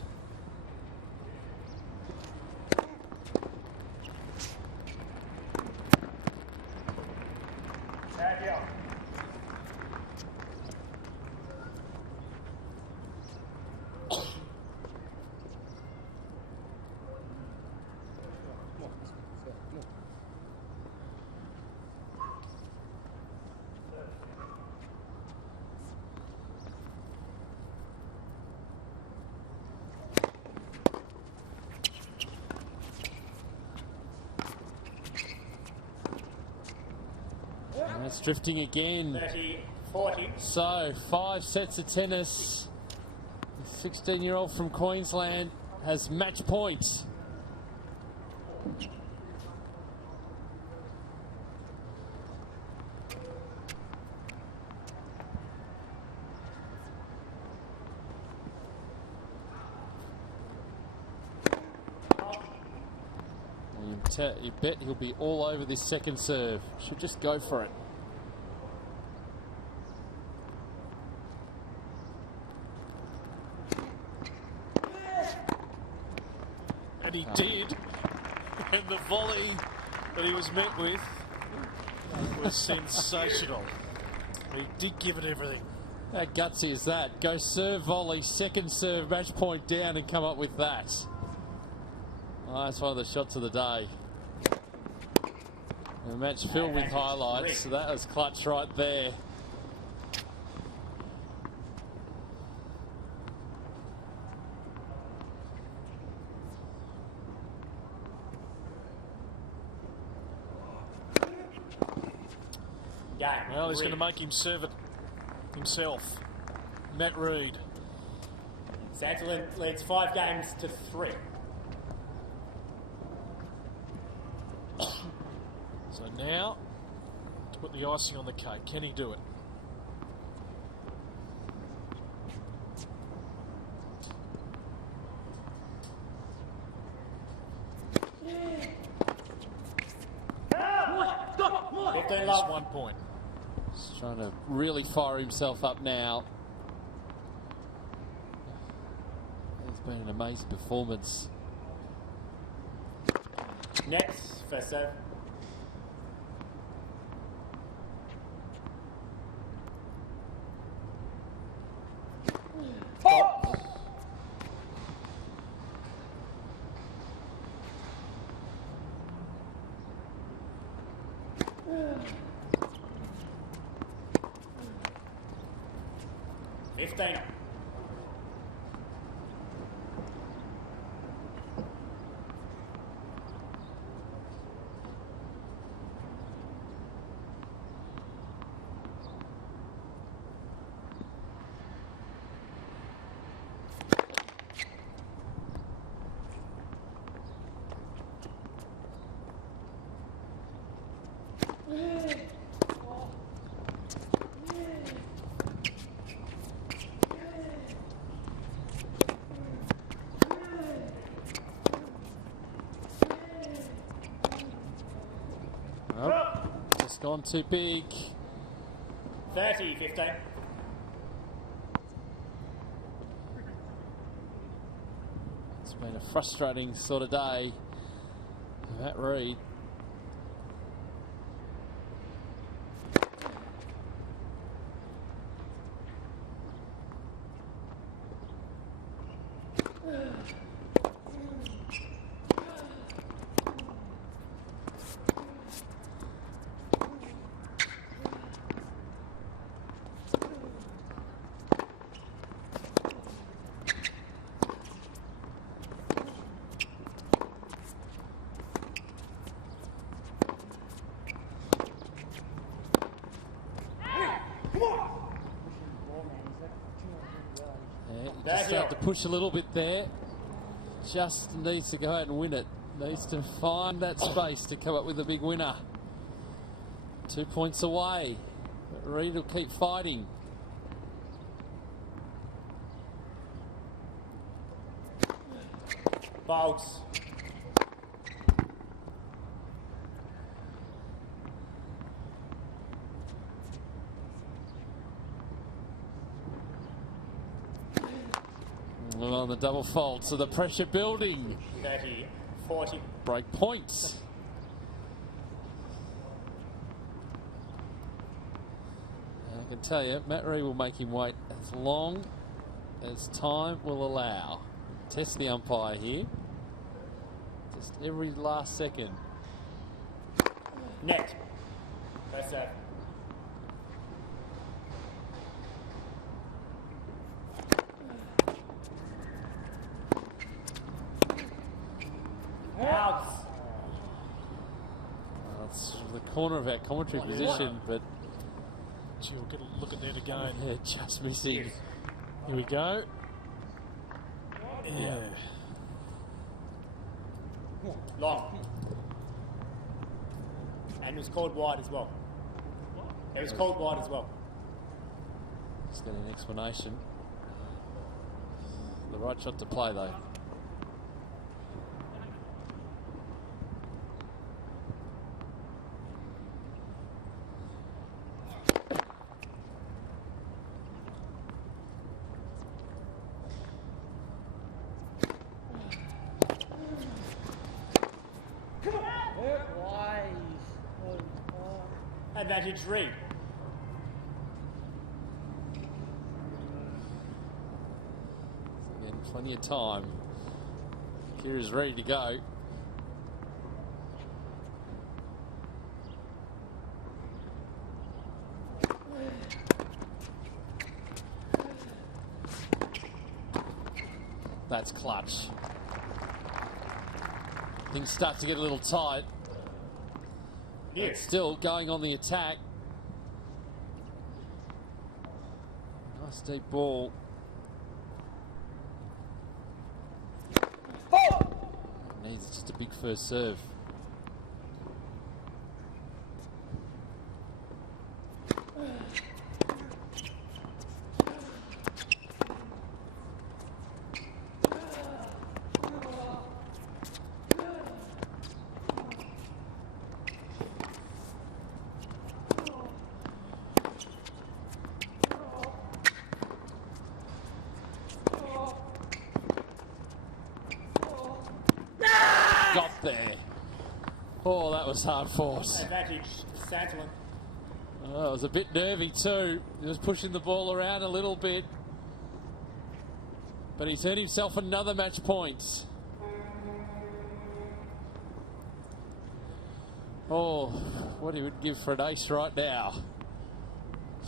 It's drifting again. 30, 40. So, 5 sets of tennis. The 16-year-old from Queensland has match points. You bet he'll be all over this second serve. Should just go for it. And he did. And the volley that he was met with was sensational. He did give it everything. How gutsy is that? Go serve, volley, second serve, match point down and come up with that. Oh, that's one of the shots of the day. A match filled with highlights, so that was clutch right there. Well, he's going to make him serve it himself. Matt Reid. Santillan leads 5 games to 3. So now, to put the icing on the cake, can he do it? Just 1 point. He's trying to really fire himself up now. It's been an amazing performance. Next, first serve. gone too big. 30-15. It's been a frustrating sort of day for Matt Reid. Just have to push a little bit there. Just needs to go out and win it. Needs to find that space to come up with a big winner. 2 points away. But Reid will keep fighting. Bolts. On the double fault, so the pressure building. 30-40. Break points. I can tell you, Matt Reid will make him wait as long as time will allow. Test the umpire here. Just every last second. Net. That's that. Outs. That's the corner of our commentary position, but Gee, we'll get a look at that again. Yeah, just missing. Here we go. Yeah. Long. And it was called wide as well. It was called wide as well. Just getting an explanation. The right shot to play though. Advantage Reid. Again, plenty of time. Kira's ready to go. That's clutch. Things start to get a little tight. It's still going on the attack. Nice deep ball. Needs just a big first serve. Got there. Oh, that was hard force. Advantage Santillan. Oh, it was a bit nervy too. He was pushing the ball around a little bit. But he's earned himself another match point. Oh, what he would give for an ace right now.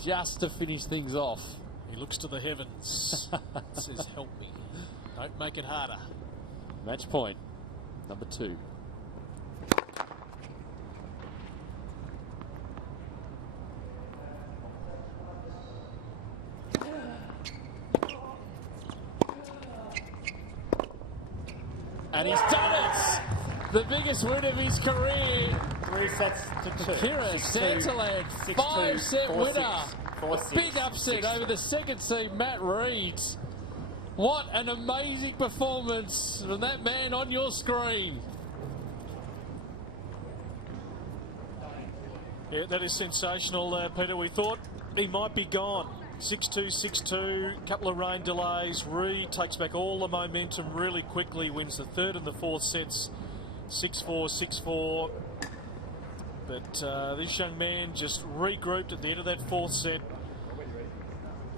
Just to finish things off. He looks to the heavens. Says, help me. Don't make it harder. Match point. Number 2. And he's done it! The biggest win of his career. 3 sets to 2. Kira Santillan, 5-set winner. Big upset over the second seed, Matt Reid. What an amazing performance from that man on your screen. Yeah, that is sensational, Peter. We thought he might be gone. 6-2, 6-2, couple of rain delays. Reid takes back all the momentum really quickly, wins the third and the fourth sets, 6-4, 6-4. But this young man just regrouped at the end of that fourth set.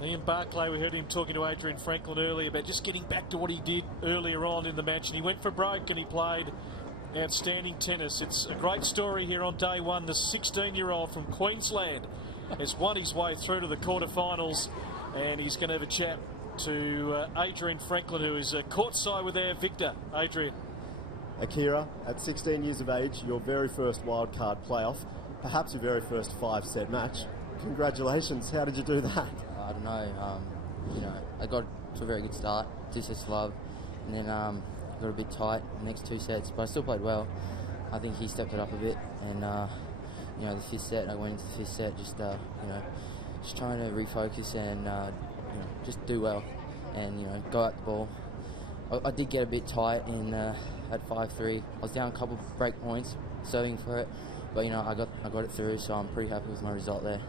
Ian Barclay, we heard him talking to Adrian Franklin earlier about just getting back to what he did earlier on in the match, and he went for broke and he played outstanding tennis. It's a great story here on day one. The 16-year-old from Queensland has won his way through to the quarterfinals, and he's going to have a chat to Adrian Franklin, who is courtside with our Victor. Adrian. Akira, at 16 years of age, your very first wildcard playoff, perhaps your very first 5-set match. Congratulations. How did you do that? I don't know. I got to a very good start, 2 sets to love, and then got a bit tight the next 2 sets, but I still played well. I think he stepped it up a bit, and the 5th set, I went into the 5th set just trying to refocus and just do well, and go out the ball. I did get a bit tight in at 5-3. I was down a couple of break points, serving for it, but I got it through, so I'm pretty happy with my result there.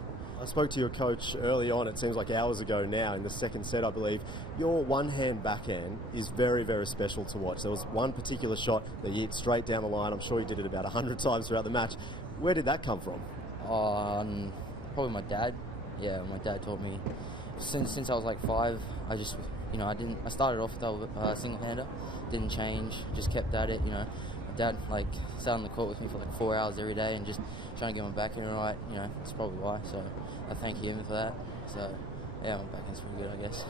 I spoke to your coach early on, it seems like hours ago now, in the second set, I believe. Your one-hand backhand is very, very special to watch. There was one particular shot that you hit straight down the line. I'm sure you did it about 100 times throughout the match. Where did that come from? Probably my dad. Yeah, my dad taught me. Since I was like 5, I just, I started off with a single-hander, didn't change, just kept at it, My dad, sat on the court with me for 4 hours every day and just trying to get my backhand right, that's probably why. So I thank him for that. So yeah, my backhand's pretty good, I guess.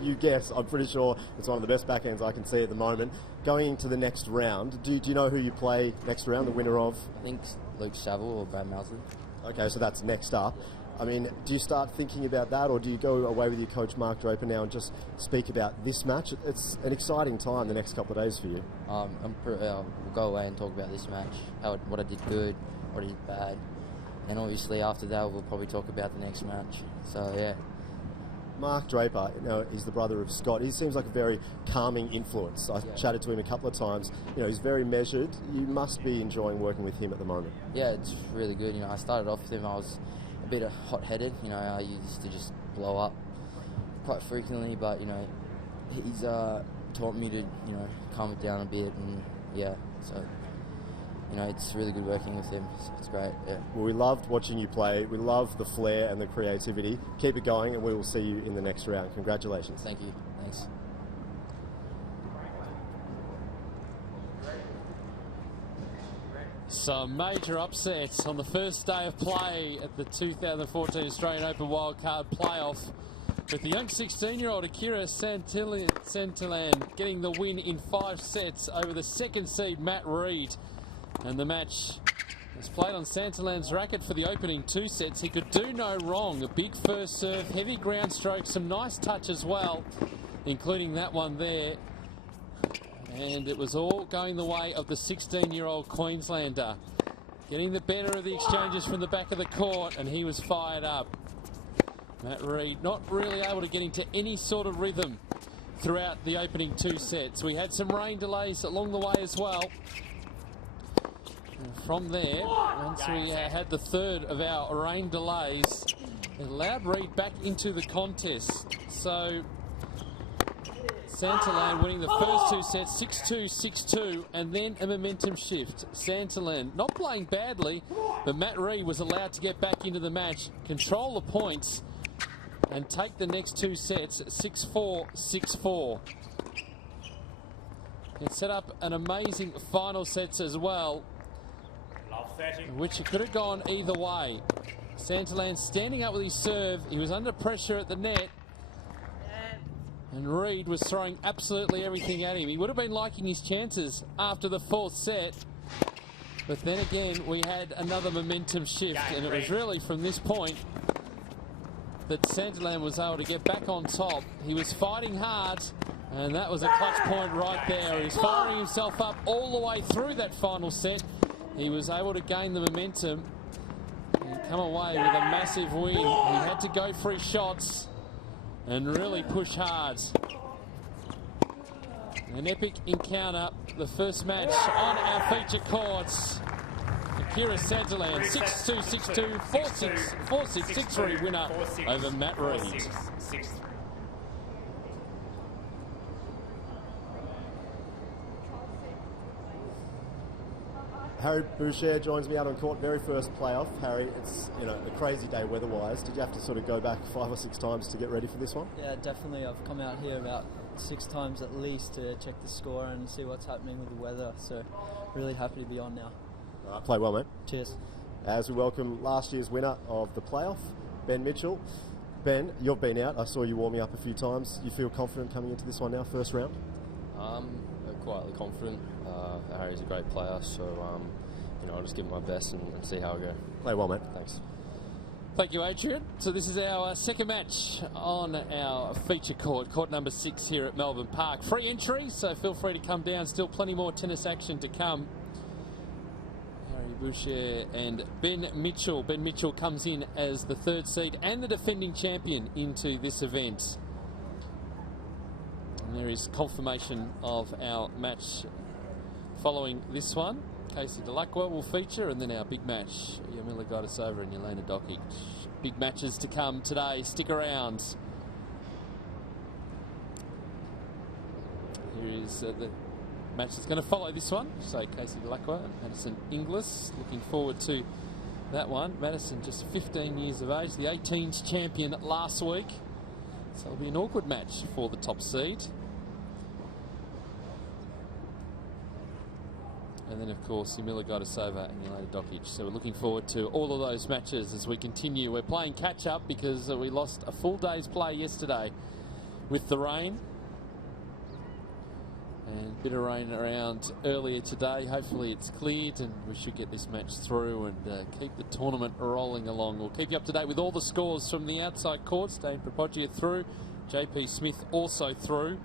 You guess. I'm pretty sure it's one of the best backhands I can see at the moment. Going into the next round, do you know who you play next round, the winner of? I think Luke Saville or Brad Mousley. Okay, so that's next up. I mean, do you start thinking about that, or do you go away with your coach Mark Draper now and just speak about this match? It's an exciting time the next couple of days for you. We'll go away and talk about this match, what I did good, what I did bad, and obviously after that we'll probably talk about the next match. So yeah. Mark Draper, he's the brother of Scott. He seems like a very calming influence. I chatted to him a couple of times. He's very measured. You must be enjoying working with him at the moment. Yeah, it's really good. I started off with him. I was a bit hot-headed. I used to just blow up quite frequently, but he's taught me to calm it down a bit, and yeah, so it's really good working with him. It's great. Yeah. Well, we loved watching you play. We love the flair and the creativity. Keep it going, and we will see you in the next round. Congratulations. Thank you. Thanks. Some major upsets on the first day of play at the 2014 Australian Open Wildcard Playoff, with the young 16-year-old Akira Santillan getting the win in 5 sets over the second seed Matt Reid. And the match was played on Santillan's racket for the opening 2 sets. He could do no wrong. A big first serve, heavy ground stroke, some nice touch as well, including that one there. And it was all going the way of the 16-year-old Queenslander, getting the better of the exchanges from the back of the court, and he was fired up. Matt Reid not really able to get into any sort of rhythm throughout the opening 2 sets. We had some rain delays along the way as well. And from there, once we had the third of our rain delays, it allowed Reid back into the contest. So Santillan winning the first 2 sets, 6-2, 6-2, and then a momentum shift. Santillan not playing badly, but Matt Reid was allowed to get back into the match, control the points, and take the next 2 sets, 6-4, 6-4. It set up an amazing final sets as well, which it could have gone either way. Santillan standing up with his serve. He was under pressure at the net, and Reid was throwing absolutely everything at him. He would have been liking his chances after the 4th set, but then again we had another momentum shift, and it was really from this point that Santillan was able to get back on top. He was fighting hard, and that was a clutch point right there. He was firing himself up all the way through that final set. He was able to gain the momentum and come away with a massive win. He had to go for his shots and really push hard. An epic encounter, the first match on our feature courts. Kira Santillan, 6-2, 6-2, 4-6, 4-6, 6-3 winner over Matt Reed. Harry Boucher joins me out on court, very first playoff. Harry, it's a crazy day weather-wise. Did you have to sort of go back 5 or 6 times to get ready for this one? Yeah, definitely. I've come out here about 6 times at least to check the score and see what's happening with the weather. So really happy to be on now. All right, play well, mate. Cheers. As we welcome last year's winner of the playoff, Ben Mitchell. Ben, you've been out. I saw you warming up a few times. You feel confident coming into this one now, first round? Quietly confident. Harry's a great player, so I'll just give it my best and see how I go. Play well, mate. Thanks. Thank you, Adrian. So this is our second match on our feature court, court number 6 here at Melbourne Park. Free entry, so feel free to come down. Still plenty more tennis action to come. Harry Boucher and Ben Mitchell. Ben Mitchell comes in as the 3rd seed and the defending champion into this event. And there is confirmation of our match following this one. Casey Dellacqua will feature, and then our big match, Yamila Gaidisova and Jelena Dokic. Big matches to come today. Stick around. Here is the match that's going to follow this one. So Casey Dellacqua and Madison Inglis. Looking forward to that one. Madison just 15 years of age, the 18s champion last week. So it'll be an awkward match for the top seed. And then, of course, Yamila Gaidisova and Jelena Dokic. So we're looking forward to all of those matches as we continue. We're playing catch-up because we lost a full day's play yesterday with the rain. And a bit of rain around earlier today. Hopefully it's cleared and we should get this match through and keep the tournament rolling along. We'll keep you up to date with all the scores from the outside courts. Dane Propoggia through. JP Smith also through.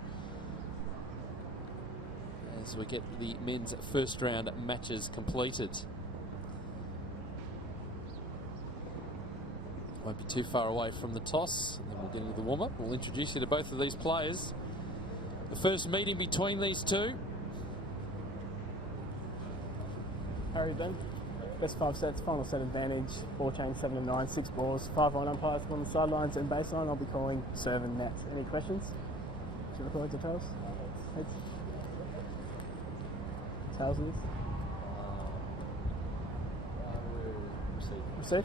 As we get the men's first round matches completed. Won't be too far away from the toss, and then we'll get into the warm-up. We'll introduce you to both of these players. The first meeting between these two. Harry, Ben, best 5 sets, final set advantage, ball chain 7 and 9, 6 balls, 5 line umpires on the sidelines and baseline. I'll be calling serve and net. Any questions? Do you want to call it to Tails? Tails is? Receive?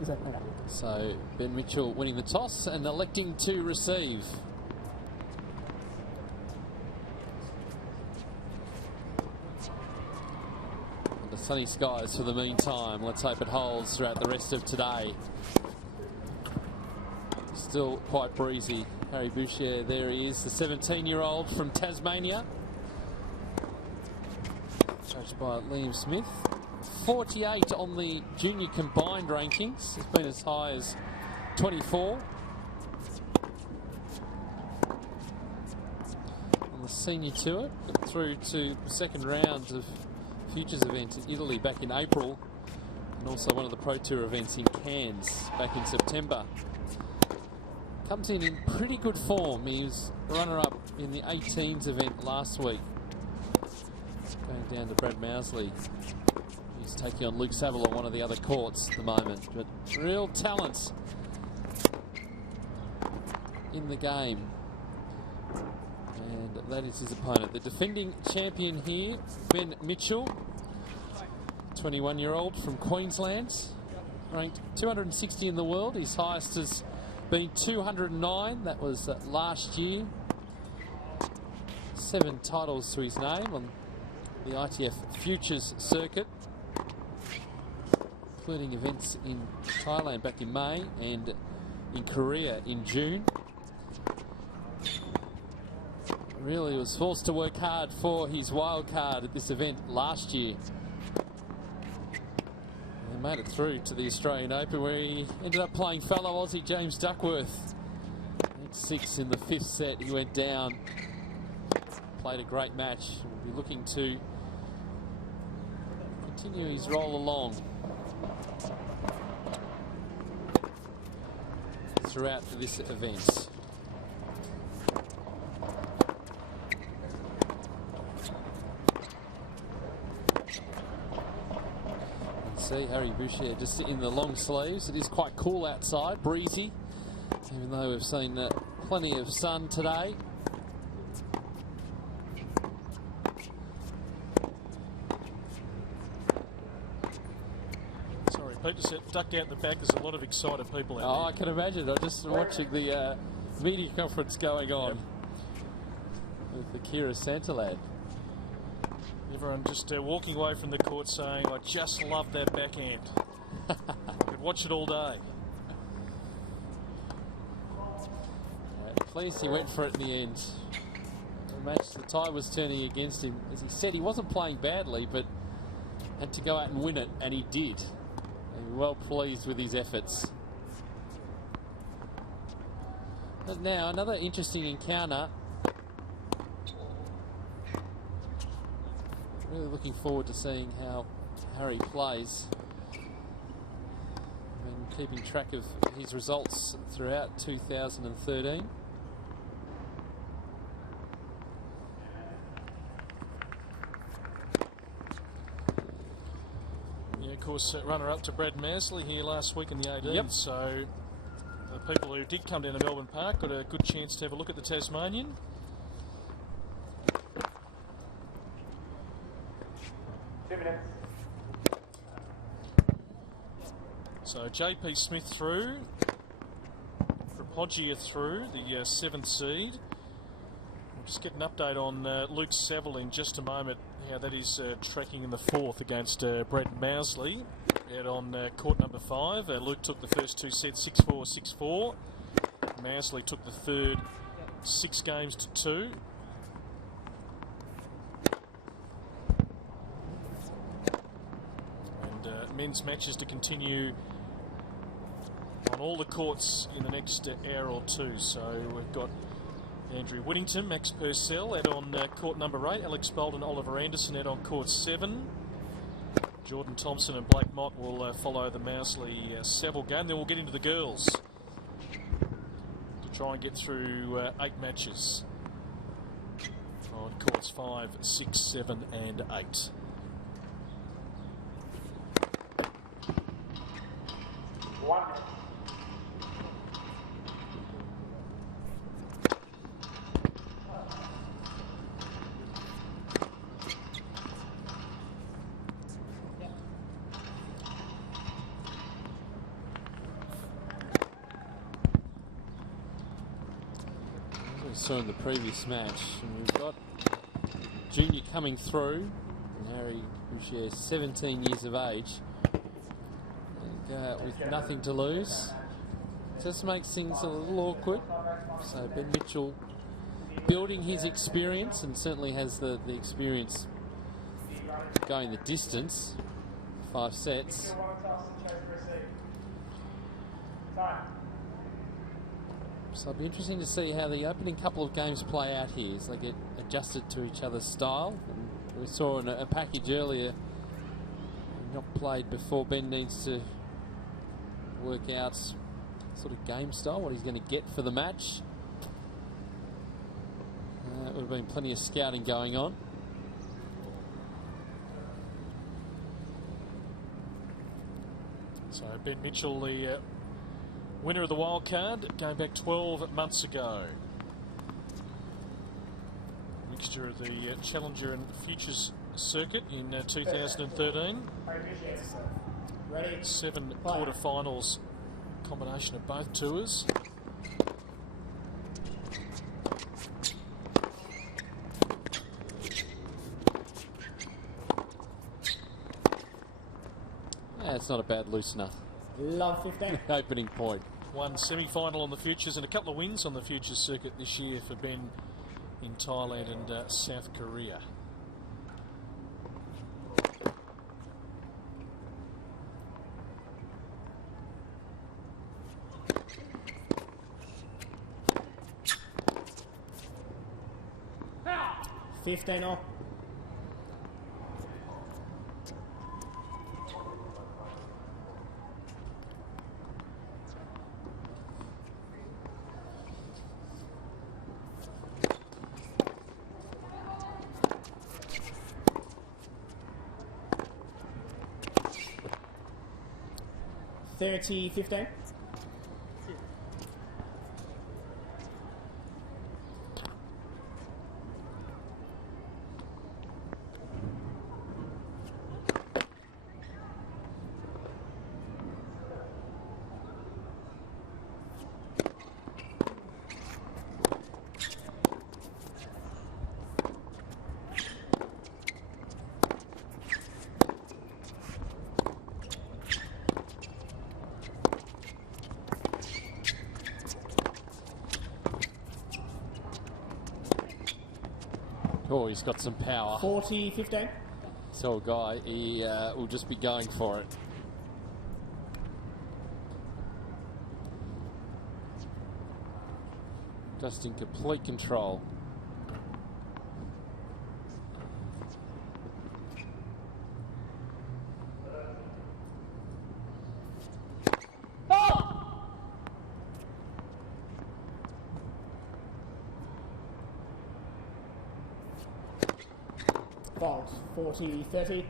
Is that okay? So Ben Mitchell winning the toss and electing to receive. And the sunny skies for the meantime. Let's hope it holds throughout the rest of today. Still quite breezy. Harry Boucher, there he is, the 17-year-old from Tasmania. Coached by Liam Smith. 48 on the junior combined rankings. It's been as high as 24. On the senior tour, got through to the second round of Futures event in Italy back in April, and also one of the Pro Tour events in Cairns back in September. Comes in pretty good form. He was runner-up in the 18s event last week. Going down to Brad Mousley. He's taking on Luke Saville on one of the other courts at the moment. But real talent in the game. And that is his opponent. The defending champion here, Ben Mitchell. 21-year-old from Queensland. Ranked 260 in the world. His highest has been 209. That was last year. 7 titles to his name on the ITF Futures circuit, including events in Thailand back in May and in Korea in June. Really was forced to work hard for his wild card at this event last year. And made it through to the Australian Open, where he ended up playing fellow Aussie James Duckworth. 8-6 in the 5th set, he went down. Played a great match. We'll be looking to continue his roll along throughout this event. see Harry Boucher just in the long sleeves. It is quite cool outside, breezy, even though we've seen plenty of sun today. Sorry, Pete, just duck out the back. There's a lot of excited people out there. I can imagine. I'm just watching the media conference going on with the Kira Santillan. Everyone just walking away from the court saying, I just love that backhand. Could watch it all day. At least he went for it in the end. The match, the tide was turning against him. As he said, he wasn't playing badly, but had to go out and win it, and he did. And well pleased with his efforts. But now, another interesting encounter. Really looking forward to seeing how Harry plays. Been keeping track of his results throughout 2013. Yeah, of course, runner-up to Brad Masley here last week in the 18th. Yep. So the people who did come down to Melbourne Park got a good chance to have a look at the Tasmanian. So JP Smith through, Propoggia through, the 7th seed. We'll just get an update on Luke Saville in just a moment, how that is tracking in the 4th against Brad Mousley out on court number 5. Luke took the first 2 sets 6-4, 6-4. Mousley took the third 6 games to 2. And men's matches to continue on all the courts in the next hour or two. So we've got Andrew Whittington, Max Purcell out on court number 8, Alex Bolden, Oliver Anderson out on court 7. Jordan Thompson and Blake Mott will follow the Mousley Saville game. Then we'll get into the girls to try and get through 8 matches on courts 5, 6, 7 and 8. Saw in the previous match, and we've got Junior coming through, and Harry Boucher, 17 years of age, and go out with nothing to lose. Just makes things a little awkward. So Ben Mitchell building his experience, and certainly has the experience going the distance. 5 sets. So it'll be interesting to see how the opening couple of games play out here as they get adjusted to each other's style. And we saw in a package earlier, not played before. Ben needs to work out sort of game style, what he's going to get for the match. There would have been plenty of scouting going on. So Ben Mitchell, the winner of the Wildcard, going back 12 months ago. Mixture of the Challenger and Futures circuit in 2013. 7 quarterfinals, combination of both tours. That's not a bad loosener. Love 15. Opening point. One semi-final on the Futures and a couple of wins on the Futures circuit this year for Ben in Thailand and South Korea. $15 30-15. Oh, he's got some power. 40-15. So, guy, he will just be going for it. Just in complete control. Fault. 40-30.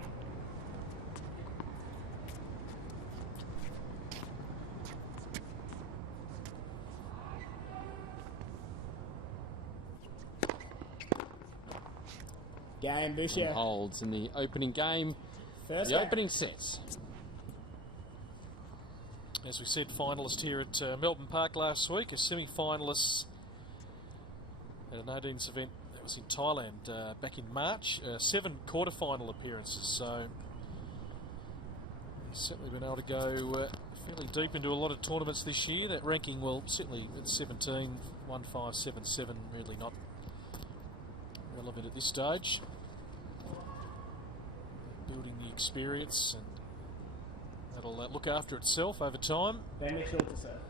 Game, Boucher. And holds in the opening game. First the game. opening set. As we said, finalist here at Melbourne Park last week, a semi-finalist at an 18th event that was in Thailand back in March. 7 quarter-final appearances, so he's certainly been able to go fairly deep into a lot of tournaments this year. That ranking, well, certainly at 17, 1-5-7-7, really not relevant at this stage. Building the experience, and that'll look after itself over time. Then Mitchell to serve.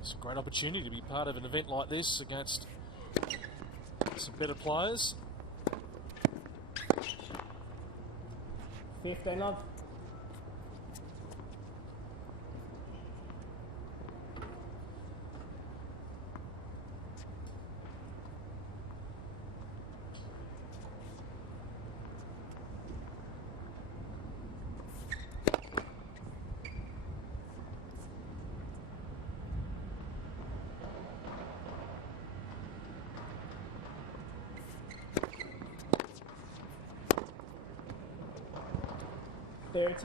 It's a great opportunity to be part of an event like this against some better players. 15 love.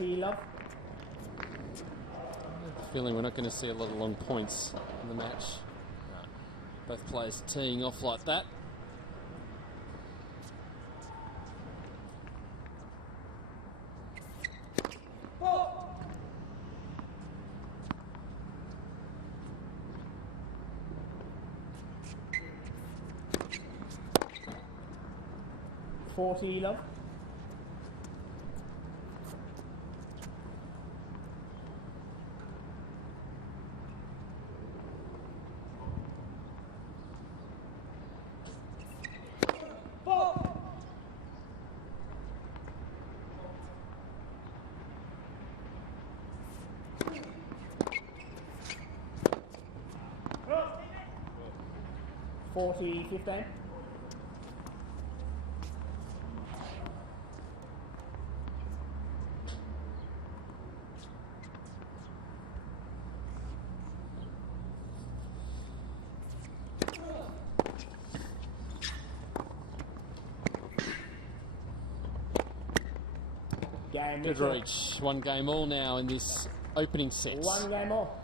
Love. Feeling we're not going to see a lot of long points in the match. Both players teeing off like that. Love. Forty 15. Good reach. 1 game all now in this opening set. 1 game all.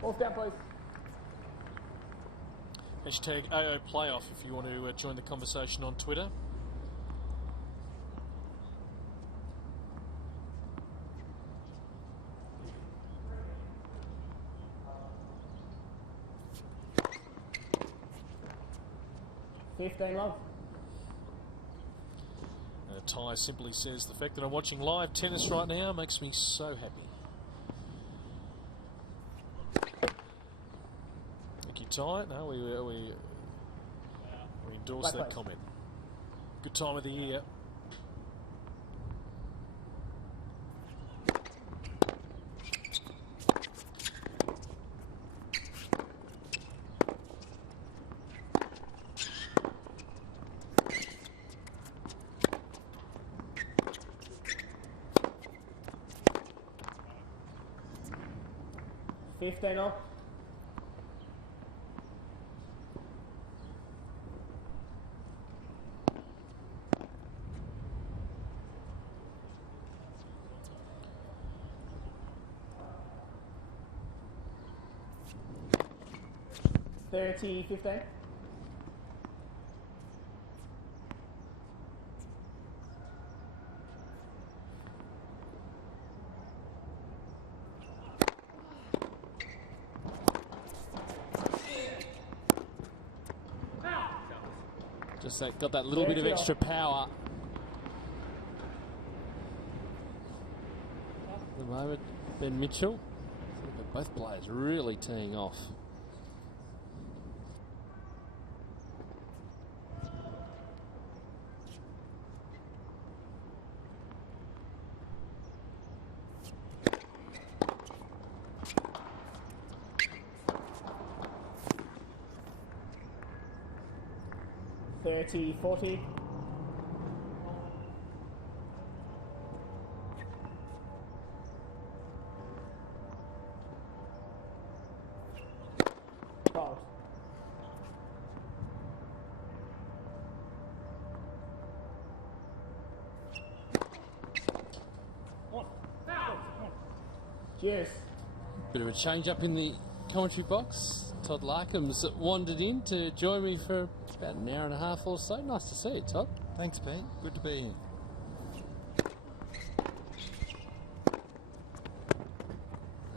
Fourth down, please. Hashtag AO Playoff if you want to join the conversation on Twitter. Love. Ty simply says, the fact that I'm watching live tennis right now makes me so happy. Thank you, Ty. No, we endorse that comment. Good time of the year. 15 all. $30, 15. Just got that little bit of extra power. At the moment, Ben Mitchell. Both players really teeing off. $30, 40. Fouled. Cheers. Bit of a change up in the commentary box. Todd Larkham's wandered in to join me for about an hour and a half or so. Nice to see you, Todd. Thanks, Pete. Good to be here.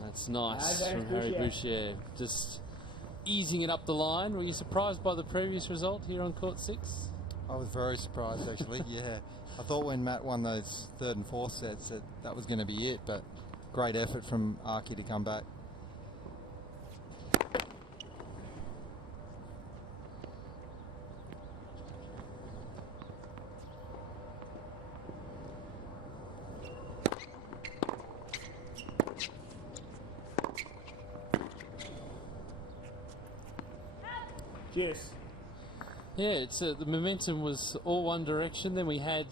That's nice from Harry Boucher. Just easing it up the line. Were you surprised by the previous result here on court 6? I was very surprised, actually. Yeah, I thought when Matt won those third and fourth sets that was going to be it, but great effort from Archie to come back. Cheers. Yeah, it's the momentum was all one direction. Then we had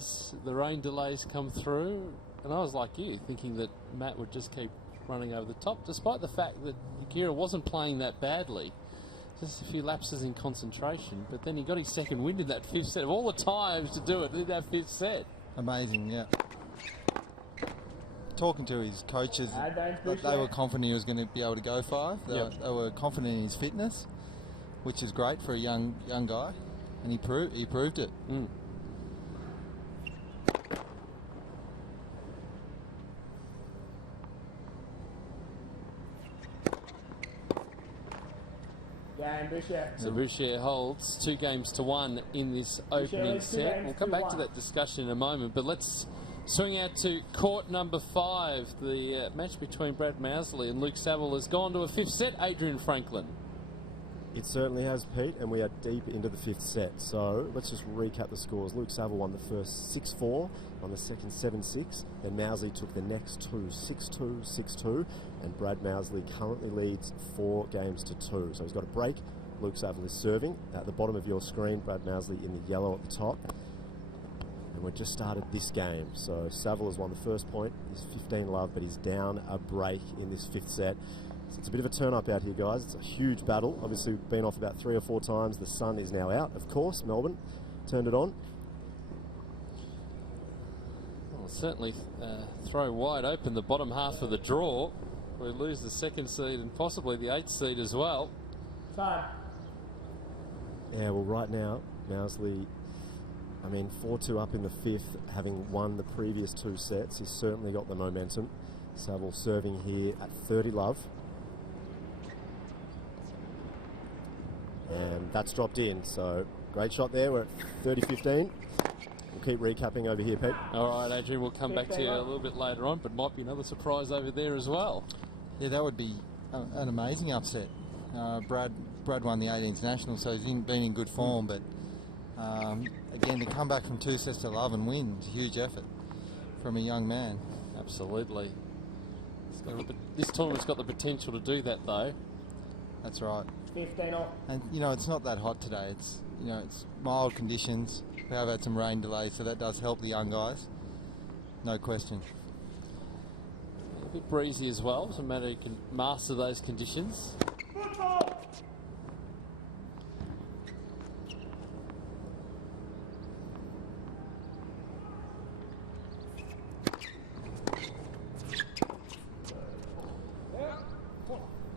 the rain delays come through, and I was like you, thinking that Matt would just keep running over the top, despite the fact that Akira wasn't playing that badly. Just a few lapses in concentration, but then he got his second wind in that fifth set. Of all the times to do it in that fifth set. Amazing, yeah. Talking to his coaches, they were confident he was going to be able to go 5. They were confident in his fitness, which is great for a young guy, and he proved it. Mm. So Boucher holds 2-1 in this opening set. We'll come back to that discussion in a moment, but let's swing out to court number 5. The match between Brad Mousley and Luke Saville has gone to a fifth set. Adrian Franklin. It certainly has, Pete, and we are deep into the fifth set. So let's just recap the scores. Luke Saville won the first 6-4, on the second 7-6. Then Mousley took the next two 6-2, 6-2, and Brad Mousley currently leads 4 games to 2. So he's got a break. Luke Saville is serving at the bottom of your screen. Brad Mousley in the yellow at the top. And we've just started this game. So Saville has won the first point. He's 15 love, but he's down a break in this fifth set. So it's a bit of a turn-up out here, guys. It's a huge battle. Obviously, we've been off about 3 or 4 times. The sun is now out, of course. Melbourne turned it on. Well, certainly throw wide open the bottom half of the draw. We lose the second seed and possibly the 8th seed as well. Time. Yeah, well, right now, Mousley, 4-2 up in the fifth, having won the previous 2 sets. He's certainly got the momentum. Saville serving here at 30 love. And that's dropped in, so great shot there. We're at 30-15. We'll keep recapping over here, Pete. All right, Adrian, we'll come back to you a little bit later on, but might be another surprise over there as well. Yeah, that would be an amazing upset. Brad won the AEST International, so he's been in good form, but again, to come back from 2 sets to love and win is a huge effort from a young man. Absolutely. This tournament's got the potential to do that, though. That's right. 15 off. And it's not that hot today. It's it's mild conditions. We have had some rain delays, so that does help the young guys. No question. bit breezy as well, so matter he can master those conditions.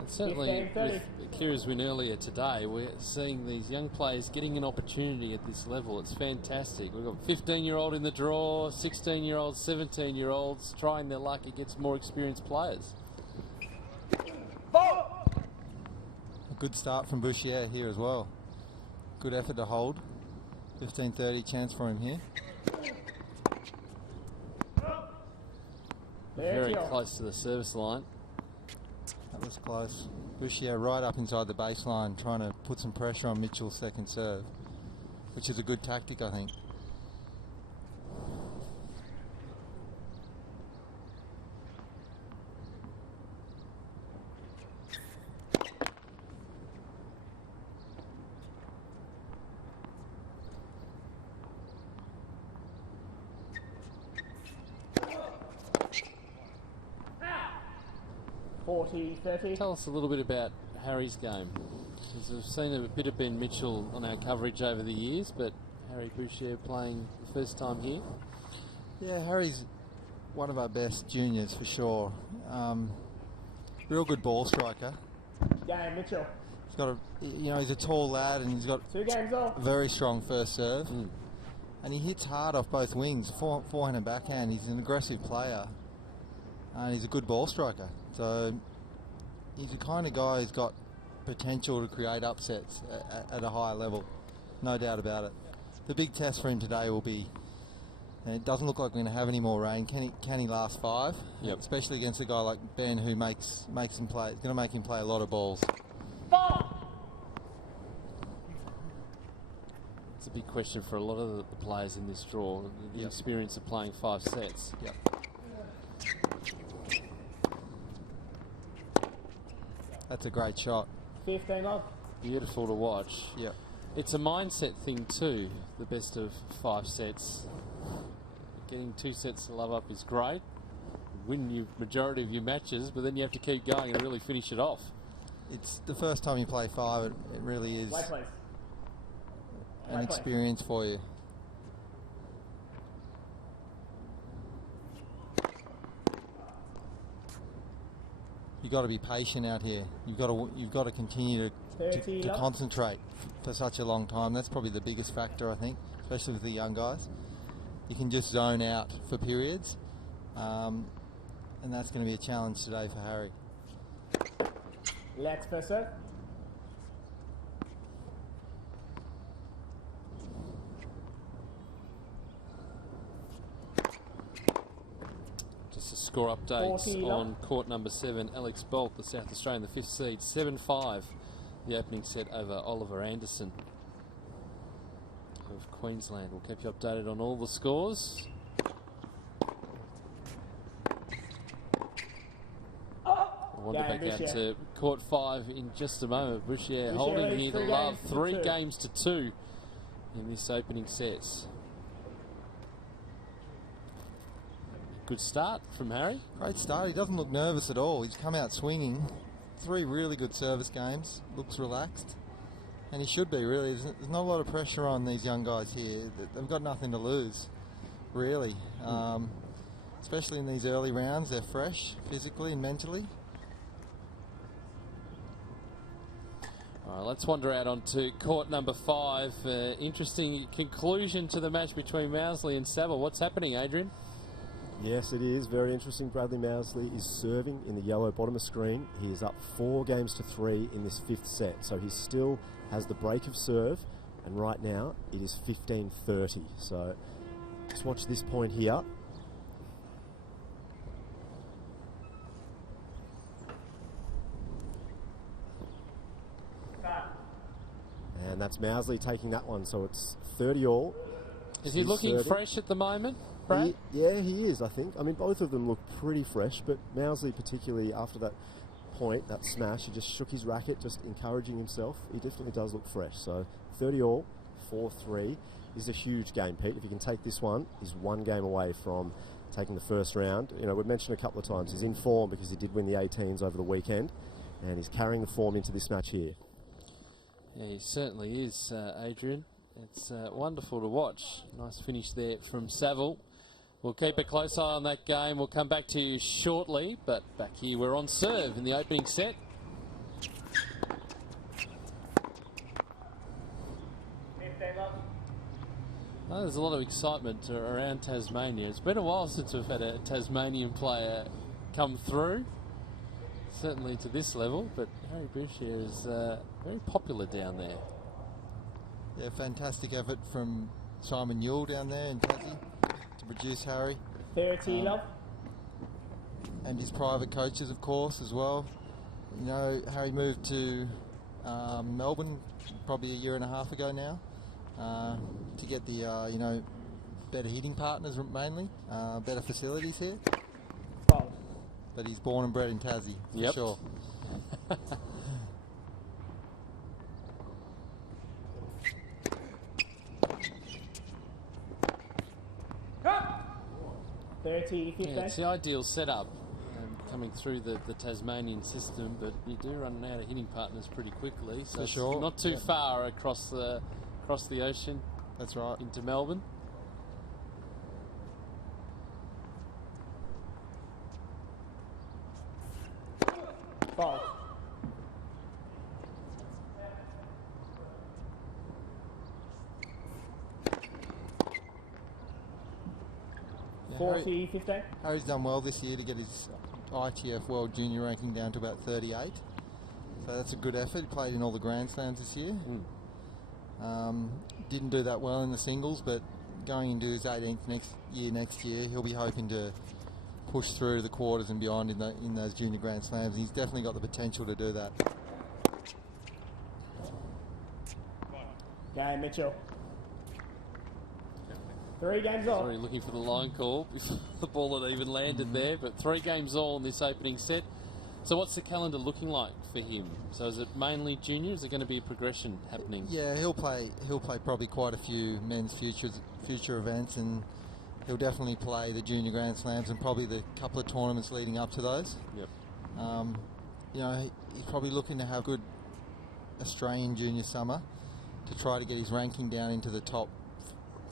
Certainly, with Kira's win earlier today, we're seeing these young players getting an opportunity at this level. It's fantastic. We've got 15-year-old in the draw, 16-year-olds, 17-year-olds trying their luck against more experienced players. A good start from Bouchier here as well. Good effort to hold. 15-30 chance for him here. Very close to the service line. That was close. Bouchier right up inside the baseline, trying to put some pressure on Mitchell's second serve, which is a good tactic, I think. Tell us a little bit about Harry's game. Because we've seen a bit of Ben Mitchell on our coverage over the years, but Harry Bouchier playing the first time here. Yeah, Harry's one of our best juniors for sure. Real good ball striker. Game, Mitchell. He's got he's a tall lad and he's got 2 games off. A very strong first serve. And he hits hard off both wings, forehand and backhand. He's an aggressive player. And he's a good ball striker. So he's the kind of guy who's got potential to create upsets at a higher level. No doubt about it. The big test for him today will be, and it doesn't look like we're going to have any more rain, can he last 5? Yep. Especially against a guy like Ben who makes him play. It's going to make him play a lot of balls. It's a big question for a lot of the players in this draw, the experience of playing 5 sets. Yep. That's a great shot. 15 off. Beautiful to watch. Yep. It's a mindset thing too, the best of 5 sets. Getting 2 sets to love up is great. Win your majority of your matches, but then you have to keep going and really finish it off. It's the first time you play 5, it really is an experience for you. You've got to be patient out here. You've got to continue to concentrate for such a long time. That's probably the biggest factor, I think, especially with the young guys. You can just zone out for periods, and that's going to be a challenge today for Harry. Let's first serve. Just a score update on court number 7. Alex Bolt, the South Australian, the 5th seed, 7-5. The opening set over Oliver Anderson of Queensland. We'll keep you updated on all the scores. We'll wander back out to court 5 in just a moment. Bouchier holding here to love. 3 games to 2 in this opening set. Good start from Harry. Great start. He doesn't look nervous at all. He's come out swinging. 3 really good service games. Looks relaxed. And he should be, really. There's not a lot of pressure on these young guys here. They've got nothing to lose, really. Especially in these early rounds. They're fresh, physically and mentally. All right, let's wander out onto court number 5. Interesting conclusion to the match between Mousley and Saville. What's happening, Adrian? Yes, it is. Very interesting. Bradley Mousley is serving in the yellow bottom of screen. He is up 4 games to 3 in this 5th set. So he still has the break of serve. And right now, it is 15-30. So just watch this point here. And that's Mousley taking that one. So it's 30 all. Is he looking fresh at the moment? Yeah, he is, I think. I mean, both of them look pretty fresh, but Mousley particularly after that point, that smash, he just shook his racket, just encouraging himself. He definitely does look fresh. So 30 all, 4-3 is a huge game, Pete. If you can take this one, he's 1 game away from taking the first round. You know, we've mentioned a couple of times he's in form because he did win the 18s over the weekend, and he's carrying the form into this match here. Yeah, he certainly is, Adrian. It's wonderful to watch. Nice finish there from Saville. We'll keep a close eye on that game. We'll come back to you shortly, but back here we're on serve in the opening set. Oh, there's a lot of excitement around Tasmania. It's been a while since we've had a Tasmanian player come through, certainly to this level, but Harry Boucher is very popular down there. Yeah, fantastic effort from Simon Newell down there in Tassie to produce Harry. 30, love. And his private coaches, of course, as well. You know, Harry moved to Melbourne probably a year and a half ago now to get the, you know, better hitting partners mainly, better facilities here. Wow. But he's born and bred in Tassie, for sure. 30, 15. Yeah, it's the ideal setup coming through the Tasmanian system, but you do run out of hitting partners pretty quickly. So for sure. Not too far across the ocean. That's right. Into Melbourne. Five. Yeah, 40, 15. Harry's done well this year to get his ITF World Junior ranking down to about 38. So that's a good effort. He played in all the Grand Slams this year. Didn't do that well in the singles, but going into his 18th next year, he'll be hoping to push through the quarters and beyond in those Junior Grand Slams. He's definitely got the potential to do that. Game, Mitchell. 3 games all. Sorry, looking for the line call before the ball had even landed there, but 3 games all in this opening set. So what's the calendar looking like for him? So is it mainly junior? Is there going to be a progression happening? Yeah, he'll play probably quite a few men's future events, and he'll definitely play the Junior Grand Slams and probably the couple of tournaments leading up to those. Yep. You know, he's probably looking to have a good Australian junior summer to try to get his ranking down into the top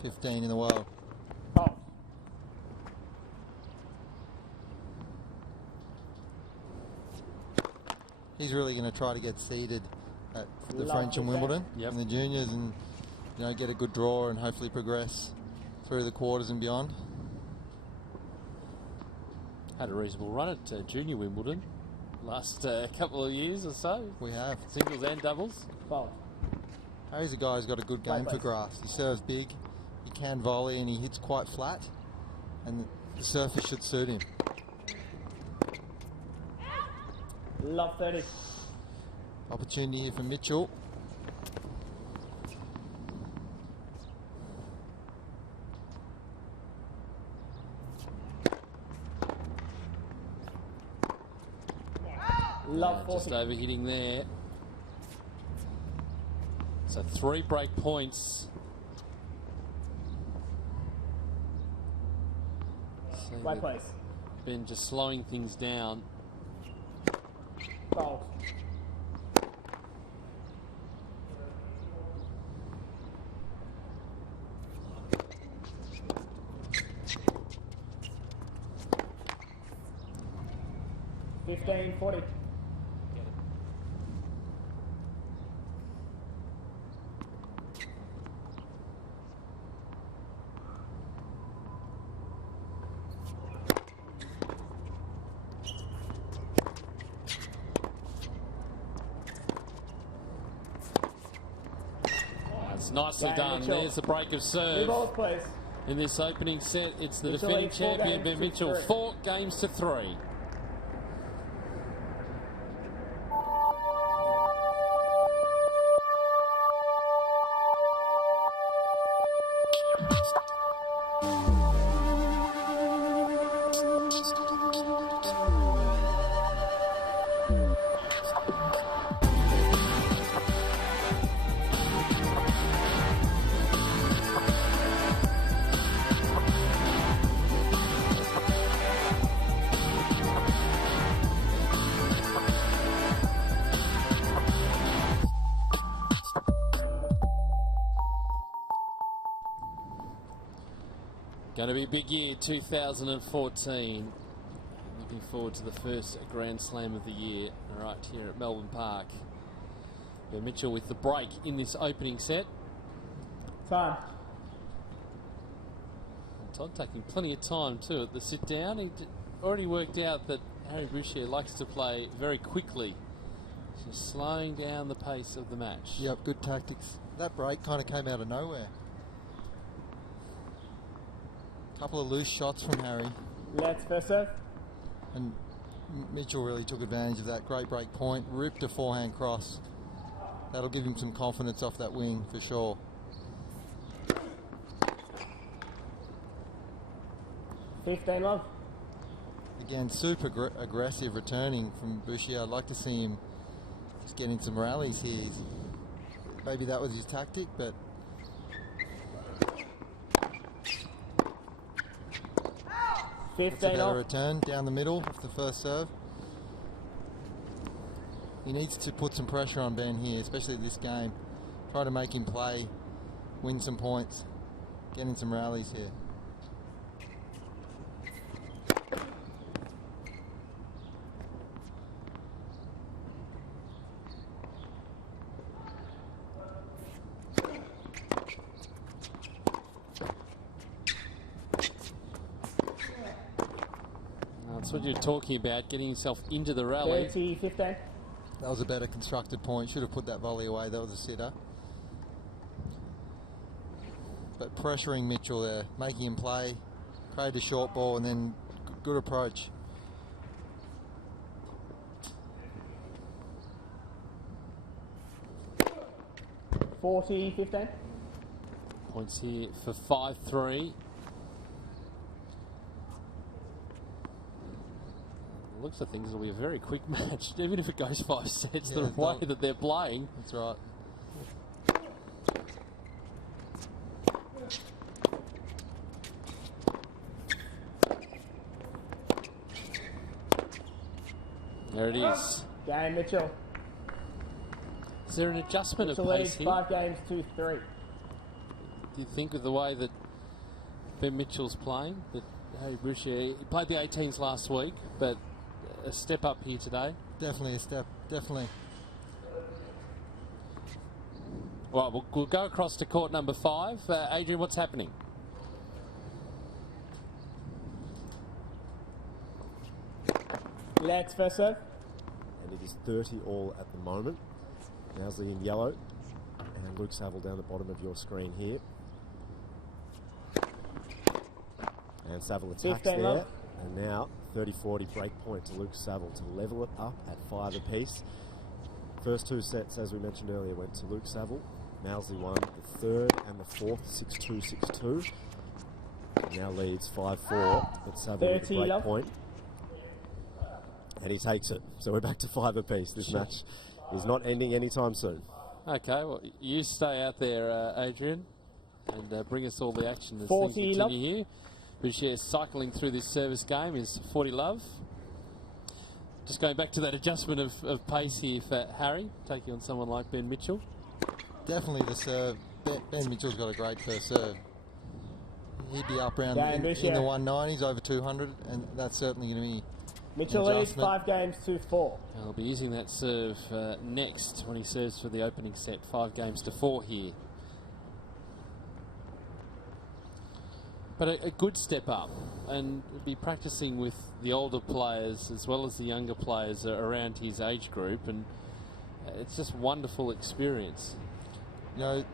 15 in the world. Oh. He's really going to try to get seeded at the French and Wimbledon in the juniors, and you know, get a good draw and hopefully progress through the quarters and beyond. Had a reasonable run at Junior Wimbledon last couple of years or so. We have. Singles and doubles. Foul. Harry's a guy who's got a good game for grass. He serves big, he can volley, and he hits quite flat, and the surface should suit him. Love 30. Opportunity here for Mitchell. Love 40. Just overhitting there. So 3 break points. So Right place. been just slowing things down. Foul. Fifteen, 40. It's nicely Game, done. Mitchell. There's the break of serve. New balls, please. In this opening set, it's the Mitchell defending leads 4 champion, games Ben to Mitchell, 3. 4 games to 3. Going to be a big year, 2014. Looking forward to the first Grand Slam of the year right here at Melbourne Park. Ben Mitchell with the break in this opening set. Time. And Todd taking plenty of time too at the sit down. He already worked out that Harry Boucher likes to play very quickly. Just slowing down the pace of the match. Yep, good tactics. That break kind of came out of nowhere. Couple of loose shots from Harry. Let's first serve. And Mitchell really took advantage of that. Great break point. Ripped a forehand cross. That'll give him some confidence off that wing for sure. 15 love. Again, super aggressive returning from Boucher. I'd like to see him just getting some rallies here. Maybe that was his tactic, but that's a better return down the middle of the first serve. He needs to put some pressure on Ben here, especially this game. Try to make him play, win some points, getting some rallies here. That's what you're talking about, getting yourself into the rally. 30, 15. That was a better constructed point. Should have put that volley away. That was a sitter. But pressuring Mitchell there, making him play, create a short ball, and then good approach. $40, 15. Points here for 5-3. Looks like things will be a very quick match, even if it goes 5 sets the way that they're playing. That's right. There it is. Game Mitchell. Is there an adjustment Mitchell of leads pace here? 5 games, 2-3. Do you think of the way that Ben Mitchell's playing, that Harry Boucher, he played the 18s last week, but a step up here today? Definitely a step, definitely. Right, we'll go across to court number 5. Adrian, what's happening? Let's first serve. And it is 30 all at the moment. Mousley in yellow. And Luke Saville down the bottom of your screen here. And Saville attacks there. love. And now 30-40 break point to Luke Saville to level it up at 5 apiece. First 2 sets, as we mentioned earlier, went to Luke Saville. Mousley won the third and the fourth, 6-2, 6-2. Now leads 5-4, but Saville with the break point. And he takes it. So we're back to 5 apiece. This match is not ending anytime soon. Okay, well, you stay out there, Adrian, and bring us all the action as 40 things continue here. Boucher cycling through this service game is 40 love. Just going back to that adjustment of pace here for Harry, taking on someone like Ben Mitchell. Definitely the serve. Ben Mitchell's got a great first serve. He'd be up around in the 190s, over 200, and that's certainly going to be Mitchell leads 5 games, 2-4. He'll be using that serve next when he serves for the opening set. 5 games to 4 here. But a good step up, and be practicing with the older players as well as the younger players around his age group, and it's just wonderful experience. You know,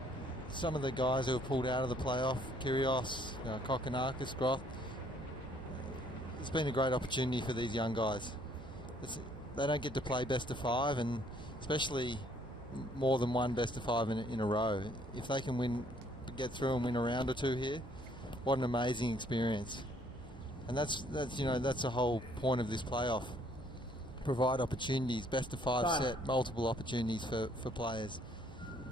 some of the guys who were pulled out of the playoff, Kyrgios, Kokonakis, Groth, it's been a great opportunity for these young guys. They don't get to play best of 5, and especially more than one best of 5 in a row. If they can get through and win a round or 2 here, what an amazing experience. And that's the whole point of this playoff. Provide opportunities, best of 5 set, multiple opportunities for players.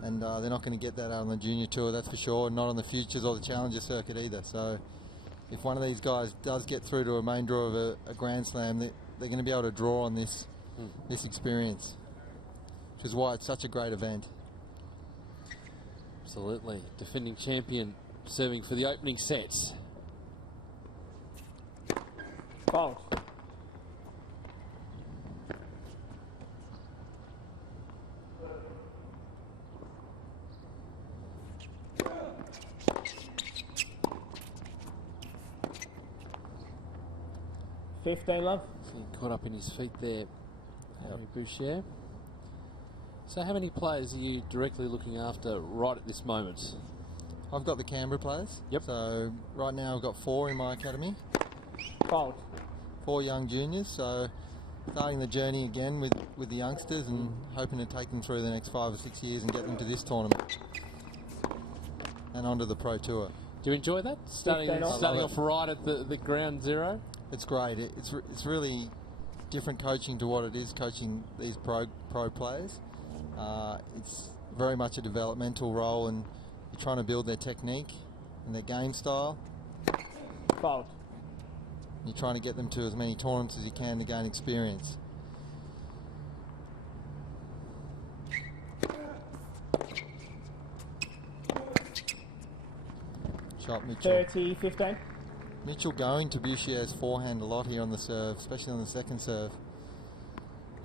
And they're not going to get that out on the junior tour, that's for sure, not on the Futures or the Challenger circuit either. So if one of these guys does get through to a main draw of a Grand Slam, they're going to be able to draw on this experience, which is why it's such a great event. Absolutely. Defending champion serving for the opening sets. Fold. Love. So he caught up in his feet there, Harry Boucher. So how many players are you directly looking after right at this moment? I've got the Canberra players. Yep. So right now I've got 4 in my academy. Fold. 4 young juniors. So starting the journey again with the youngsters and hoping to take them through the next 5 or 6 years and get them to this tournament and onto the Pro Tour. Do you enjoy that? Starting off right at the ground zero? It's great. It's really different coaching to what it is coaching these pro players. It's very much a developmental role, and you're trying to build their technique and their game style. Fold. You're trying to get them to as many tournaments as you can to gain experience. Shot Mitchell. 30-15. Mitchell going to Boucher's forehand a lot here on the serve, especially on the second serve.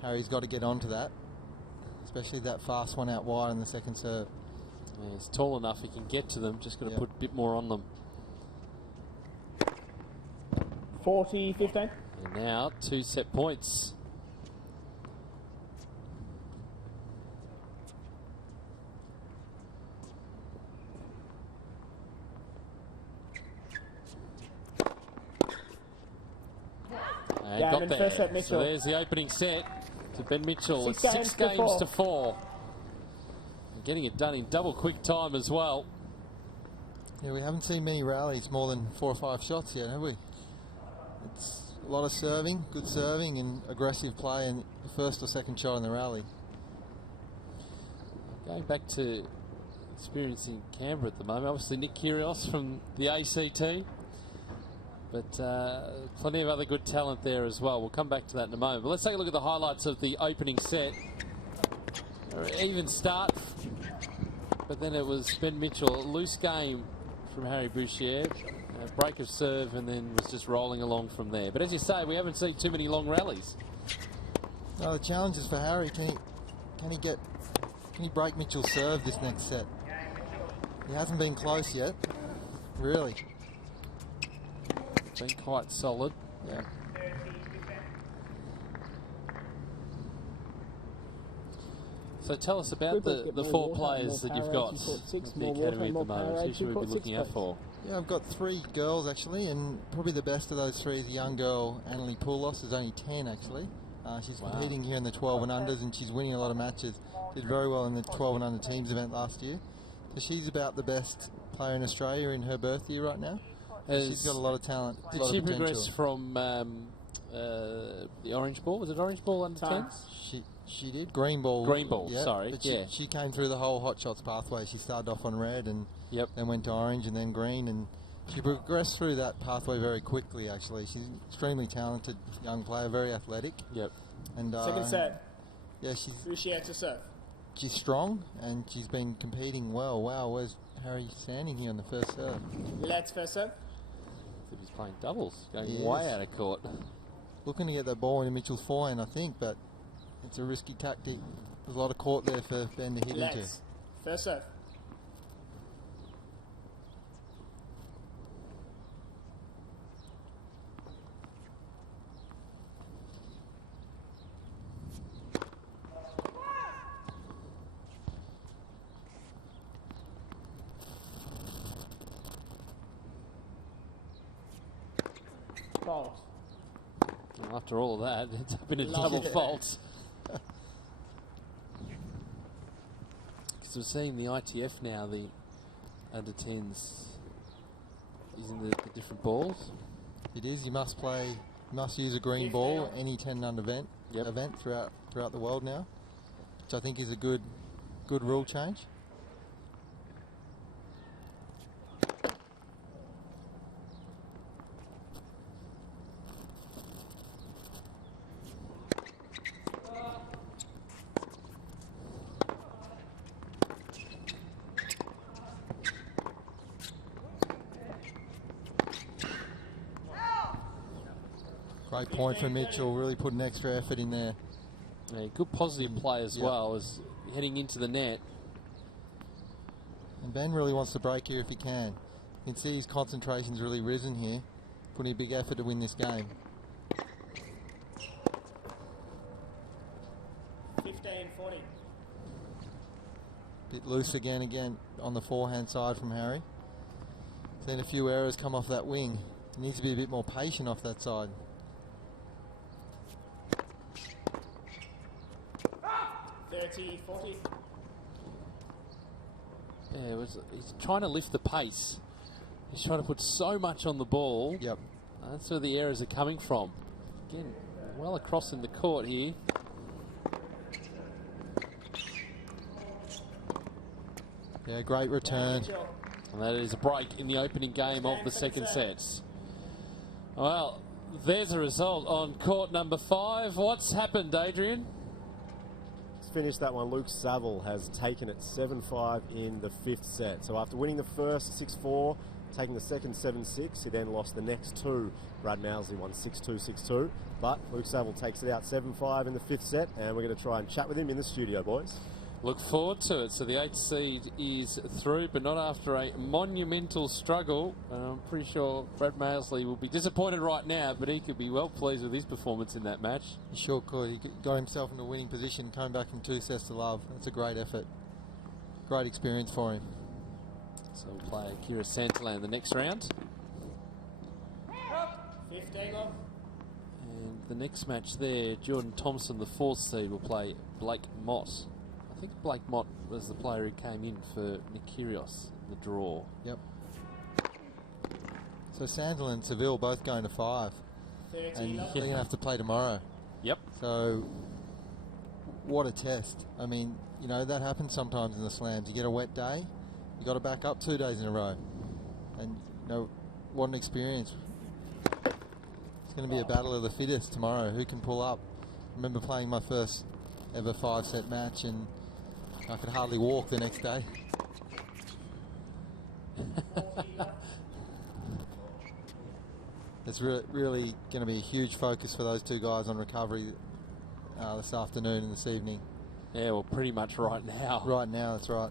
Harry's got to get onto that, especially that fast one out wide on the second serve. Yeah, he's tall enough, he can get to them, just got to put a bit more on them. 40-15. And now 2 set points. And got there. First set, Mitchell. So there's the opening set to Ben Mitchell. 6 It's 6 games to 4. And getting it done in double quick time as well. Yeah, we haven't seen many rallies more than 4 or 5 shots yet, have we? It's a lot of serving, good serving and aggressive play in the first or second shot in the rally. Going back to experiencing Canberra at the moment, obviously Nick Kyrgios from the ACT. But plenty of other good talent there as well. We'll come back to that in a moment. But let's take a look at the highlights of the opening set. Even start, but then it was Ben Mitchell. A loose game from Harry Boucher. A break of serve and then was just rolling along from there. But as you say, we haven't seen too many long rallies. No, the challenge is for Harry. Can he break Mitchell's serve this next set? He hasn't been close yet, really. Been quite solid. Yeah. So tell us about the 4 players that you've got at the academy at the moment. Who should we be looking out for? Yeah, I've got 3 girls actually, and probably the best of those 3 is a young girl, Annalie Poulos, who's only 10 actually. She's competing here in the 12 and unders, and she's winning a lot of matches. Did very well in the 12 and under teams event last year. So she's about the best player in Australia in her birth year right now. She's got a lot of talent. Did she progress from the Orange Ball? Was it Orange Ball under 10s? She did. Green Ball. Green Ball, yeah, sorry. But yeah. she came through the whole Hot Shots pathway. She started off on red and then went to orange and then green. And she progressed through that pathway very quickly, actually. She's an extremely talented young player, very athletic. Yep. And second set. Yeah, she's strong and she's been competing well. Wow, where's Harry standing here on the first serve? Let's first serve. He's playing doubles, going way out of court. Looking to get that ball into Mitchell's forehand, I think, but it's a risky tactic. There's a lot of court there for Ben to hit into. First serve. Fault. Well, after all of that, it's been a double fault. Because we're seeing the ITF now, the under 10s using the different balls. It is. You must use a green ball any 10 under event throughout the world now, which I think is a good rule change. Great point from Mitchell, really put an extra effort in there. Yeah, good positive play as well as heading into the net. And Ben really wants to break here if he can. You can see his concentration's really risen here, putting a big effort to win this game. 15-40. Bit loose again on the forehand side from Harry. Then a few errors come off that wing. He needs to be a bit more patient off that side. 30-40. Yeah, he's trying to lift the pace. He's trying to put so much on the ball. Yep. That's where the errors are coming from. Again, well across in the court here. Yeah, great return. And that is a break in the opening game of the second sets. Well, there's a result on court number 5. What's happened, Adrian? Let's finish that one. Luke Saville has taken it 7-5 in the 5th set. So after winning the first 6-4, taking the second 7-6, he then lost the next 2. Brad Mousley won 6-2, 6-2. But Luke Saville takes it out 7-5 in the 5th set, and we're going to try and chat with him in the studio, boys. Look forward to it. So the 8th seed is through, but not after a monumental struggle. I'm pretty sure Brad Mousley will be disappointed right now, but he could be well pleased with his performance in that match. He sure could. He got himself in a winning position, coming back from 2 sets to love. That's a great effort. Great experience for him. So we'll play Kira Santillan the next round. 15 off. And the next match there, Jordan Thompson, the 4th seed, will play Blake Mott. I think Blake Mott was the player who came in for Nikirios in the draw. Yep. So Santillan and Seville both going to 5. And they're going to have to play tomorrow. Yep. So what a test. I mean, you know, that happens sometimes in the slams. You get a wet day, you got to back up 2 days in a row. And, you know, what an experience. It's going to be a battle of the fittest tomorrow. Who can pull up? I remember playing my first ever 5-set match and I could hardly walk the next day. It's really going to be a huge focus for those 2 guys on recovery this afternoon and this evening. Yeah, well, pretty much right now. Right now, that's right.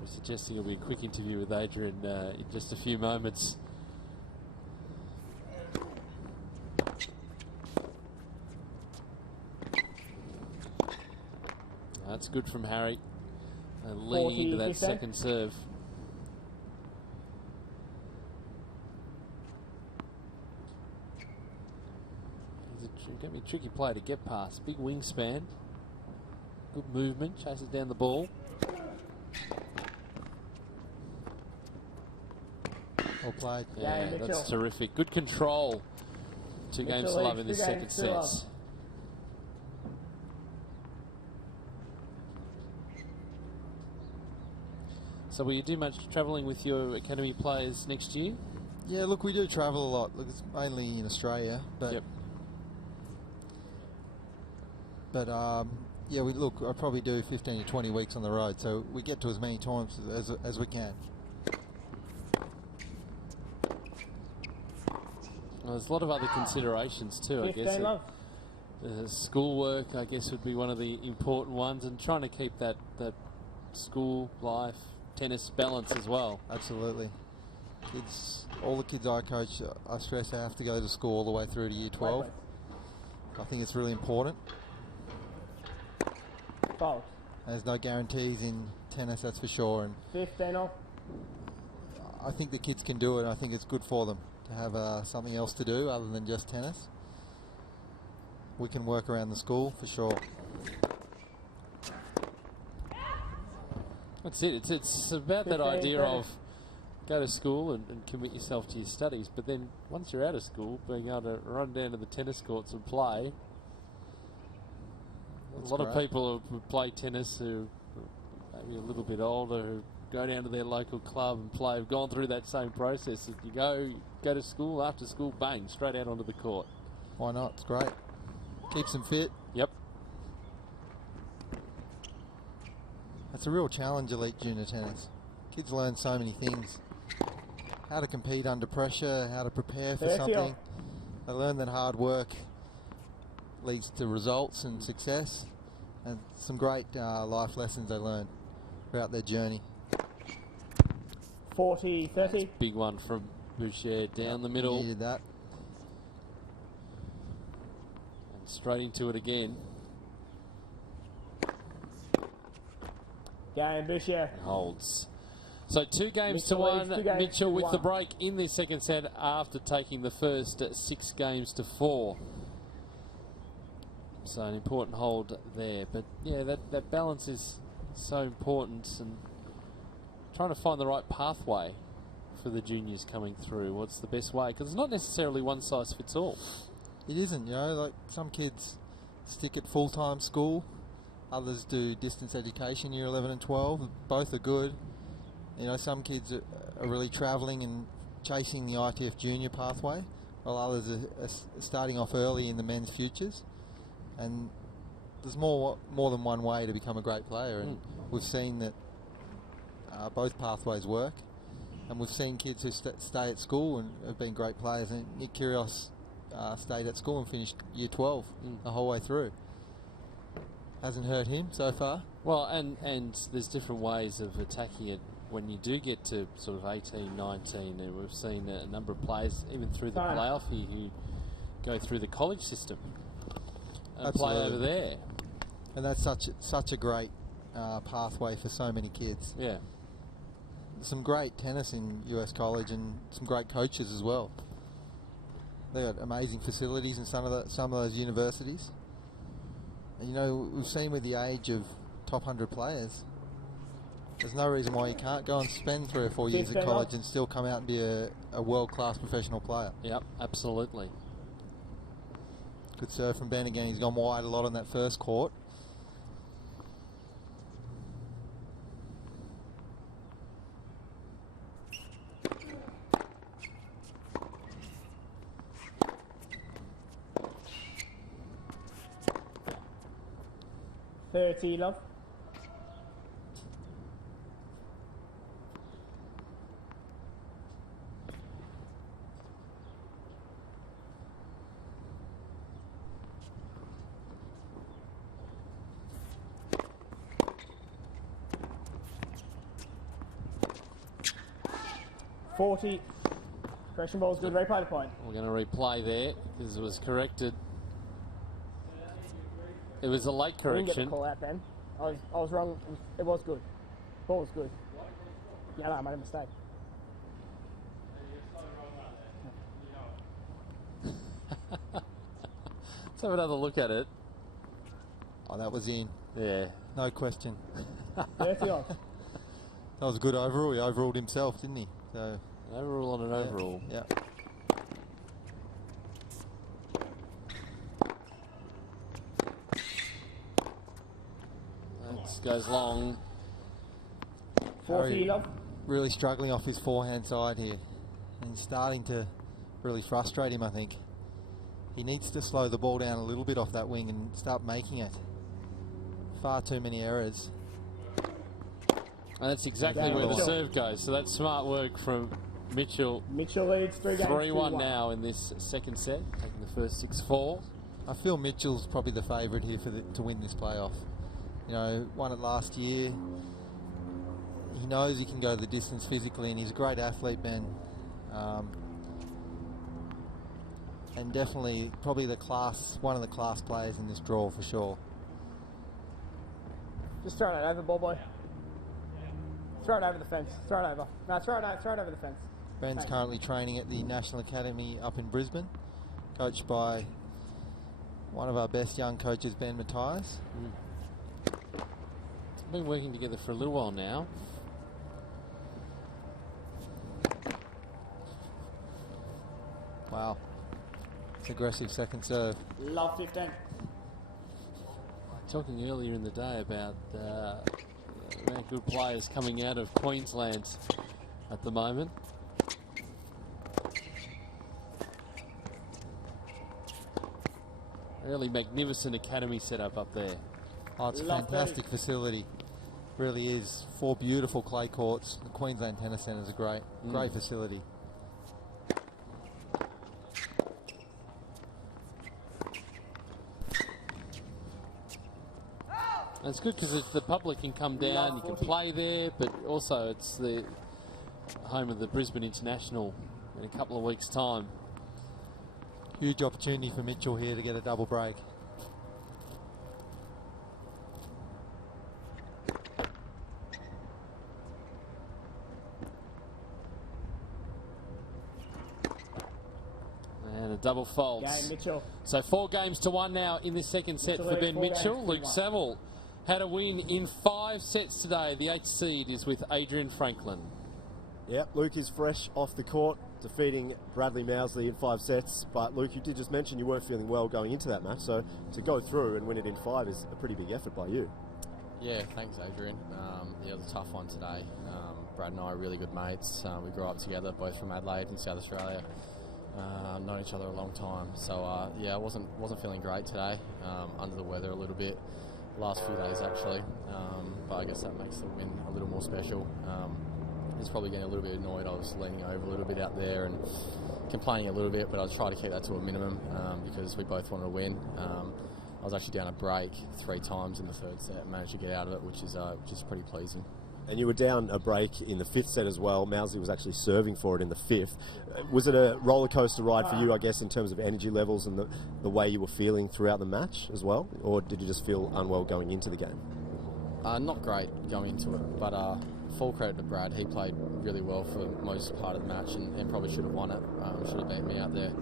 We're suggesting it'll be a quick interview with Adrian in just a few moments. That's good from Harry. And leaning into that second serve. He's going to be a tricky player to get past. Big wingspan. Good movement. Chases down the ball. Well played. Yeah, that's terrific. Good control. 2 games to love in this second set. So will you do much travelling with your academy players next year? Yeah, look, we do travel a lot. Look, it's mainly in Australia, but yeah, I probably do 15 to 20 weeks on the road, so we get to as many times as we can. Well, there's a lot of other considerations too, I guess. Schoolwork, I guess, would be one of the important ones, and trying to keep that school life, tennis balance as well. Absolutely. All the kids I coach, I stress they have to go to school all the way through to year 12. I think it's really important. Fault. There's no guarantees in tennis, that's for sure. And 15 off. I think the kids can do it. I think it's good for them to have something else to do other than just tennis. We can work around the school for sure. That's it. It's about that idea of go to school and commit yourself to your studies, but then once you're out of school, being able to run down to the tennis courts and play. That's a lot great. of people who play tennis who are maybe a little bit older, who go down to their local club and play, have gone through that same process. If you go to school, after school, bang, straight out onto the court. Why not? It's great. Keeps them fit. Yep. That's a real challenge, elite junior tennis. Kids learn so many things. how to compete under pressure, how to prepare for 30 something. off. They learn that hard work leads to results and success, and some great life lessons they learn throughout their journey. 40-30. Big one from Boucher down the middle. Needed that. And straight into it again. Game, Boucher. Holds. So 2 games to Mitchell 1. leads 2 games Mitchell to with the 1. break in the second set after taking the first 6 games to 4. So an important hold there. But yeah, that balance is so important, and trying to find the right pathway for the juniors coming through. What's the best way? Because it's not necessarily one size fits all. It isn't, you know, like some kids stick at full-time school, others do distance education, year 11 and 12. Both are good. You know, some kids are really travelling and chasing the ITF junior pathway, while others are starting off early in the men's futures. And there's more than one way to become a great player, and we've seen that both pathways work. And we've seen kids who stay at school and have been great players. And Nick Kyrgios stayed at school and finished year 12 the whole way through. Hasn't hurt him so far. Well, and there's different ways of attacking it when you do get to sort of 18, 19. And we've seen a number of players, even through the playoff here, who go through the college system and play over there. And that's such a great pathway for so many kids. Yeah. Some great tennis in US college and some great coaches as well. They got amazing facilities in some of those universities. And you know, we've seen with the age of top 100 players, there's no reason why you can't go and spend 3 or 4 years at college and still come out and be a world-class professional player. Yep, absolutely. Good serve from Ben again. He's gone wide a lot on that first court. Love. Correction ball's good. Replay the point. We're going to replay there because it was corrected. It was a late I didn't correction. get the call out then. I was wrong. It was good. Ball was good. Yeah, no, I made a mistake. Let's have another look at it. Oh, that was in. Yeah. No question. 30 off. That was a good overall. He overruled himself, didn't he? So overall on an overall. Yeah. That goes long. 40 love. Really struggling off his forehand side here. And starting to really frustrate him, I think. He needs to slow the ball down a little bit off that wing and start making it. Far too many errors. And that's exactly where the serve goes. So that's smart work from Mitchell. Mitchell leads 3 games. 3-1 now in this second set, taking the first 6-4. I feel Mitchell's probably the favourite here to win this playoff. You know, won it last year. He knows he can go the distance physically, and he's a great athlete, Ben. And definitely probably one of the class players in this draw for sure. Just throw it over, ball boy. Throw it over the fence. Throw it over. No, throw it over the fence. Ben's Thanks. currently training at the National Academy up in Brisbane, coached by one of our best young coaches, Ben Mathias. Been working together for a little while now. Wow. It's aggressive second serve. Love 15. Talking earlier in the day about good players coming out of Queensland at the moment. Really magnificent academy setup up there. Oh, it's a fantastic facility. Really is. 4 beautiful clay courts. The Queensland Tennis Centre is a great facility. And it's good because the public can come down, you can play there, but also it's the home of the Brisbane International in a couple of weeks' time. Huge opportunity for Mitchell here to get a double break. And a double fault. Game, Mitchell. So 4 games to 1 now in this second set Mitchell for Ben four Mitchell. games, Luke 3-1. Saville had a win in 5 sets today. The 8th seed is with Adrian Franklin. Yep, Luke is fresh off the court, defeating Bradley Mousley in 5 sets. But Luke, you did just mention you weren't feeling well going into that match, so to go through and win it in 5 is a pretty big effort by you. Yeah, thanks, Adrian. Yeah, it was a tough one today. Brad and I are really good mates. We grew up together, both from Adelaide and South Australia. Known each other a long time. So yeah, I wasn't feeling great today. Under the weather a little bit. Last few days actually. But I guess that makes the win a little more special. He's probably getting a little bit annoyed. I was leaning over a little bit out there and complaining a little bit, but I'll try to keep that to a minimum because we both wanted to win. I was actually down a break 3 times in the 3rd set and managed to get out of it, which is pretty pleasing. And you were down a break in the 5th set as well. Mousley was actually serving for it in the 5th. Was it a roller coaster ride for you, I guess, in terms of energy levels and the way you were feeling throughout the match as well? Or did you just feel unwell going into the game? Not great going into it, but full credit to Brad. He played really well for most part of the match and probably should have won it. Should have beat me out there.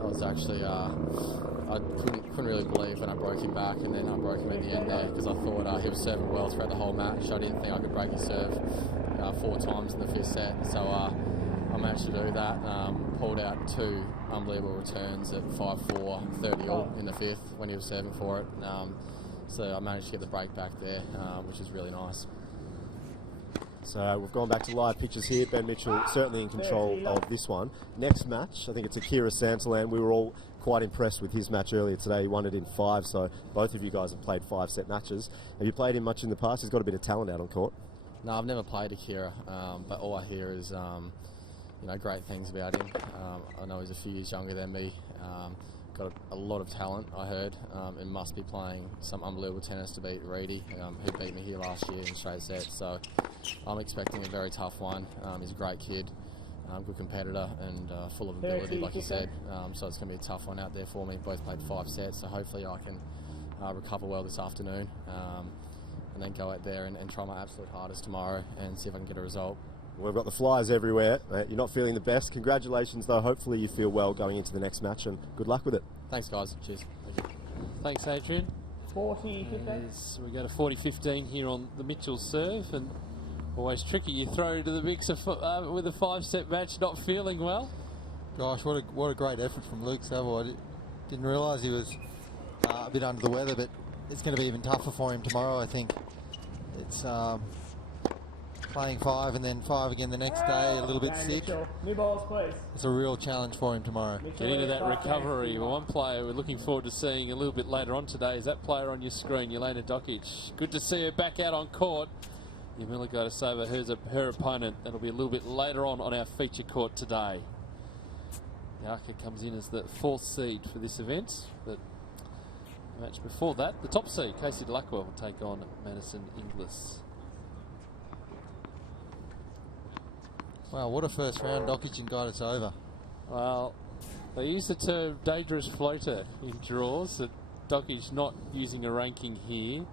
I was actually, I couldn't really believe when I broke him back, and then I broke him at the end there because I thought he was serving well throughout the whole match. I didn't think I could break his serve 4 times in the 5th set, so I managed to do that. Pulled out 2 unbelievable returns at 5-4, 30 all in the 5th when he was serving for it. So I managed to get the break back there, which is really nice. So we've gone back to live pictures here. Ben Mitchell certainly in control of this one. Next match, I think it's Akira Santillan. We were all quite impressed with his match earlier today. He won it in 5, so both of you guys have played 5-set matches. Have you played him much in the past? He's got a bit of talent out on court. No, I've never played Akira, but all I hear is great things about him. I know he's a few years younger than me. Got a lot of talent, I heard, and must be playing some unbelievable tennis to beat Reedy, who beat me here last year in straight sets. So I'm expecting a very tough one. He's a great kid, good competitor, and full of ability, like you said. So it's going to be a tough one out there for me. Both played 5 sets, so hopefully I can recover well this afternoon, and then go out there and try my absolute hardest tomorrow and see if I can get a result. We've got the flyers everywhere. You're not feeling the best. Congratulations, though. Hopefully you feel well going into the next match, and good luck with it. Thanks, guys. Cheers. Thank you. Thanks, Adrian. 40-15. We go to 40-15 here on the Mitchell serve, and always tricky. You throw into the mix with a 5-set match, not feeling well. Gosh, what a great effort from Luke Saville. I didn't realise he was a bit under the weather, but it's going to be even tougher for him tomorrow, I think. It's playing 5 and then 5 again the next day, a little bit sick. New balls, please. It's a real challenge for him tomorrow. Get into that recovery. Well, one player we're looking forward to seeing a little bit later on today is that player on your screen, Jelena Dokic. Good to see her back out on court. Yamila Gotesova, her opponent. That'll be a little bit later on our feature court today. Dellacqua comes in as the 4th seed for this event, but the match before that, the top seed, Casey Dellacqua, will take on Madison Inglis. Wow, what a first round. Dokic and Gotesova. Well, they use the term dangerous floater in draws. That Dokic not using a ranking here,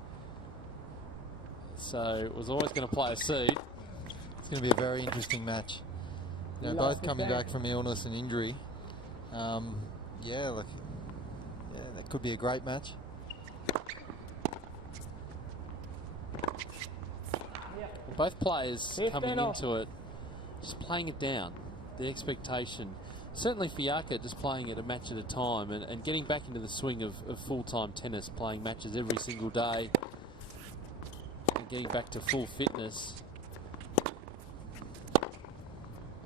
so it was always going to play a seed. It's going to be a very interesting match. You know, both coming back from illness and injury. That could be a great match. Both players coming into it, just playing it down, the expectation. Certainly for Yaka, just playing it a match at a time and getting back into the swing of full-time tennis, playing matches every single day and getting back to full fitness.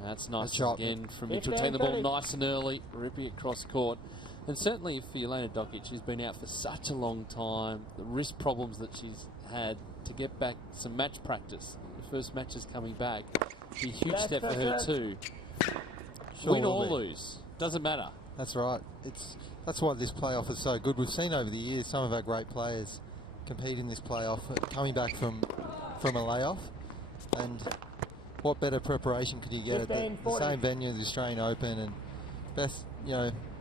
That's nice again from Mitchell, taking the ball nice and early, ripping it cross court. And certainly for Jelena Dokic, who's been out for such a long time, the wrist problems that she's had, to get back some match practice. The first match is coming back. Be a huge step for her too. Win or lose, doesn't matter. That's right. That's why this playoff is so good. We've seen over the years some of our great players compete in this playoff, coming back from a layoff. And what better preparation could you get at the same venue, the Australian Open, and best,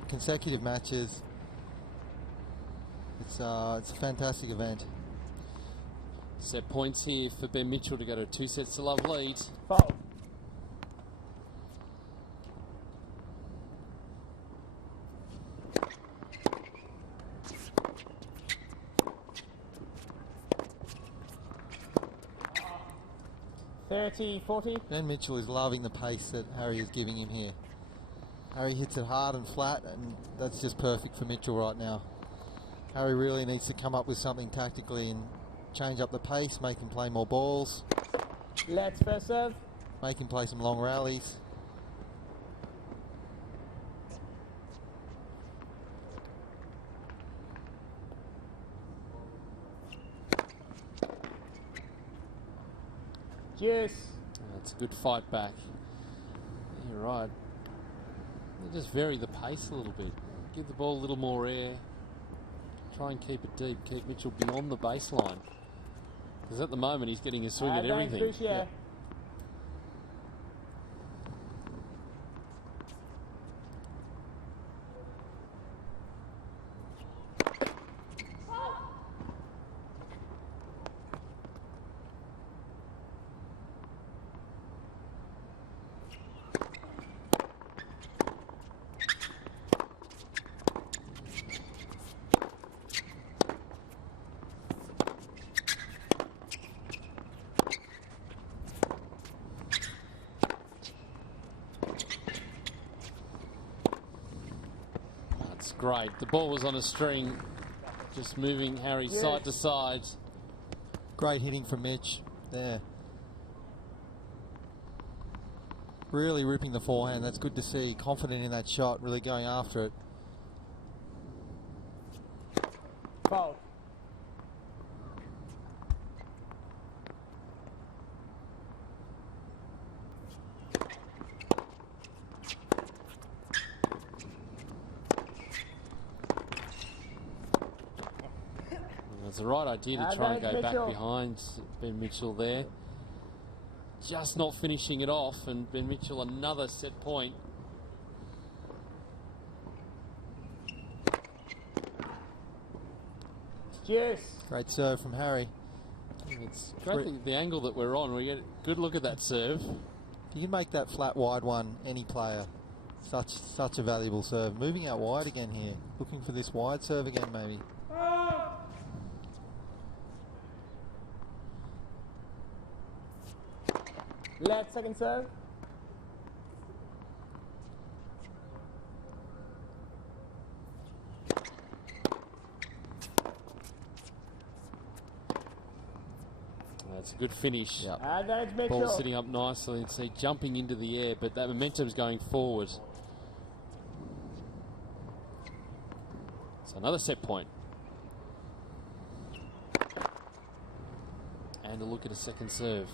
consecutive matches. It's a fantastic event. Set points here for Ben Mitchell to go to 2-0 lead. Foul. Ben Mitchell is loving the pace that Harry is giving him here. Harry hits it hard and flat, and that's just perfect for Mitchell right now. Harry really needs to come up with something tactically and change up the pace, make him play more balls. Let's first serve. Make him play some long rallies. Yes. That's a good fight back. You're right. They just vary the pace a little bit. Give the ball a little more air. Try and keep it deep. Keep Mitchell beyond the baseline. Because at the moment he's getting a swing at everything. Yeah. Great. The ball was on a string, just moving Harry side to side. Great hitting from Mitch there. Really ripping the forehand. That's good to see. Confident in that shot, really going after it. Foul. It's the right idea to try and go back behind Ben Mitchell there. Just not finishing it off, and Ben Mitchell another set point. Yes. Great serve from Harry. It's great the angle that we're on. We get a good look at that serve. If you can make that flat wide one, any player, such a valuable serve. Moving out wide again here. Looking for this wide serve again maybe. Left second serve. That's a good finish. Advantage Mitchell. Ball sitting up nicely and see jumping into the air, but that momentum's going forward. So another set point. And a look at a second serve.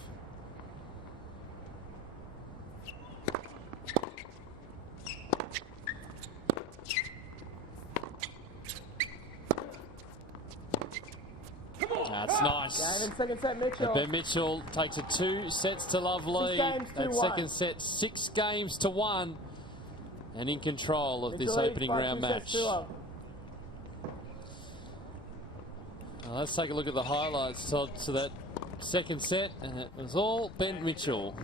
That's nice. Second set, Mitchell. Ben Mitchell takes a 2-0 lead. That second set, 6 games to 1. And in control of this opening round match. Let's take a look at the highlights, Todd, to that second set. And it was all Ben Mitchell.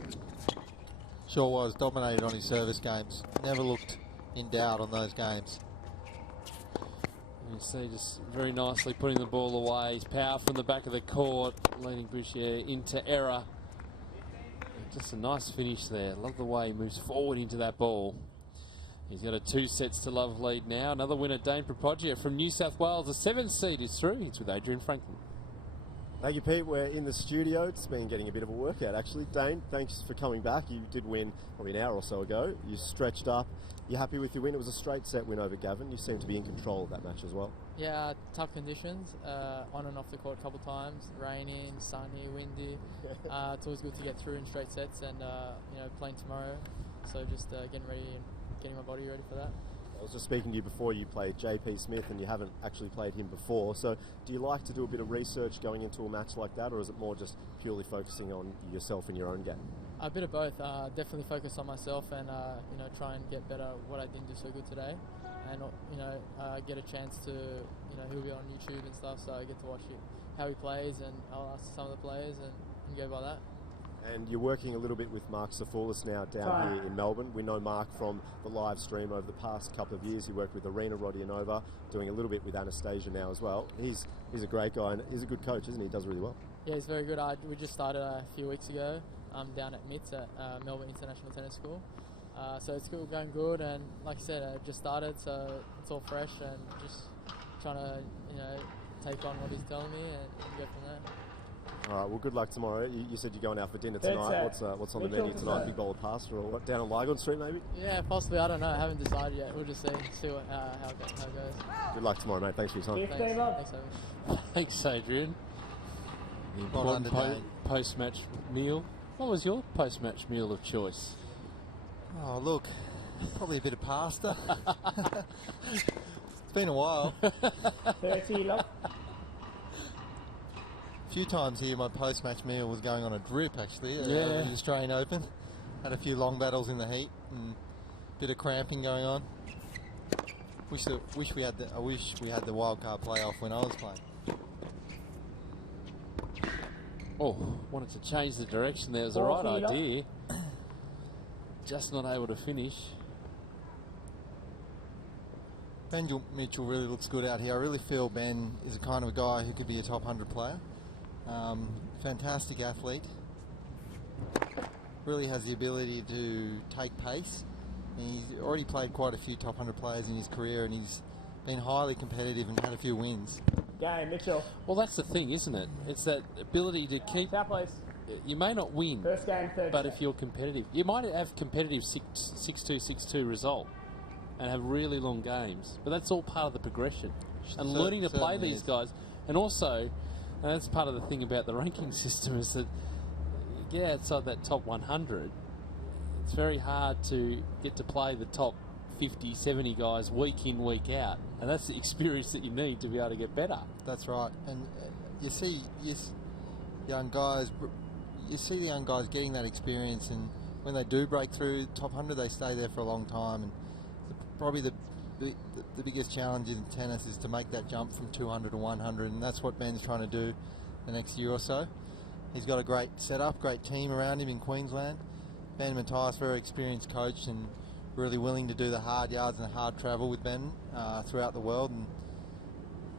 Sure was. Dominated on his service games. Never looked in doubt on those games. You see just very nicely putting the ball away. His power from the back of the court, leading Bouchier into error. Just a nice finish there. Love the way he moves forward into that ball. He's got a 2-0 lead now. Another winner, Dane Propogia from New South Wales. The 7th seed is through. It's with Adrian Franklin. Thank you, Pete. We're in the studio. It's been getting a bit of a workout, actually. Dane, thanks for coming back. You did win probably an hour or so ago. You stretched up. You happy with your win? It was a straight set win over Gavin. You seem to be in control of that match as well. Yeah, tough conditions, on and off the court a couple of times. Rainy, sunny, windy. It's always good to get through in straight sets and playing tomorrow. So just getting ready and getting my body ready for that. I was just speaking to you before. You played JP Smith and you haven't actually played him before. So do you like to do a bit of research going into a match like that, or is it more just purely focusing on yourself and your own game? A bit of both. Definitely focus on myself and try and get better what I didn't do so good today, and get a chance to he'll be on YouTube and stuff, so I get to watch how he plays, and I'll ask some of the players and go by that. And you're working a little bit with Mark Safoulis now down here in Melbourne. We know Mark from the live stream over the past couple of years. He worked with Arena Rodionova, doing a little bit with Anastasia now as well. He's a great guy and he's a good coach, isn't he? He does really well. Yeah, he's very good. We just started a few weeks ago down at MITS at Melbourne International Tennis School. So it's going good, and like I said, I just started, so it's all fresh and just trying to take on what he's telling me and go from there. All right, well, good luck tomorrow. You said you're going out for dinner tonight. What's on the menu tonight? Big bowl of pasta or what? Down on Lygon Street, maybe? Yeah, possibly. I don't know. I haven't decided yet. We'll just see how it goes. Good luck tomorrow, mate. Thanks for your time. Thanks, Thanks, Adrian. Well done today. Post-match meal. What was your post-match meal of choice? Oh, look, probably a bit of pasta. It's been a while. 30, love. A few times here my post-match meal was going on a drip, actually, at the Australian Open. Had a few long battles in the heat and a bit of cramping going on. I wish we had the wildcard playoff when I was playing. Oh, wanted to change the direction there. It was the right idea. Just not able to finish. Ben Mitchell really looks good out here. I really feel Ben is the kind of a guy who could be a top 100 player. Fantastic athlete. Really has the ability to take pace. He's already played quite a few top 100 players in his career, and he's been highly competitive and had a few wins. Game, Mitchell. Well, that's the thing, isn't it? It's that ability to keep... You may not win, First game, but if you're competitive, you might have competitive 6-2, 6-2 result and have really long games. But that's all part of the progression and learning to play these guys. And also, and that's part of the thing about the ranking system, is that you get outside that top 100, it's very hard to get to play the top 50, 70 guys week in, week out. And that's the experience that you need to be able to get better. That's right. And you see young guys... You see the young guys getting that experience, and when they do break through top 100, they stay there for a long time. And probably the biggest challenge in tennis is to make that jump from 200 to 100, and that's what Ben's trying to do the next year or so. He's got a great setup, great team around him in Queensland. Ben Mathias, very experienced coach, and really willing to do the hard yards and the hard travel with Ben throughout the world.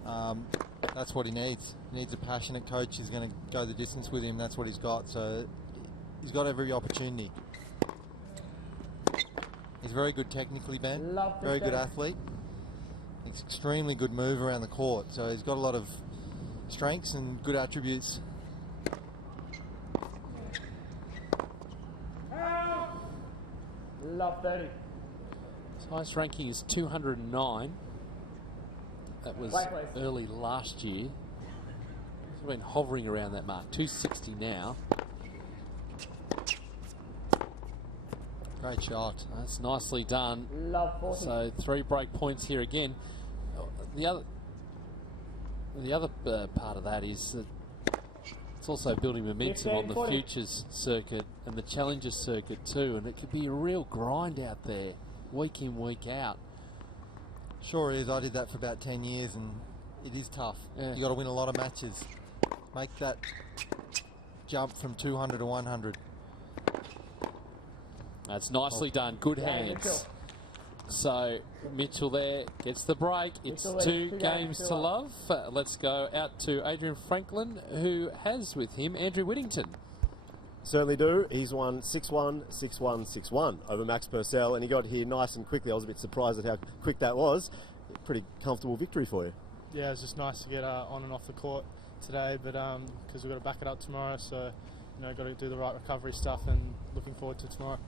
And that's what he needs. He needs a passionate coach who's going to go the distance with him. That's what he's got. So he's got every opportunity. He's very good technically, Ben. Very good athlete. He's extremely good move around the court. So he's got a lot of strengths and good attributes. Love 30. His highest ranking is 209. That was early last year. He's been hovering around that mark. 260 now. Great shot. That's nicely done. Love 40. So 3 break points here again. The other part of that is that it's also building momentum on the Futures circuit and the Challengers circuit too, and it could be a real grind out there, week in, week out. Sure is. I did that for about 10 years, and it is tough. Yeah. You got to win a lot of matches. Make that jump from 200 to 100. That's nicely done. Good hands. Mitchell. So Mitchell there gets the break. It's Mitchell, 2 games to love. Let's go out to Adrian Franklin, who has with him Andrew Whittington. Certainly do. He's won 6-1, 6-1, 6-1 over Max Purcell, and he got here nice and quickly. I was a bit surprised at how quick that was. Pretty comfortable victory for you. Yeah, it was just nice to get on and off the court today, but because we've got to back it up tomorrow, so got to do the right recovery stuff, and looking forward to tomorrow.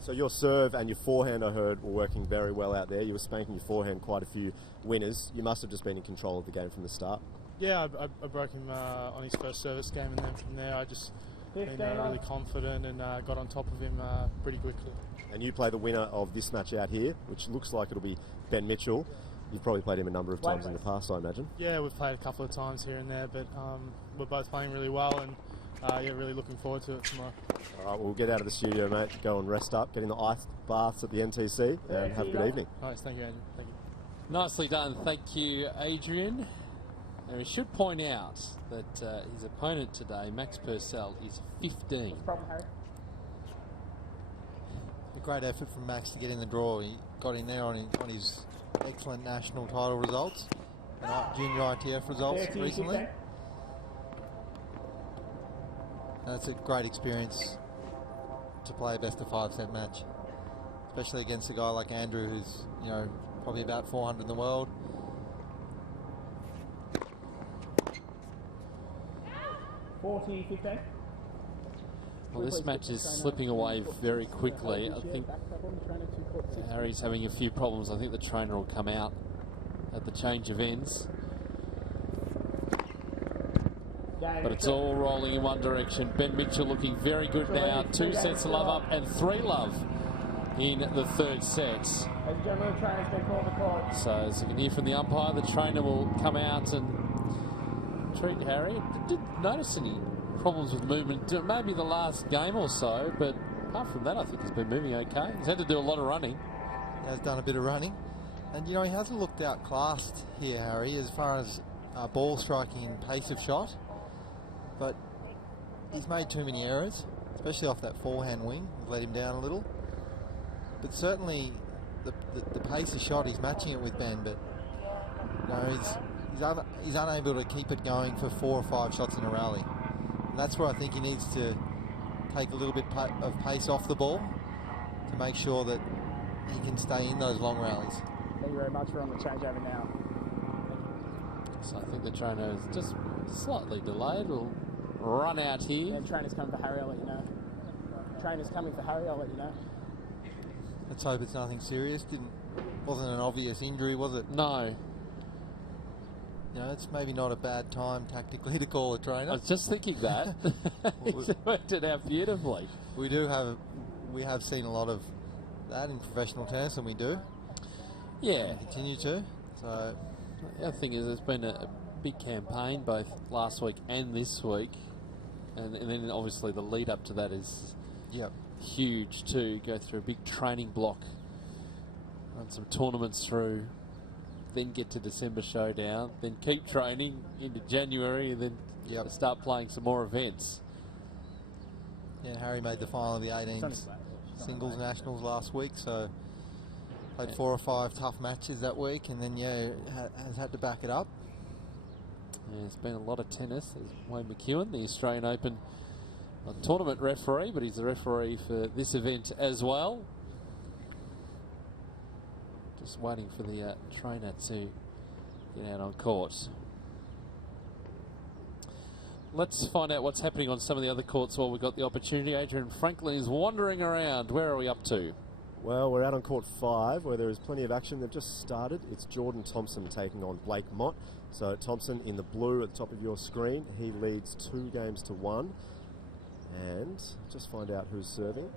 So your serve and your forehand, I heard, were working very well out there. You were spanking your forehand quite a few winners. You must have just been in control of the game from the start. Yeah, I broke him on his first service game, and then from there I just been really confident and got on top of him pretty quickly. And you play the winner of this match out here, which looks like it'll be Ben Mitchell. You've probably played him a number of times in the past, I imagine. Yeah, we've played a couple of times here and there, but we're both playing really well, and yeah, really looking forward to it tomorrow. All right, well, we'll get out of the studio, mate. Go and rest up, get in the ice baths at the NTC, and have a good evening. Nice, thank you, Adrian. Thank you. Nicely done, thank you, Adrian. And we should point out that his opponent today, Max Purcell, is 15. What's the problem, Harry? A great effort from Max to get in the draw. He got in there on his excellent national title results and junior ITF results recently. And it's a great experience to play a best of 5 set match, especially against a guy like Andrew, who's, you know, probably about 400 in the world. Well, this match is slipping away very quickly. I think Harry's having a few problems. I think the trainer will come out at the change of ends. But it's all rolling in one direction. Ben Mitchell looking very good now. 2 sets of love up and 3 love in the third set. So as you can hear from the umpire, the trainer will come out and treat Harry. Didn't notice any problems with movement, maybe the last game or so, but apart from that, I think he's been moving okay. He's had to do a lot of running. He has done a bit of running, and you know, he hasn't looked outclassed here, Harry, as far as ball striking and pace of shot, but he's made too many errors, especially off that forehand wing. He's let him down a little, but certainly the pace of shot, he's matching it with Ben, but you know, he's unable to keep it going for 4 or 5 shots in a rally. And that's where I think he needs to take a little bit of pace off the ball to make sure that he can stay in those long rallies. Thank you very much. We're on the changeover now. So I think the trainer is just slightly delayed. We'll run out here. And trainer's coming for Harry, I'll let you know. Trainer's coming for Harry, I'll let you know. Let's hope it's nothing serious. Wasn't an obvious injury, was it? No. You know, it's maybe not a bad time tactically to call a trainer. I was just thinking that. He's worked it out beautifully. We have seen a lot of that in professional tennis, and we do. Yeah. And continue to. So the other thing is, there's been a big campaign both last week and this week, and then obviously the lead up to that is huge too. Go through a big training block, run some tournaments through, then get to December Showdown, then keep training into January, and then start playing some more events. Yeah, Harry made the final of the 18s singles nationals last week, so played 4 or 5 tough matches that week, and then has had to back it up. Yeah, there's been a lot of tennis. There's Wayne McEwen, the Australian Open tournament referee, but he's the referee for this event as well. Just waiting for the trainer to get out on court. Let's find out what's happening on some of the other courts while we've got the opportunity. Adrian Franklin is wandering around. Where are we up to? Well, we're out on court 5 where there is plenty of action. They've just started. It's Jordan Thompson taking on Blake Mott. So Thompson in the blue at the top of your screen. He leads 2 games to 1. And just find out who's serving.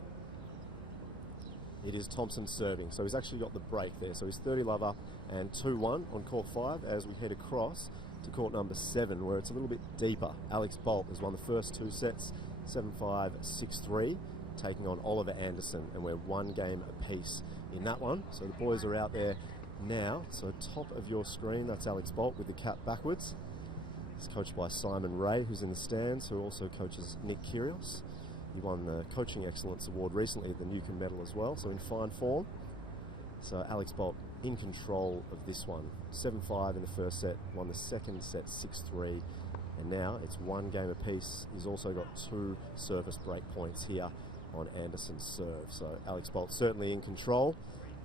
It is Thompson serving, so he's actually got the break there. So he's 30 love up and 2-1 on court 5 as we head across to court number 7, where it's a little bit deeper. Alex Bolt has won the first 2 sets, 7-5, 6-3, taking on Oliver Anderson, and we're 1 game apiece in that one. So the boys are out there now. So top of your screen, that's Alex Bolt with the cap backwards. He's coached by Simon Ray, who's in the stands, who also coaches Nick Kyrgios. He won the Coaching Excellence Award recently at the Newcomb Medal as well, so in fine form. So Alex Bolt in control of this one. 7-5 in the first set, won the second set 6-3, and now it's 1 game apiece. He's also got 2 service break points here on Anderson's serve. So Alex Bolt certainly in control.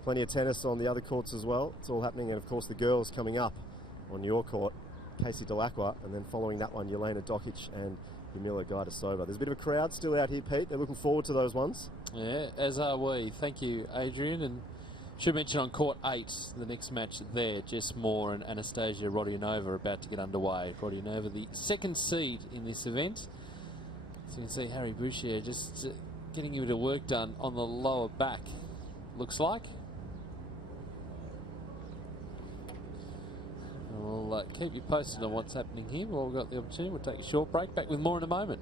Plenty of tennis on the other courts as well. It's all happening, and of course the girls coming up on your court. Casey Dellacqua, and then following that one, Jelena Dokic and Yamila Gajdasova. There's a bit of a crowd still out here, Pete. They're looking forward to those ones. Yeah, as are we. Thank you, Adrian. And should mention on court 8, the next match there, Jess Moore and Anastasia Rodionova are about to get underway. Rodionova, the 2nd seed in this event. So you can see Harry Boucher just getting a bit of work done on the lower back, looks like. And we'll keep you posted on what's happening here. While we've got the opportunity, we'll take a short break. Back with more in a moment.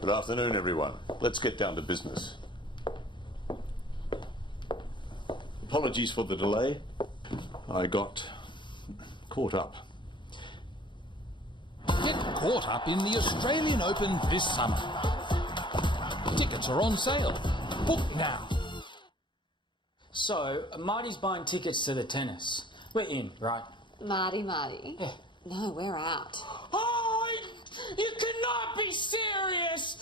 Good afternoon, everyone. Let's get down to business. Apologies for the delay. I got caught up. Get caught up in the Australian Open this summer. Tickets are on sale. Book now. So, Marty's buying tickets to the tennis. We're in, right? Marty. Yeah. No, we're out. Oh, you cannot be serious!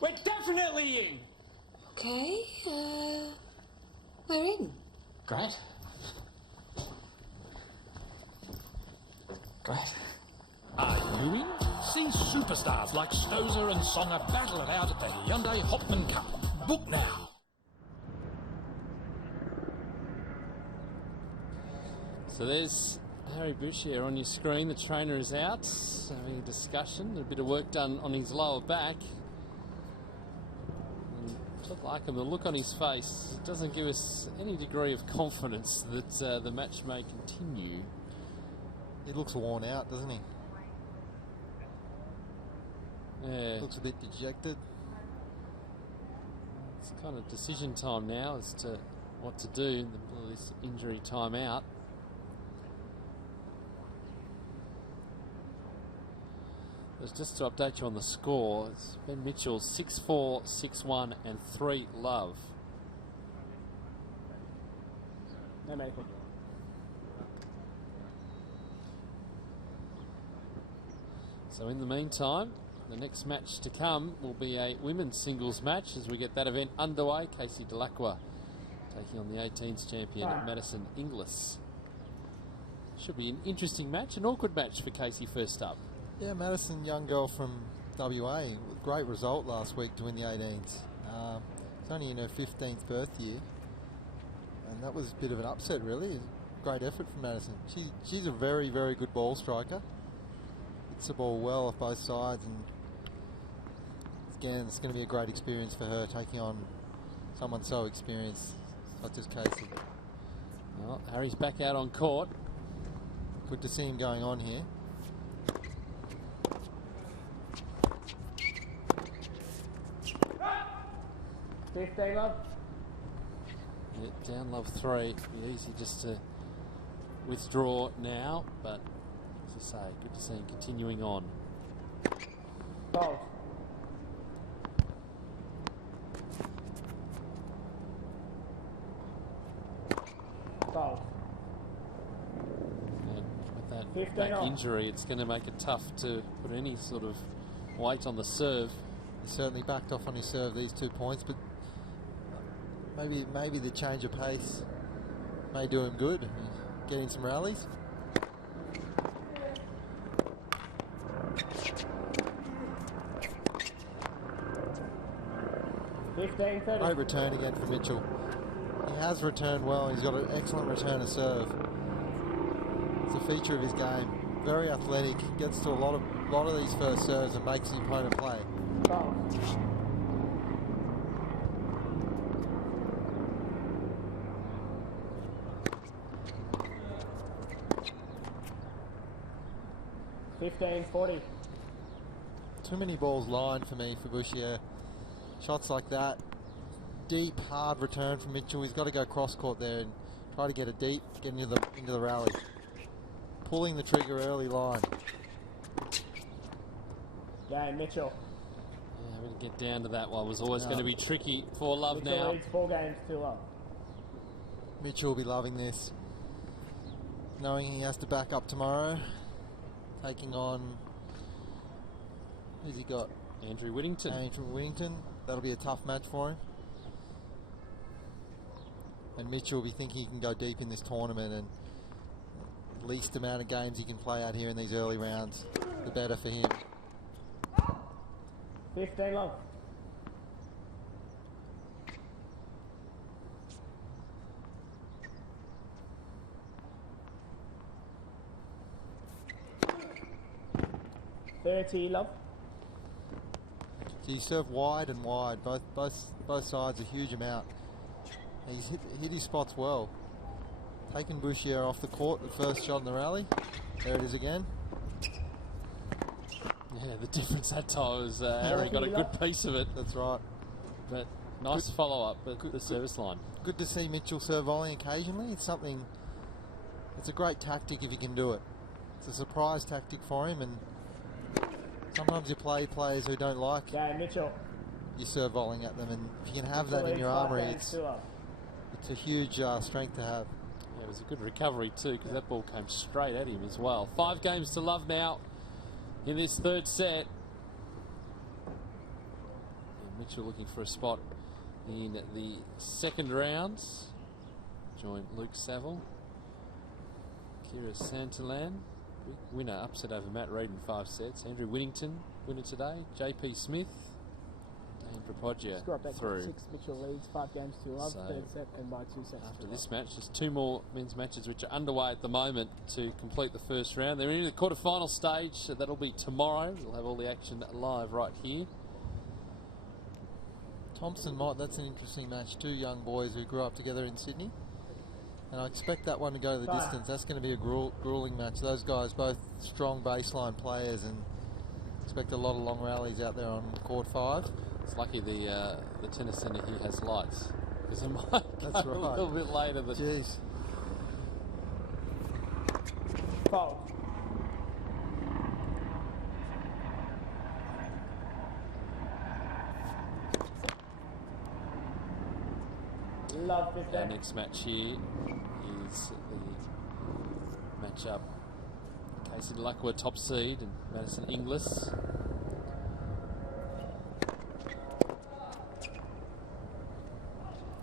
We're definitely in! Okay, we're in. Great. Are you in? See superstars like Stosur and Songer battle it out at the Hyundai Hopman Cup. Book now. So there's Harry Boucher on your screen. The trainer is out, having a discussion, a bit of work done on his lower back. And Dellacqua, the look on his face doesn't give us any degree of confidence that the match may continue. He looks worn out, doesn't he? Yeah. Looks a bit dejected. It's kind of decision time now as to what to do in this injury time out. Just to update you on the score, it's Ben Mitchell 6-4, 6-1 and 3 love. No medical. So in the meantime, the next match to come will be a women's singles match as we get that event underway. Casey Dellacqua taking on the 18s champion Madison Inglis. Should be an interesting match, an awkward match for Casey first up. Yeah, Madison, young girl from WA, great result last week to win the 18s. It's only in her 15th birth year, and that was a bit of an upset, really. Great effort from Madison. She's a very, very good ball striker. Hits the ball well off both sides, and again, it's going to be a great experience for her taking on someone so experienced, such as Casey. Well, Harry's back out on court. Good to see him going on here. Love. Yeah, down love 3. Be easy just to withdraw now, but as I say, good to see him continuing on. Fault. And with that back injury, it's going to make it tough to put any sort of weight on the serve. He certainly backed off on his serve these 2 points, but maybe the change of pace may do him good. Getting some rallies. Great return again for Mitchell. He has returned well. He's got an excellent return of serve. It's a feature of his game. Very athletic. Gets to a lot of these first serves and makes the opponent play. Foul. 15-40. Too many balls lined for me for Boucher. Shots like that. Deep, hard return from Mitchell. He's got to go cross court there and try to get it deep, get into the rally. Pulling the trigger early line. Yeah, Mitchell. Yeah, having to get down to that one was always going to be tricky for Love Mitchell now. leads 4 games to love. Mitchell will be loving this. Knowing he has to back up tomorrow. Taking on, who's he got? Andrew Whittington. Andrew Whittington. That'll be a tough match for him. And Mitchell will be thinking he can go deep in this tournament, and the least amount of games he can play out here in these early rounds, the better for him. 15 love. 30, love. So you serve wide and wide, both sides a huge amount. He's hit his spots well. Taking Bouchier off the court, the first shot in the rally. There it is again. Yeah, the difference that time was Harry got a good piece of it. That's right. But nice follow-up at the service line. Good to see Mitchell serve volley occasionally. It's a great tactic if he can do it. It's a surprise tactic for him, and sometimes you play players who don't like Mitchell. You serve volleying at them, and if you can have that in your armoury, it's a huge strength to have. Yeah, it was a good recovery too, because that ball came straight at him as well. 5 games to love now in this third set. And Mitchell looking for a spot in the second rounds. Join Luke Saville. Kira Santillan, winner, upset over Matt Reid in 5 sets. Andrew Whittington, winner today. JP Smith and Propodja Score up that through. 6. Mitchell leads 5 games to love, So, third set, and by 2 sets. After this match, there's 2 more men's matches which are underway at the moment to complete the first round. They're in the quarterfinal stage, so that'll be tomorrow. We'll have all the action live right here. Thompson Mott, that's an interesting match. 2 young boys who grew up together in Sydney. And I expect that one to go the distance. That's going to be a grueling match. Those guys both strong baseline players, and expect a lot of long rallies out there on court 5. It's lucky the tennis centre here has lights, because it might That's go right. a little bit later than... Jeez. Foul. Love 15. Our next match here is the matchup Casey Dellacqua top seed and Madison Inglis.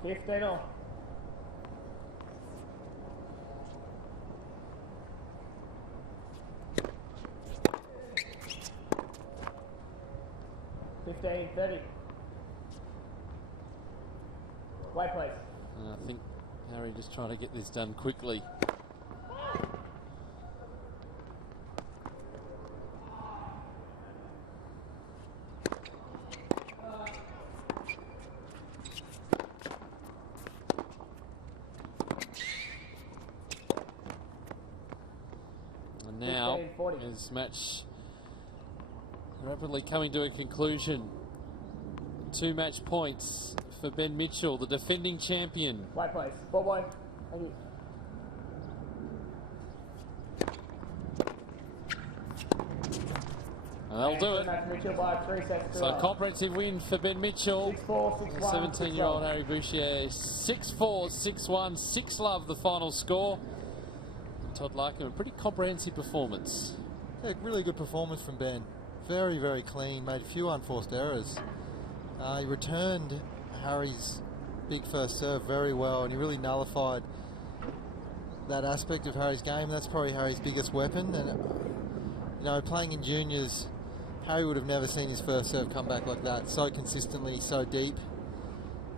$15. $15.30. White place. I think Harry just trying to get this done quickly. And now, this match rapidly coming to a conclusion. 2 match points for Ben Mitchell, the defending champion. White place. Ball boy. Thank you. And that'll do it. Mitchell by 3 sets. So a comprehensive win for Ben Mitchell. 6-4, 6-1, 17-year-old Harry Bouchier. 6-4, 6-1, 6-love the final score. Todd Larkin, a pretty comprehensive performance. Yeah, really good performance from Ben. Very, very clean. Made a few unforced errors. He returned Harry's big first serve very well, and he really nullified that aspect of Harry's game. That's probably Harry's biggest weapon. And you know, playing in juniors, Harry would have never seen his first serve come back like that, so consistently, so deep,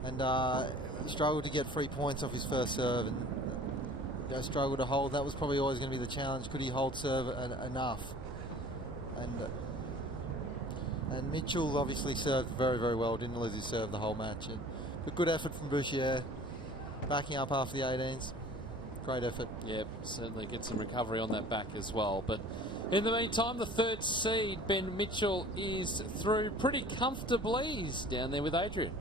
and struggled to get 3 points off his first serve, and struggled to hold. That was probably always going to be the challenge. Could he hold serve enough? And Mitchell obviously served very, very well. Didn't lose his serve the whole match. But good effort from Bouchier, backing up after the 18s. Great effort. Yep, certainly get some recovery on that back as well. But in the meantime, the third seed, Ben Mitchell, is through pretty comfortably. He's down there with Adrian.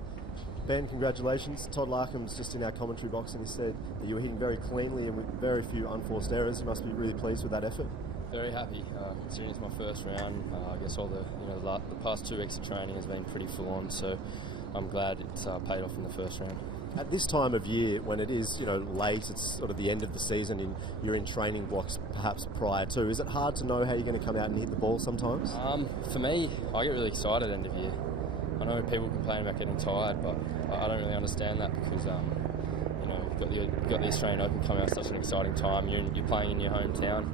Ben, congratulations. Todd Larkin was just in our commentary box and he said that you were hitting very cleanly and with very few unforced errors. You must be really pleased with that effort. Very happy. Considering it's my first round, I guess all the past 2 weeks of training has been pretty full on, so I'm glad it's paid off in the first round. At this time of year, when it is late, it's sort of the end of the season, and you're in training blocks perhaps prior to. Is it hard to know how you're going to come out and hit the ball sometimes? For me, I get really excited at the end of year. I know people complain about getting tired, but I don't really understand that because you've got the Australian Open coming out at such an exciting time. You're playing in your hometown.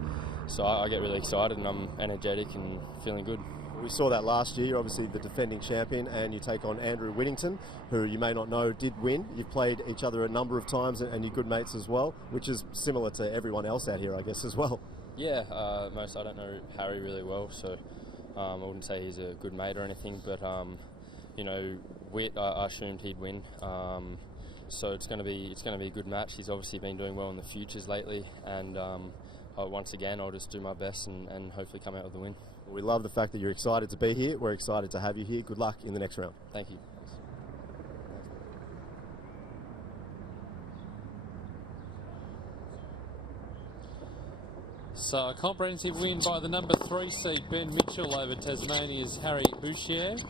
So I get really excited and I'm energetic and feeling good. We saw that last year. You're obviously the defending champion and you take on Andrew Whittington, who you may not know did win. You've played each other a number of times and you're good mates as well, which is similar to everyone else out here, I guess, as well. Yeah, I don't know Harry really well, so I wouldn't say he's a good mate or anything, but you know, Witt, I assumed he'd win. So it's going to be a good match. He's obviously been doing well in the futures lately, and once again, I'll just do my best and hopefully come out with a win. We love the fact that you're excited to be here. We're excited to have you here. Good luck in the next round. Thank you. So a comprehensive win by the number 3 seed Ben Mitchell over Tasmania's Harry Bouchier.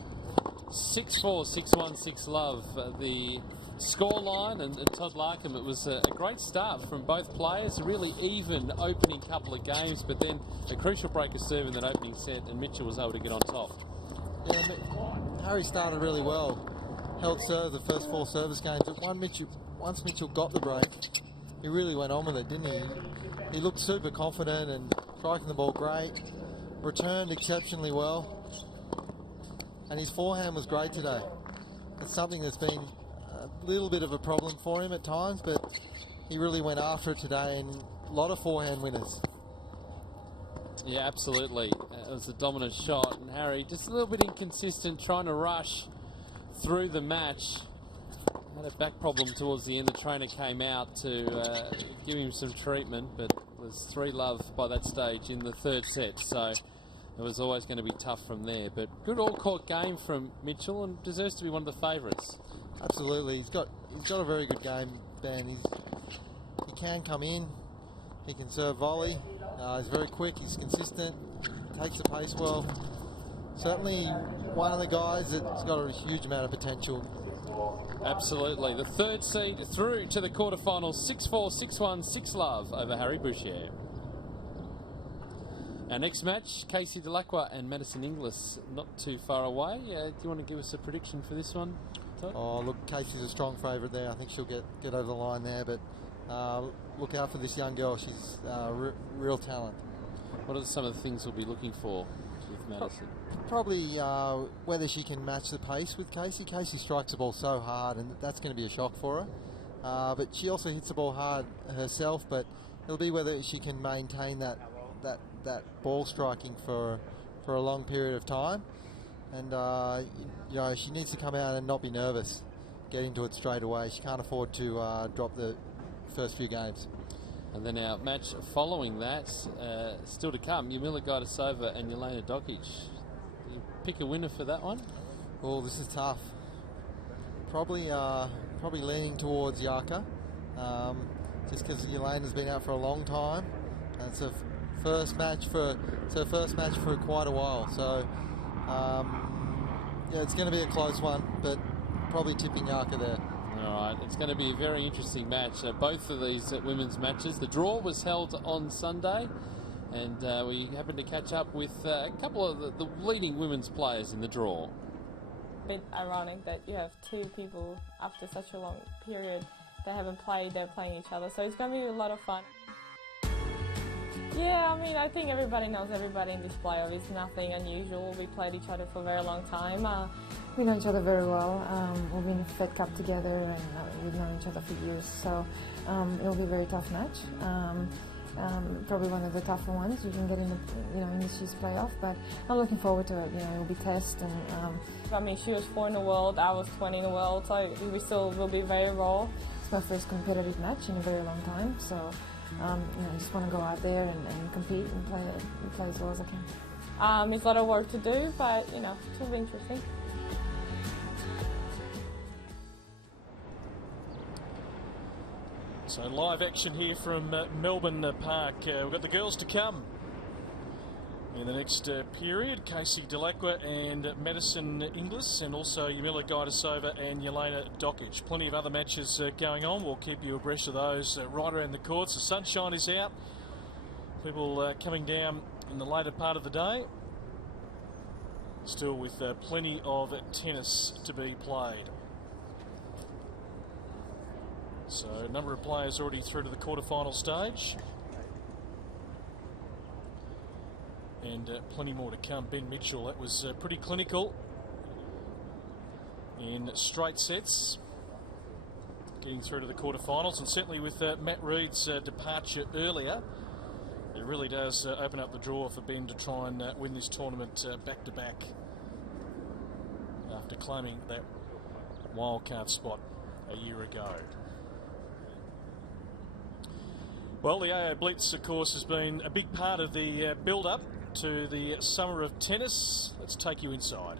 6-4, 6-1, 6-love. The scoreline, and Todd Larkham, it was a great start from both players. A really even opening couple of games, but then a crucial break of serve in that opening set, and Mitchell was able to get on top. Yeah, Harry started really well. Held serve the first 4 service games, but once Mitchell got the break, he really went on with it, didn't he? He looked super confident and striking the ball great. Returned exceptionally well. And his forehand was great today. It's something that's been a little bit of a problem for him at times, but he really went after it today, and a lot of forehand winners. Yeah, absolutely. It was a dominant shot, and Harry just a little bit inconsistent, trying to rush through the match. Had a back problem towards the end. The trainer came out to give him some treatment, but it was 3-love by that stage in the third set, so it was always going to be tough from there. But good all-court game from Mitchell, and deserves to be one of the favourites. Absolutely, he's got a very good game, Ben. He can come in, he can serve volley. He's very quick, he's consistent, takes the pace well. Certainly one of the guys that's got a huge amount of potential. Absolutely. The third seed through to the quarterfinals. 6-4, 6-1, 6-love over Harry Bouchier. Our next match, Casey Dellacqua and Madison Inglis, not too far away. Do you want to give us a prediction for this one, Todd? Oh, look, Casey's a strong favourite there. I think she'll get over the line there, but look out for this young girl. She's real talent. What are some of the things we'll be looking for with Madison? Probably whether she can match the pace with Casey. Casey strikes the ball so hard, and that's going to be a shock for her. But she also hits the ball hard herself, but it'll be whether she can maintain that ball striking for a long period of time. And you know, she needs to come out and not be nervous, get into it straight away. She can't afford to drop the first few games. And then our match following that, still to come, Yamila Gajdosova and Jelena Dokic. Did you pick a winner for that one? Well, this is tough. Probably leaning towards Yaka, just because Jelena's been out for a long time, and it's her first match for quite a while. So yeah, it's going to be a close one, but probably tipping Yaka there. All right, it's going to be a very interesting match. Both of these women's matches. The draw was held on Sunday, and we happened to catch up with a couple of the leading women's players in the draw. A bit ironic that you have 2 people after such a long period that haven't played, they're playing each other, so it's going to be a lot of fun. Yeah, I mean, I think everybody knows everybody in this playoff. It's nothing unusual. We played each other for a very long time. We know each other very well. We've been in the Fed Cup together, and we've known each other for years. So it'll be a very tough match. Probably one of the tougher ones you can get in in this year's playoff. But I'm looking forward to it. It'll be test. And I mean, she was 4 in the world. I was 20 in the world. So we still will be very raw. It's my first competitive match in a very long time. So. I just want to go out there and compete and play as well as I can. It's a lot of work to do, but it'll be interesting. So live action here from Melbourne Park. We've got the girls to come in the next period. Casey Dellacqua and Madison Inglis, and also Yamila Gajdosova and Jelena Dokic. Plenty of other matches going on. We'll keep you abreast of those right around the courts. The sunshine is out. People coming down in the later part of the day. Still with plenty of tennis to be played. So a number of players already through to the quarterfinal stage. And plenty more to come. Ben Mitchell, that was pretty clinical in straight sets, getting through to the quarterfinals, and certainly with Matt Reed's departure earlier, It really does open up the draw for Ben to try and win this tournament back-to-back after claiming that wildcard spot a year ago. Well, the AO Blitz, of course, has been a big part of the build-up to the summer of tennis. Let's take you inside.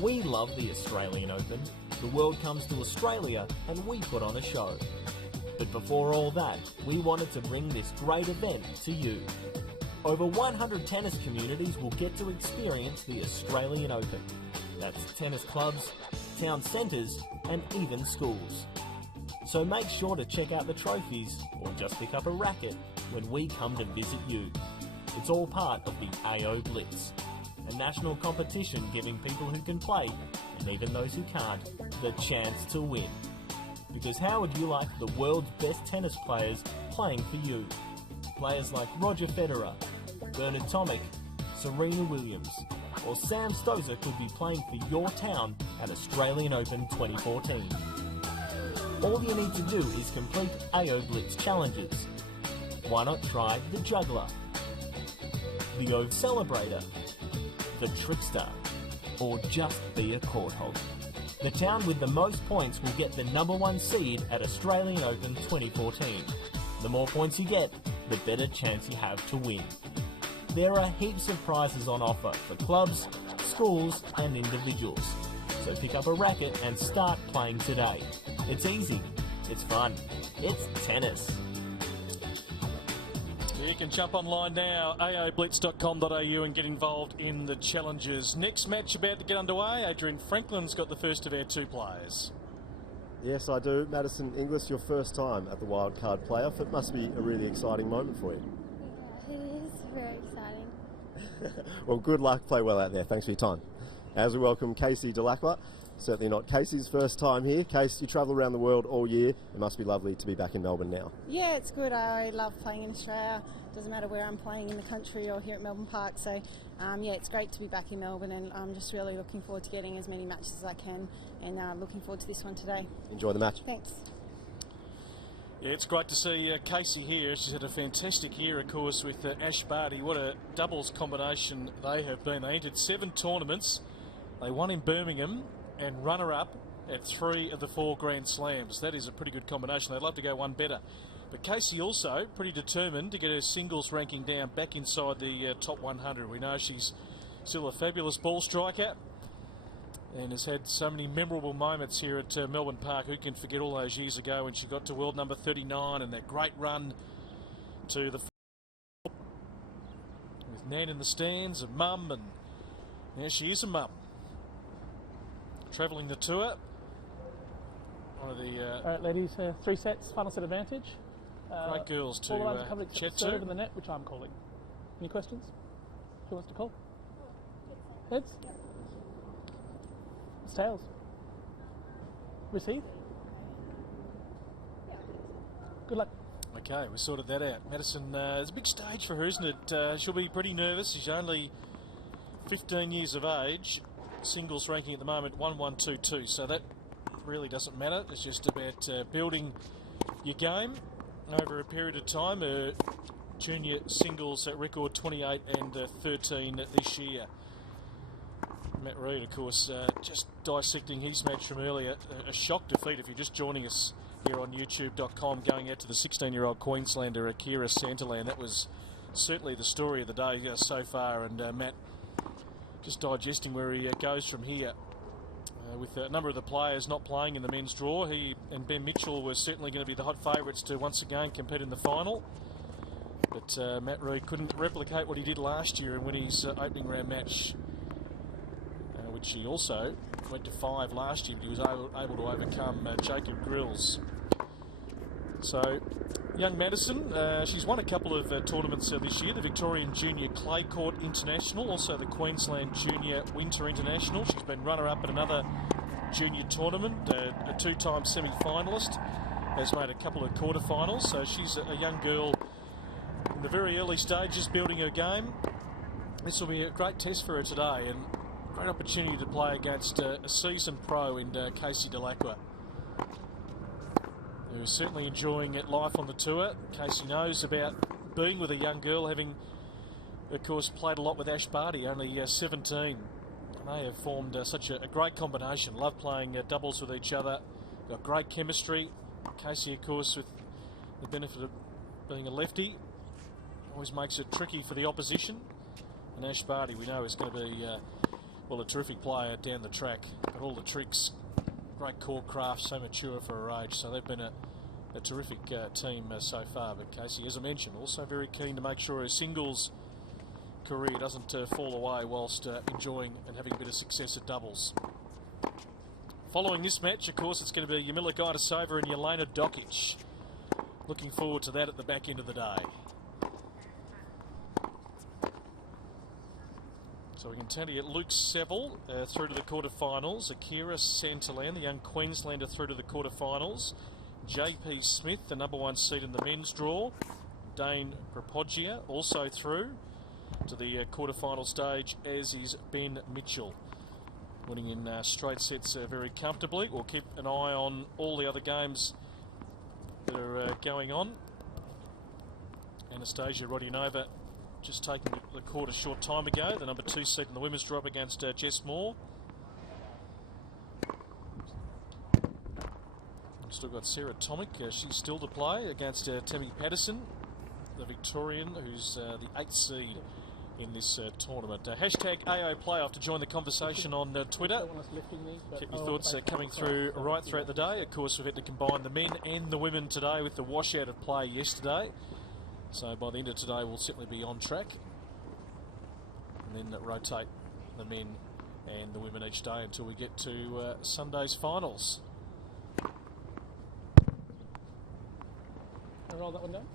We love the Australian Open. The world comes to Australia and we put on a show. But before all that, we wanted to bring this great event to you. Over 100 tennis communities will get to experience the Australian Open. That's tennis clubs, town centres and even schools. So make sure to check out the trophies or just pick up a racket when we come to visit you. It's all part of the AO Blitz, a national competition giving people who can play, and even those who can't, the chance to win. Because how would you like the world's best tennis players playing for you? Players like Roger Federer, Bernard Tomic, Serena Williams, or Sam Stosur could be playing for your town at Australian Open 2014. All you need to do is complete AO Blitz challenges. Why not try the Juggler, the Ove Celebrator, the Trickster, or just be a court hog? The town with the most points will get the #1 seed at Australian Open 2014. The more points you get, the better chance you have to win. There are heaps of prizes on offer for clubs, schools and individuals. So pick up a racket and start playing today. It's easy, it's fun, it's tennis. You can jump online now, aoblitz.com.au, and get involved in the challenges. Next match about to get underway. Adrian Franklin's got the first of our two players. Yes, I do. Madison Inglis, your first time at the Wildcard playoff. It must be a really exciting moment for you. Yeah, it is very exciting. Well, good luck. Play well out there. Thanks for your time. As we welcome Casey Dellacqua. Certainly not Casey's first time here. Case, you travel around the world all year. It must be lovely to be back in Melbourne now. Yeah, it's good. I love playing in Australia. Doesn't matter where I'm playing in the country or here at Melbourne Park. So, yeah, it's great to be back in Melbourne, and I'm just really looking forward to getting as many matches as I can, and looking forward to this one today. Enjoy the match. Thanks. Yeah, it's great to see Casey here. She's had a fantastic year, of course, with Ash Barty. What a doubles combination they have been. They entered 7 tournaments. They won in Birmingham and runner-up at 3 of the 4 Grand Slams. That is a pretty good combination. They'd love to go one better. But Casey also pretty determined to get her singles ranking down back inside the top 100. We know she's still a fabulous ball striker and has had so many memorable moments here at Melbourne Park. Who can forget all those years ago when she got to world number 39 and that great run to the with Nan in the stands, a mum, and now she is a mum. Travelling the tour. One of the all right, ladies, 3 sets, final set advantage. Great girls to all the lines are covered chat except the serve to. and the net, which I'm calling. Any questions? Who wants to call? Heads? It's tails. Receive? Good luck. Okay, we sorted that out. Madison, it's a big stage for her, isn't it? She'll be pretty nervous. She's only 15 years of age. Singles ranking at the moment 1-1-2-2, so that really doesn't matter. It's just about building your game over a period of time. Junior singles record 28 and 13 this year. Matt Reid, of course, just dissecting his match from earlier. A shock defeat if you're just joining us here on youtube.com, going out to the 16-year-old Queenslander Akira Santillan. That was certainly the story of the day so far, and Matt just digesting where he goes from here. With a number of the players not playing in the men's draw, he and Ben Mitchell were certainly going to be the hot favourites to once again compete in the final. But Matt Reid couldn't replicate what he did last year and win his opening round match, which he also went to 5 last year, but he was able to overcome Jacob Grills. So, young Madison, she's won a couple of tournaments this year, the Victorian Junior Clay Court International, also the Queensland Junior Winter International. She's been runner-up at another junior tournament, a 2-time semi-finalist, has made a couple of quarterfinals, so she's a young girl in the very early stages building her game. This will be a great test for her today, and great opportunity to play against a seasoned pro in Casey Dellacqua. who's certainly enjoying life on the tour. Casey knows about being with a young girl, having, of course, played a lot with Ash Barty, only 17. They have formed such a great combination. Love playing doubles with each other. Got great chemistry. Casey, of course, with the benefit of being a lefty, always makes it tricky for the opposition. And Ash Barty, we know, is going to be, well, a terrific player down the track. Got all the tricks, great core craft, so mature for her age. So they've been a terrific team so far. But Casey, as I mentioned, also very keen to make sure her singles career doesn't fall away whilst enjoying and having a bit of success at doubles. Following this match, of course, it's going to be Jarmila Gajdosova and Jelena Dokic. Looking forward to that at the back end of the day. So we can tell you Luke Seville through to the quarterfinals. Akira Santillan, the young Queenslander, through to the quarterfinals. JP Smith, the #1 seed in the men's draw. Dane Propoggia also through to the quarterfinal stage, as is Ben Mitchell, winning in straight sets very comfortably. We'll keep an eye on all the other games that are going on. Anastasia Rodionova just taking the court a short time ago, the #2 seed in the women's draw against Jess Moore. Still got Sarah Tomic, she's still to play against Tammy Patterson, the Victorian, who's the 8th seed in this tournament. Hashtag AO Playoff to join the conversation on Twitter. Keep your thoughts coming through right throughout the day. Of course, we've had to combine the men and the women today with the washout of play yesterday. So by the end of today, we'll certainly be on track. And then rotate the men and the women each day until we get to Sunday's finals. Can I roll that one down?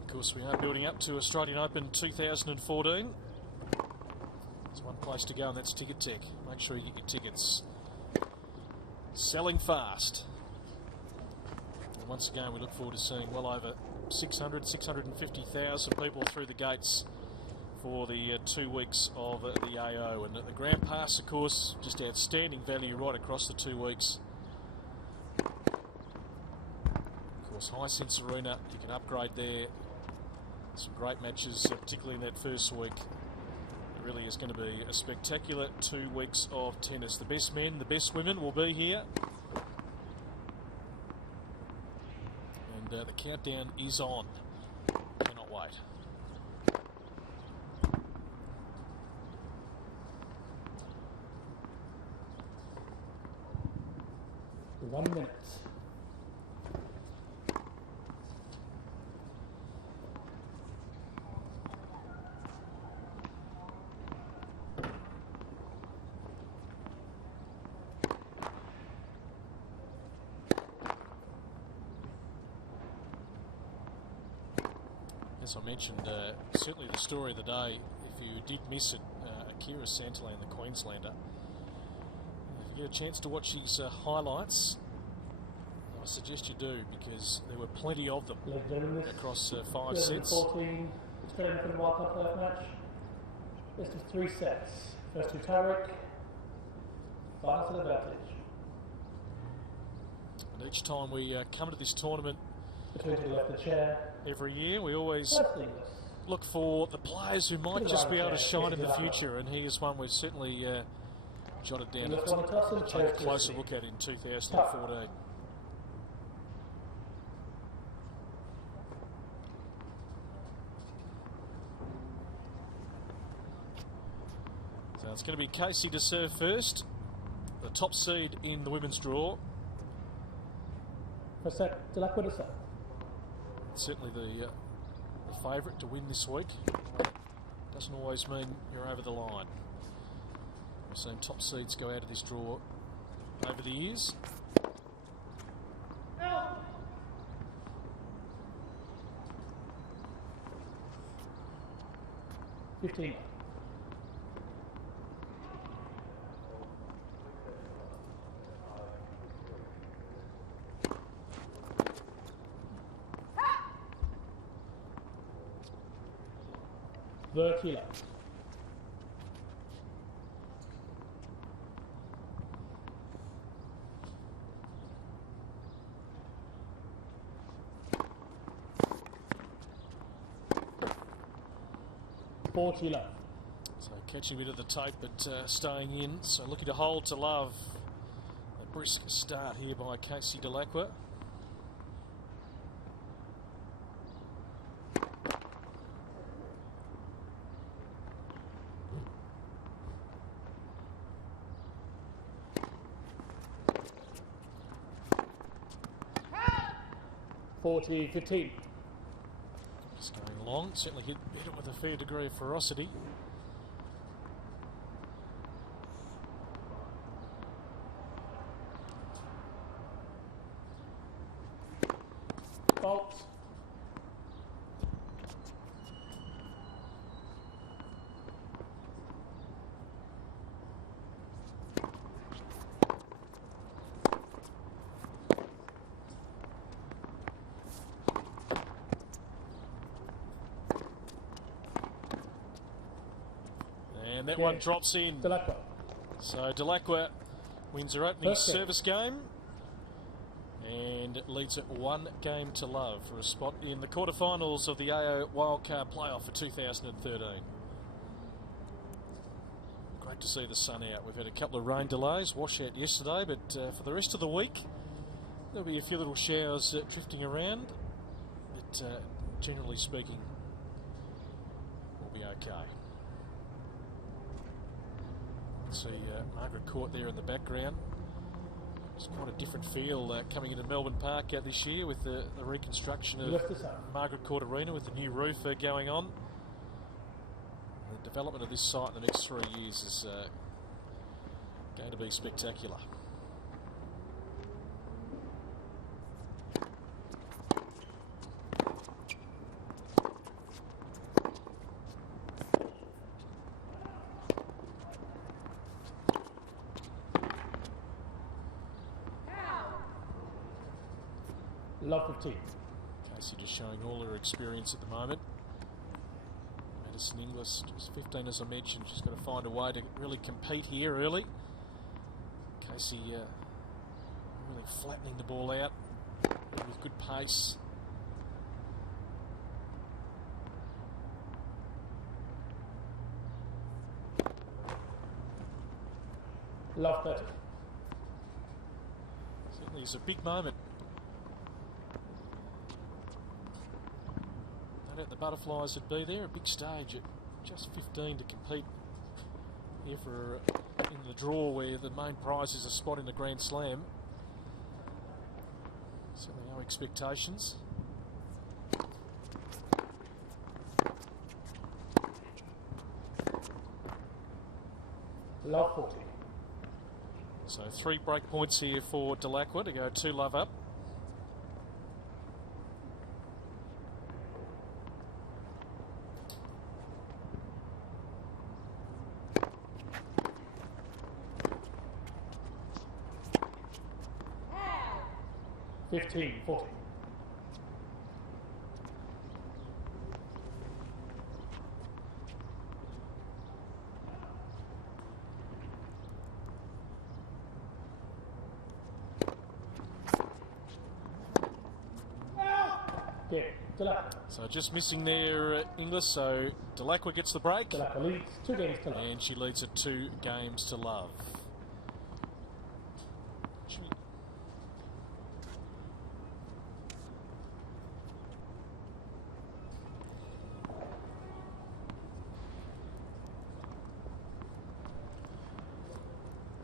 Of course, we are building up to Australian Open 2014. There's one place to go, and that's Ticket Tech. Make sure you get your tickets. Selling fast. And once again, we look forward to seeing well over 650,000 people through the gates for the 2 weeks of the AO. And the Grand Pass, of course, just outstanding value right across the 2 weeks. Of course, Hisense Arena, you can upgrade there. Some great matches, particularly in that first week. It really is going to be a spectacular 2 weeks of tennis. The best men, the best women will be here. And the countdown is on. Cannot wait. One minute. As I mentioned, certainly the story of the day, if you did miss it, Akira Santillan, the Queenslander. If you get a chance to watch his highlights, I suggest you do, because there were plenty of them across 5 sets. 14, Australian for the Wildcard playoff match. Best of 3 sets. First to Tarek, final set advantage. And each time we come to this tournament, between to the left of the chair, every year, we always look for the players who might just be able to shine in the future, and he is one we've certainly jotted down to take a closer look at in 2014. So it's going to be Casey to serve first, the top seed in the women's draw. First set, Dellacqua to serve. Certainly the favourite to win this week. Doesn't always mean you're over the line. We've seen top seeds go out of this draw over the years. 15. Kilo. 40 love. So catching a bit of the tape, but staying in. So looking to hold to love. A brisk start here by Casey Dellacqua. (40-15). Just going along, certainly hit it with a fair degree of ferocity. Faults. And that one drops in. Dellacqua. So Dellacqua wins her opening service game and leads it 1 game to love for a spot in the quarterfinals of the AO Wildcard playoff for 2013. Great to see the sun out. We've had a couple of rain delays, washout yesterday, but for the rest of the week there'll be a few little showers drifting around, but generally speaking we'll be okay. See Margaret Court there in the background. It's quite a different feel coming into Melbourne Park this year with the reconstruction of Margaret Court Arena with the new roof going on. The development of this site in the next 3 years is going to be spectacular. Love 15. Casey just showing all her experience at the moment. Madison Inglis, just 15 as I mentioned. She's got to find a way to really compete here early. Casey really flattening the ball out with good pace. Love 30. Certainly it's a big moment. No doubt the butterflies would be there, a big stage at just 15 to compete here for in the draw where the main prize is a spot in the Grand Slam. Certainly no expectations. Love 40. So 3 break points here for Dellacqua to go 2 love up. (15-40). Yeah, Dellacqua. So just missing there, Inglis. So Dellacqua gets the break. Dellacqua leads 2 games to love. And she leads it 2 games to love.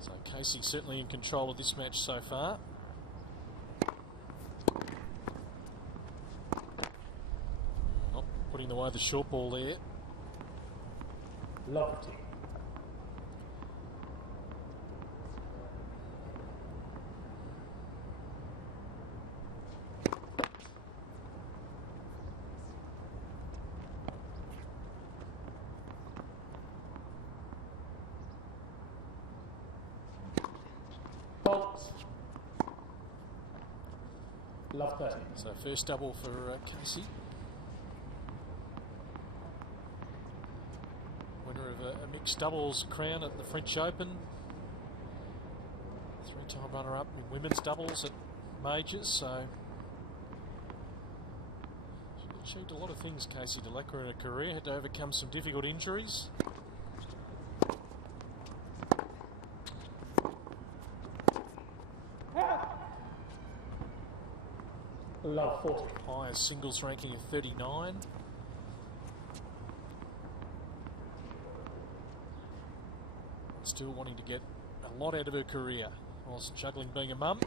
So Casey certainly in control of this match so far. Not putting away the short ball there. Love 15. Faults. Love 30. So first double for Casey. Winner of a mixed doubles crown at the French Open. 3-time runner-up in women's doubles at majors. So she's Achieved a lot of things, Casey Dellacqua, in her career. Had to overcome some difficult injuries. Low 40. Highest singles ranking of 39. Still wanting to get a lot out of her career whilst juggling being a mum.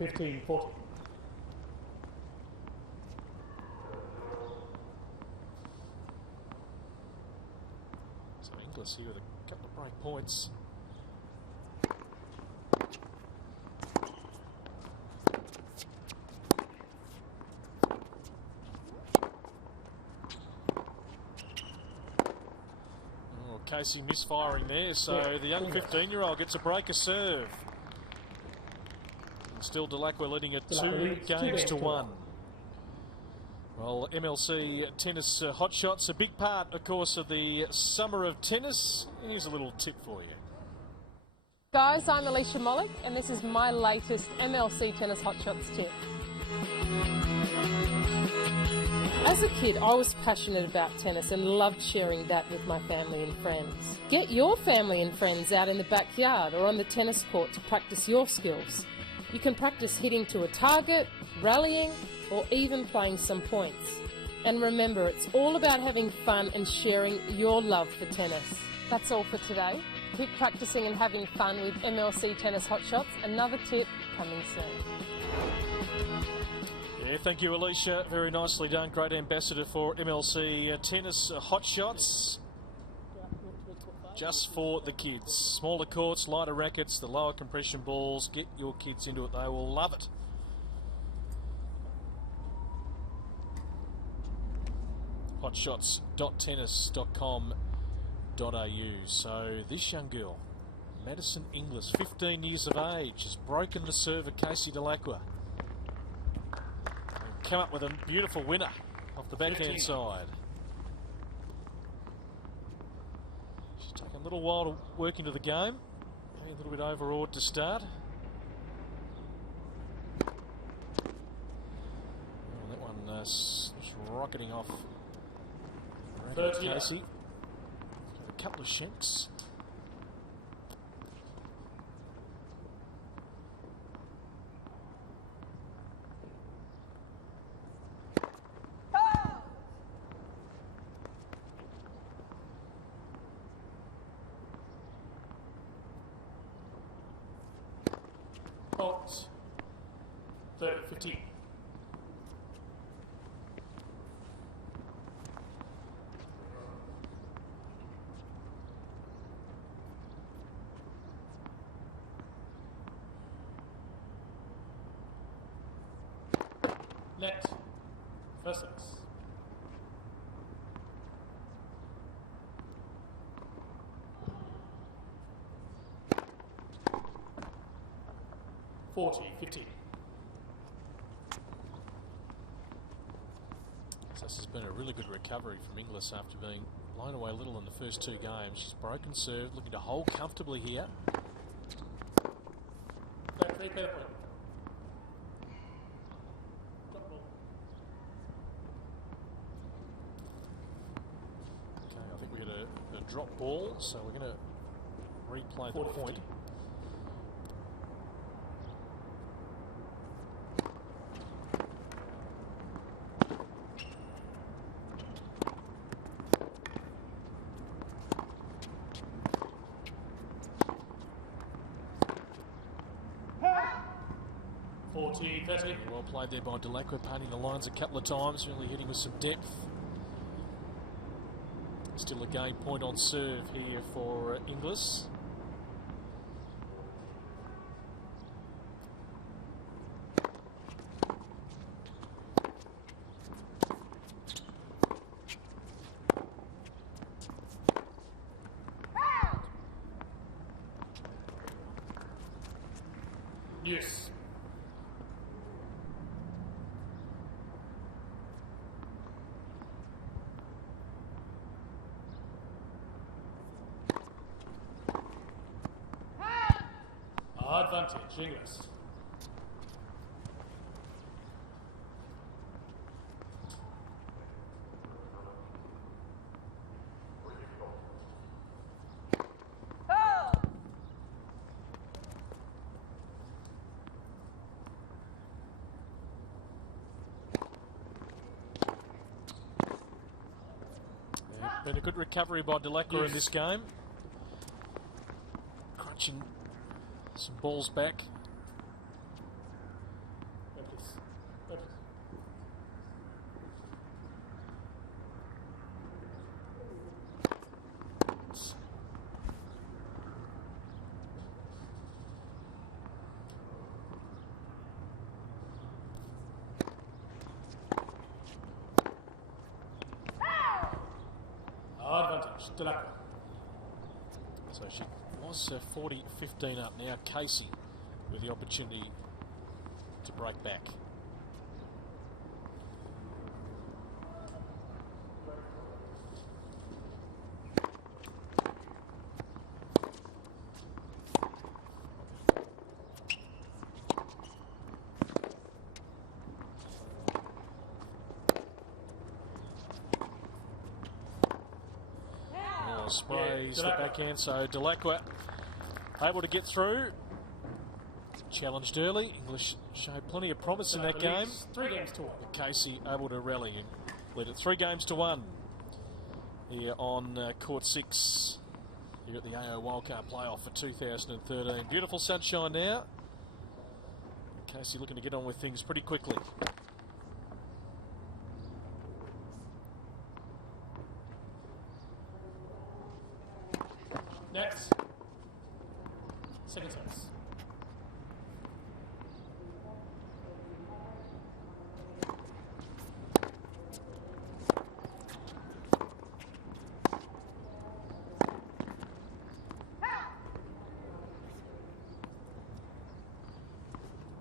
$15.40. So Inglis here with a couple of break points. Oh, Casey misfiring there, so the young 15-year-old gets a break of serve. And still Dellacqua leading at 2 games to 1. Well, MLC tennis hot shots, a big part, of course, of the summer of tennis. Here's a little tip for you. Guys, I'm Alicia Molik, and this is my latest MLC Tennis Hot Shots tip. As a kid, I was passionate about tennis and loved sharing that with my family and friends. Get your family and friends out in the backyard or on the tennis court to practice your skills. You can practice hitting to a target, rallying, or even playing some points. And remember, it's all about having fun and sharing your love for tennis. That's all for today. Keep practicing and having fun with MLC Tennis Hot Shots. Another tip coming soon. Yeah, thank you, Alicia. Very nicely done. Great ambassador for MLC Tennis Hot Shots. Just for the kids. Smaller courts, lighter rackets, the lower compression balls. Get your kids into it. They will love it. hotshots.tennis.com.au. So this young girl, Madison Inglis, 15 years of age, has broken the serve of Casey Dellacqua. And come up with a beautiful winner off the backhand side. She's taken a little while to work into the game. Maybe a little bit overawed to start. Oh, that one is rocketing off. Casey. Got a couple of shanks. Out. 30-15. Net. First six. $40-15. So this has been a really good recovery from Inglis after being blown away a little in the first 2 games. She's broken serve, looking to hold comfortably here. Play the point. Okay, I think we got a drop ball, so we're going to replay the point. Well played there by Dellacqua, painting the lines a couple of times, really hitting with some depth. Still a game point on serve here for Inglis. Yes. Advantage, Inglis. Been a good recovery by Dellacqua in this game. Crunching some balls back. Advantage, Dellacqua. So she was 40-15 up now. Casey with the opportunity to break back. Sprays the backhand, so Dellacqua able to get through. Challenged early. English showed plenty of promise in that game. 3 games to 1. Casey able to rally and lead it 3 games to 1 here on court 6 here at the AO Wildcard playoff for 2013. Beautiful sunshine now. Casey looking to get on with things pretty quickly. Next. Second service.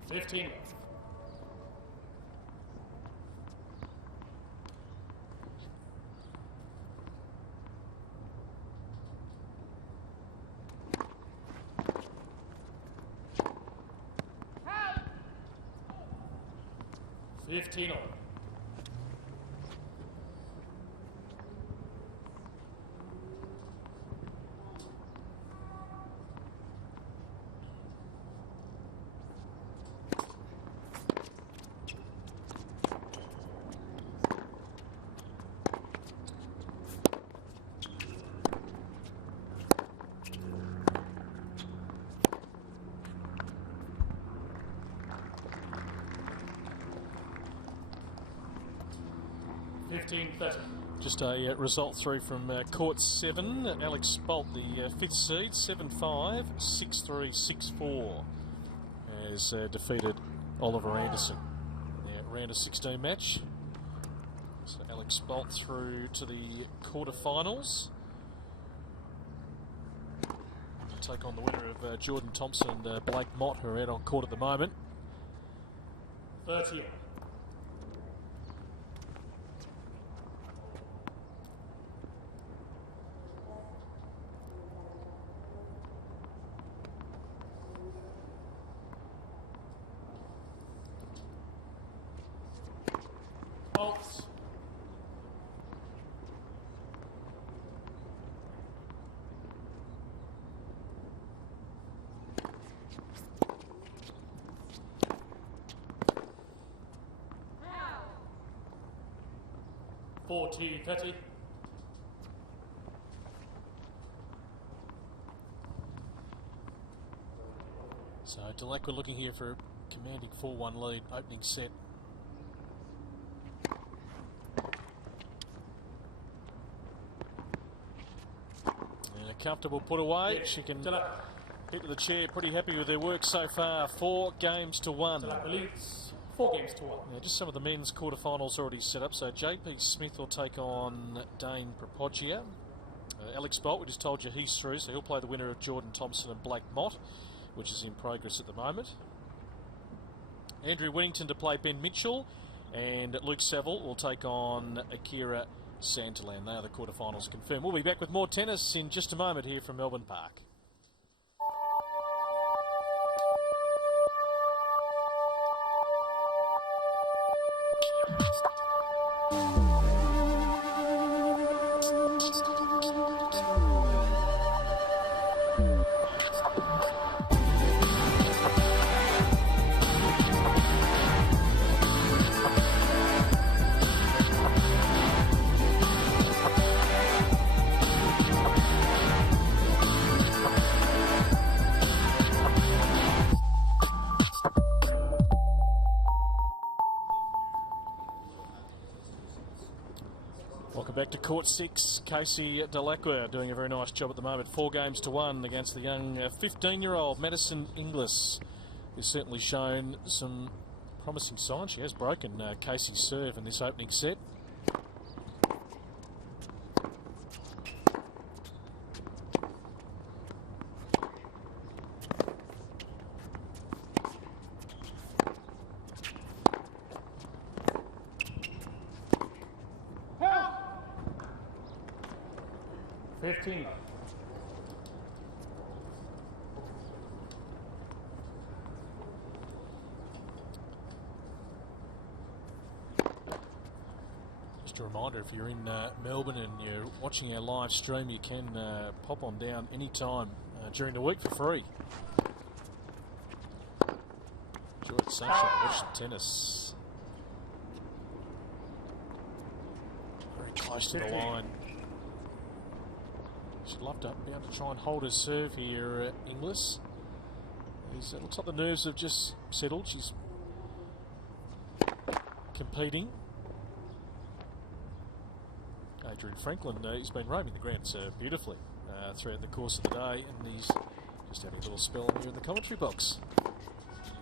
Fifteen. Fifteen. Just a result through from court 7. Alex Bolt, the 5th seed, 7-5, 6-3, 6-4, has defeated Oliver Anderson in the round of 16 match. So Alex Bolt through to the quarterfinals. Take on the winner of Jordan Thompson and Blake Mott, who are out on court at the moment. 30. Bolts. Wow. 40-30. So Dellacqua looking here for a commanding 4-1 lead opening set. Comfortable put away. She can hit to the chair. Pretty happy with their work so far. 4 games to 1. 4 games to 1. Now, just some of the men's quarterfinals already set up. So JP Smith will take on Dane Propoggia. Alex Bolt, we just told you he's through, so he'll play the winner of Jordan Thompson and Blake Mott, which is in progress at the moment. Andrew Whittington to play Ben Mitchell, and Luke Saville will take on Akira Santillan. They are the quarterfinals confirmed. We'll be back with more tennis in just a moment here from Melbourne Park. Welcome back to Court 6. Casey Dellacqua doing a very nice job at the moment. 4 games to 1 against the young 15-year-old Madison Inglis, who's certainly shown some promising signs. She has broken Casey's serve in this opening set. Just a reminder, if you're in Melbourne and you're watching our live stream, you can pop on down anytime during the week for free. Enjoy the sunshine, watch some tennis. Very close to the line. She'd love to be able to try and hold her serve here, Inglis. It looks like the nerves have just settled. She's competing. Adrian Franklin, he's been roaming the grounds beautifully throughout the course of the day, and he's just having a little spell here in the commentary box.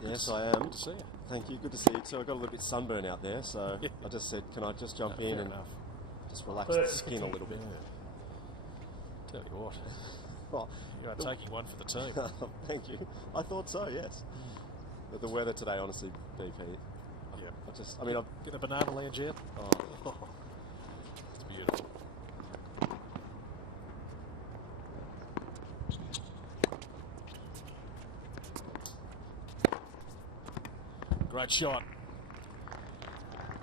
Yes, I am. Good to see you. Thank you. Good to see you too. I got a little bit sunburn out there, so Yeah. I just said, can I just jump in and just relax the skin a little bit? Tell you what, Well, you are taking one for the team. Thank you. I thought so, yes. But the weather today, honestly, BP. I mean, Get a banana lounge out. Oh. It's beautiful. Great shot.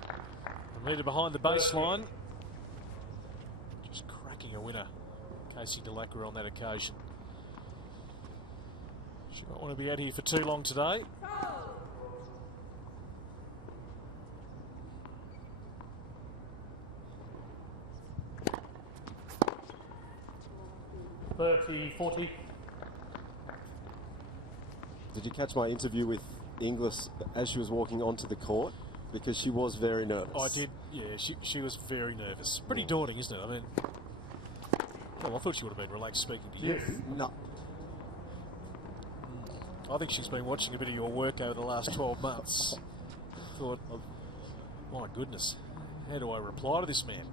A metre behind the baseline. Just cracking a winner. Casey Dellacqua on that occasion. She might want to be out here for too long today. Did you catch my interview with Inglis as she was walking onto the court? Because she was very nervous. I did, yeah, she was very nervous. Pretty daunting, isn't it? I mean, well, I thought she would have been relaxed speaking to you. No. I think she's been watching a bit of your work over the last 12 months. Thought, my goodness, how do I reply to this man?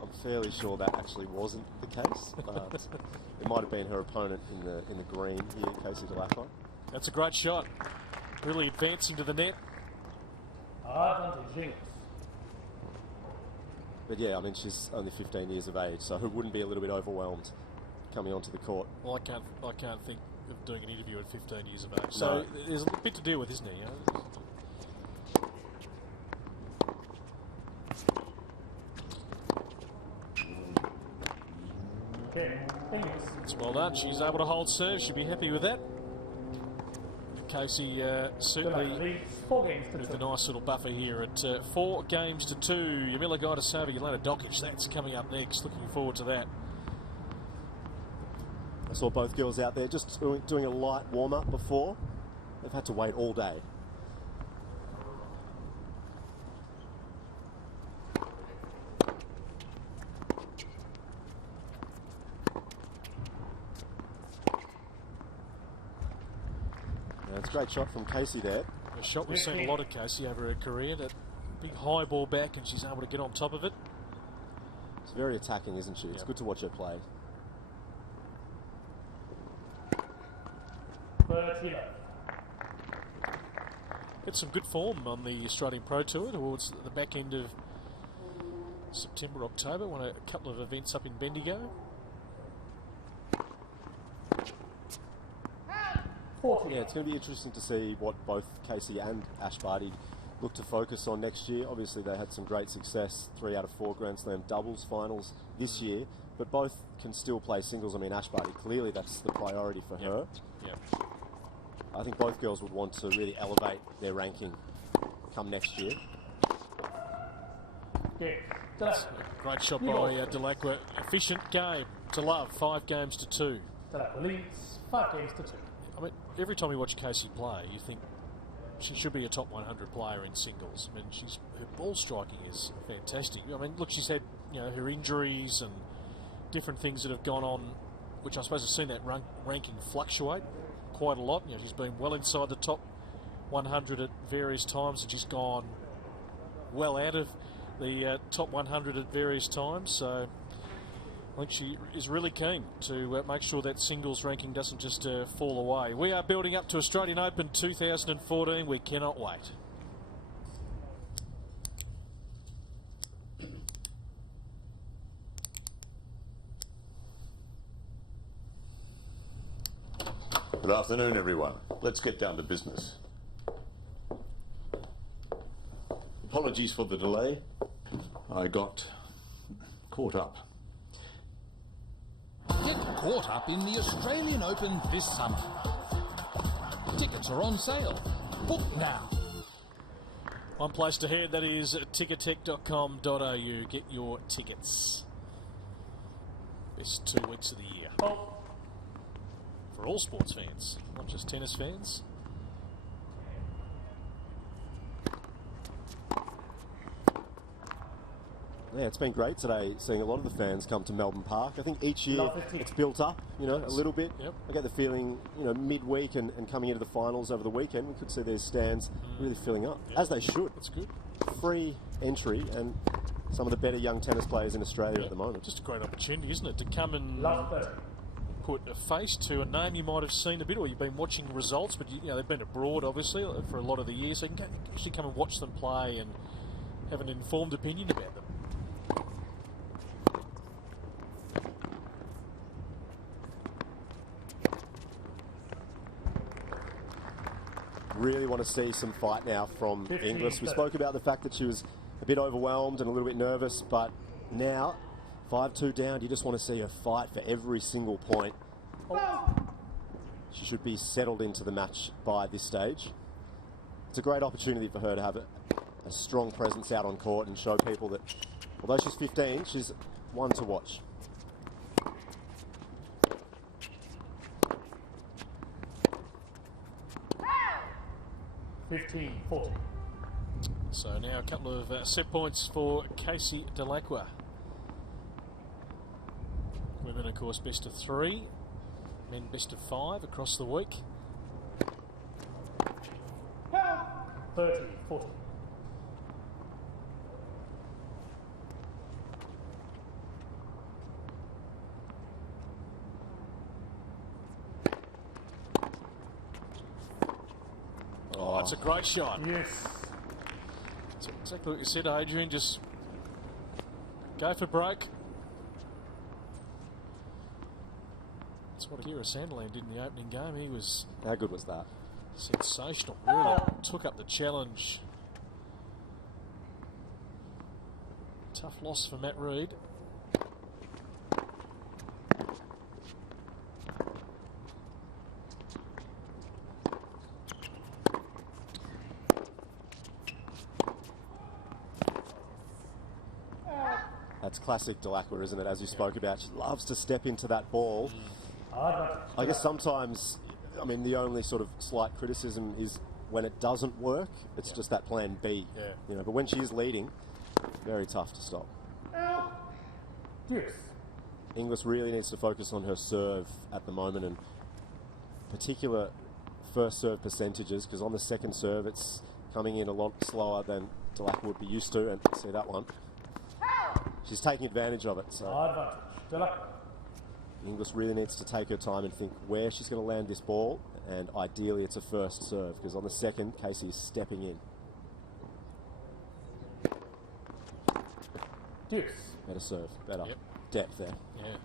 I'm fairly sure that actually wasn't the case, but it might have been her opponent in the green here, Casey Dellacqua. That's a great shot. Really advancing to the net. But yeah, I mean, she's only 15 years of age, so who wouldn't be a little bit overwhelmed coming onto the court? Well, I can't think of doing an interview at 15 years of age. So there's a bit to deal with, isn't there? You know? It's well done. She's able to hold serve. She'll be happy with that. Casey certainly with a nice little buffer here at 4 games to 2. Yamila Gaidasova, Jelena Dokic. That's coming up next. Looking forward to that. I saw both girls out there just doing a light warm-up before. They've had to wait all day. It's a great shot from Casey there. A shot we've seen a lot of Casey over her career. That big high ball back, and she's able to get on top of it. It's very attacking, isn't she? It's good to watch her play. Had some good form on the Australian Pro Tour towards the back end of September, October. Won a couple of events up in Bendigo. Yeah, it's going to be interesting to see what both Casey and Ash Barty look to focus on next year? Obviously, they had some great success, 3 out of 4 Grand Slam doubles finals this year, but both can still play singles. I mean, Ash Barty, clearly that's the priority for her. Yeah. I think both girls would want to really elevate their ranking come next year. Yeah. That's a great shot by Dellacqua. Efficient game to love. 5 games to 2. Dellacqua leads 5 games to 2. I mean, every time you watch Casey play, you think she should be a top 100 player in singles. I mean, her ball striking is fantastic. I mean, look, she's had her injuries and different things that have gone on, which I suppose has seen that ranking fluctuate quite a lot. She's been well inside the top 100 at various times, and she's gone well out of the top 100 at various times. So I think she is really keen to make sure that singles ranking doesn't just fall away. We are building up to Australian Open 2014. We cannot wait. Good afternoon, everyone. Let's get down to business. Apologies for the delay. I got caught up. Get caught up in the Australian Open this summer. Tickets are on sale. Book now. One place to head, that is ticketek.com.au. Get your tickets. Best 2 weeks of the year. For all sports fans, not just tennis fans. Yeah, it's been great today seeing a lot of the fans come to Melbourne Park. I think each year it's built up, a little bit. Yep. I get the feeling, midweek and coming into the finals over the weekend, we could see these stands really filling up, as they should. That's good. Free entry and some of the better young tennis players in Australia at the moment. Just a great opportunity, isn't it, to come and put a face to a name you might have seen a bit, or you've been watching results, but they've been abroad obviously for a lot of the year, so you can actually come and watch them play and have an informed opinion about them. Really want to see some fight now from Inglis. We spoke about the fact that she was a bit overwhelmed and a little bit nervous, but now 5-2 down, you just want to see her fight for every single point. She should be settled into the match by this stage. It's a great opportunity for her to have a strong presence out on court and show people that although she's 15, she's one to watch. So now a couple of set points for Casey Dellacqua. Women, of course, best of 3. Men, best of 5 across the week. 30-40. Oh, that's a great shot. Yes. That's exactly what you said, Adrian. Just go for break. That's what Akira Santillan did in the opening game. He was... How good was that? Sensational. Really took up the challenge. Tough loss for Matt Reid. That's classic Dellacqua, isn't it? As you spoke about, she loves to step into that ball. I guess sometimes, I mean, the only sort of slight criticism is when it doesn't work. It's just that plan B. But when she is leading, very tough to stop. Yes. Inglis really needs to focus on her serve at the moment, and particular first serve percentages, because on the second serve it's coming in a lot slower than Dellacqua would be used to, and see that one. She's taking advantage of it. So Inglis really needs to take her time and think where she's going to land this ball, and ideally it's a first serve, because on the second, Casey is stepping in. Yes. Better serve, better depth there. Yeah.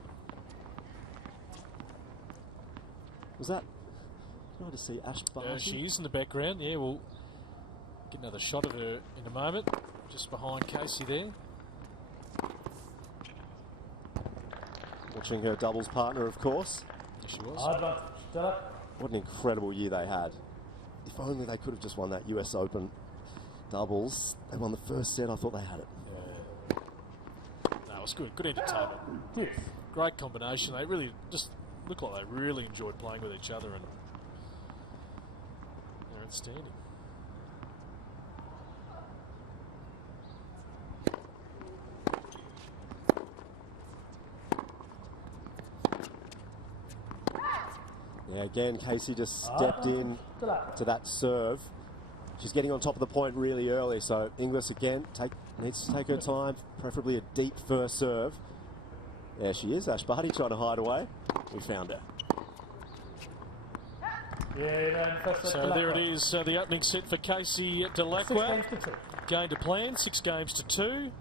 Was that? Did I just see Ash Barty? She is in the background. Yeah, we'll Get another shot of her in a moment, just behind Casey there. Watching her doubles partner, of course. There she was. What an incredible year they had. If only they could have just won that US Open doubles. They won the first set. I thought they had it. No, it was good. Good entertainment. Yes. Great combination. They really just looked like they really enjoyed playing with each other, and they're outstanding. Yeah, again, Casey just stepped in to that serve. She's getting on top of the point really early, so Inglis again needs to take her time, preferably a deep first serve. There she is, Ash Barty trying to hide away. We found her. So there it is, the opening set for Casey Dellacqua. Going to plan, 6 games to 2.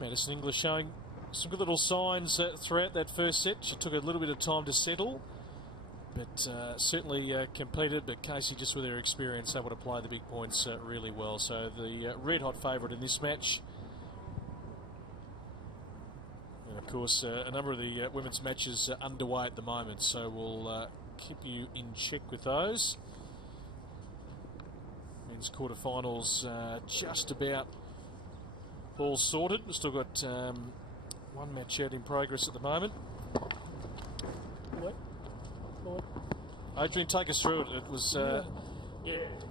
Madison Inglis showing some good little signs throughout that first set. She took a little bit of time to settle, but certainly competed. But Casey, just with her experience, able to play the big points really well. So the red-hot favourite in this match. And of course, a number of the women's matches are underway at the moment, so we'll keep you in check with those. Men's quarterfinals just about all sorted. We've still got one match out in progress at the moment. Adrian, take us through it. It was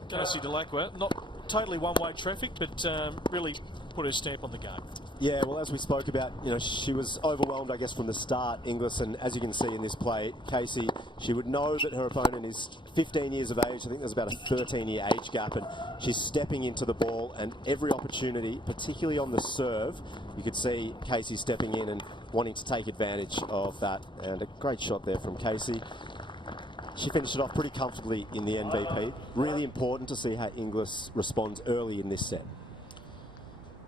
Casey Dellacqua, not totally one-way traffic, but really put her stamp on the game. Yeah, well, as we spoke about, she was overwhelmed, I guess, from the start, Inglis, and as you can see in this play, Casey, she would know that her opponent is 15 years of age. I think there's about a 13-year age gap, and she's stepping into the ball, and every opportunity, particularly on the serve, you could see Casey stepping in and wanting to take advantage of that, and a great shot there from Casey. She finished it off pretty comfortably in the MVP. Really important to see how Inglis responds early in this set.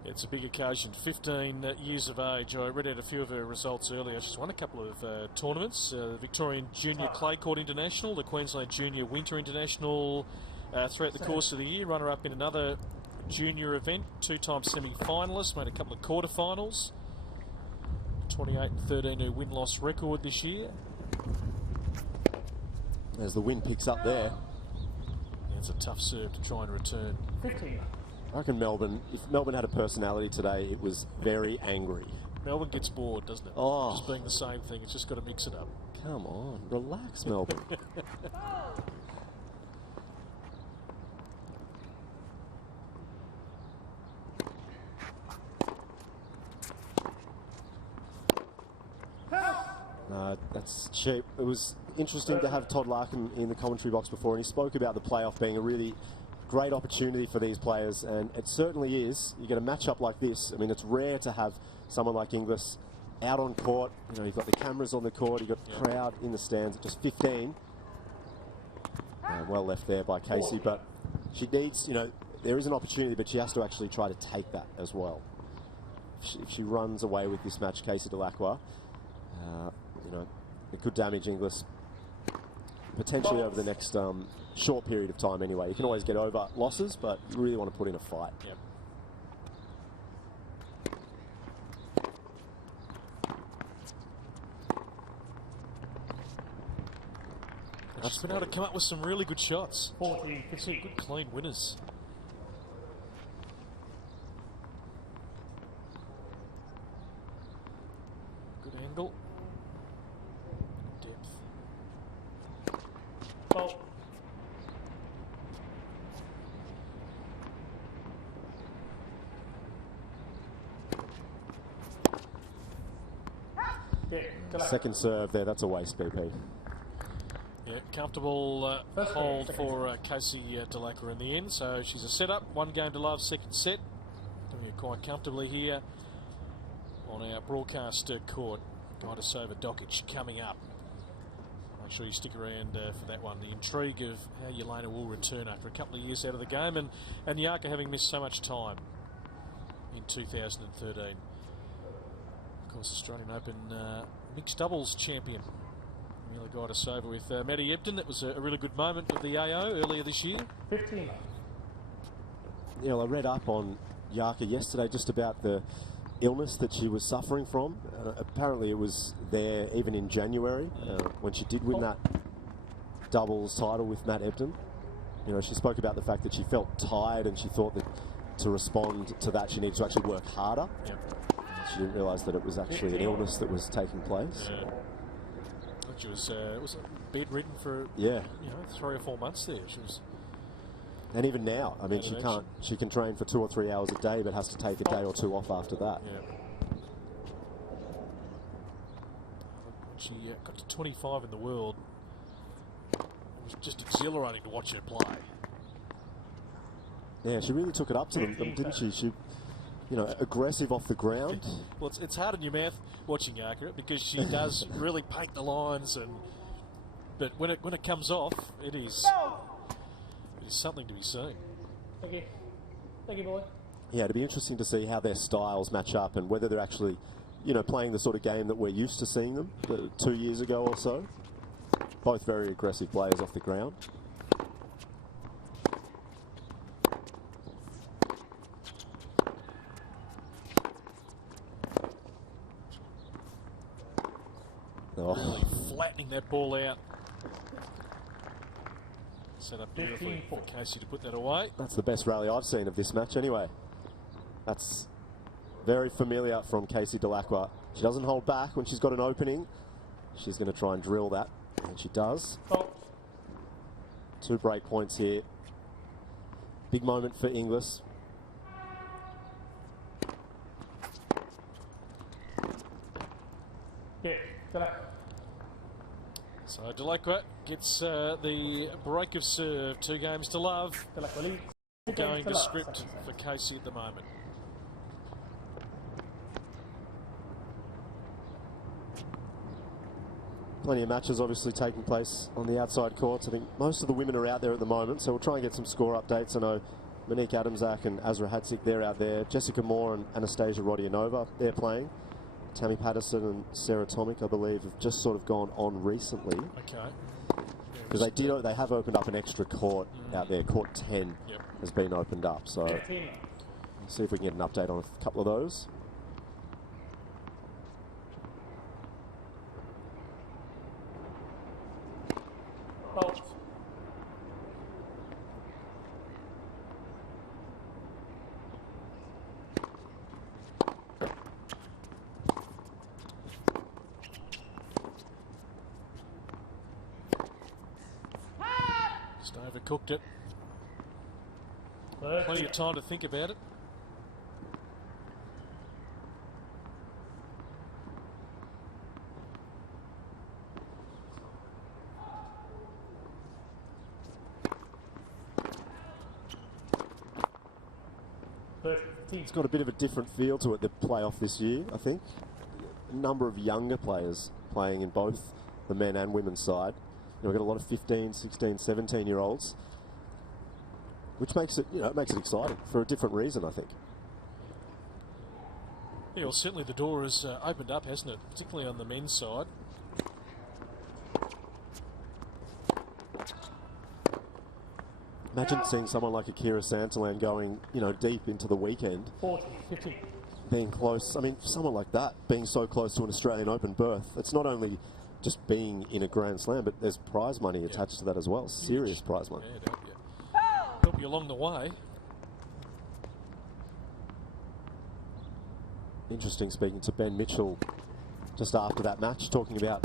It's a big occasion, 15 years of age. I read out a few of her results earlier. She's won a couple of tournaments. The Victorian Junior Clay Court International, the Queensland Junior Winter International throughout the course of the year. Runner-up in another junior event, 2-time semi-finalist, made a couple of quarterfinals. 28-13 her win-loss record this year. As the win picks up there. It's a tough serve to try and return. 15. I reckon Melbourne, if Melbourne had a personality today, it was very angry. Melbourne gets bored, doesn't it? Oh. Just being the same thing. It's just got to mix it up. Come on, relax, Melbourne. No, that's cheap. It was interesting to have Todd Larkin in the commentary box before, and he spoke about the playoff being a really great opportunity for these players, and it certainly is. You get a matchup like this. I mean, it's rare to have someone like Inglis out on court. You've got the cameras on the court, you've got the crowd in the stands at just 15. Well left there by Casey, but she needs, there is an opportunity, but she has to actually try to take that as well. If she runs away with this match, Casey Dellacqua, it could damage Inglis potentially over the next short period of time anyway. You can always get over losses, but you really want to put in a fight. Yep. She's been able to come up with some really good shots. 40, 50. Good clean winners. Good angle. Depth. Fault. Second serve there, that's a waste, BP. Yeah, comfortable hold for Casey Dellacqua in the end. So she's a setup, 1 game to love, second set. Doing it quite comfortably here on our broadcast court. Gajdosova Dokic coming up. Make sure you stick around for that one. The intrigue of how Yelena will return after a couple of years out of the game, and Yarka having missed so much time in 2013. Of course, Australian Open mixed doubles champion. Mila Gajdosova with Maddie Ebden. That was a really good moment with the AO earlier this year. 15. you know, I read up on Yarka yesterday just about the illness that she was suffering from. Apparently it was there even in January when she did win that doubles title with Matt Ebden. You know, she spoke about the fact that she felt tired and she thought that to respond to that she needed to actually work harder. Yep. She didn't realise that it was actually an illness that was taking place. Yeah. She was bedridden for yeah, 3 or 4 months there. She was. And even now, I mean, she can train for 2 or 3 hours a day, but has to take a day or two off after that. Yeah. When she got to 25 in the world, it was just exhilarating to watch her play. Yeah, she really took it up to them, didn't she? She, you know, aggressive off the ground. Well, it's hard in your mouth watching Yarka because she does really paint the lines, but when it comes off, it is something to be seen. Thank you, boy. Yeah, it'd be interesting to see how their styles match up and whether they're actually, you know, playing the sort of game that we're used to seeing them 2 years ago or so. Both very aggressive players off the ground. Really flattening that ball out. Set up beautifully for Casey to put that away. That's the best rally I've seen of this match anyway. That's very familiar from Casey Dellacqua. She doesn't hold back when she's got an opening. She's going to try and drill that, and she does. 2 break points here. Big moment for Inglis. So Dellacqua gets the break of serve. 2 games to love. Going to script for Casey at the moment. Plenty of matches obviously taking place on the outside courts. I think most of the women are out there at the moment, so we'll try and get some score updates. I know Monique Adamczak and Azra Hadzik, they're out there. Jessica Moore and Anastasia Rodionova, they're playing. Tammy Patterson and Sarah Tomic, I believe, have just sort of gone on recently. Okay. Because they have opened up an extra court out there. Court 10 has been opened up. So we'll see if we can get an update on a couple of those. Overcooked it. Plenty of time to think about it. It's got a bit of a different feel to it, the playoff this year, I think. A number of younger players playing in both the men and women's side. We've got a lot of 15, 16, 17-year-olds, which makes it, it makes it exciting for a different reason, I think. Yeah, well, certainly the door has opened up, hasn't it? Particularly on the men's side. Imagine seeing someone like Akira Santillan going, deep into the weekend. 40, 50. Being close. I mean, someone like that being so close to an Australian Open berth, it's not only just being in a Grand Slam, but there's prize money attached to that as well. Serious prize money. Help you along the way. Interesting speaking to Ben Mitchell just after that match, talking about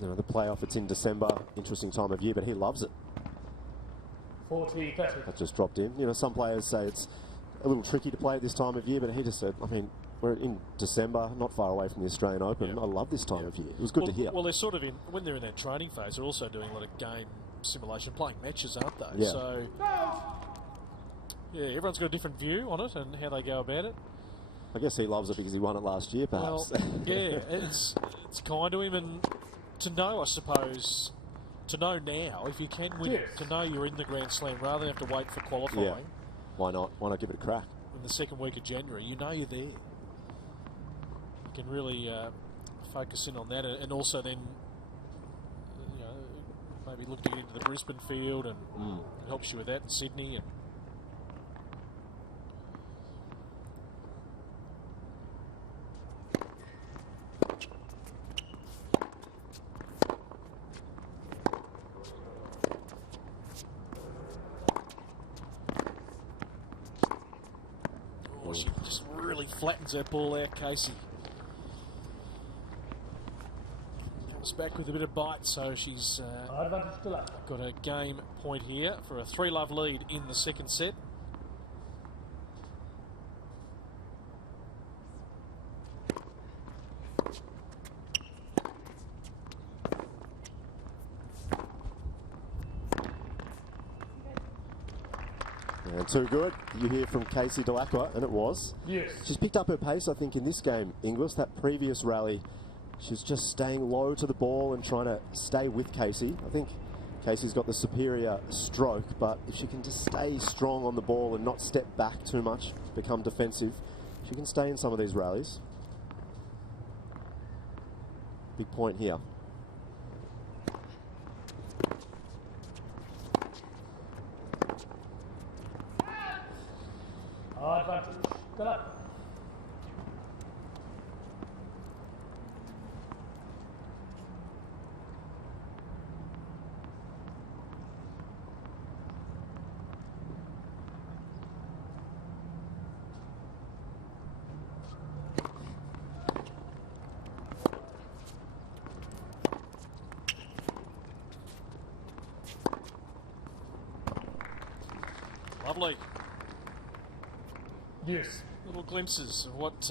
the playoff. It's in December, interesting time of year, but he loves it. 40, 30. That just dropped in. Some players say it's a little tricky to play at this time of year, but he just said, I mean, we're in December, not far away from the Australian Open. I love this time of year. It was good to hear. Well, they're sort of when they're in that training phase, they're also doing a lot of game simulation, playing matches, aren't they? Yeah. So, everyone's got a different view on it and how they go about it. I guess he loves it because he won it last year, perhaps. Well, it's kind to him, and to know, I suppose, to know now, if you can win it, to know you're in the Grand Slam rather than have to wait for qualifying. Yeah. Why not? Why not give it a crack? In the second week of January, you know you're there. You can really focus in on that, and also then maybe look to get into the Brisbane field, and it helps you with that in Sydney. And Oh, she just really flattens that ball out, Casey. Comes back with a bit of bite, so she's got a game point here for a 3-love lead in the second set. And too good. You hear from Casey Dellacqua, and it was. Yes. She's picked up her pace, I think, in this game, Inglis. That previous rally, she's just staying low to the ball and trying to stay with Casey. I think Casey's got the superior stroke, but if she can just stay strong on the ball and not step back too much, become defensive, she can stay in some of these rallies. Big point here. Advantage. Good luck. Lovely. Yes. Little glimpses of what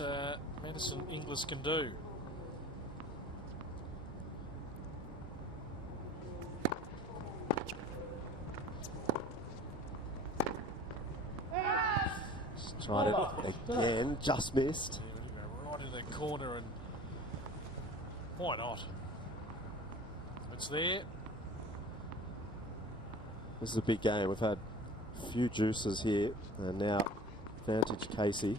Madison Inglis can do. Just tried it again, just missed. Right in the corner, and why not? It's there. This is a big game. We've had a few juices here, and now advantage Casey.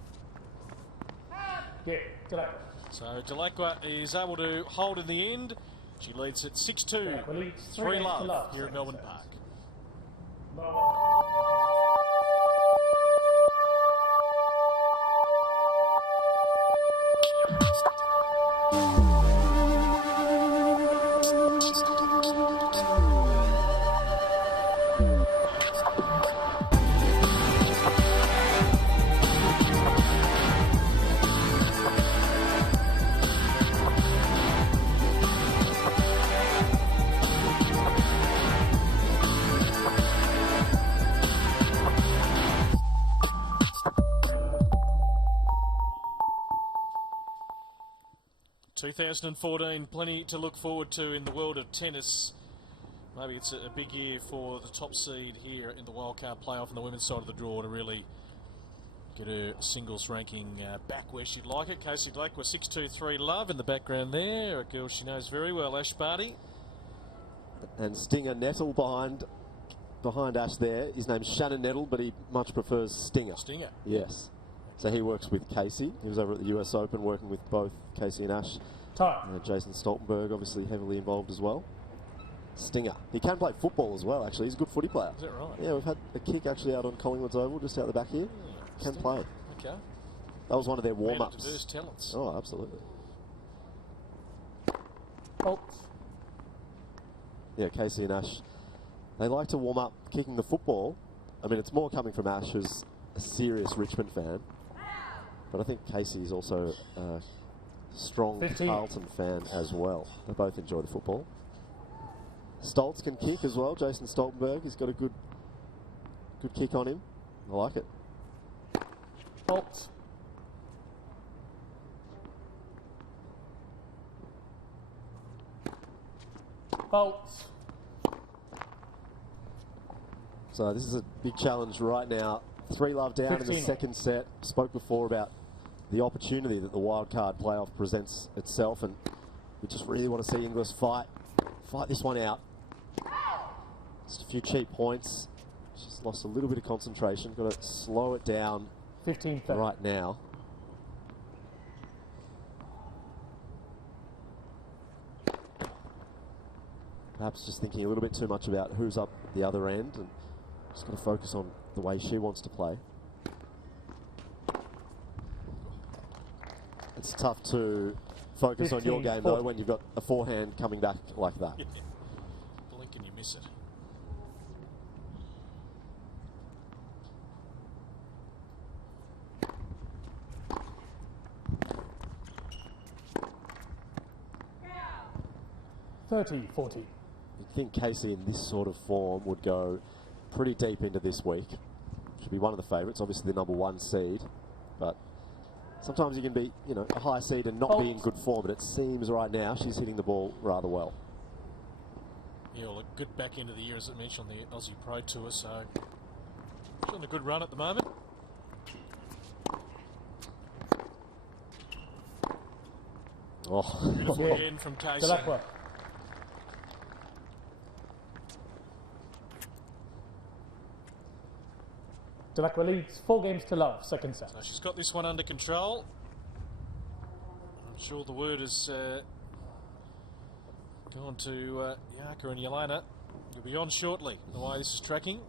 Yeah, good luck. So Dellacqua is able to hold in the end. She leads at 6-2, 3-love here at Melbourne Park. ...2014, plenty to look forward to in the world of tennis. Maybe it's a big year for the top seed here in the Wildcard playoff on the women's side of the draw to really get her singles ranking back where she'd like it. Casey Dellacqua, 6-2, 3-love in the background there. A girl she knows very well, Ash Barty. And Stinger Nettle behind Ash there. His name's Shannon Nettle, but he much prefers Stinger. Stinger. Yes. So he works with Casey. He was over at the US Open working with both Casey and Ash. Jason Stoltenberg obviously heavily involved as well. Stinger. He can play football as well, actually. He's a good footy player. Is that right? Yeah, we've had a kick actually out on Collingwood's Oval, just out the back here. Can play. Okay. That was one of their Man of warm-ups. diverse talents. Oh, absolutely. Yeah, Casey and Ash, they like to warm up kicking the football. I mean, it's more coming from Ash, who's a serious Richmond fan. But I think Casey is also a strong 15. Carlton fan as well. They both enjoy the football. Stoltz can kick as well. Jason Stoltenberg, he's got a good kick on him. I like it. Bolts. Bolts. So this is a big challenge right now. 3-love down 15. in the second set. Spoke before about the opportunity that the wildcard playoff presents itself, and we just really want to see Inglis fight this one out. Just a few cheap points. She's lost a little bit of concentration. Got to slow it down 15 right now. Perhaps just thinking a little bit too much about who's up the other end, and just got to focus on the way she wants to play. It's tough to focus on your game, though, when you've got a forehand coming back like that. Yeah. Blink and you miss it. 30-40. You'd think Casey in this sort of form would go pretty deep into this week. Should be one of the favourites, obviously the number 1 seed. But sometimes you can be, you know, a high seed and not be in good form. But it seems right now she's hitting the ball rather well. Yeah, well, a good back end of the year, as I mentioned, on the Aussie Pro Tour. So she's on a good run at the moment. Oh, beautiful again from Casey. Dellacqua. Dellacqua leads 4-0, second set. So she's got this one under control. I'm sure the word has gone to Yarka and Yelena. You'll be on shortly, the way this is tracking.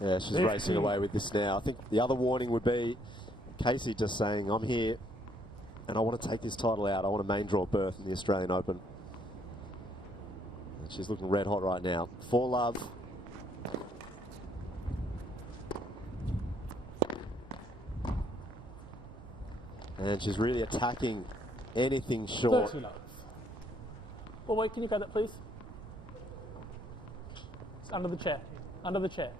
Yeah, she's racing away with this now. I think the other warning would be Casey just saying, I'm here and I want to take this title out. I want a main draw berth in the Australian Open. And she's looking red hot right now. 4-love. And she's really attacking anything short. 30-love. Oh, wait, can you grab that, please? It's under the chair. Under the chair.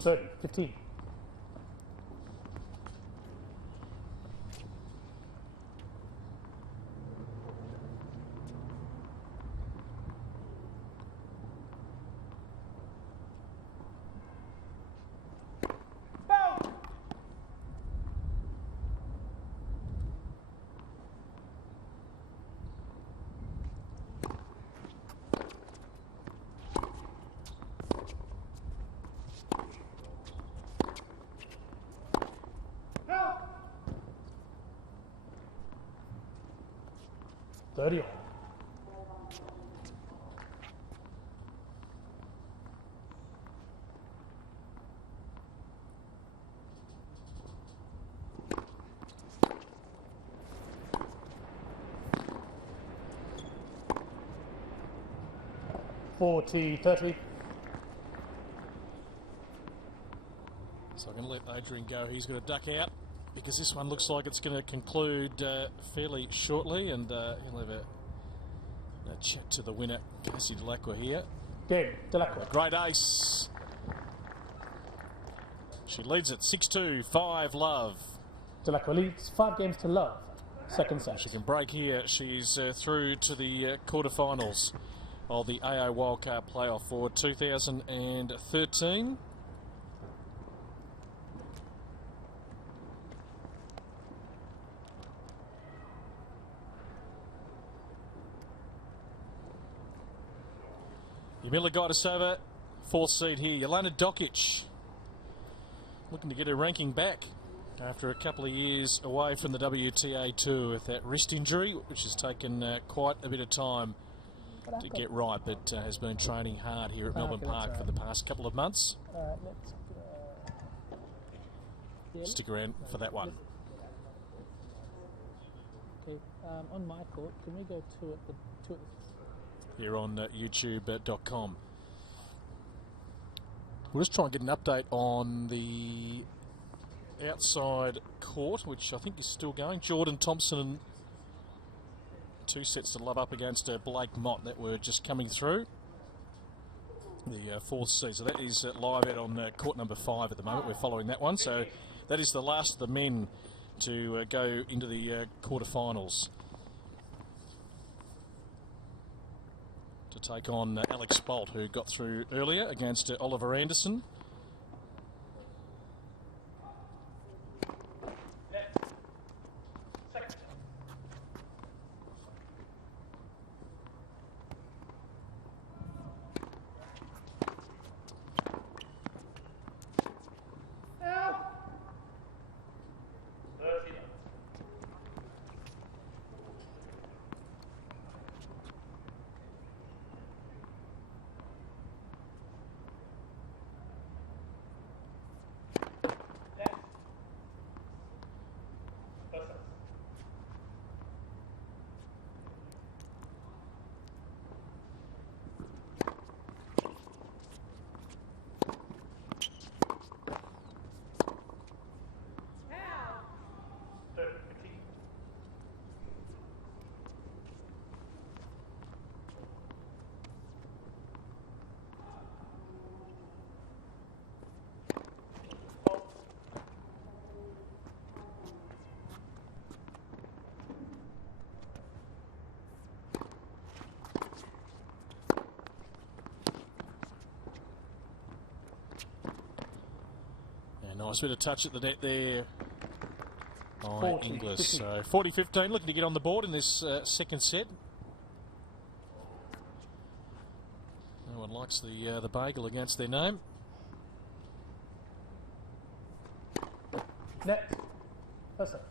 Sorry, 15. Thirty. $40, $30. So I'm going to let Adrian go. He's going to duck out because this one looks like it's going to conclude fairly shortly, and he'll have a chat to the winner, Casey Dellacqua here. Dellacqua. Great ace. She leads it 6-2, 5-love. Dellacqua leads 5-love, second set. She can break here. She's through to the quarterfinals of the AO Wildcard playoff for 2013. Yamila Gajdosova, 4th seed here. Jelena Dokic looking to get her ranking back after a couple of years away from the WTA Tour with that wrist injury, which has taken quite a bit of time to get right, but has been training hard here at Melbourne Park for the past couple of months. Stick around for that one. Okay, on my court, can we go to it? Here on YouTube.com. We'll just try and get an update on the outside court, which I think is still going. Jordan Thompson and 2 sets to love up against Blake Mott that were just coming through. The 4th seed. So that is live out on court number 5 at the moment. We're following that one. So that is the last of the men to go into the quarterfinals. To take on Alex Bolt, who got through earlier against Oliver Anderson. Nice bit of touch at the net there by 40, Inglis. 15. So 40-15, looking to get on the board in this second set. No one likes the bagel against their name. Net. Lessons.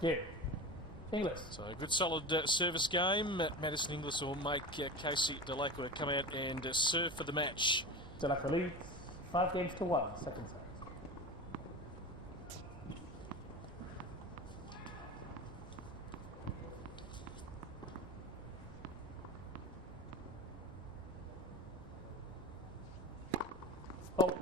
Yeah. Inglis. So a good solid service game. Madison Inglis will make Casey Dellacqua come out and serve for the match. Dellacqua leads 5-1, second set. Fault.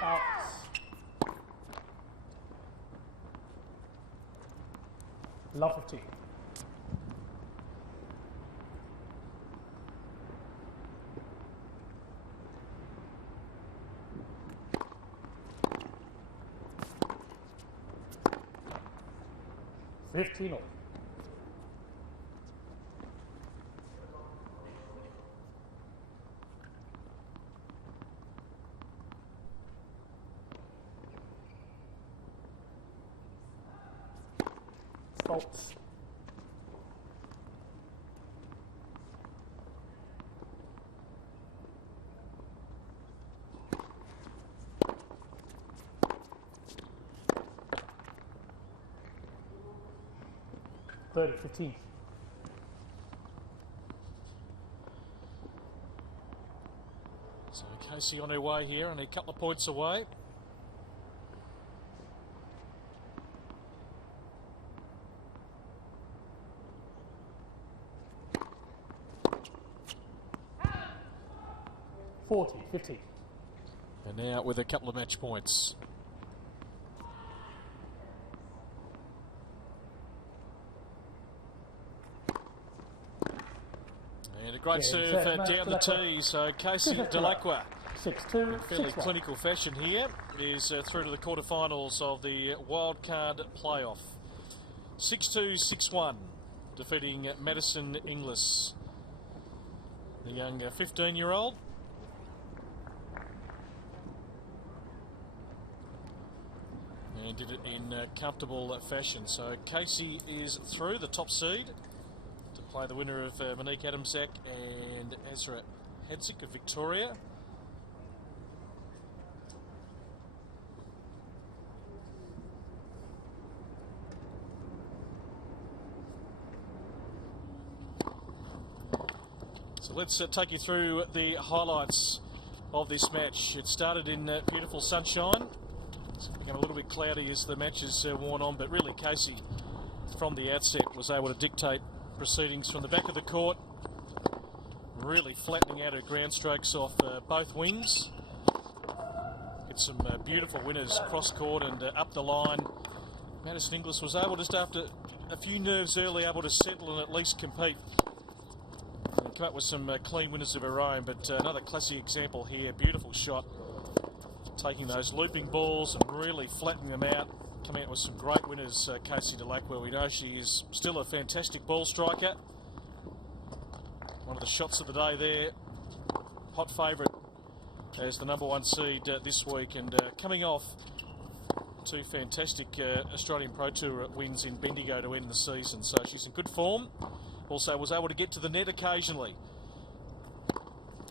Out. Love 15. $15 all. Faults. $30-15. So Casey on her way here, only a couple of points away. $40-15. And now with a couple of match points. And a great serve down the tee. So Casey Dellacqua, 6-2, in fairly 6-1. clinical fashion here, is through to the quarterfinals of the Wildcard playoff. 6-2, 6-1, defeating Madison Inglis, the young 15-year-old. And did it in comfortable fashion. So Casey is through, the top seed, to play the winner of Monique Adamczak and Ezra Hedzik of Victoria. So let's take you through the highlights of this match. It started in beautiful sunshine. It's become a little bit cloudy as the match has worn on, but really Casey, from the outset, was able to dictate proceedings from the back of the court, really flattening out her ground strokes off both wings. Get some beautiful winners cross court and up the line. Madison Inglis was able, just after a few nerves early, able to settle and at least compete. And come up with some clean winners of her own, but another classic example here. Beautiful shot, taking those looping balls and really flattening them out. Coming out with some great winners, Casey Dellacqua. We know she is still a fantastic ball striker. One of the shots of the day there. Hot favourite as the #1 seed this week, and coming off two fantastic Australian Pro Tour wins in Bendigo to end the season. So she's in good form. Also was able to get to the net occasionally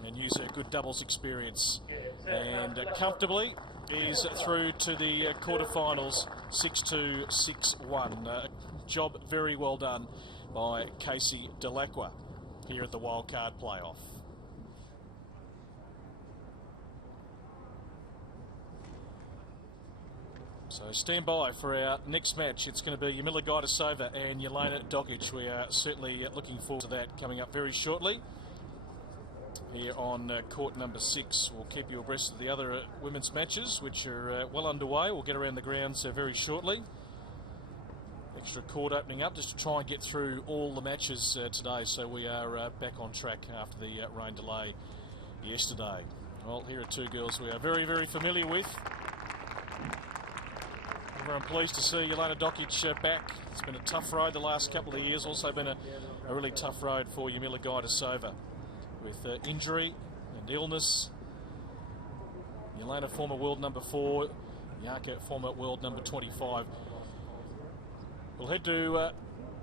and use her good doubles experience. And comfortably is through to the quarterfinals, 6-2, 6-1. Job very well done by Casey Dellacqua here at the Wildcard playoff. So stand by for our next match. It's going to be Yamila Gaidasova and Jelena Dokic. We are certainly looking forward to that coming up very shortly. Here on court number 6, we'll keep you abreast of the other women's matches, which are well underway. We'll get around the grounds very shortly. extra court opening up just to try and get through all the matches today. So we are back on track after the rain delay yesterday. Well, here are two girls we are very, very familiar with. I'm pleased to see Jelena Dokic back. It's been a tough road the last couple of years. Also been a really tough road for Jarmila Gajdosova with injury and illness. Jelena, former world number 4. Jarka, former world number 25. We'll head to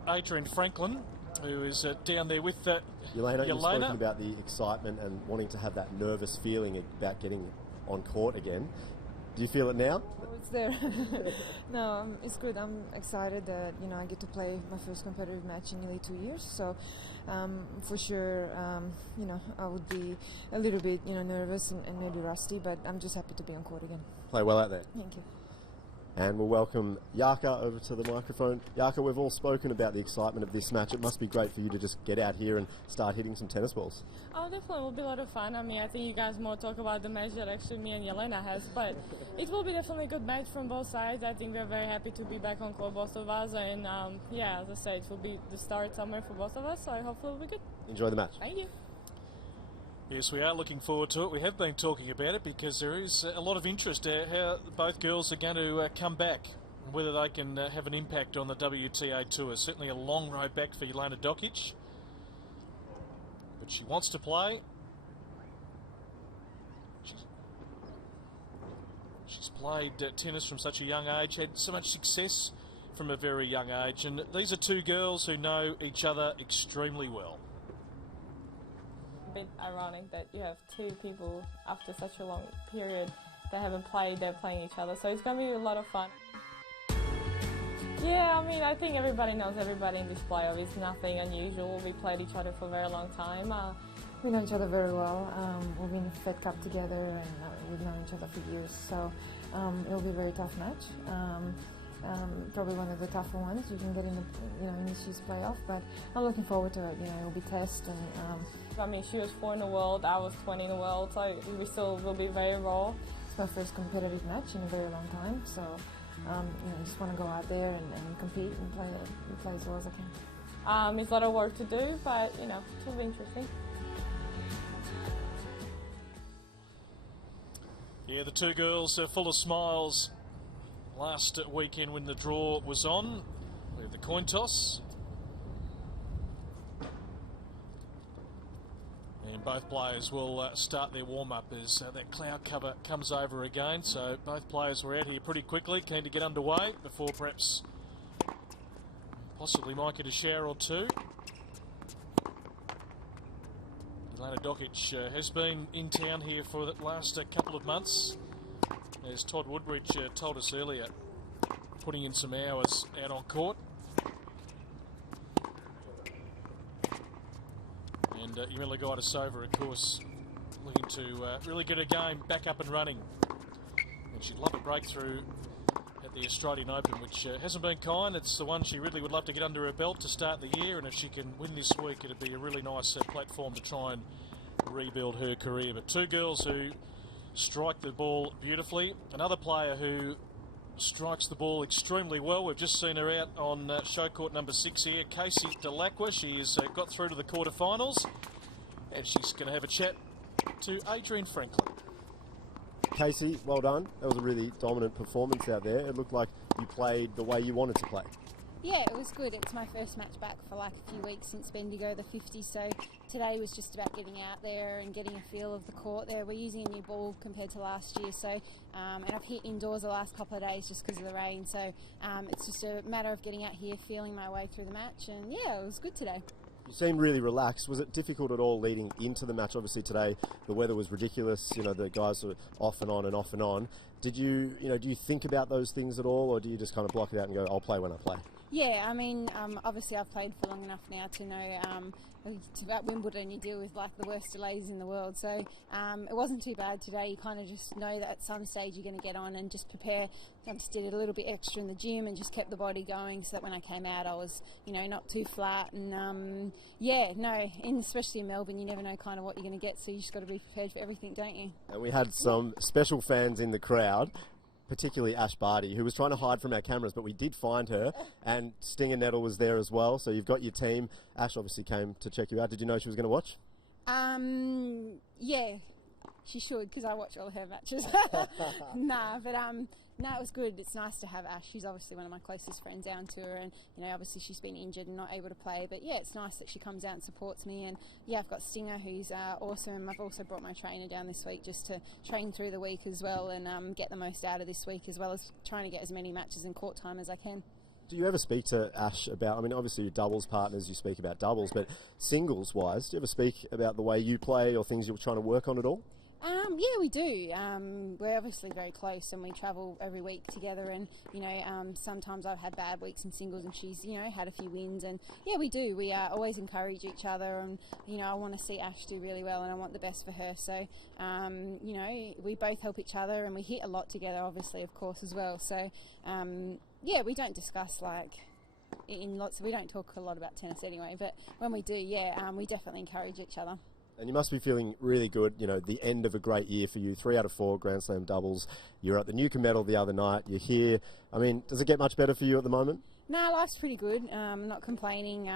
Adrian Franklin, who is down there with Jelena. You've spoken about the excitement and wanting to have that nervous feeling about getting on court again. Do you feel it now? Oh, it's there. No, it's good. I'm excited that I get to play my first competitive match in nearly 2 years. So, for sure, I would be a little bit, nervous and maybe rusty, but I'm just happy to be on court again. Play well out there. Thank you. And we'll welcome Jarka over to the microphone. Jarka, we've all spoken about the excitement of this match. It must be great for you to just get out here and start hitting some tennis balls. Oh, definitely. It will be a lot of fun. I mean, I think you guys more talk about the match that actually me and Jelena has, but it will be definitely a good match from both sides. I think we're very happy to be back on court, both of us, and as I said, it will be the start somewhere for both of us, so hopefully it will be good. Enjoy the match. Thank you. Yes, we are looking forward to it. We have been talking about it because there is a lot of interest how both girls are going to come back, whether they can have an impact on the WTA Tour. Certainly a long road back for Jelena Dokic, but she wants to play. She's played tennis from such a young age, had so much success from a very young age, and these are two girls who know each other extremely well. A bit ironic that you have two people after such a long period that haven't played, they're playing each other, so it's going to be a lot of fun. Yeah, I mean, I think everybody knows everybody in this playoff. It's nothing unusual. We played each other for a very long time. We know each other very well. We've been in the Fed Cup together, and we've known each other for years, so it'll be a very tough match. Probably one of the tougher ones you can get in in this year's playoff, but I'm looking forward to it. It'll be test, and I mean, she was 4 in the world, I was 20 in the world, so we still will be very raw. It's my first competitive match in a very long time, so just want to go out there and compete and play as well as I can. It's a lot of work to do, but it will be interesting. Yeah, the two girls are full of smiles. Last weekend when the draw was on, we have the coin toss. And both players will start their warm-up as that cloud cover comes over again. So both players were out here pretty quickly, keen to get underway before perhaps possibly might get a shower or two. Jelena Dokic has been in town here for the last couple of months. As Todd Woodbridge told us earlier, putting in some hours out on court. And Jarmila Gajdosova, of course, looking to really get her game back up and running. And she'd love a breakthrough at the Australian Open, which hasn't been kind. It's the one she really would love to get under her belt to start the year, and if she can win this week, it'd be a really nice platform to try and rebuild her career. But two girls who strike the ball beautifully. Another player who strikes the ball extremely well. We've just seen her out on show court number 6 here, Casey Dellacqua. She has got through to the quarterfinals, and she's going to have a chat to Adrian Franklin. Casey, well done. That was a really dominant performance out there. It looked like you played the way you wanted to play. Yeah, it was good. It's my first match back for like a few weeks since Bendigo, the 50, so today was just about getting out there and getting a feel of the court there. We're using a new ball compared to last year, so and I've hit indoors the last couple of days just because of the rain, so it's just a matter of getting out here, feeling my way through the match, and yeah, it was good today. You seemed really relaxed. Was it difficult at all leading into the match? Obviously today the weather was ridiculous. The guys were off and on and off and on. Did you, do you think about those things at all, or do you just kind of block it out and go, I'll play when I play? Yeah, I mean, obviously I've played for long enough now to know at Wimbledon you deal with like the worst delays in the world, so it wasn't too bad today. You kind of just know that at some stage you're going to get on and just prepare. I just did a little bit extra in the gym and just kept the body going so that when I came out I was, not too flat, and especially in Melbourne you never know kind of what you're going to get, so you just got to be prepared for everything, don't you? And we had some special fans in the crowd. particularly Ash Barty, who was trying to hide from our cameras, but we did find her, and Stinger Nettle was there as well. So you've got your team. Ash obviously came to check you out. Did you know she was going to watch? Yeah, she should, because I watch all her matches. No, it was good. It's nice to have Ash. She's obviously one of my closest friends down to her, and obviously she's been injured and not able to play. But yeah, it's nice that she comes out and supports me. And yeah, I've got Stinger, who's awesome. I've also brought my trainer down this week just to train through the week as well, and get the most out of this week, as well as trying to get as many matches in court time as I can. Do you ever speak to Ash about, I mean, obviously your doubles partners, you speak about doubles, but singles-wise, do you ever speak about the way you play or things you're trying to work on at all? Yeah, we do. We're obviously very close, and we travel every week together. And sometimes I've had bad weeks in singles, and she's had a few wins. And yeah, we do. We always encourage each other, and I want to see Ash do really well, and I want the best for her. So we both help each other, and we hit a lot together, obviously, of course, as well. So yeah, we don't discuss we don't talk a lot about tennis anyway. But when we do, we definitely encourage each other. And you must be feeling really good, the end of a great year for you. 3 out of 4 Grand Slam doubles. You're at the Newcomb Medal the other night. You're here. I mean, does it get much better for you at the moment? No, life's pretty good. Not complaining.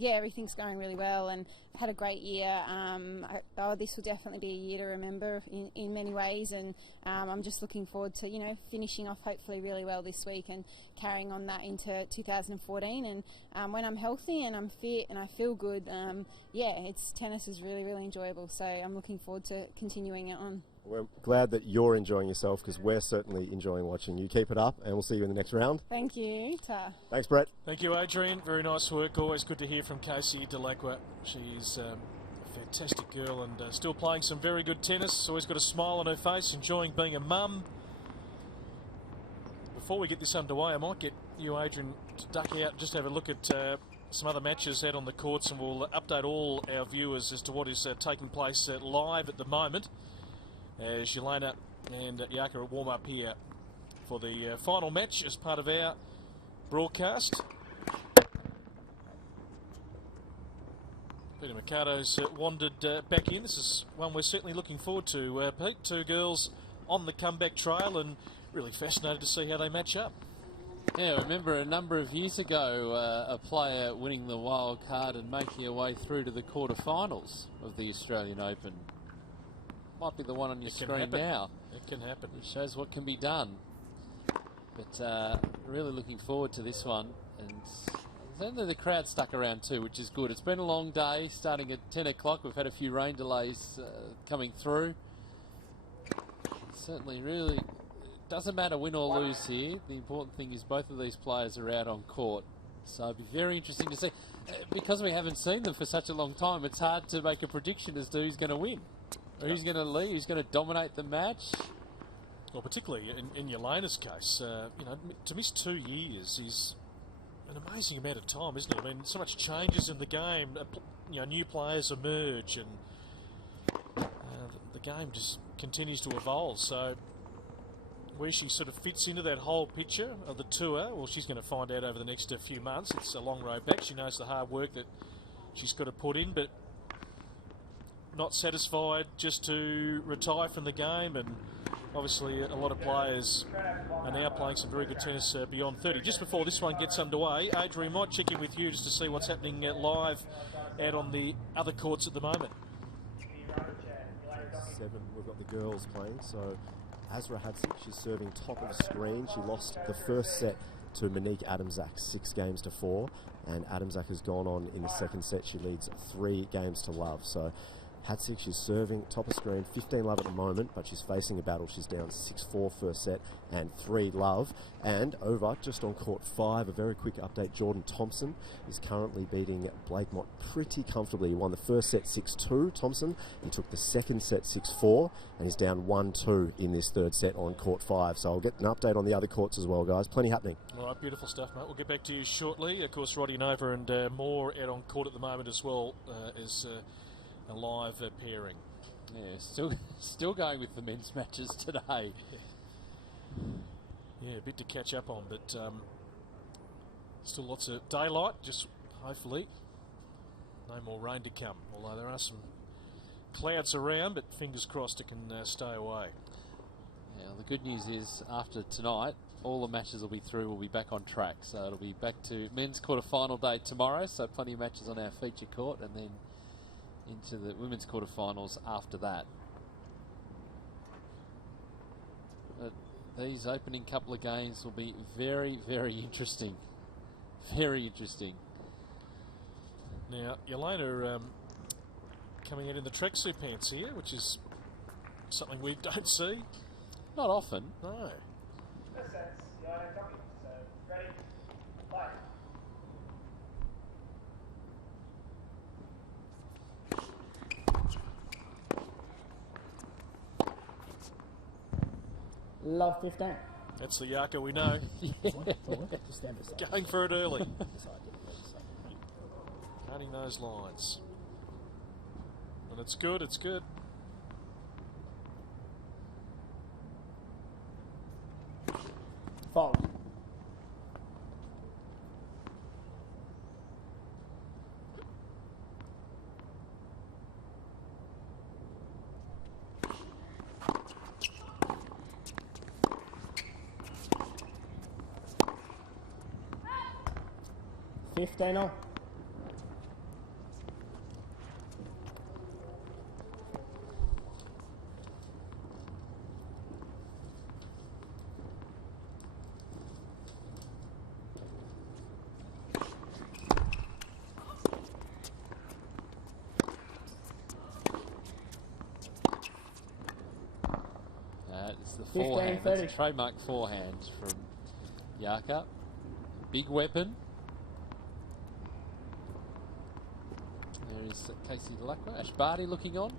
Yeah, everything's going really well, and I've had a great year. This will definitely be a year to remember in many ways, and I'm just looking forward to finishing off hopefully really well this week and carrying on that into 2014. And when I'm healthy and I'm fit and I feel good, tennis is really, really enjoyable. So I'm looking forward to continuing it on. We're glad that you're enjoying yourself, because we're certainly enjoying watching you. Keep it up, and we'll see you in the next round. Thank you. Ta. Thanks, Brett. Thank you, Adrian. Very nice work. Always good to hear from Casey Dellacqua. She's a fantastic girl and still playing some very good tennis. Always got a smile on her face, enjoying being a mum. Before we get this underway, I might get you, Adrian, to duck out and just have a look at some other matches out on the courts, and we'll update all our viewers as to what is taking place live at the moment, as Yelena and Yaka warm up here for the final match as part of our broadcast. Peter Mercado's wandered back in. This is one we're certainly looking forward to, Pete. 2 girls on the comeback trail, and really fascinated to see how they match up. Yeah, I remember a number of years ago a player winning the wild card and making her way through to the quarterfinals of the Australian Open. Might be the one on your screen now. It can happen. It shows what can be done. But really looking forward to this one. And certainly the crowd stuck around too, which is good. It's been a long day, starting at 10 o'clock. We've had a few rain delays coming through. Certainly really, it doesn't matter win or lose here. The important thing is both of these players are out on court. So it'll be very interesting to see. Because we haven't seen them for such a long time, it's hard to make a prediction as to who's going to win. Or who's going to lead? Who's going to dominate the match? Well, particularly in Yelena's case, to miss 2 years is an amazing amount of time, isn't it? I mean, so much changes in the game. New players emerge, and the game just continues to evolve. So where she sort of fits into that whole picture of the tour, well, she's going to find out over the next few months. It's a long road back. She knows the hard work that she's got to put in, but not satisfied just to retire from the game. And obviously a lot of players are now playing some very good tennis beyond 30. Just before this one gets underway, Adrian, might check in with you just to see what's happening live out on the other courts at the moment. 7, we've got the girls playing. So Azra Hadsik, she's serving top of the screen. She lost the first set to Monique Adamczak 6-4, and Adamczak has gone on in the second set. She leads 3 games to love. So Hadsik, she's serving top of screen, 15 love at the moment, but she's facing a battle. She's down 6-4 first set and 3 love. And over just on court 5, a very quick update. Jordan Thompson is currently beating Blake Mott pretty comfortably. He won the first set 6-2, Thompson. He took the second set 6-4, and he's down 1-2 in this third set on court 5. So I'll get an update on the other courts as well, guys. Plenty happening. All right, beautiful stuff, mate. We'll get back to you shortly. Of course, Roddy Nova and more out on court at the moment as well as a live pairing. Yeah, still going with the men's matches today. Yeah, a bit to catch up on, but still lots of daylight. Just hopefully no more rain to come. Although there are some clouds around, but fingers crossed it can stay away. Yeah, the good news is, after tonight, all the matches will be through. We'll be back on track. So it'll be back to men's quarter-final day tomorrow. So plenty of matches on our feature court, and then into the women's quarter-finals after that. But these opening couple of games will be very, very interesting. Very interesting. Now, Yelena coming out in the tracksuit pants here, which is something we don't see. Not often. No. Love 15. That's the Yaka we know. Just stand beside. Going for it early. Cutting those lines. When it's good, it's good. Fold. $15. It's the forehand. That's a trademark forehand from Yaka. Big weapon. There is Casey Dellacqua. Ash Barty looking on.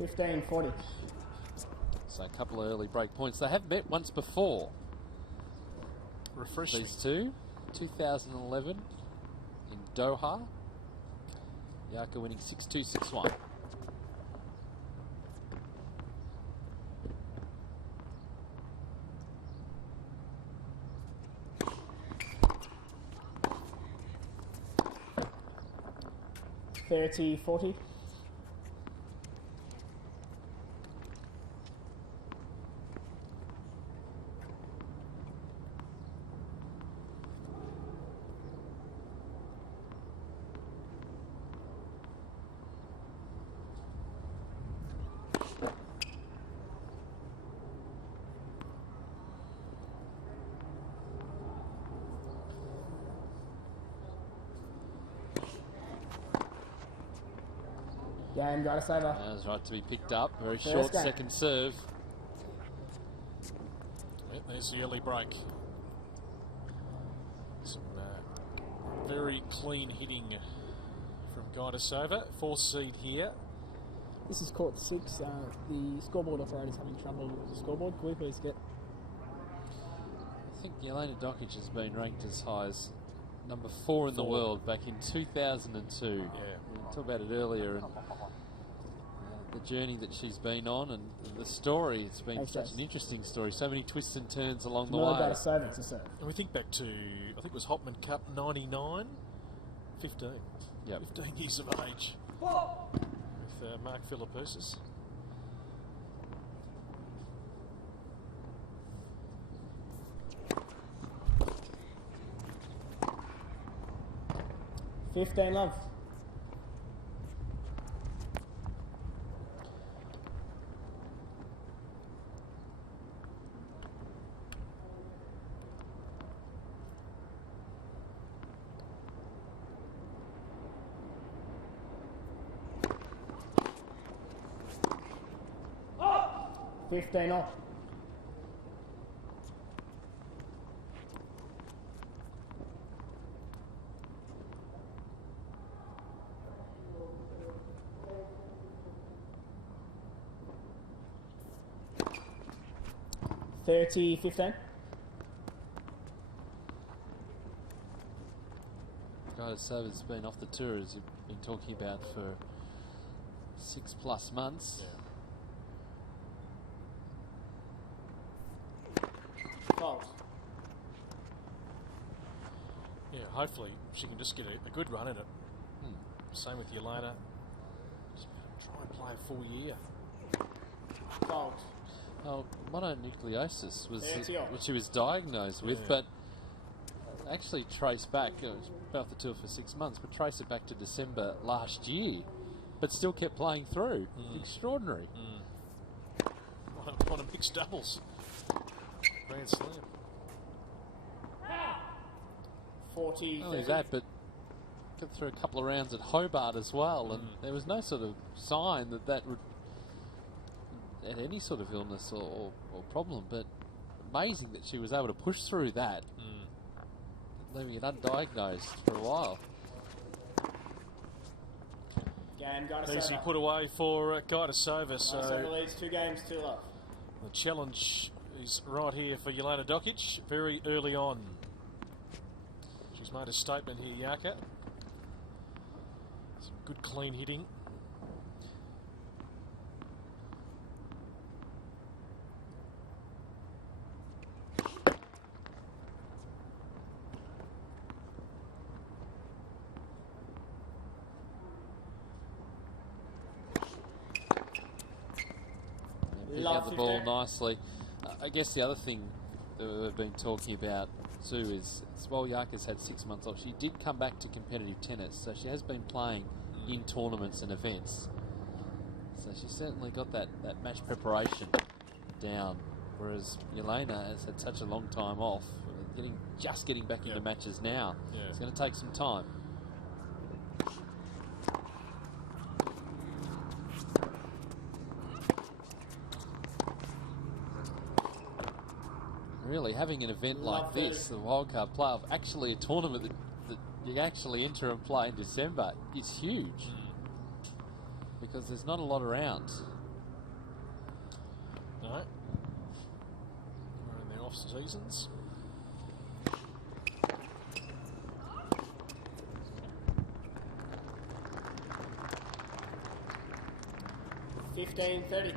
$15.40. So a couple of early break points. They have met once before. Refreshing. These two, 2011 in Doha. Yaka winning 6-2, 6-1. $30.40. Game, got a saver. That was right to be picked up. Very First short game. second serve. Yeah, there's the early break. Some very clean hitting from Gaidasova. 4th seed here. This is court 6. The scoreboard operator's having trouble with the scoreboard. Can we please get... I think Jelena Dokic has been ranked as high as number 4 in the world back in 2002. Yeah. We talked about it earlier, and the journey that she's been on, and the story. It's been such an interesting story. So many twists and turns along the way. About a serve, it's a serve. And we think back to, I think it was Hopman Cup 99, 15. Yep. 15 years of age. With Mark Philippoussis. $15 love. $15 off. $30.15. Sava's been off the tour, as you've been talking about, for 6+ months. Fault. Yeah, hopefully she can just get a good run at it. Same with Yelena. Just try and play a full year. Fault. Well, mononucleosis was Yeah, what she was diagnosed with, but actually traced back, it was off the tour for 6 months, but traced it back to December last year, but still kept playing through. Extraordinary. What a mixed doubles. Grand Slam. 40. Not only that, but got through a couple of rounds at Hobart as well, and there was no sort of sign that would had any sort of illness or problem, but amazing that she was able to push through that, leaving it undiagnosed for a while. Game, Easy put away for Gajdosova. So leads 2 games to love. the challenge is right here for Jelena Dokic very early on. She's made a statement here, Yaka. Some good clean hitting. Out the ball nicely. I guess the other thing that we've been talking about too is while Yaka's had 6 months off, she did come back to competitive tennis, so she has been playing in tournaments and events. So she certainly got that match preparation down, whereas Jelena has had such a long time off, just getting back into matches now. It's going to take some time. Really, having an event like this, the Wildcard playoff, actually a tournament that you actually enter and play in December, is huge. Because there's not a lot around. No. We're in their off seasons. $15.30.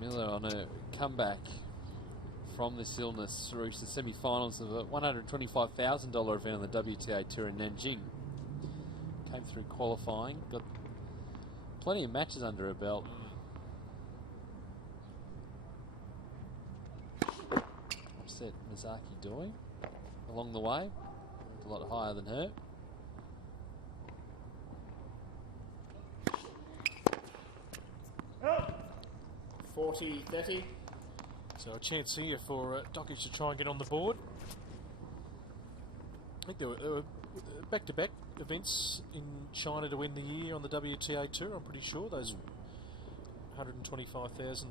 Miller on a comeback from this illness through to the semi-finals of a $125,000 event on the WTA Tour in Nanjing. Came through qualifying, got plenty of matches under her belt. Upset Misaki Doi along the way, a lot higher than her. $40.30. So a chance here for Dokic to try and get on the board. I think there were back-to-back events in China to win the year on the WTA Tour, I'm pretty sure. Those 125,000,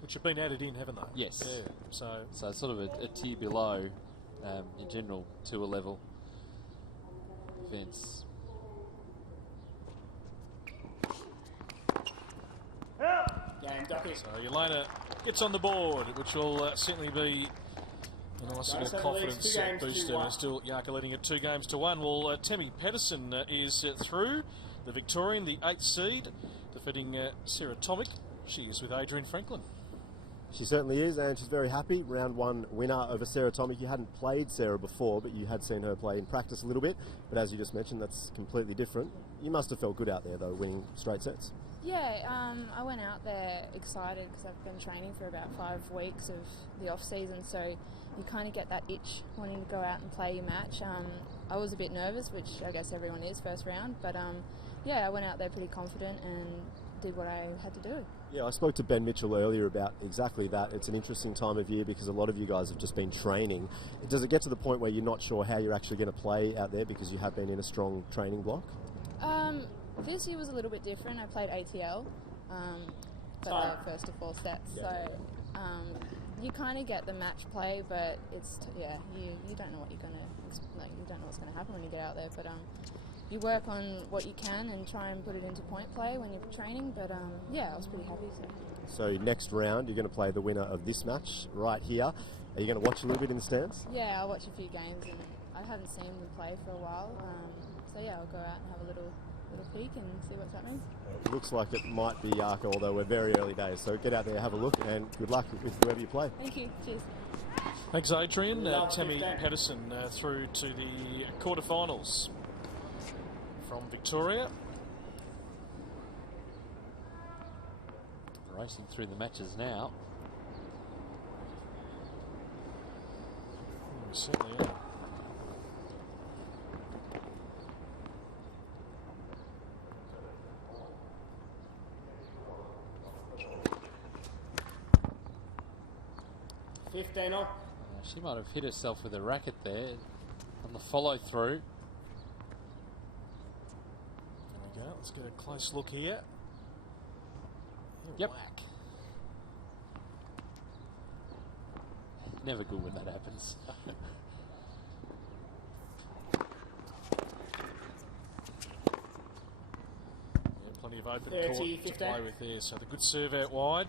which have been added in, haven't they? Yes. Yeah. So sort of a tier below in general tour level events. So Jelena gets on the board, which will certainly be a nice sort of confidence booster. And still Yaka leading it 2-1. Well, Tammy Pedersen is through, the Victorian, the 8th seed, defeating Sarah Tomic. She is with Adrian Franklin. She certainly is, and she's very happy. Round 1 winner over Sarah Tomic. You hadn't played Sarah before, but you had seen her play in practice a little bit. But as you just mentioned, that's completely different. You must have felt good out there, though, winning straight sets. Yeah, I went out there excited because I've been training for about 5 weeks of the off-season, so you kind of get that itch wanting to go out and play your match. I was a bit nervous, which I guess everyone is first round, but yeah, I went out there pretty confident and did what I had to do. Yeah, I spoke to Ben Mitchell earlier about exactly that. It's an interesting time of year because a lot of you guys have just been training. Does it get to the point where you're not sure how you're actually going to play out there because you have been in a strong training block? This year was a little bit different. I played ATL, but the first of 4 sets. Yeah. So you kind of get the match play, but it's you don't know what you're gonna you don't know what's gonna happen when you get out there. But you work on what you can and try and put it into point play when you're training. But yeah, I was pretty happy. So next round, you're going to play the winner of this match right here. Are you going to watch a little bit in the stands? Yeah, I'll watch a few games, and I haven't seen them play for a while. So yeah, I'll go out and have a little peek and see what's happening. It looks like it might be Yarka, although we're very early days. So get out there, have a look, and good luck with whoever you play. Thank you. Cheers. Thanks, Adrian. Tammy Patterson through to the quarterfinals from Victoria. Racing through the matches now. We certainly are. She might have hit herself with a racket there on the follow through. There we go. Let's get a close look here. Yep. Whack. Never good when that happens. Plenty of open court to play with there. So the good serve out wide.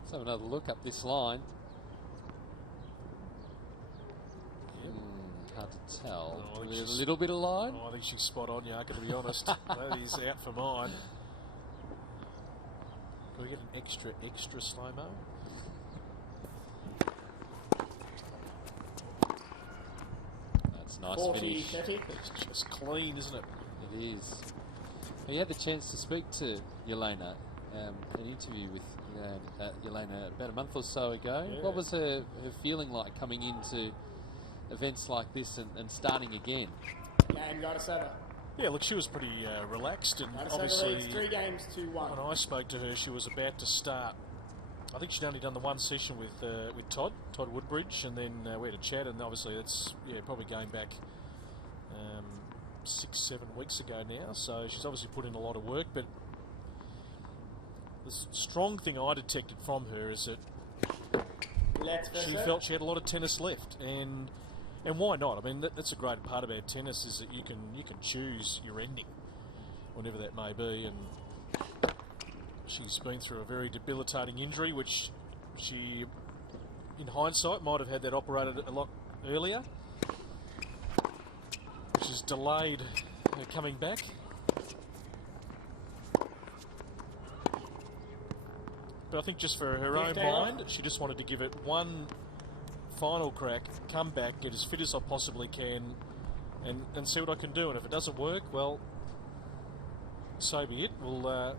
Let's have another look up this line. Hard to tell. Oh, a little bit of line. Oh, I think she's spot on, Yarka, to be honest. That is out for mine. Can we get an extra slow-mo? That's nice finish. 30. It's just clean, isn't it? It is. We had the chance to speak to Yelena, an interview with Yelena about a month or so ago. Yeah. What was her feeling like coming into events like this and starting again? Game got a setter. Yeah, look, she was pretty relaxed, and Got a obviously 3 games to 1. when I spoke to her, she was about to start. I think she'd only done the one session with Todd Woodbridge, and then we had a chat, and obviously that's probably going back 6-7 weeks ago now. So she's obviously put in a lot of work, but the strong thing I detected from her is that she felt she had a lot of tennis left, and why not? I mean, that's a great part about tennis, is that you can choose your ending, whenever that may be. And she's been through a very debilitating injury, which she, in hindsight, might have had that operated a lot earlier, which has delayed her coming back. But I think just for her own mind, she just wanted to give it one final crack, come back, get as fit as I possibly can, and see what I can do. And if it doesn't work, well, so be it. We'll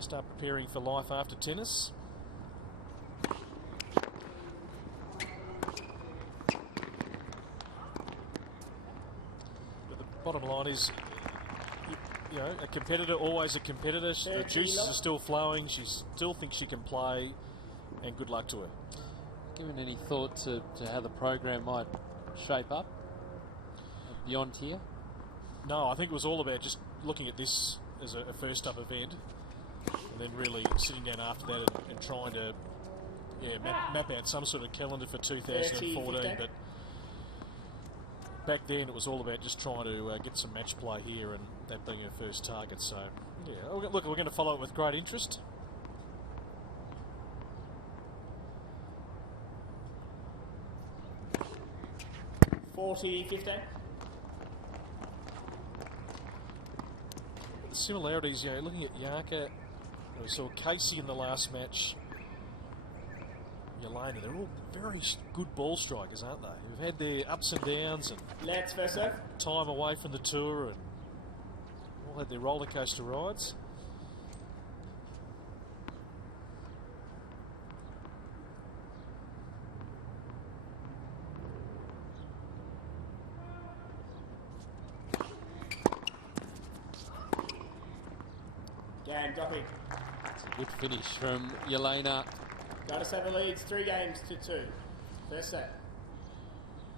start preparing for life after tennis. But the bottom line is, a competitor, always a competitor. The juices are still flowing. She still thinks she can play, and good luck to her. Given any thought to how the program might shape up beyond here? No, I think it was all about just looking at this as a first up event, and then really sitting down after that and trying to map out some sort of calendar for 2014. But back then it was all about just trying to get some match play here, and that being her first target. So look, we're going to follow it with great interest. similarities, looking at Yarka, we saw Casey in the last match, Yelena, they're all very good ball strikers, aren't they? Who've had their ups and downs and Let's first serve. time away from the tour and all had their roller coaster rides. Game, dropping. It's a good finish from Yelena. Gotta Sever leads 3 games to 2. First set.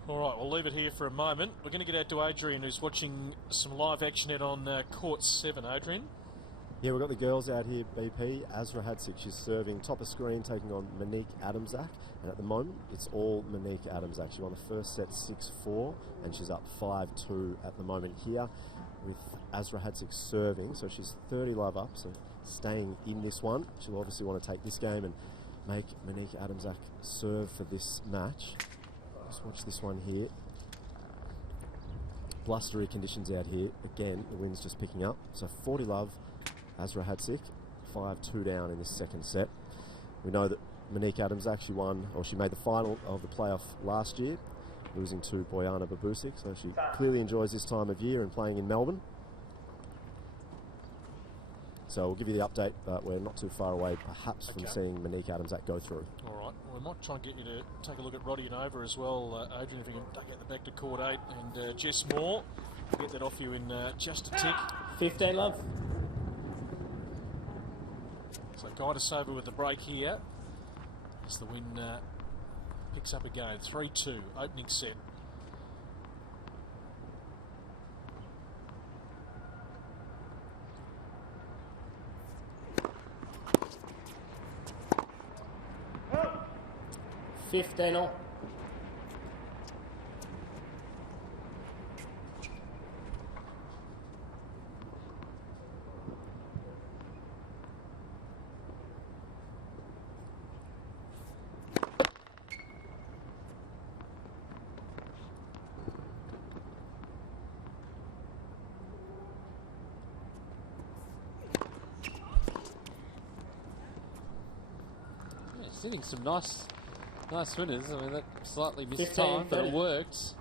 All right, we'll leave it here for a moment. We're going to get out to Adrian, who's watching some live action out on court 7. Adrian? Yeah, we've got the girls out here, BP. Azra Hadzic, she's serving top of screen, taking on Monique Adamczak. And at the moment, it's all Monique Adamczak. She won the first set 6-4, and she's up 5-2 at the moment here with Azra Hadzic serving. So she's 30 love up, so staying in this one. She'll obviously want to take this game and make Monique Adamczak serve for this match. Let's watch this one here. Blustery conditions out here. Again, the wind's just picking up. So 40 love, Azra Hadzic, 5-2 down in this second set. We know that Monique Adamczak, she made the final of the playoff last year, losing to Bojana Babusic, so she clearly enjoys this time of year and playing in Melbourne. So we'll give you the update, but we're not too far away perhaps from seeing Monique Adamczak go through. All right, well, we might try and get you to take a look at Roddy and Over as well, Adrian, if you can get the back to court 8, and Jess Moore, get that off you in just a tick. 15 love. So Guidus over with the break here as the win picks up again. 3-2, opening set. Oh. 15 all. Hitting some nice winners. I mean, that slightly missed 15, time, but 30. it works.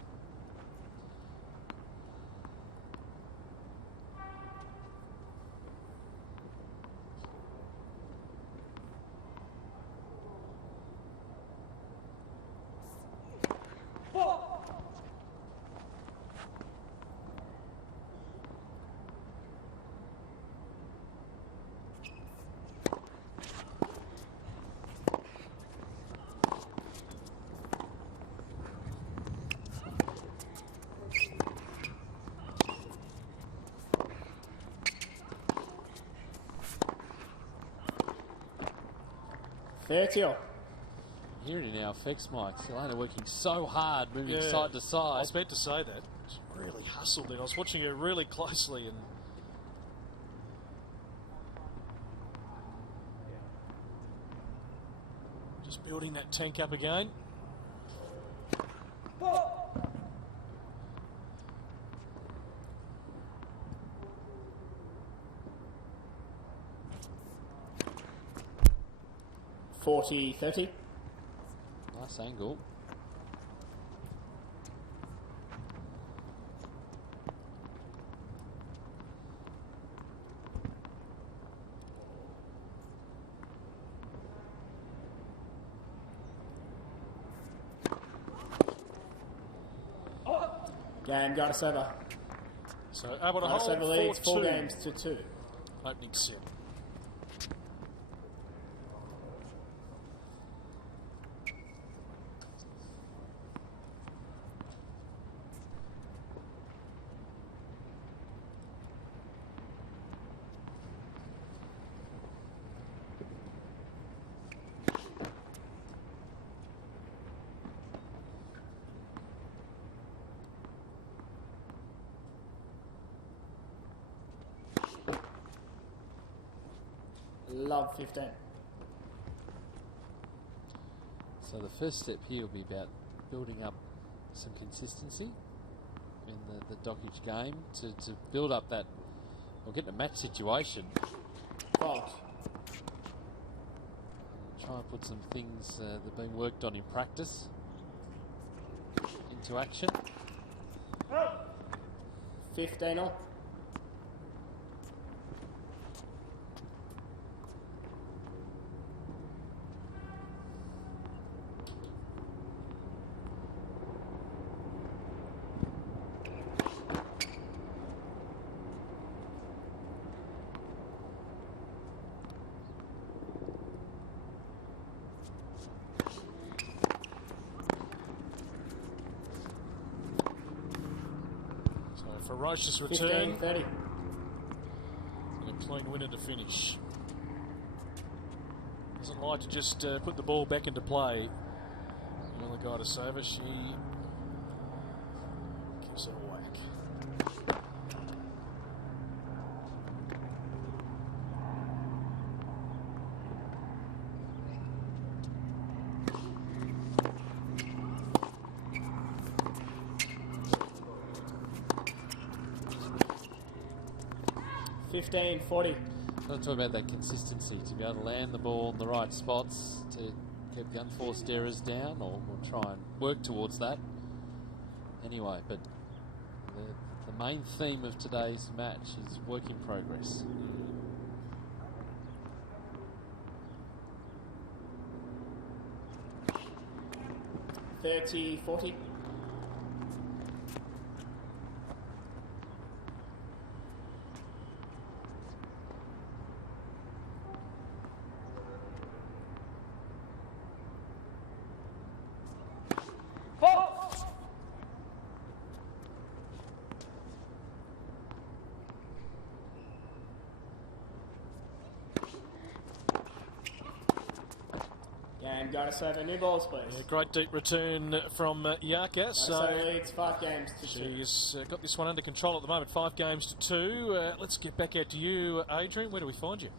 Hearing it in our effects mics, Yelena working so hard, moving side to side. I was about to say that. She's really hustled then. I was watching her really closely and just building that tank up again. $40-30. Nice angle. Game, got us over. So able to Got us hold over leads 4 4-2. games to 2. Opening set. Love 15. So the first step here will be about building up some consistency in the Dockage game to build up that We'll get in a match situation. Fault. Try and put some things that are being worked on in practice into action. 15 all. Ferocious return. 15-30. And a clean winner to finish. Doesn't like to just put the ball back into play. Another guy to save her. She gives it a whack. $15.40. I'm talking about that consistency, to be able to land the ball in the right spots, to keep the unforced errors down, or we'll try and work towards that. Anyway, but the main theme of today's match is work in progress. 30-40. And got us over new balls, please. Yeah, great deep return from Dellacqua. So leads 5 games to 2. She's got this one under control at the moment, 5 games to 2. Let's get back out to you, Adrian. Where do we find you?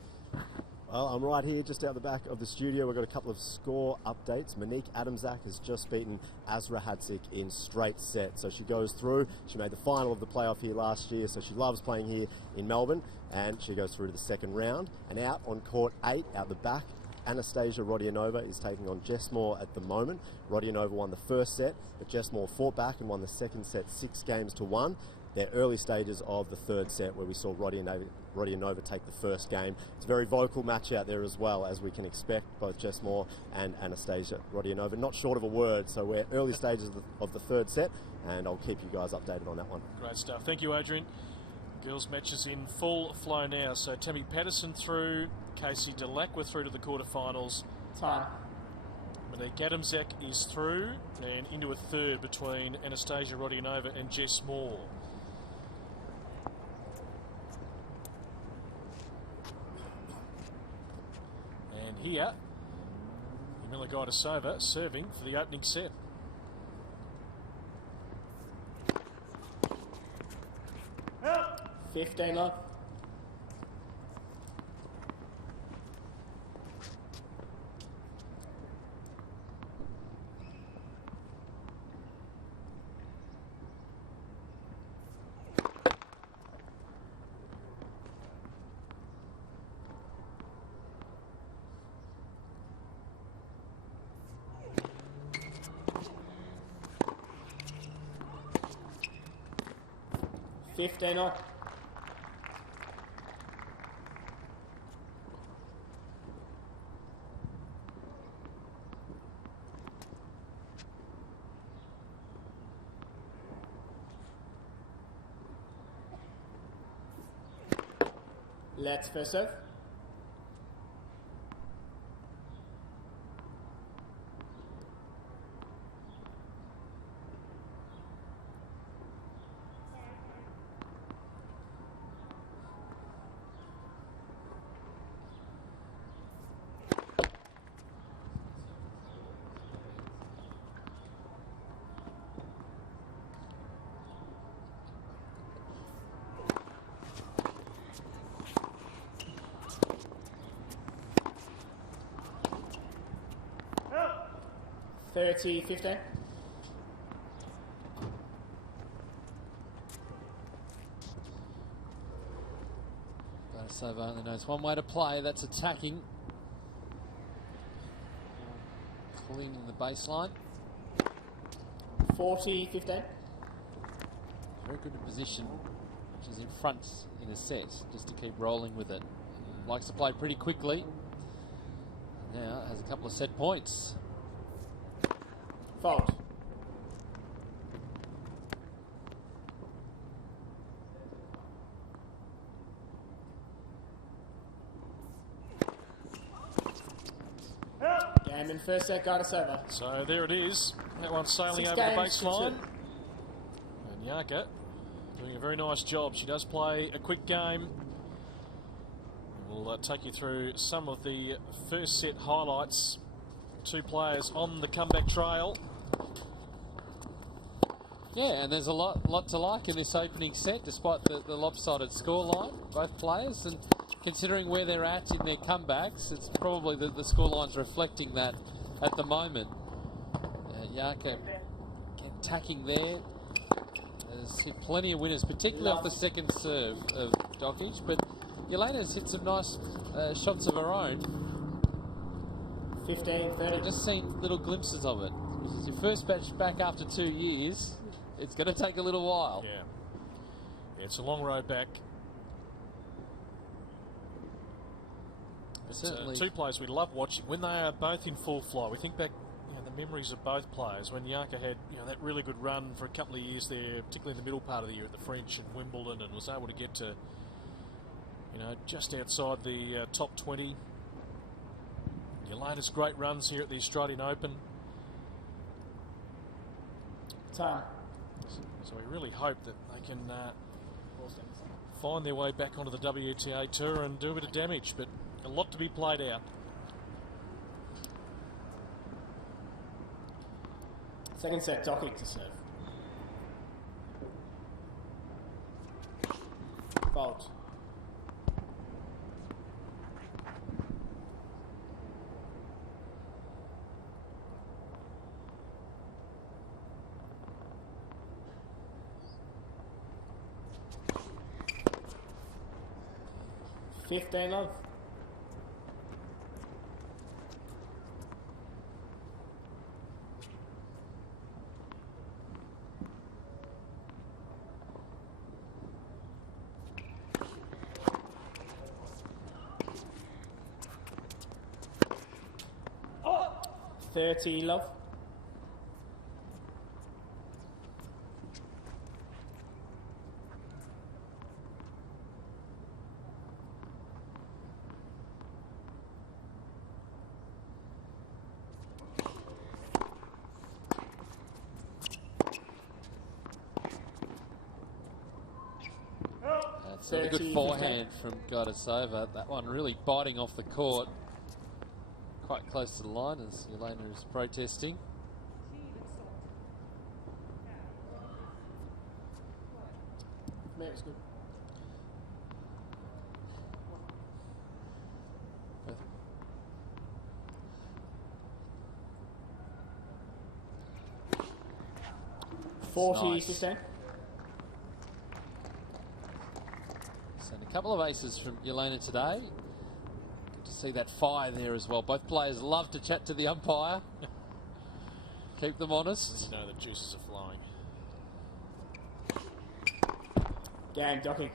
Well, I'm right here just out the back of the studio. We've got a couple of score updates. Monique Adamczak has just beaten Azra Hadzik in straight set. So she goes through. She made the final of the playoff here last year, so she loves playing here in Melbourne. And she goes through to the second round. And out on court 8, out the back, Anastasia Rodionova is taking on Jess Moore at the moment. Rodionova won the first set, but Jess Moore fought back and won the second set 6 games to 1. They're early stages of the third set where we saw Rodionova take the first game. It's a very vocal match out there as well, as we can expect, both Jess Moore and Anastasia Rodionova. Not short of a word, so we're early stages of the third set, and I'll keep you guys updated on that one. Great stuff. Thank you, Adrian. Girls matches in full flow now. So Tammy Patterson through, Casey Dellacqua through to the quarterfinals. Time. Monique Adamczak is through and into a third between Anastasia Rodionova and Jess Moore. And here, Emila Gaidasova serving for the opening set. Oh. 15 up. $15 up. Let's first serve. Oh. 30-15. Gaudasova only knows one way to play, that's attacking. Cleaning the baseline. 40-15. Very good in position, which is in front in a set, just to keep rolling with it. Likes to play pretty quickly. Now has a couple of set points. Fault. Game in first set, Gaudasova. So there it is. That one's sailing 6 over the games to baseline. 2. And Yaka doing a very nice job. She does play a quick game. We'll take you through some of the first set highlights. Two players on the comeback trail. Yeah, and there's a lot to like in this opening set, despite the lopsided scoreline, both players. And considering where they're at in their comebacks, it's probably the scoreline's reflecting that at the moment. Yaka attacking there. There's hit plenty of winners, particularly off the second serve of Dokic, but Yelena's hit some nice shots of her own. 15-30. Just seen little glimpses of it. This is your first match back after 2 years. It's going to take a little while. Yeah. It's a long road back. It's two players we love watching when they are both in full flight. We think back, the memories of both players when Yaka had that really good run for a couple of years there, particularly in the middle part of the year at the French and Wimbledon, and was able to get to just outside the top 20. Yelena's great runs here at the Australian Open. Time. So we really hope that they can find their way back onto the WTA Tour and do a bit of damage, but a lot to be played out. Second set, Dokic to serve. Fault. $15 love. $30 love. That's a good forehand from Gaudasova. That one really biting off the court. Quite close to the line as Jelena is protesting. Mary's good. Nice. 40-15. And a couple of aces from Jelena today. Good to see that fire there as well. Both players love to chat to the umpire. Keep them honest. You know the juices are flowing. Game, Dokic.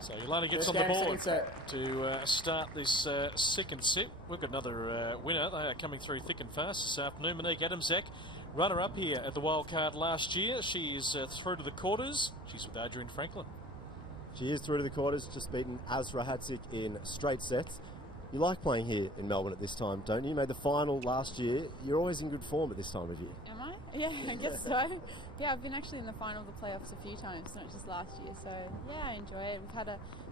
So Jelena gets First on the game, board second to start this second set. We've got another winner. They are coming through thick and fast this afternoon. Monique Adamczak, runner-up here at the Wildcard last year. She is through to the quarters. She's with Adrian Franklin. She is through to the quarters, just beaten Azra Hadzik in straight sets. You like playing here in Melbourne at this time, don't you? You made the final last year. You're always in good form at this time of year. Am I? Yeah, I guess so. Yeah, I've been actually in the final of the playoffs a few times, not just last year. So yeah, I enjoy it.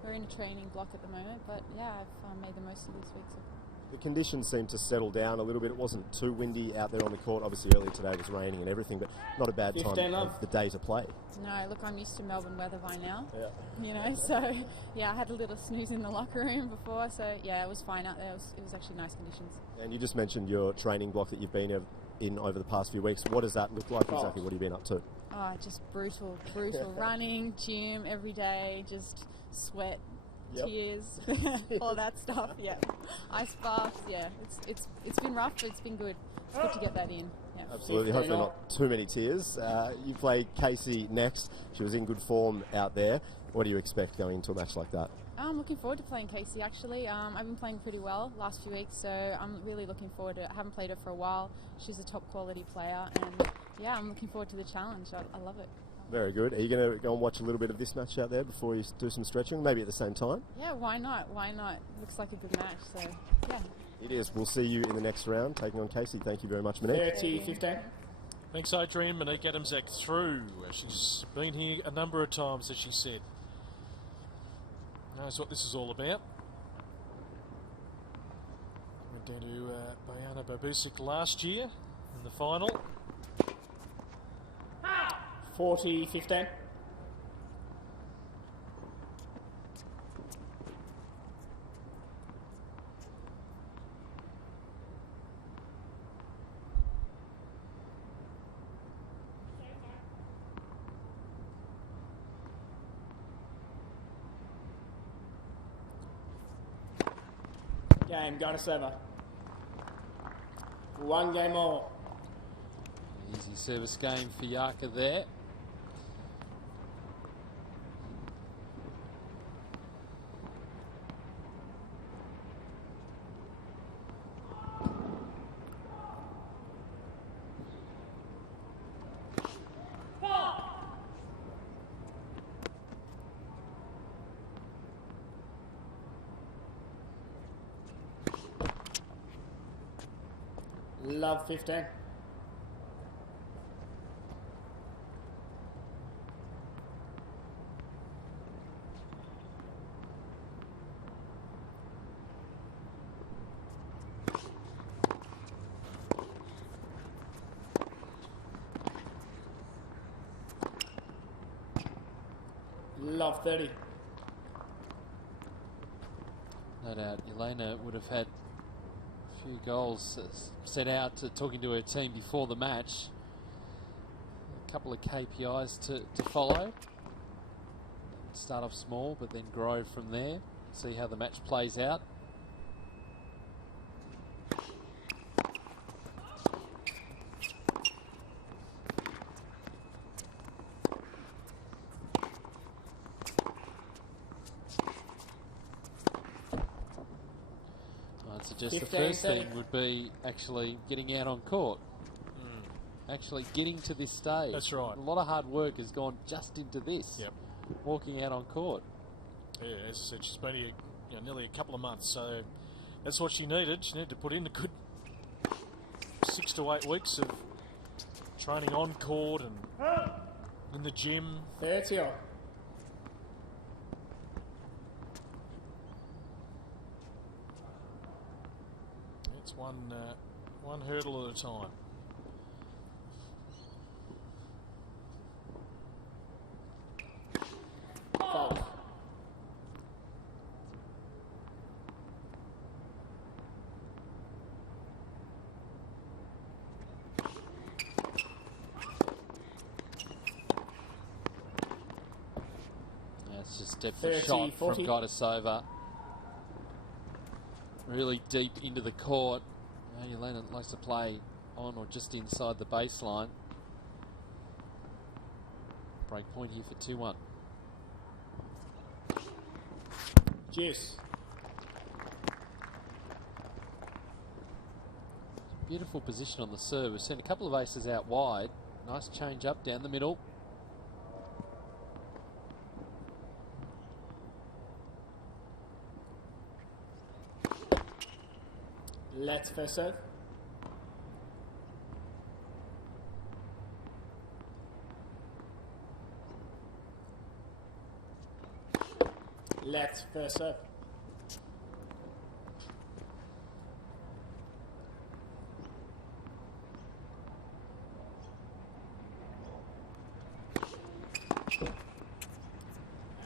We're in a training block at the moment, but yeah, I've made the most of this week. So. The conditions seem to settle down a little bit. It wasn't too windy out there on the court. Obviously earlier today it was raining and everything, but not a bad time of the day to play. No, look, I'm used to Melbourne weather by now. Yeah. So yeah, I had a little snooze in the locker room before, so yeah, it was fine out there. It was actually nice conditions. And you just mentioned your training block that you've been in over the past few weeks. What does that look like exactly? What have you been up to? Oh, just brutal running, gym every day, just sweat Yep. Tears, all that stuff. Yeah, ice baths. Yeah, it's been rough, but it's been good. It's good to get that in. Yeah. Absolutely. Hopefully not too many tears. You play Casey next. She was in good form out there. What do you expect going into a match like that? I'm looking forward to playing Casey, actually. I've been playing pretty well last few weeks, so I'm really looking forward to it. I haven't played her for a while. She's a top quality player, and yeah, I'm looking forward to the challenge. I love it. Very good. Are you going to go and watch a little bit of this match out there before you do some stretching, maybe at the same time? Yeah, why not? Why not? Looks like a good match, so yeah. It is. We'll see you in the next round, taking on Casey. Thank you very much, Monique. 30-15. Thanks, Adrian. Monique Adamczak through. She's been here a number of times, as she said. Knows what this is all about. Went down to Bojana Bobusic last year in the final. 40-15. Game, going to server. One game more. Easy service game for Yarka there. Love 15. Love 30. No doubt Elena would have had few goals set out to talking to her team before the match. A couple of KPIs to follow. Start off small, but then grow from there. See how the match plays out. Just the first thing would be actually getting out on court. Actually getting to this stage. That's right. A lot of hard work has gone just into this. Yep. Walking out on court. Yeah, as I said, she's been here nearly a couple of months, so that's what she needed. She needed to put in a good 6 to 8 weeks of training on court and in the gym. 30. It's one hurdle at a time. Fault. That's just depth of shot 40. from Gajdosova. Really deep into the court. Elena likes to play on or just inside the baseline. Break point here for 2-1. Juice. Beautiful position on the serve. We've seen a couple of aces out wide. Nice change up down the middle. Let's first serve. Let's first serve.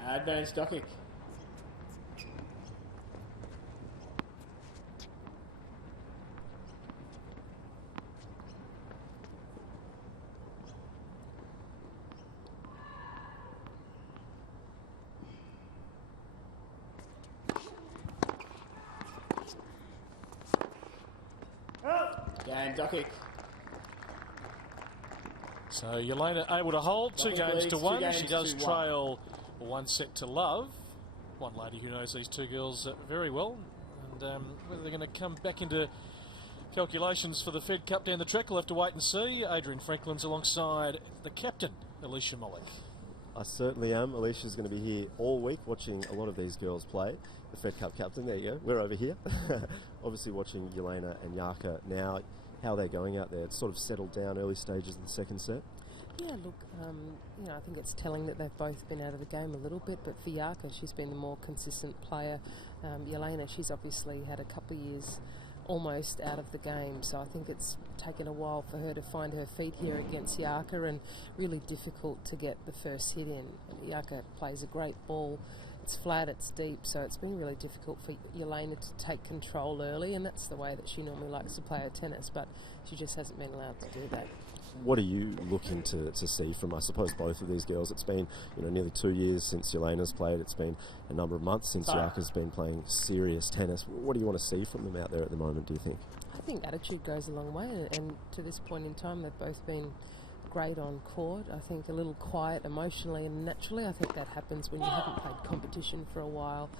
Advanced stock kick. Game, Docky. So Yelena able to hold 2 games to 1. She does trail 1 set to love. One lady who knows these two girls very well. And whether they're going to come back into calculations for the Fed Cup down the track, we'll have to wait and see. Adrian Franklin's alongside the captain, Alicia Molik. I certainly am. Alicia's going to be here all week watching a lot of these girls play. The Fed Cup captain, there you go. We're over here. Obviously watching Yelena and Jarka now. How they're going out there. It's sort of settled down early stages of the second set. Yeah, look, you know, I think it's telling that they've both been out of the game a little bit, but for Jarka, she's been the more consistent player. Yelena, she's obviously had a couple of years almost out of the game, so I think it's taken a while for her to find her feet here against Jarka, and really difficult to get the first hit in. Jarka plays a great ball. It's flat, it's deep, so it's been really difficult for Yelena to take control early, and that's the way that she normally likes to play her tennis, but she just hasn't been allowed to do that. What are you looking to see from, I suppose, both of these girls? It's been, you know, nearly 2 years since Yelena's played. It's been a number of months since Jarka's been playing serious tennis. What do you want to see from them out there at the moment, do you think? I think attitude goes a long way, and to this point in time, they've both been great on court. I think a little quiet emotionally and naturally. I think that happens when you haven't played competition for a while.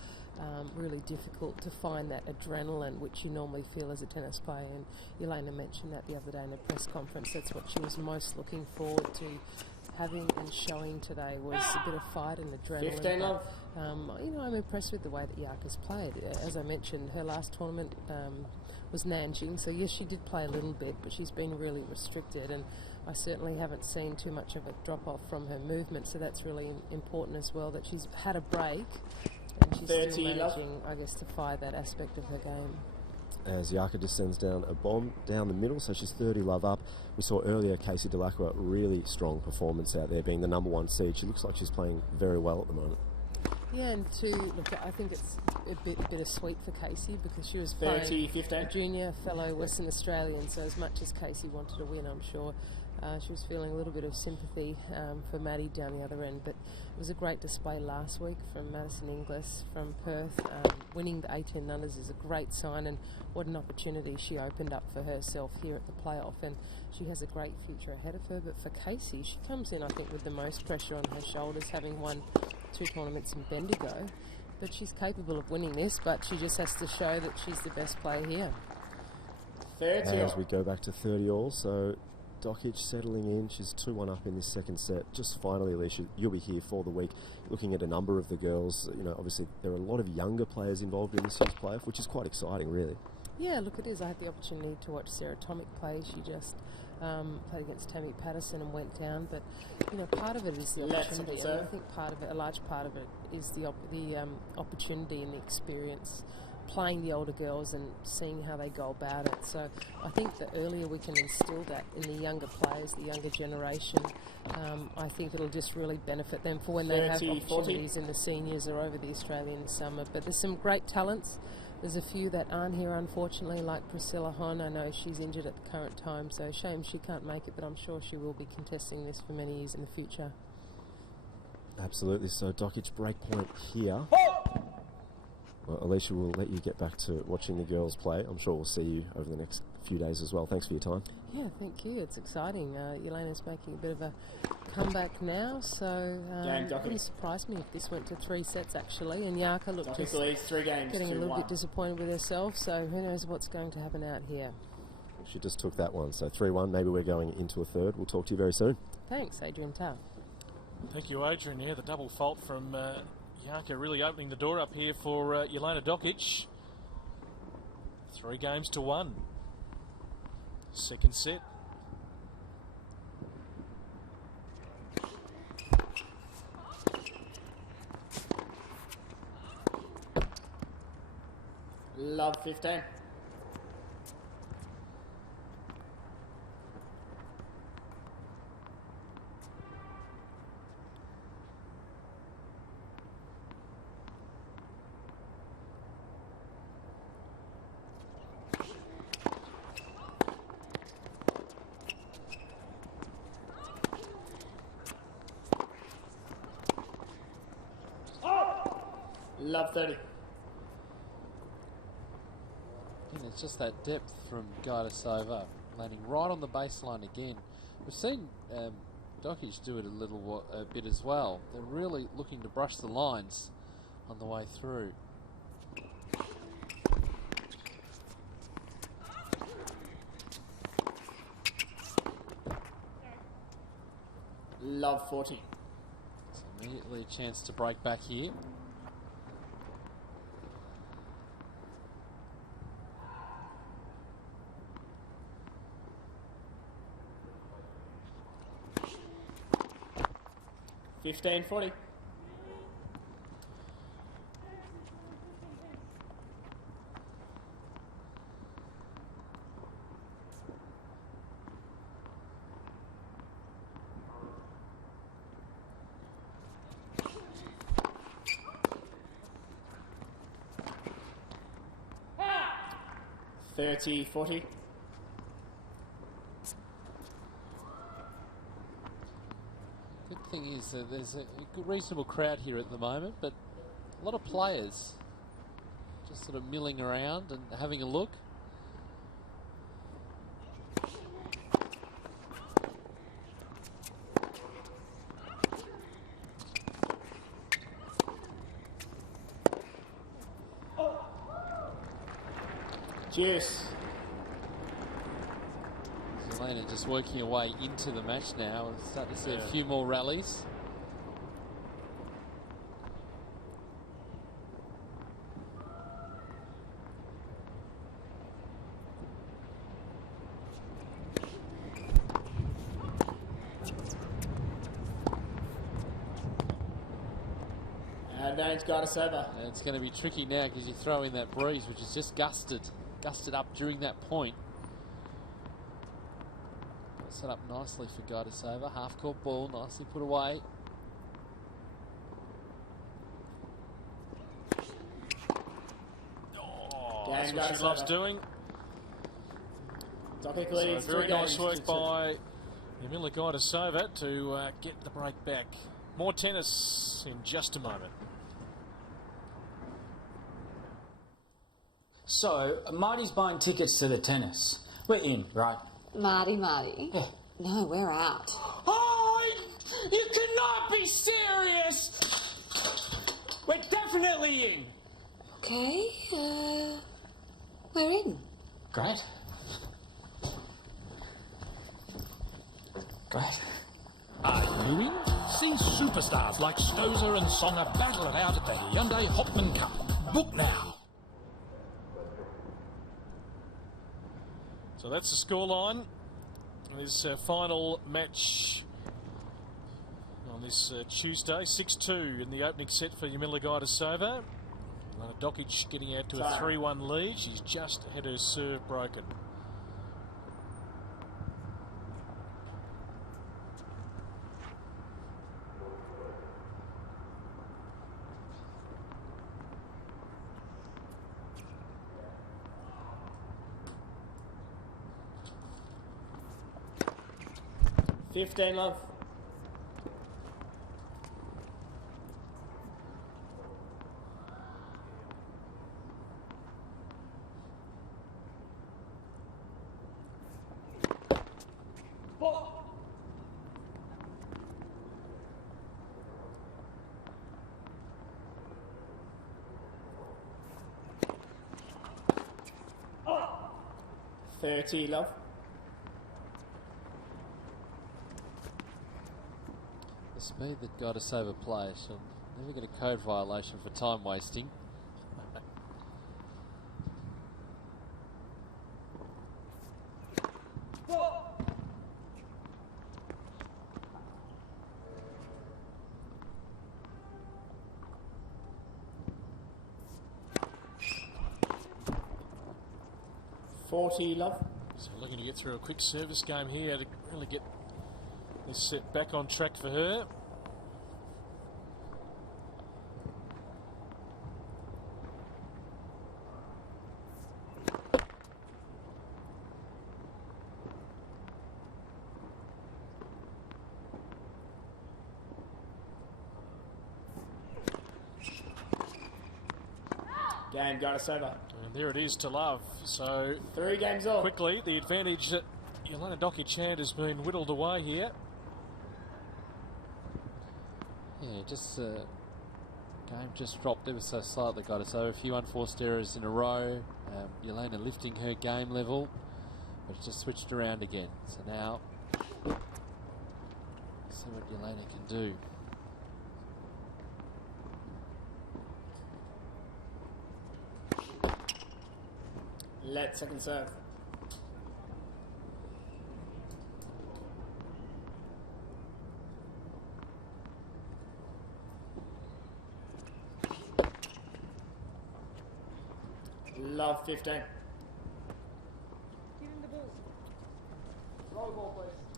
Really difficult to find that adrenaline which you normally feel as a tennis player, and Yelena mentioned that the other day in a press conference. That's what she was most looking forward to having and showing today, was a bit of fight and adrenaline. 15 love. You know, I'm impressed with the way that Jarka's played. As I mentioned, her last tournament was Nanjing, so yes, she did play a little bit, but she's been really restricted, and I certainly haven't seen too much of a drop-off from her movement, so that's really important as well, that she's had a break, and she's still managing, I guess, to fire that aspect of her game. As Jarka just sends down a bomb down the middle, so she's 30 love up. We saw earlier Casey Dellacqua, really strong performance out there, being the number 1 seed. She looks like she's playing very well at the moment. Yeah, and look, I think it's a bit bittersweet for Casey, because she was playing a junior fellow Western Australian, so as much as Casey wanted to win, I'm sure she was feeling a little bit of sympathy for Maddie down the other end. But it was a great display last week from Madison Inglis from Perth. Winning the 18 unders is a great sign, and what an opportunity she opened up for herself here at the playoff, and she has a great future ahead of her. But for Casey, she comes in, I think, with the most pressure on her shoulders, having won 2 tournaments in Bendigo. But she's capable of winning this, but she just has to show that she's the best player here. 30 as we go back to 30 all, so Dokic settling in. She's 2-1 up in this second set. Just finally, Alicia, you'll be here for the week, looking at a number of the girls. You know, obviously there are a lot of younger players involved in this year's playoff, which is quite exciting, really. Yeah, look, it is. I had the opportunity to watch Sarah Tomic play. She just played against Tammy Patterson and went down. But you know, part of it is the opportunity. And I think a large part of it is the opportunity and the experience, playing the older girls and seeing how they go about it. So I think the earlier we can instill that in the younger players, the younger generation, I think it'll just really benefit them for when they have opportunities in the seniors or over the Australian summer. But there's some great talents. There's a few that aren't here, unfortunately, like Priscilla Hon. I know she's injured at the current time, so shame she can't make it, but I'm sure she will be contesting this for many years in the future. Absolutely. So Dokic break point here. Well, Alicia, we'll let you get back to watching the girls play. I'm sure we'll see you over the next few days as well. Thanks for your time. Yeah, thank you. It's exciting. Yelena's making a bit of a comeback now, so it wouldn't surprise me if this went to 3 sets, actually. And Jarka looked just getting a little bit disappointed with herself, so who knows what's going to happen out here. She just took that one, so 3-1. Maybe we're going into a third. We'll talk to you very soon. Thanks, Adrian Tao. Thank you, Adrian. Yeah, the double fault from Jarka really opening the door up here for Yelena Dokic. 3 games to 1. Second set. Love 15. Love 30. it's just that depth from Gaidasova, landing right on the baseline again. We've seen Dokic do it a bit as well. They're really looking to brush the lines on the way through. Love 40. So immediately a chance to break back here. $15.40. $30.40. Good thing is there's a good, reasonable crowd here at the moment, but a lot of players just sort of milling around and having a look. Cheers. Zelina just working her way into the match now. We're starting to see a few more rallies. And Nane's got us over. And it's going to be tricky now because you throw in that breeze, which is just gusted up during that point. Set up nicely for Gaidasova. Half-court ball, nicely put away. Oh, that's what she loves doing. So very nice work by Emilia Gaidasova to get the break back. More tennis in just a moment. So, Marty's buying tickets to the tennis. We're in, right? Marty. Yeah. No, we're out. Oh, you cannot be serious! We're definitely in! Okay, we're in. Great. Are you in? See superstars like Stozer and Songer battle it out at the Hyundai Hopman Cup. Book now. So that's the scoreline. This final match on this Tuesday, 6-2 in the opening set for Emilia Gaidasova. Dokic getting out to a 3-1 lead. She's just had her serve broken. $15, love. $30, love. The speed that Gaidasova plays, she'll never get a code violation for time wasting. $40, love. So looking to get through a quick service game here to really get this set back on track for her. Game, Gaidasova. And And there it is to love. So 3 games off. Quickly, the advantage that Jelena Dokic has been whittled away here. Yeah, just game just dropped ever so slightly, got us over. A few unforced errors in a row. Jelena lifting her game level, but it's just switched around again. So now, see what Jelena can do. Let second serve. Love 15.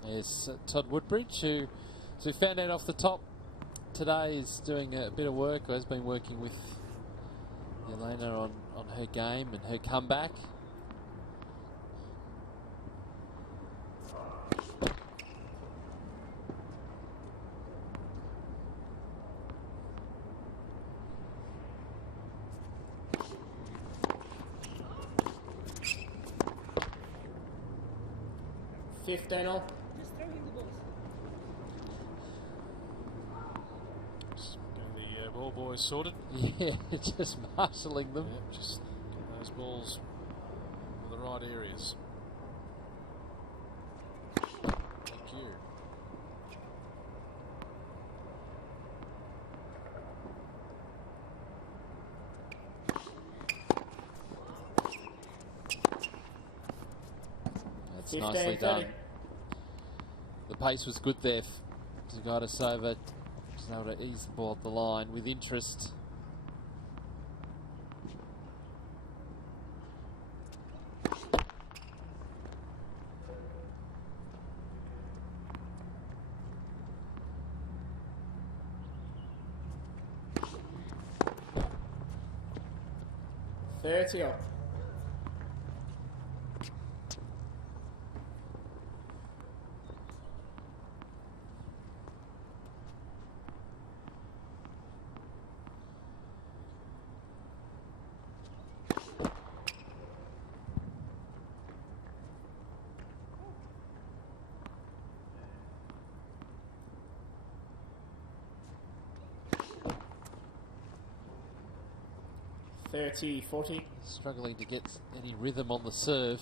There's Todd Woodbridge, who found out off the top today, is doing a bit of work, or has been working with Jelena on her game and her comeback. All. Just get the ball boys sorted. Yeah, just marshalling them. Yep, just get those balls to the right areas. Thank you. That's nicely done. The pace was good there to guide us over. Just able to ease the ball up the line with interest. All. .40. Struggling to get any rhythm on the serve.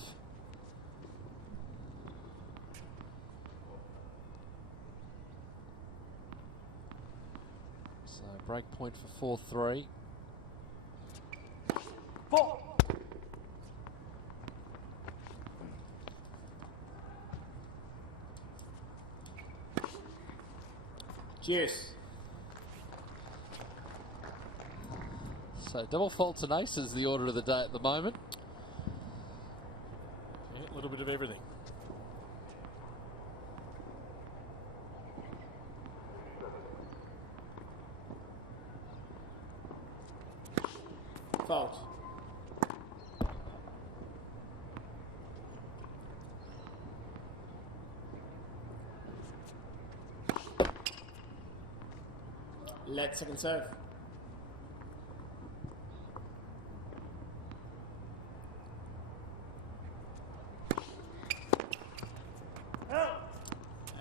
So break point for 4-3. 4. Cheers. So double faults and aces the order of the day at the moment. Yeah, a little bit of everything. Fault. Let second serve.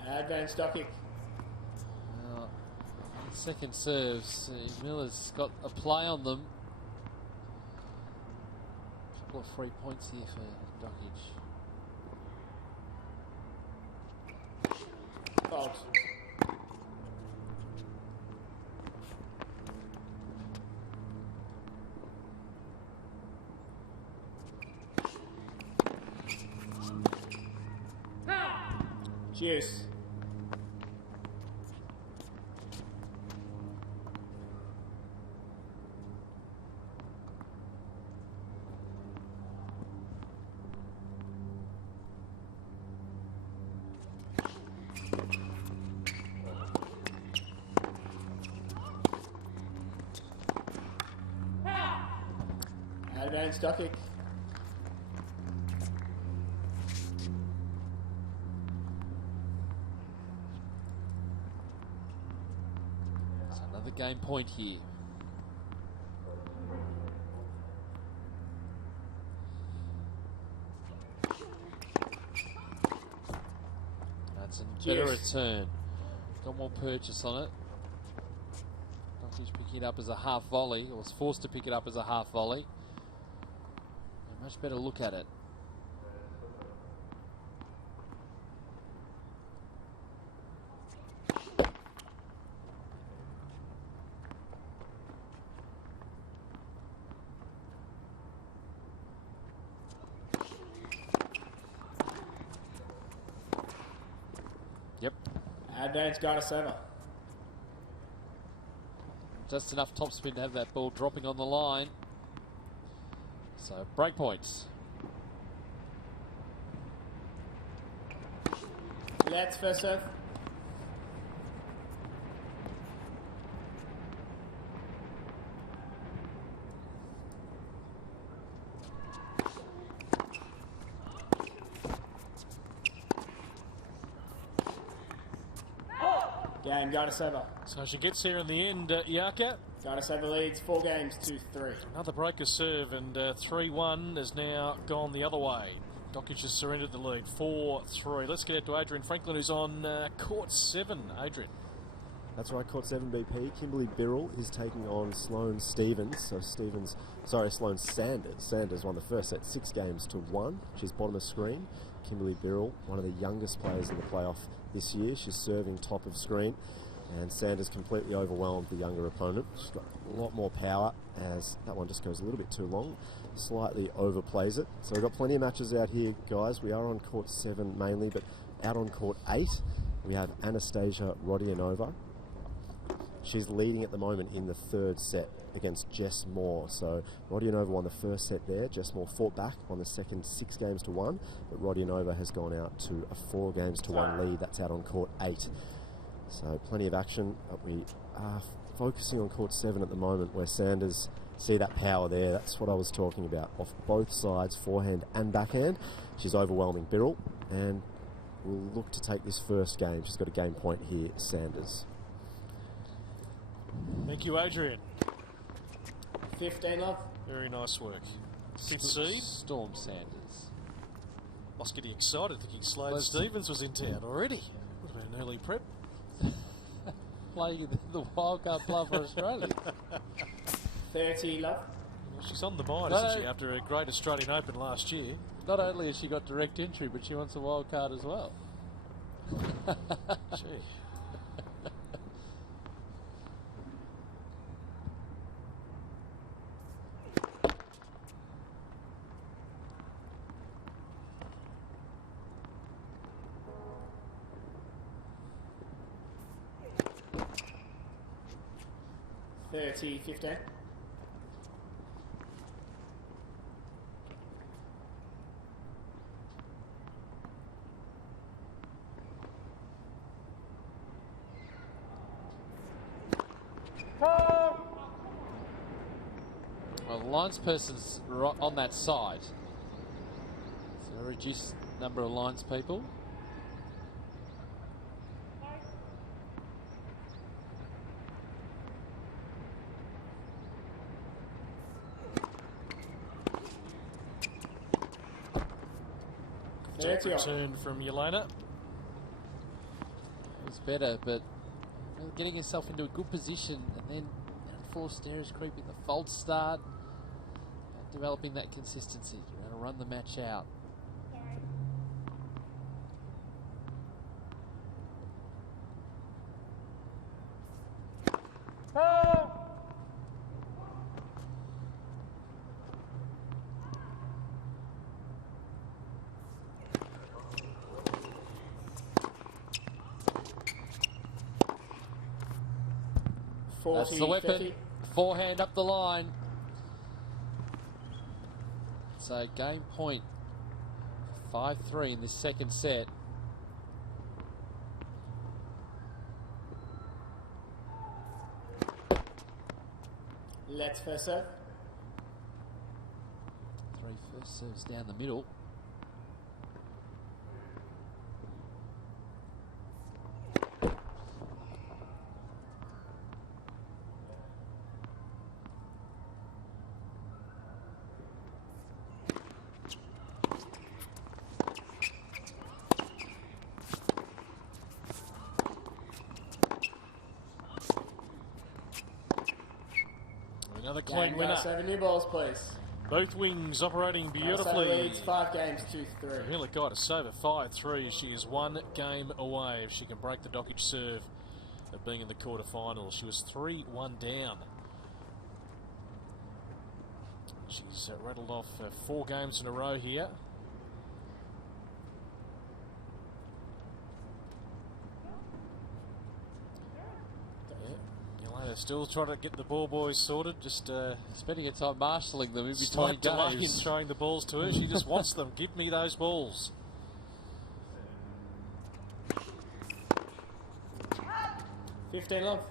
Advanced stock kick. Second serves. Miller's got a play on them. A couple of free points here for Dockage. Fault. Cheers. Advanced stock kick. Game point here. Better return. Got more purchase on it. He's picking it up as a half volley, or was forced to pick it up as a half volley. A much better look at it. Yep. Advantage Gardassova. Just enough topspin to have that ball dropping on the line. So break points. Let's first serve. Game, Gardassova. So she gets here in the end, Yaka. Gardassova leads 4 games to 3. Another breaker serve, and 3-1 has now gone the other way. Dokic has surrendered the lead, 4-3. Let's get out to Adrian Franklin, who's on court 7. Adrian. That's right, court 7 BP. Kimberly Birrell is taking on Sloane Stevens. Sloane Sanders. Sanders won the first set 6 games to 1. She's bottom of screen. Kimberly Birrell, one of the youngest players in the playoff this year. She's serving top of screen. And Sanders completely overwhelmed the younger opponent. She's got a lot more power, as that one just goes a little bit too long. Slightly overplays it. So we've got plenty of matches out here, guys. We are on court 7 mainly, but out on court 8, we have Anastasia Rodionova. She's leading at the moment in the 3rd set against Jess Moore. So Rodionova won the first set there. Jess Moore fought back on the second 6 games to 1, but Rodionova has gone out to a 4 games to 1 lead. That's out on court 8. So plenty of action, but we are focusing on court 7 at the moment, where Sanders, see that power there, that's what I was talking about. Off both sides, forehand and backhand. She's overwhelming Birrell, and will look to take this first game. She's got a game point here, Sanders. Thank you, Adrian. 15 off. Very nice work. 5th seed. Storm Sanders. I was getting excited thinking Sloane Stevens was in town already. Would have been an early prep. Playing the Wildcard club for Australia. 30 love. Well, she's on the mind, isn't she, after a great Australian Open last year? Not only has she got direct entry, but she wants a wild card as well. Gee. Thirty, 15. Well, the linesperson's right on that side. So a reduced number of lines people. Return from Yelena. It's better, but getting yourself into a good position and then forced stairs creeping the false start, developing that consistency. You're going to run the match out. That's the weapon. 50. Forehand up the line. So game point 5-3 in this second set. Let's first serve. 3 first serves down the middle. Another clean winner. 7 new balls, please. Both wings operating beautifully. Leads 5 games, 2-3. Really got us over 5-3. She is 1 game away if she can break the Dockage serve of being in the quarterfinals. She was 3-1 down. She's rattled off 4 games in a row here. Still trying to get the ball boys sorted, just spending her time marshalling them in between slight delay in games. throwing the balls to her. She just wants them. Give me those balls. $15 love.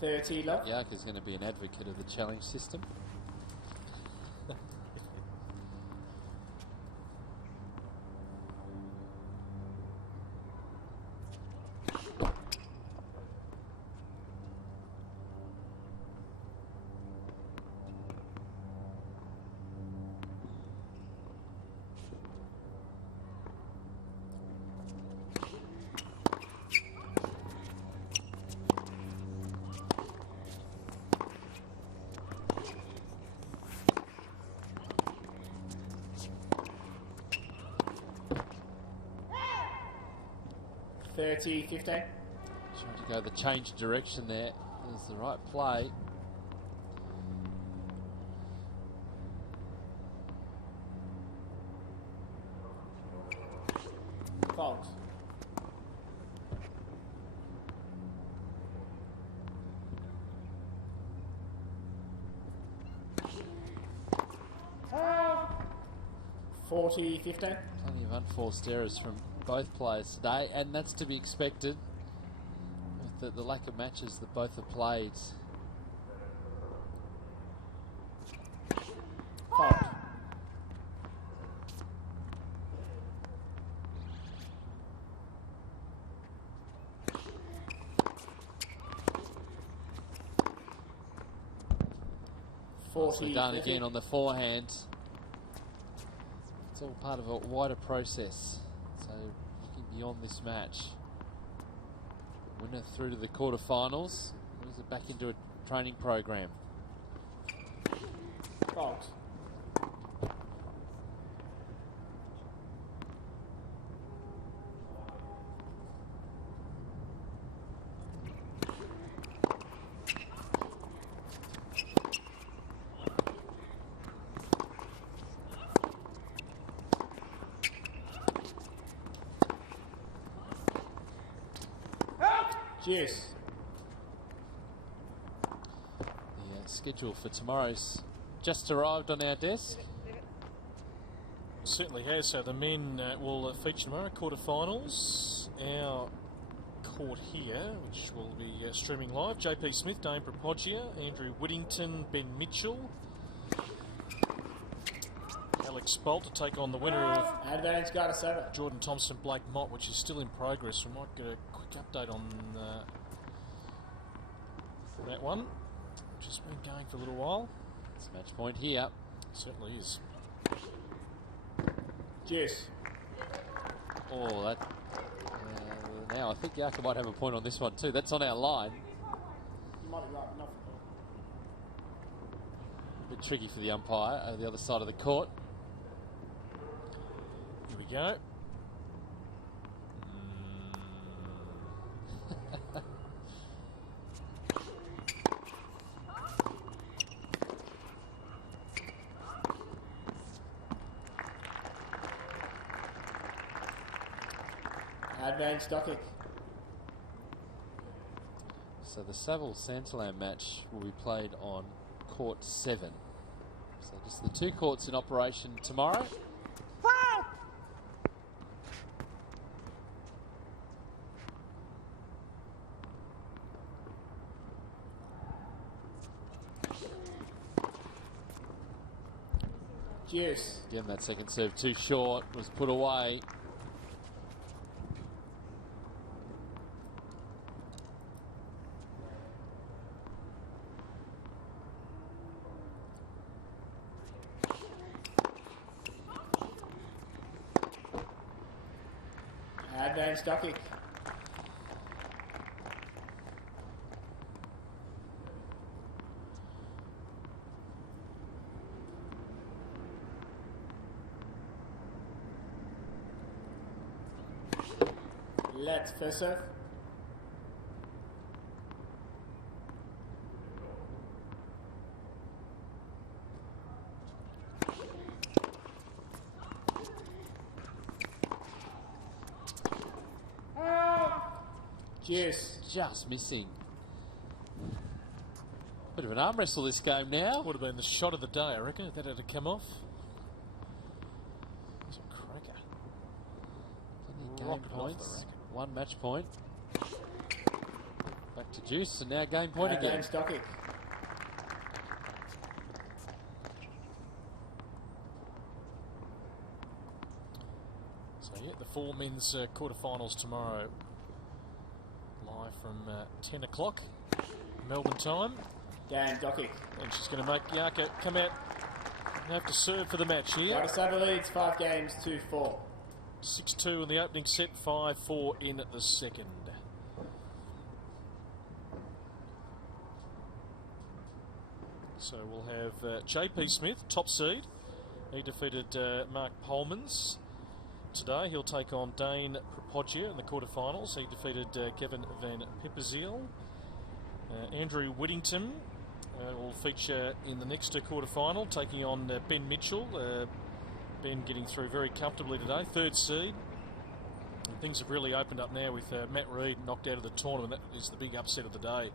$30 love. Yark is going to be an advocate of the challenge system. $30-15. Trying to go the change direction there. There's the right play. Fault. $40-15. Plenty of unforced errors from both players today, and that's to be expected with the lack of matches that both have played. Fault. Nicely done again on the forehand. It's all part of a wider process. So looking beyond this match. Winner through to the quarterfinals. Moves it back into a training program. Fault. Cheers. The schedule for tomorrow's just arrived on our desk. Certainly has. So the men will feature tomorrow, quarterfinals. Our court here, which will be streaming live. JP Smith, Dane Propoggia, Andrew Whittington, Ben Mitchell, Alex Bolt to take on the winner of Advantage got a 7. Jordan Thompson, Blake Mott, which is still in progress. We might get a quick update on that one, which has been going for a little while. It's match point here. Certainly is. Cheers. Oh, that. Now I think Yarka might have a point on this one too. That's on our line. You might be right, enough. A bit tricky for the umpire over the other side of the court. Here we go. Advantage Dockage. So the Saville-Santillan match will be played on court 7. So just the 2 courts in operation tomorrow. Cheers. Again, that second serve too short, was put away. Game stock kick. Let's first serve. Just missing. Bit of an arm wrestle this game now. Would have been the shot of the day, I reckon, if that had to come off. It's a cracker. Game points. One match point. Back to Juice, and now game point again. Game stock kick. So yeah, the 4 men's quarterfinals tomorrow. Live from 10 o'clock Melbourne time. Game stock kick. And she's going to make Dellacqua come out and have to serve for the match here. Dellacqua leads 5 games to 4. 6-2 in the opening set, 5-4 in the second. So we'll have JP Smith, top seed. He defeated Mark Polmans today. He'll take on Dane Propoggia in the quarterfinals. He defeated Kevin Van Pipperziel. Andrew Whittington will feature in the next quarterfinal, taking on Ben Mitchell. Ben getting through very comfortably today, 3rd seed. And things have really opened up now with Matt Reid knocked out of the tournament. That is the big upset of the day,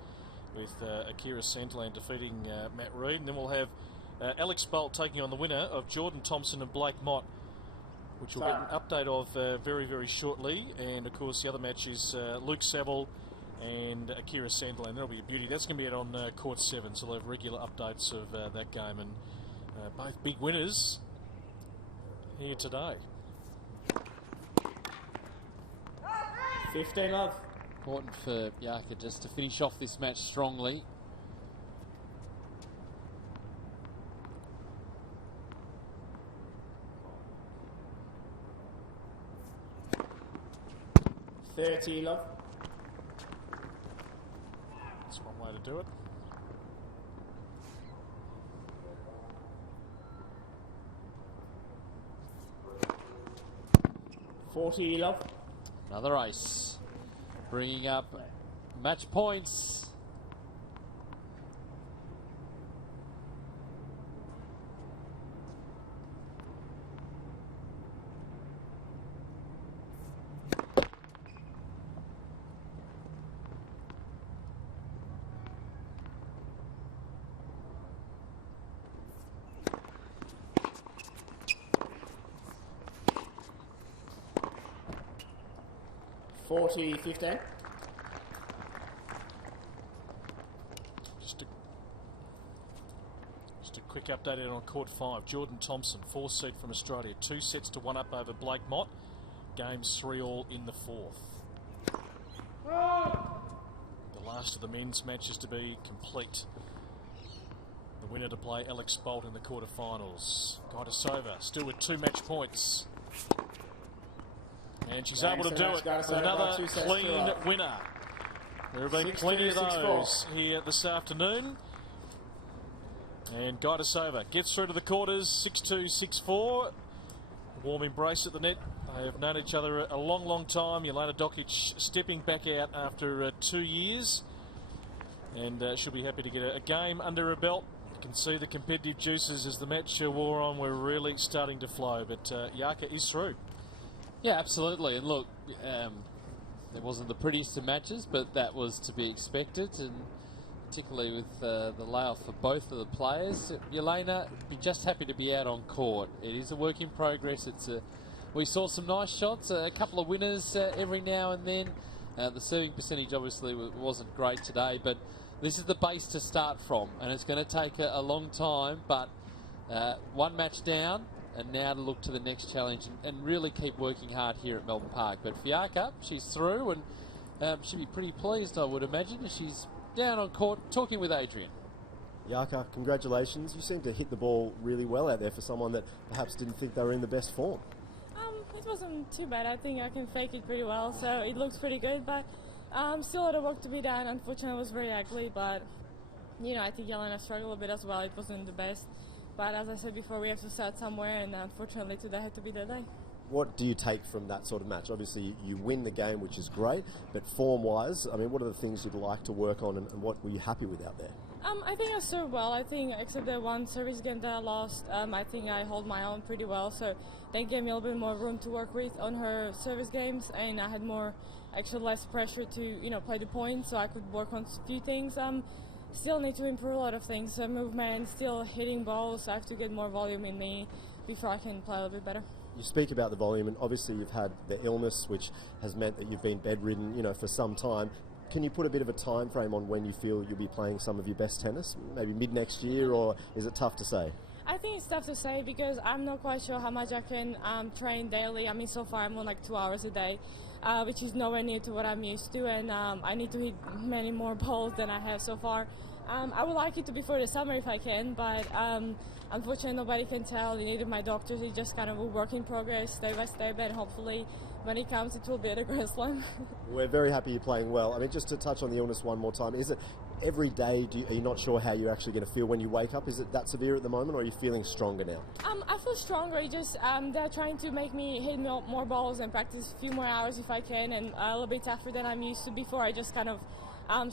with Akira Santillan defeating Matt Reid. And then we'll have Alex Bolt taking on the winner of Jordan Thompson and Blake Mott, which we'll get an update of very, very shortly. And of course the other match is Luke Saville and Akira Santillan. That'll be a beauty. That's going to be out on court 7, so they'll have regular updates of that game. And both big winners here today. 15 love. Important for Dellacqua just to finish off this match strongly. $30 love. That's one way to do it. $40 love. Another ace. Bringing up match points. $40-15. Just a quick update on court 5. Jordan Thompson, 4 seed from Australia, 2 sets to 1 up over Blake Mott. Games 3-all in the 4th. The last of the men's matches to be complete. The winner to play Alex Bolt in the quarterfinals. Gajdusova still with 2 match points. And she's able to do it with another clean winner. There have been plenty of those here this afternoon. And Gajdusova gets through to the quarters, 6-2, 6-4. Warm embrace at the net. They have known each other a long, long time. Jelena Dokic stepping back out after 2 years. And she'll be happy to get a game under her belt. You can see the competitive juices as the match wore on were really starting to flow. But Dellacqua is through. Yeah, absolutely. And look, it wasn't the prettiest of matches, but that was to be expected, and particularly with the layoff for both of the players. Jelena, be just happy to be out on court. It is a work in progress. We saw some nice shots, a couple of winners every now and then. The serving percentage obviously wasn't great today, but this is the base to start from, and it's going to take a long time, but one match down, and now to look to the next challenge and really keep working hard here at Melbourne Park. But for Dellacqua, she's through, and she'll be pretty pleased, I would imagine. She's down on court talking with Adrian. Dellacqua, congratulations. You seem to hit the ball really well out there for someone that perhaps didn't think they were in the best form. I It wasn't too bad. I think I can fake it pretty well, so it looks pretty good. But still a lot of work to be done. Unfortunately, it was very ugly, but I think Jelena struggled a bit as well. It wasn't the best. But as I said before, we have to start somewhere, and unfortunately today had to be the day. What do you take from that sort of match? Obviously, you win the game, which is great, but form-wise, I mean, what are the things you'd like to work on, and what were you happy with out there? I think I served well. I think, except the one service game that I lost, I think I hold my own pretty well. So that gave me a little bit more room to work with on her service games, and I had less pressure to, play the points, so I could work on a few things. Still need to improve a lot of things. Movement, still hitting balls. I have to get more volume in me before I can play a little bit better. You speak about the volume, and obviously you've had the illness, which has meant that you've been bedridden, for some time. Can you put a bit of a time frame on when you feel you'll be playing some of your best tennis? Maybe mid next year, or is it tough to say? I think it's tough to say because I'm not quite sure how much I can train daily. I mean, so far I'm on like 2 hours a day, which is nowhere near to what I'm used to, and I need to hit many more balls than I have so far. I would like it to be for the summer if I can, but unfortunately nobody can tell. Neither my doctors. It's just kind of a work in progress, step by step, and hopefully when it comes it will be at a Grand Slam. We're very happy you're playing well. I mean, just to touch on the illness one more time, is it every day, are you not sure how you're actually going to feel when you wake up? Is it that severe at the moment, or are you feeling stronger now? I feel stronger. It's just they're trying to make me hit more balls and practice a few more hours if I can, and a little bit tougher than I'm used to before. I just kind of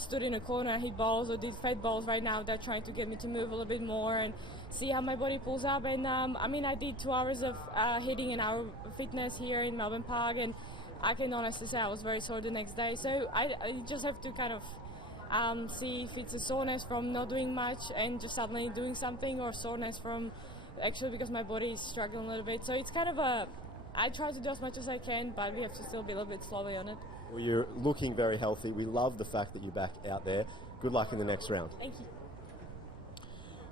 stood in a corner and hit balls or did fed balls. Right now they're trying to get me to move a little bit more and see how my body pulls up. And I did 2 hours of hitting an hour of fitness here in Melbourne Park, and I can honestly say I was very sore the next day. So I just have to kind of see if it's a soreness from not doing much and just suddenly doing something, or soreness from actually because my body is struggling a little bit. So it's kind of I try to do as much as I can, but we have to still be a little bit slower on it. Well, you're looking very healthy. We love the fact that you're back out there. Good luck in the next round. Thank you.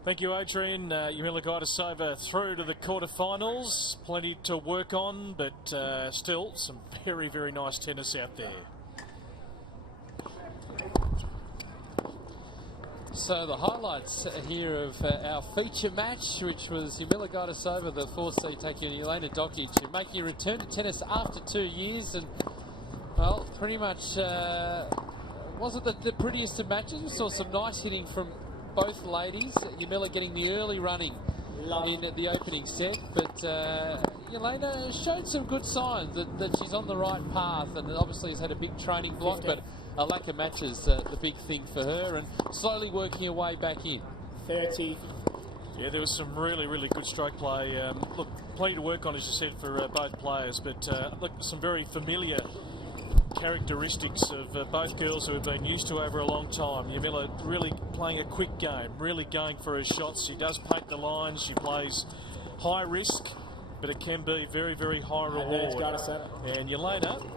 Thank you, Adrian. Jarmila Gajdusova through to the quarterfinals. Plenty to work on, but still some very, very nice tennis out there. So the highlights here of our feature match, which was Jarmila Gajdusova, the 4th seed, taking on Jelena Dokic, making a return to tennis after 2 years, and well, pretty much wasn't the prettiest of matches. We saw some nice hitting from both ladies. Jarmila getting the early running in the opening set, but Jelena showed some good signs that she's on the right path, and obviously has had a big training block, but a lack of matches the big thing for her, and slowly working her way back in. 30. Yeah, there was some really, really good stroke play. Look, plenty to work on, as you said, for both players, but look, some very familiar characteristics of both girls who have been used to over a long time. Jarmila really playing a quick game, really going for her shots. She does paint the lines, she plays high risk, but it can be very, very high reward. And Jelena,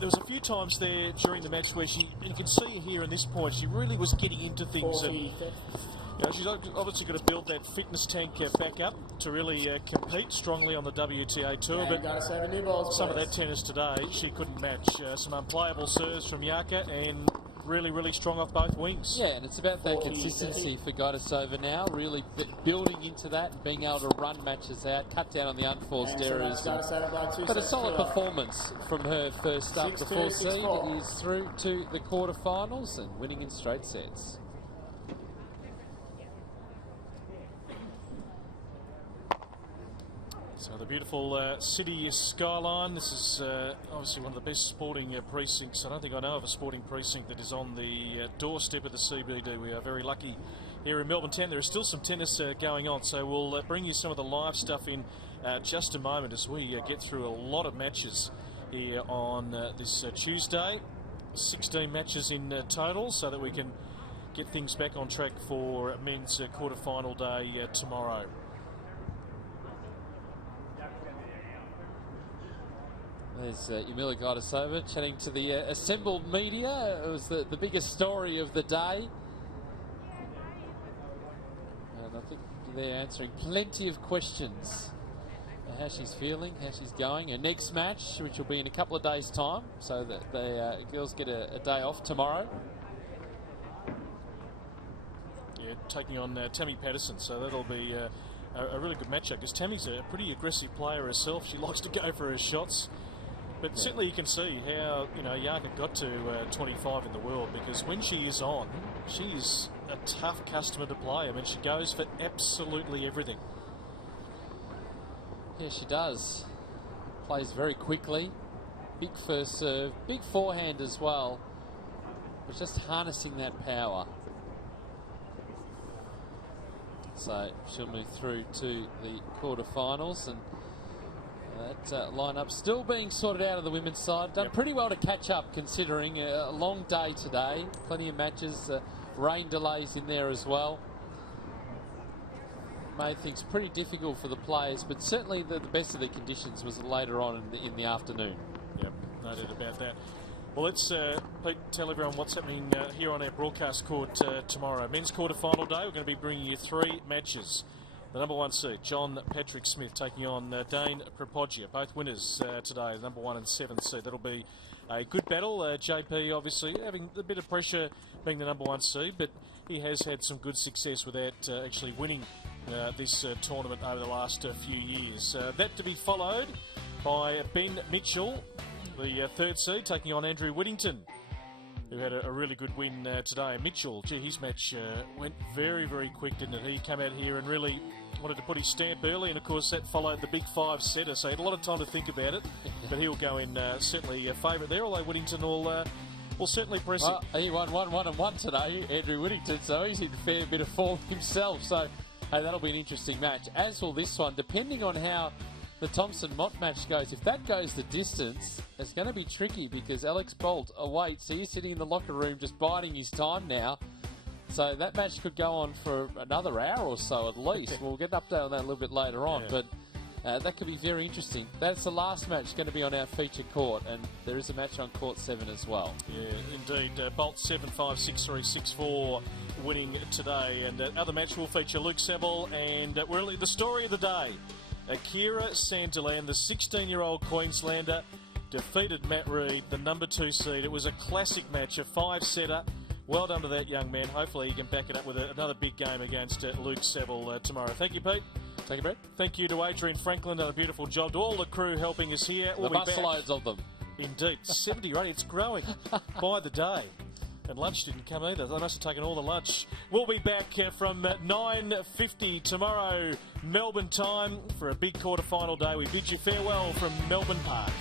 there was a few times there during the match where you can see here in this point, she really was getting into things. And, she's obviously got to build that fitness tank back up to really compete strongly on the WTA Tour. And but some of that tennis today, she couldn't match. Some unplayable serves from Jaka, and really, really strong off both wings. Yeah, and it's about that consistency for Gajdusova now, really building into that and being able to run matches out, cut down on the unforced errors. But a solid performance from her first up. The 4th seed is through to the quarterfinals and winning in straight sets. So the beautiful city skyline. This is obviously one of the best sporting precincts. I don't think I know of a sporting precinct that is on the doorstep of the CBD. We are very lucky here in Melbourne Town. There is still some tennis going on, so we'll bring you some of the live stuff in just a moment as we get through a lot of matches here on this Tuesday. 16 matches in total, so that we can get things back on track for men's quarterfinal day tomorrow. There's Jarmila Gajdusova chatting to the assembled media. It was the biggest story of the day. And I think they're answering plenty of questions. How she's feeling, how she's going. Her next match, which will be in a couple of days' time, so that the girls get a day off tomorrow. Yeah, taking on Tammy Patterson, so that'll be a really good matchup, because Tammy's a pretty aggressive player herself. She likes to go for her shots. But certainly you can see how, Yarka got to 25 in the world, because when she is on, she is a tough customer to play. I mean, she goes for absolutely everything. Yeah, she does. Plays very quickly. Big first serve, big forehand as well. But just harnessing that power. So she'll move through to the quarterfinals, and that lineup still being sorted out of the women's side. Done pretty well to catch up, considering a long day today. Plenty of matches, rain delays in there as well. Made things pretty difficult for the players, but certainly the best of the conditions was later on in the afternoon. Yep, no doubt about that. Well, let's Pete, tell everyone what's happening here on our broadcast court tomorrow. Men's quarter-final day, we're going to be bringing you 3 matches. The number 1 seed, John Patrick Smith, taking on Dane Propoggia. Both winners today, the number 1 and 7th seed. That'll be a good battle. JP obviously having a bit of pressure being the number 1 seed, but he has had some good success without actually winning this tournament over the last few years. That to be followed by Ben Mitchell, the 3rd seed, taking on Andrew Whittington, who had a really good win today. Mitchell, his match went very, very quick, didn't it? He came out here and really wanted to put his stamp early, and of course that followed the big 5-setter, so he had a lot of time to think about it. But he'll go in certainly a favourite there, although Whittington will certainly press it. He won 1-1 today, Andrew Whittington, so he's in a fair bit of form himself. So that'll be an interesting match, as will this one, depending on how the Thompson-Mott match goes. If that goes the distance, it's going to be tricky, because Alex Bolt awaits. He's sitting in the locker room just biding his time now. So that match could go on for another hour or so at least. We'll get an update on that a little bit later on, but that could be very interesting. That's the last match going to be on our feature court, and there is a match on court 7 as well. Yeah, indeed. Bolt 7-5, 6-3, 6-4 winning today. And other match will feature Luke Saville, and really the story of the day. Akira Santillan, the 16-year-old Queenslander, defeated Matt Reed, the number 2 seed. It was a classic match, a 5-setter. Well done to that young man. Hopefully he can back it up with another big game against Luke Saville tomorrow. Thank you, Pete. Thank you, Brett. Thank you to Adrian Franklin. Done a beautiful job. To all the crew helping us here. The busloads of them. Indeed. 70 or 80. It's growing by the day. And lunch didn't come either. They must have taken all the lunch. We'll be back from 9:50 tomorrow, Melbourne time, for a big quarter-final day. We bid you farewell from Melbourne Park.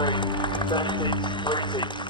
3, 36, 36.